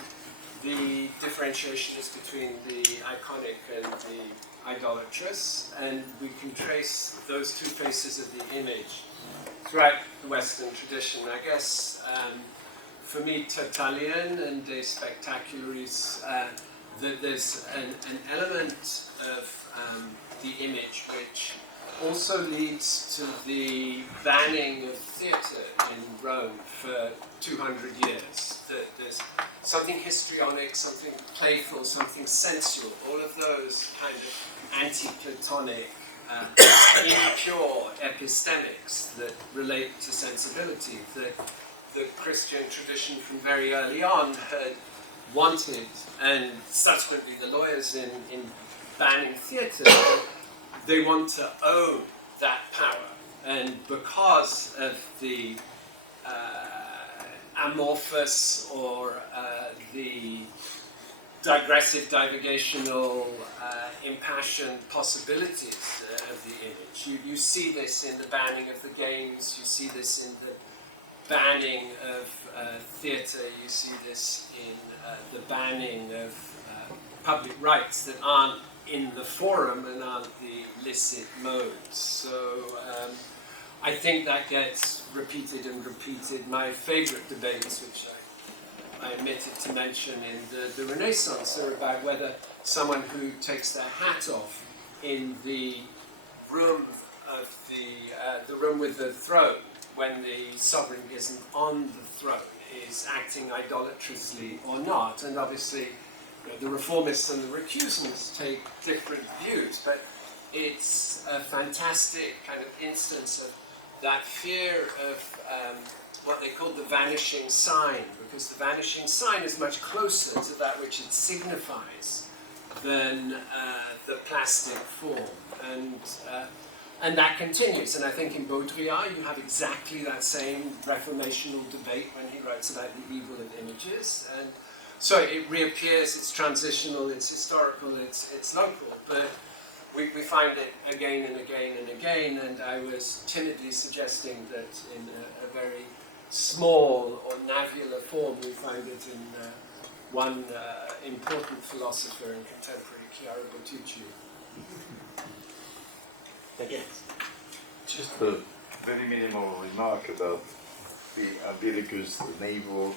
the differentiation is between the iconic and the idolatrous, and we can trace those two faces of the image throughout the Western tradition. I guess for me, Tertullian and De Spectacularis, there's an element of the image which also leads to the banning of theatre in Rome for 200 years. There's something histrionic, something playful, something sensual, all of those kind of anti-Platonic, impure epistemics that relate to sensibility that the Christian tradition from very early on had wanted, and subsequently the lawyers in banning theatre, they want to own that power. And because of the amorphous or the digressive, divagational, impassioned possibilities of the image, you see this in the banning of the games, you see this in the banning of theatre, you see this in the banning of public rights that aren't in the forum and aren't the licit modes. So I think that gets repeated and repeated. My favourite debates, which I omitted to mention in the Renaissance, are about whether someone who takes their hat off in the room of the room with the throne, when the sovereign isn't on the throne, is acting idolatrously or not. And obviously, the reformists and the recusants take different views, but it's a fantastic kind of instance of that fear of what they call the vanishing sign, because the vanishing sign is much closer to that which it signifies than the plastic form. And that continues, and I think in Baudrillard you have exactly that same reformational debate when he writes about the evil of images. And so it reappears, it's transitional, it's historical, it's local, but we find it again and again and again, and I was timidly suggesting that in a very small or navular form we find it in one important philosopher in contemporary, Chiara Bottici. Again. Just a very minimal remark about the umbilicus, the navel.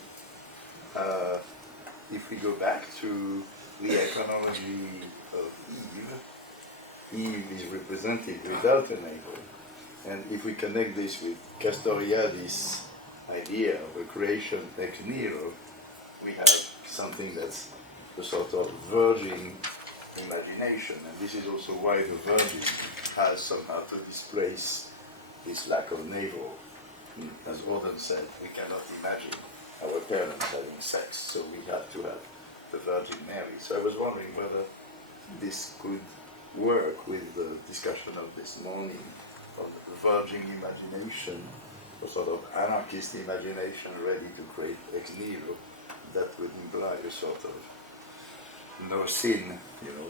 If we go back to the iconology of Eve is represented without a navel. And if we connect this with Castoriadis' idea of a creation ex nihilo, we have something that's a sort of virgin imagination. And this is also why the virgin has somehow to displace this lack of navel. As Gordon said, we cannot imagine our parents having sex, so we had to have the Virgin Mary. So I was wondering whether this could work with the discussion of this morning of the virgin imagination, a sort of anarchist imagination ready to create ex nihilo. That would imply a sort of no sin,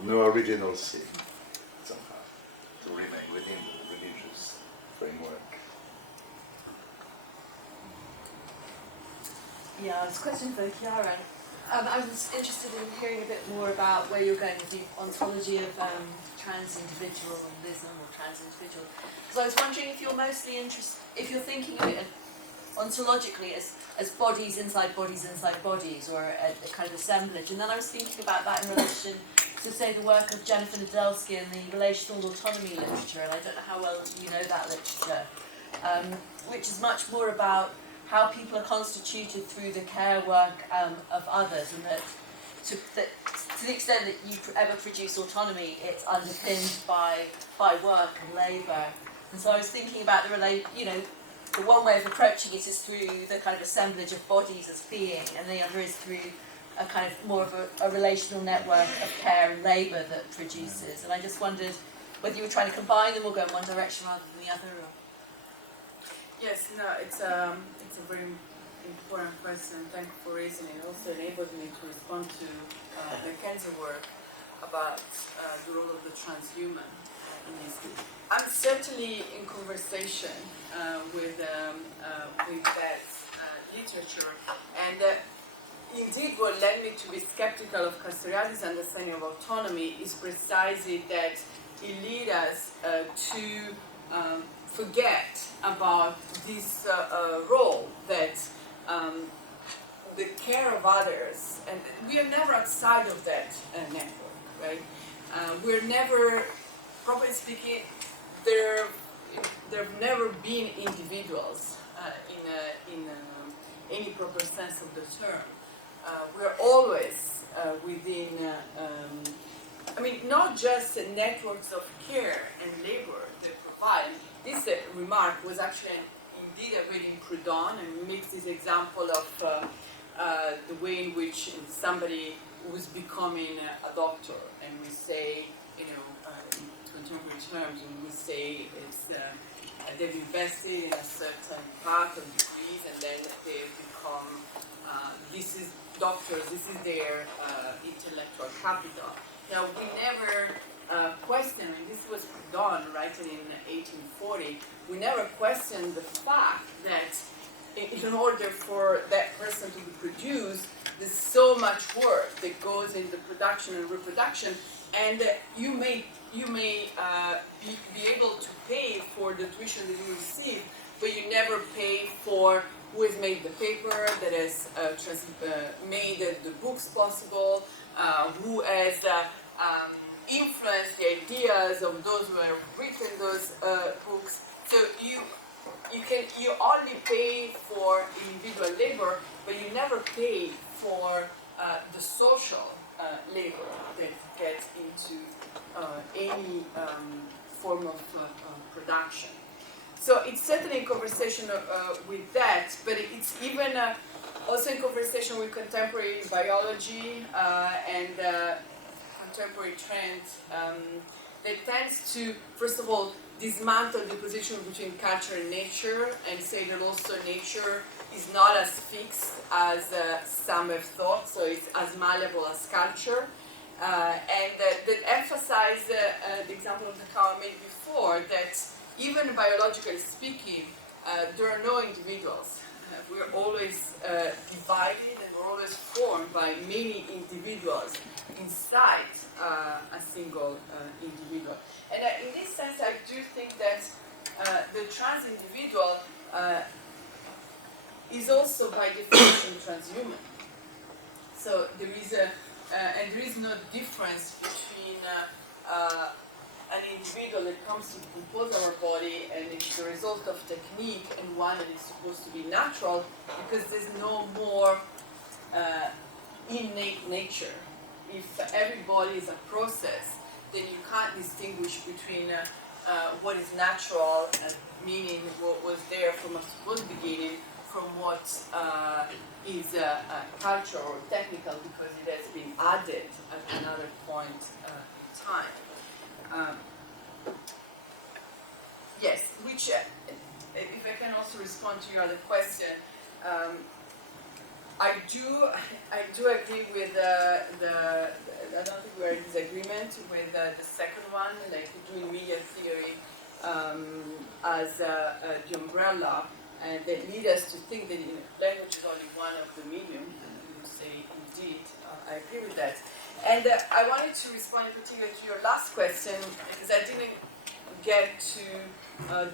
no original sin, somehow, to remain within the religious framework. Yeah, it's a question for Chiara. I was interested in hearing a bit more about where you're going with the ontology of trans-individualism or trans-individual. Because I was wondering if you're mostly interested, if you're thinking of it ontologically as bodies inside bodies inside bodies, or a kind of assemblage. And then I was thinking about that in relation to say the work of Jennifer Nadelsky in the relational autonomy literature, and I don't know how well you know that literature, which is much more about how people are constituted through the care work of others, and that to the extent that you ever produce autonomy, it's underpinned by work and labour. And so I was thinking about the one way of approaching it is through the kind of assemblage of bodies as being, and the other is through a kind of more of a relational network of care and labour that produces. And I just wondered whether you were trying to combine them or go in one direction rather than the other. Or... Yes, no, it's a very important question. Thank you for raising it. It also enabled me to respond to Mackenzie's work about the role of the transhuman in this. I'm certainly in conversation with that literature, and indeed what led me to be skeptical of Castoriadis' understanding of autonomy is precisely that it leads us to forget about this role that the care of others, and we are never outside of that network, right? We're never, properly speaking, there have never been individuals in any proper sense of the term. We're always within, not just networks of care and labor that provide. This remark was actually indeed a read in Proudhon, and makes this example of the way in which somebody was becoming a doctor, and we say, in contemporary terms, and we say it's they've invested in a certain path of degrees, and then they become doctors, this is their intellectual capital. Now, we never questioned, and this was done written in 1840, we never questioned the fact that in order for that person to be produced, there's so much work that goes into production and reproduction, and you may be able to pay for the tuition that you receive, but you never pay for who has made the paper, that has made the books possible, who has influenced the ideas of those who have written those books. So you only pay for individual labor, but you never pay for the social labor that gets into any form of production. So it's certainly in conversation with that, but it's even also in conversation with contemporary biology and contemporary trends that tends to, first of all, dismantle the position between culture and nature, and say that also nature is not as fixed as some have thought, so it's as malleable as culture. And that emphasize the example of Lacan I made before, that even biologically speaking, there are no individuals. We're always divided, and we're always formed by many individuals inside a single individual. And in this sense, I do think that the trans individual is also by definition transhuman. So there is and there is no difference between an individual that comes to compose our body and it's the result of technique, and one that is supposed to be natural, because there's no more innate nature. If every body is a process, then you can't distinguish between what is natural, meaning what was there from a supposed beginning, from what is cultural or technical because it has been added at another point in time. Yes, which, if I can also respond to your other question, I do agree with I don't think we're in disagreement with the second one, like doing media theory as the umbrella, and that lead us to think that language is only one of the mediums, and we would say indeed, I agree with that. And I wanted to respond in particular to your last question, because I didn't get to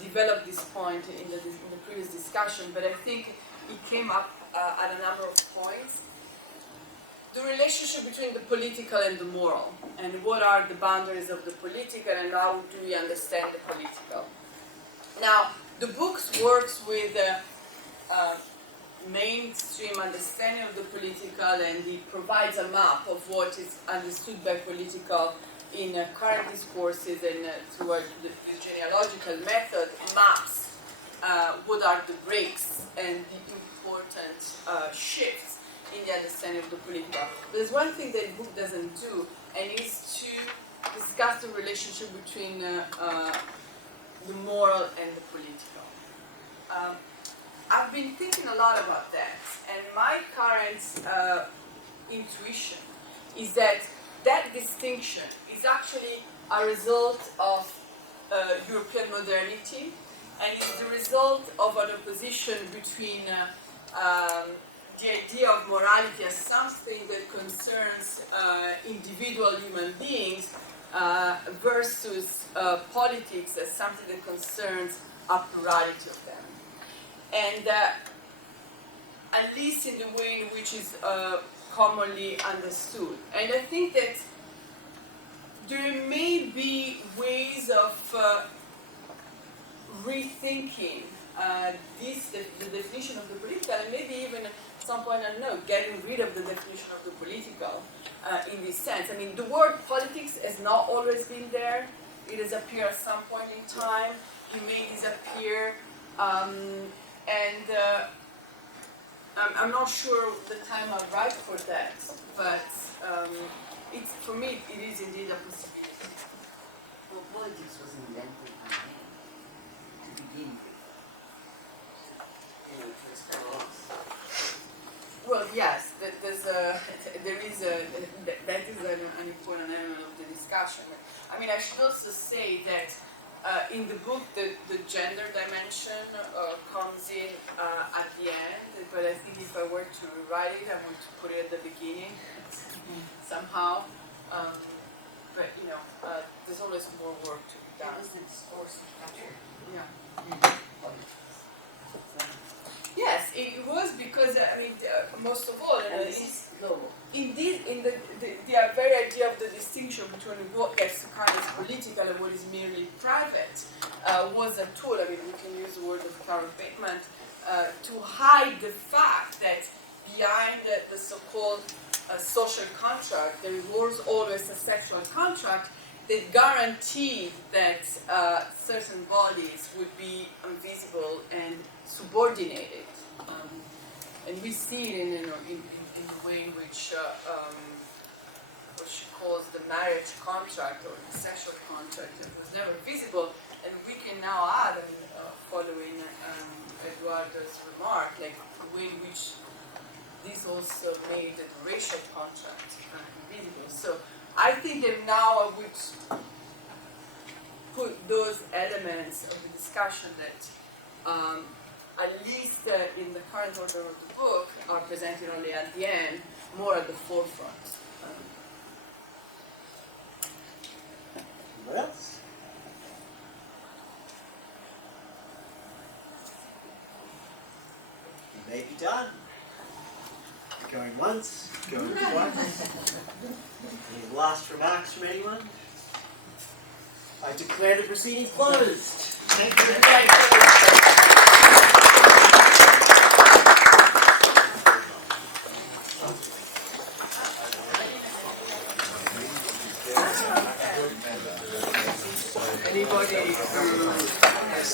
develop this point in the previous discussion, but I think it came up at a number of points. the relationship between the political and the moral, and what are the boundaries of the political, and how do we understand the political. Now, the book works with mainstream understanding of the political, and it provides a map of what is understood by political in current discourses, and through the genealogical method maps what are the breaks and the important shifts in the understanding of the political. But there's one thing that the book doesn't do, and it's to discuss the relationship between the moral and the political. I've been thinking a lot about that, and my current intuition is that that distinction is actually a result of European modernity, and it's the result of an opposition between the idea of morality as something that concerns individual human beings versus politics as something that concerns a plurality of them. And at least in the way in which is commonly understood. And I think that there may be ways of rethinking the definition of the political, and maybe even at some point, I don't know, getting rid of the definition of the political in this sense. I mean, the word politics has not always been there. It has appeared at some point in time. It may disappear. I'm not sure the time are right for that, but it's, for me, it is indeed a possibility. Well, politics was invented by men to begin with. You know, to explore. Well, yes, that is an important element of the discussion. I mean, I should also say that in the book, the gender dimension comes in at the end, but I think if I were to rewrite it, I would put it at the beginning somehow. But you know, there's always more work to be done. Yeah. Yes, it was because I mean, most of all, indeed, in the very idea of the distinction between what gets kind of political and what is merely private was a tool. I mean, we can use the word of Carol Bateman to hide the fact that behind the so-called social contract, there was always a sexual contract that guaranteed that certain bodies would be invisible and subordinated. And we see it in the way in which what she calls the marriage contract or the sexual contract. It was never visible, and we can now add, I mean, following Eduardo's remark, like the way in which this also made the racial contract invisible. So I think that now I would put those elements of the discussion that at least in the current order of the book are presented only at the end, more at the forefront. What else? You may be done. Going once, going twice. Any last remarks from anyone? I declare the proceedings closed. Thank you very much. Anybody who has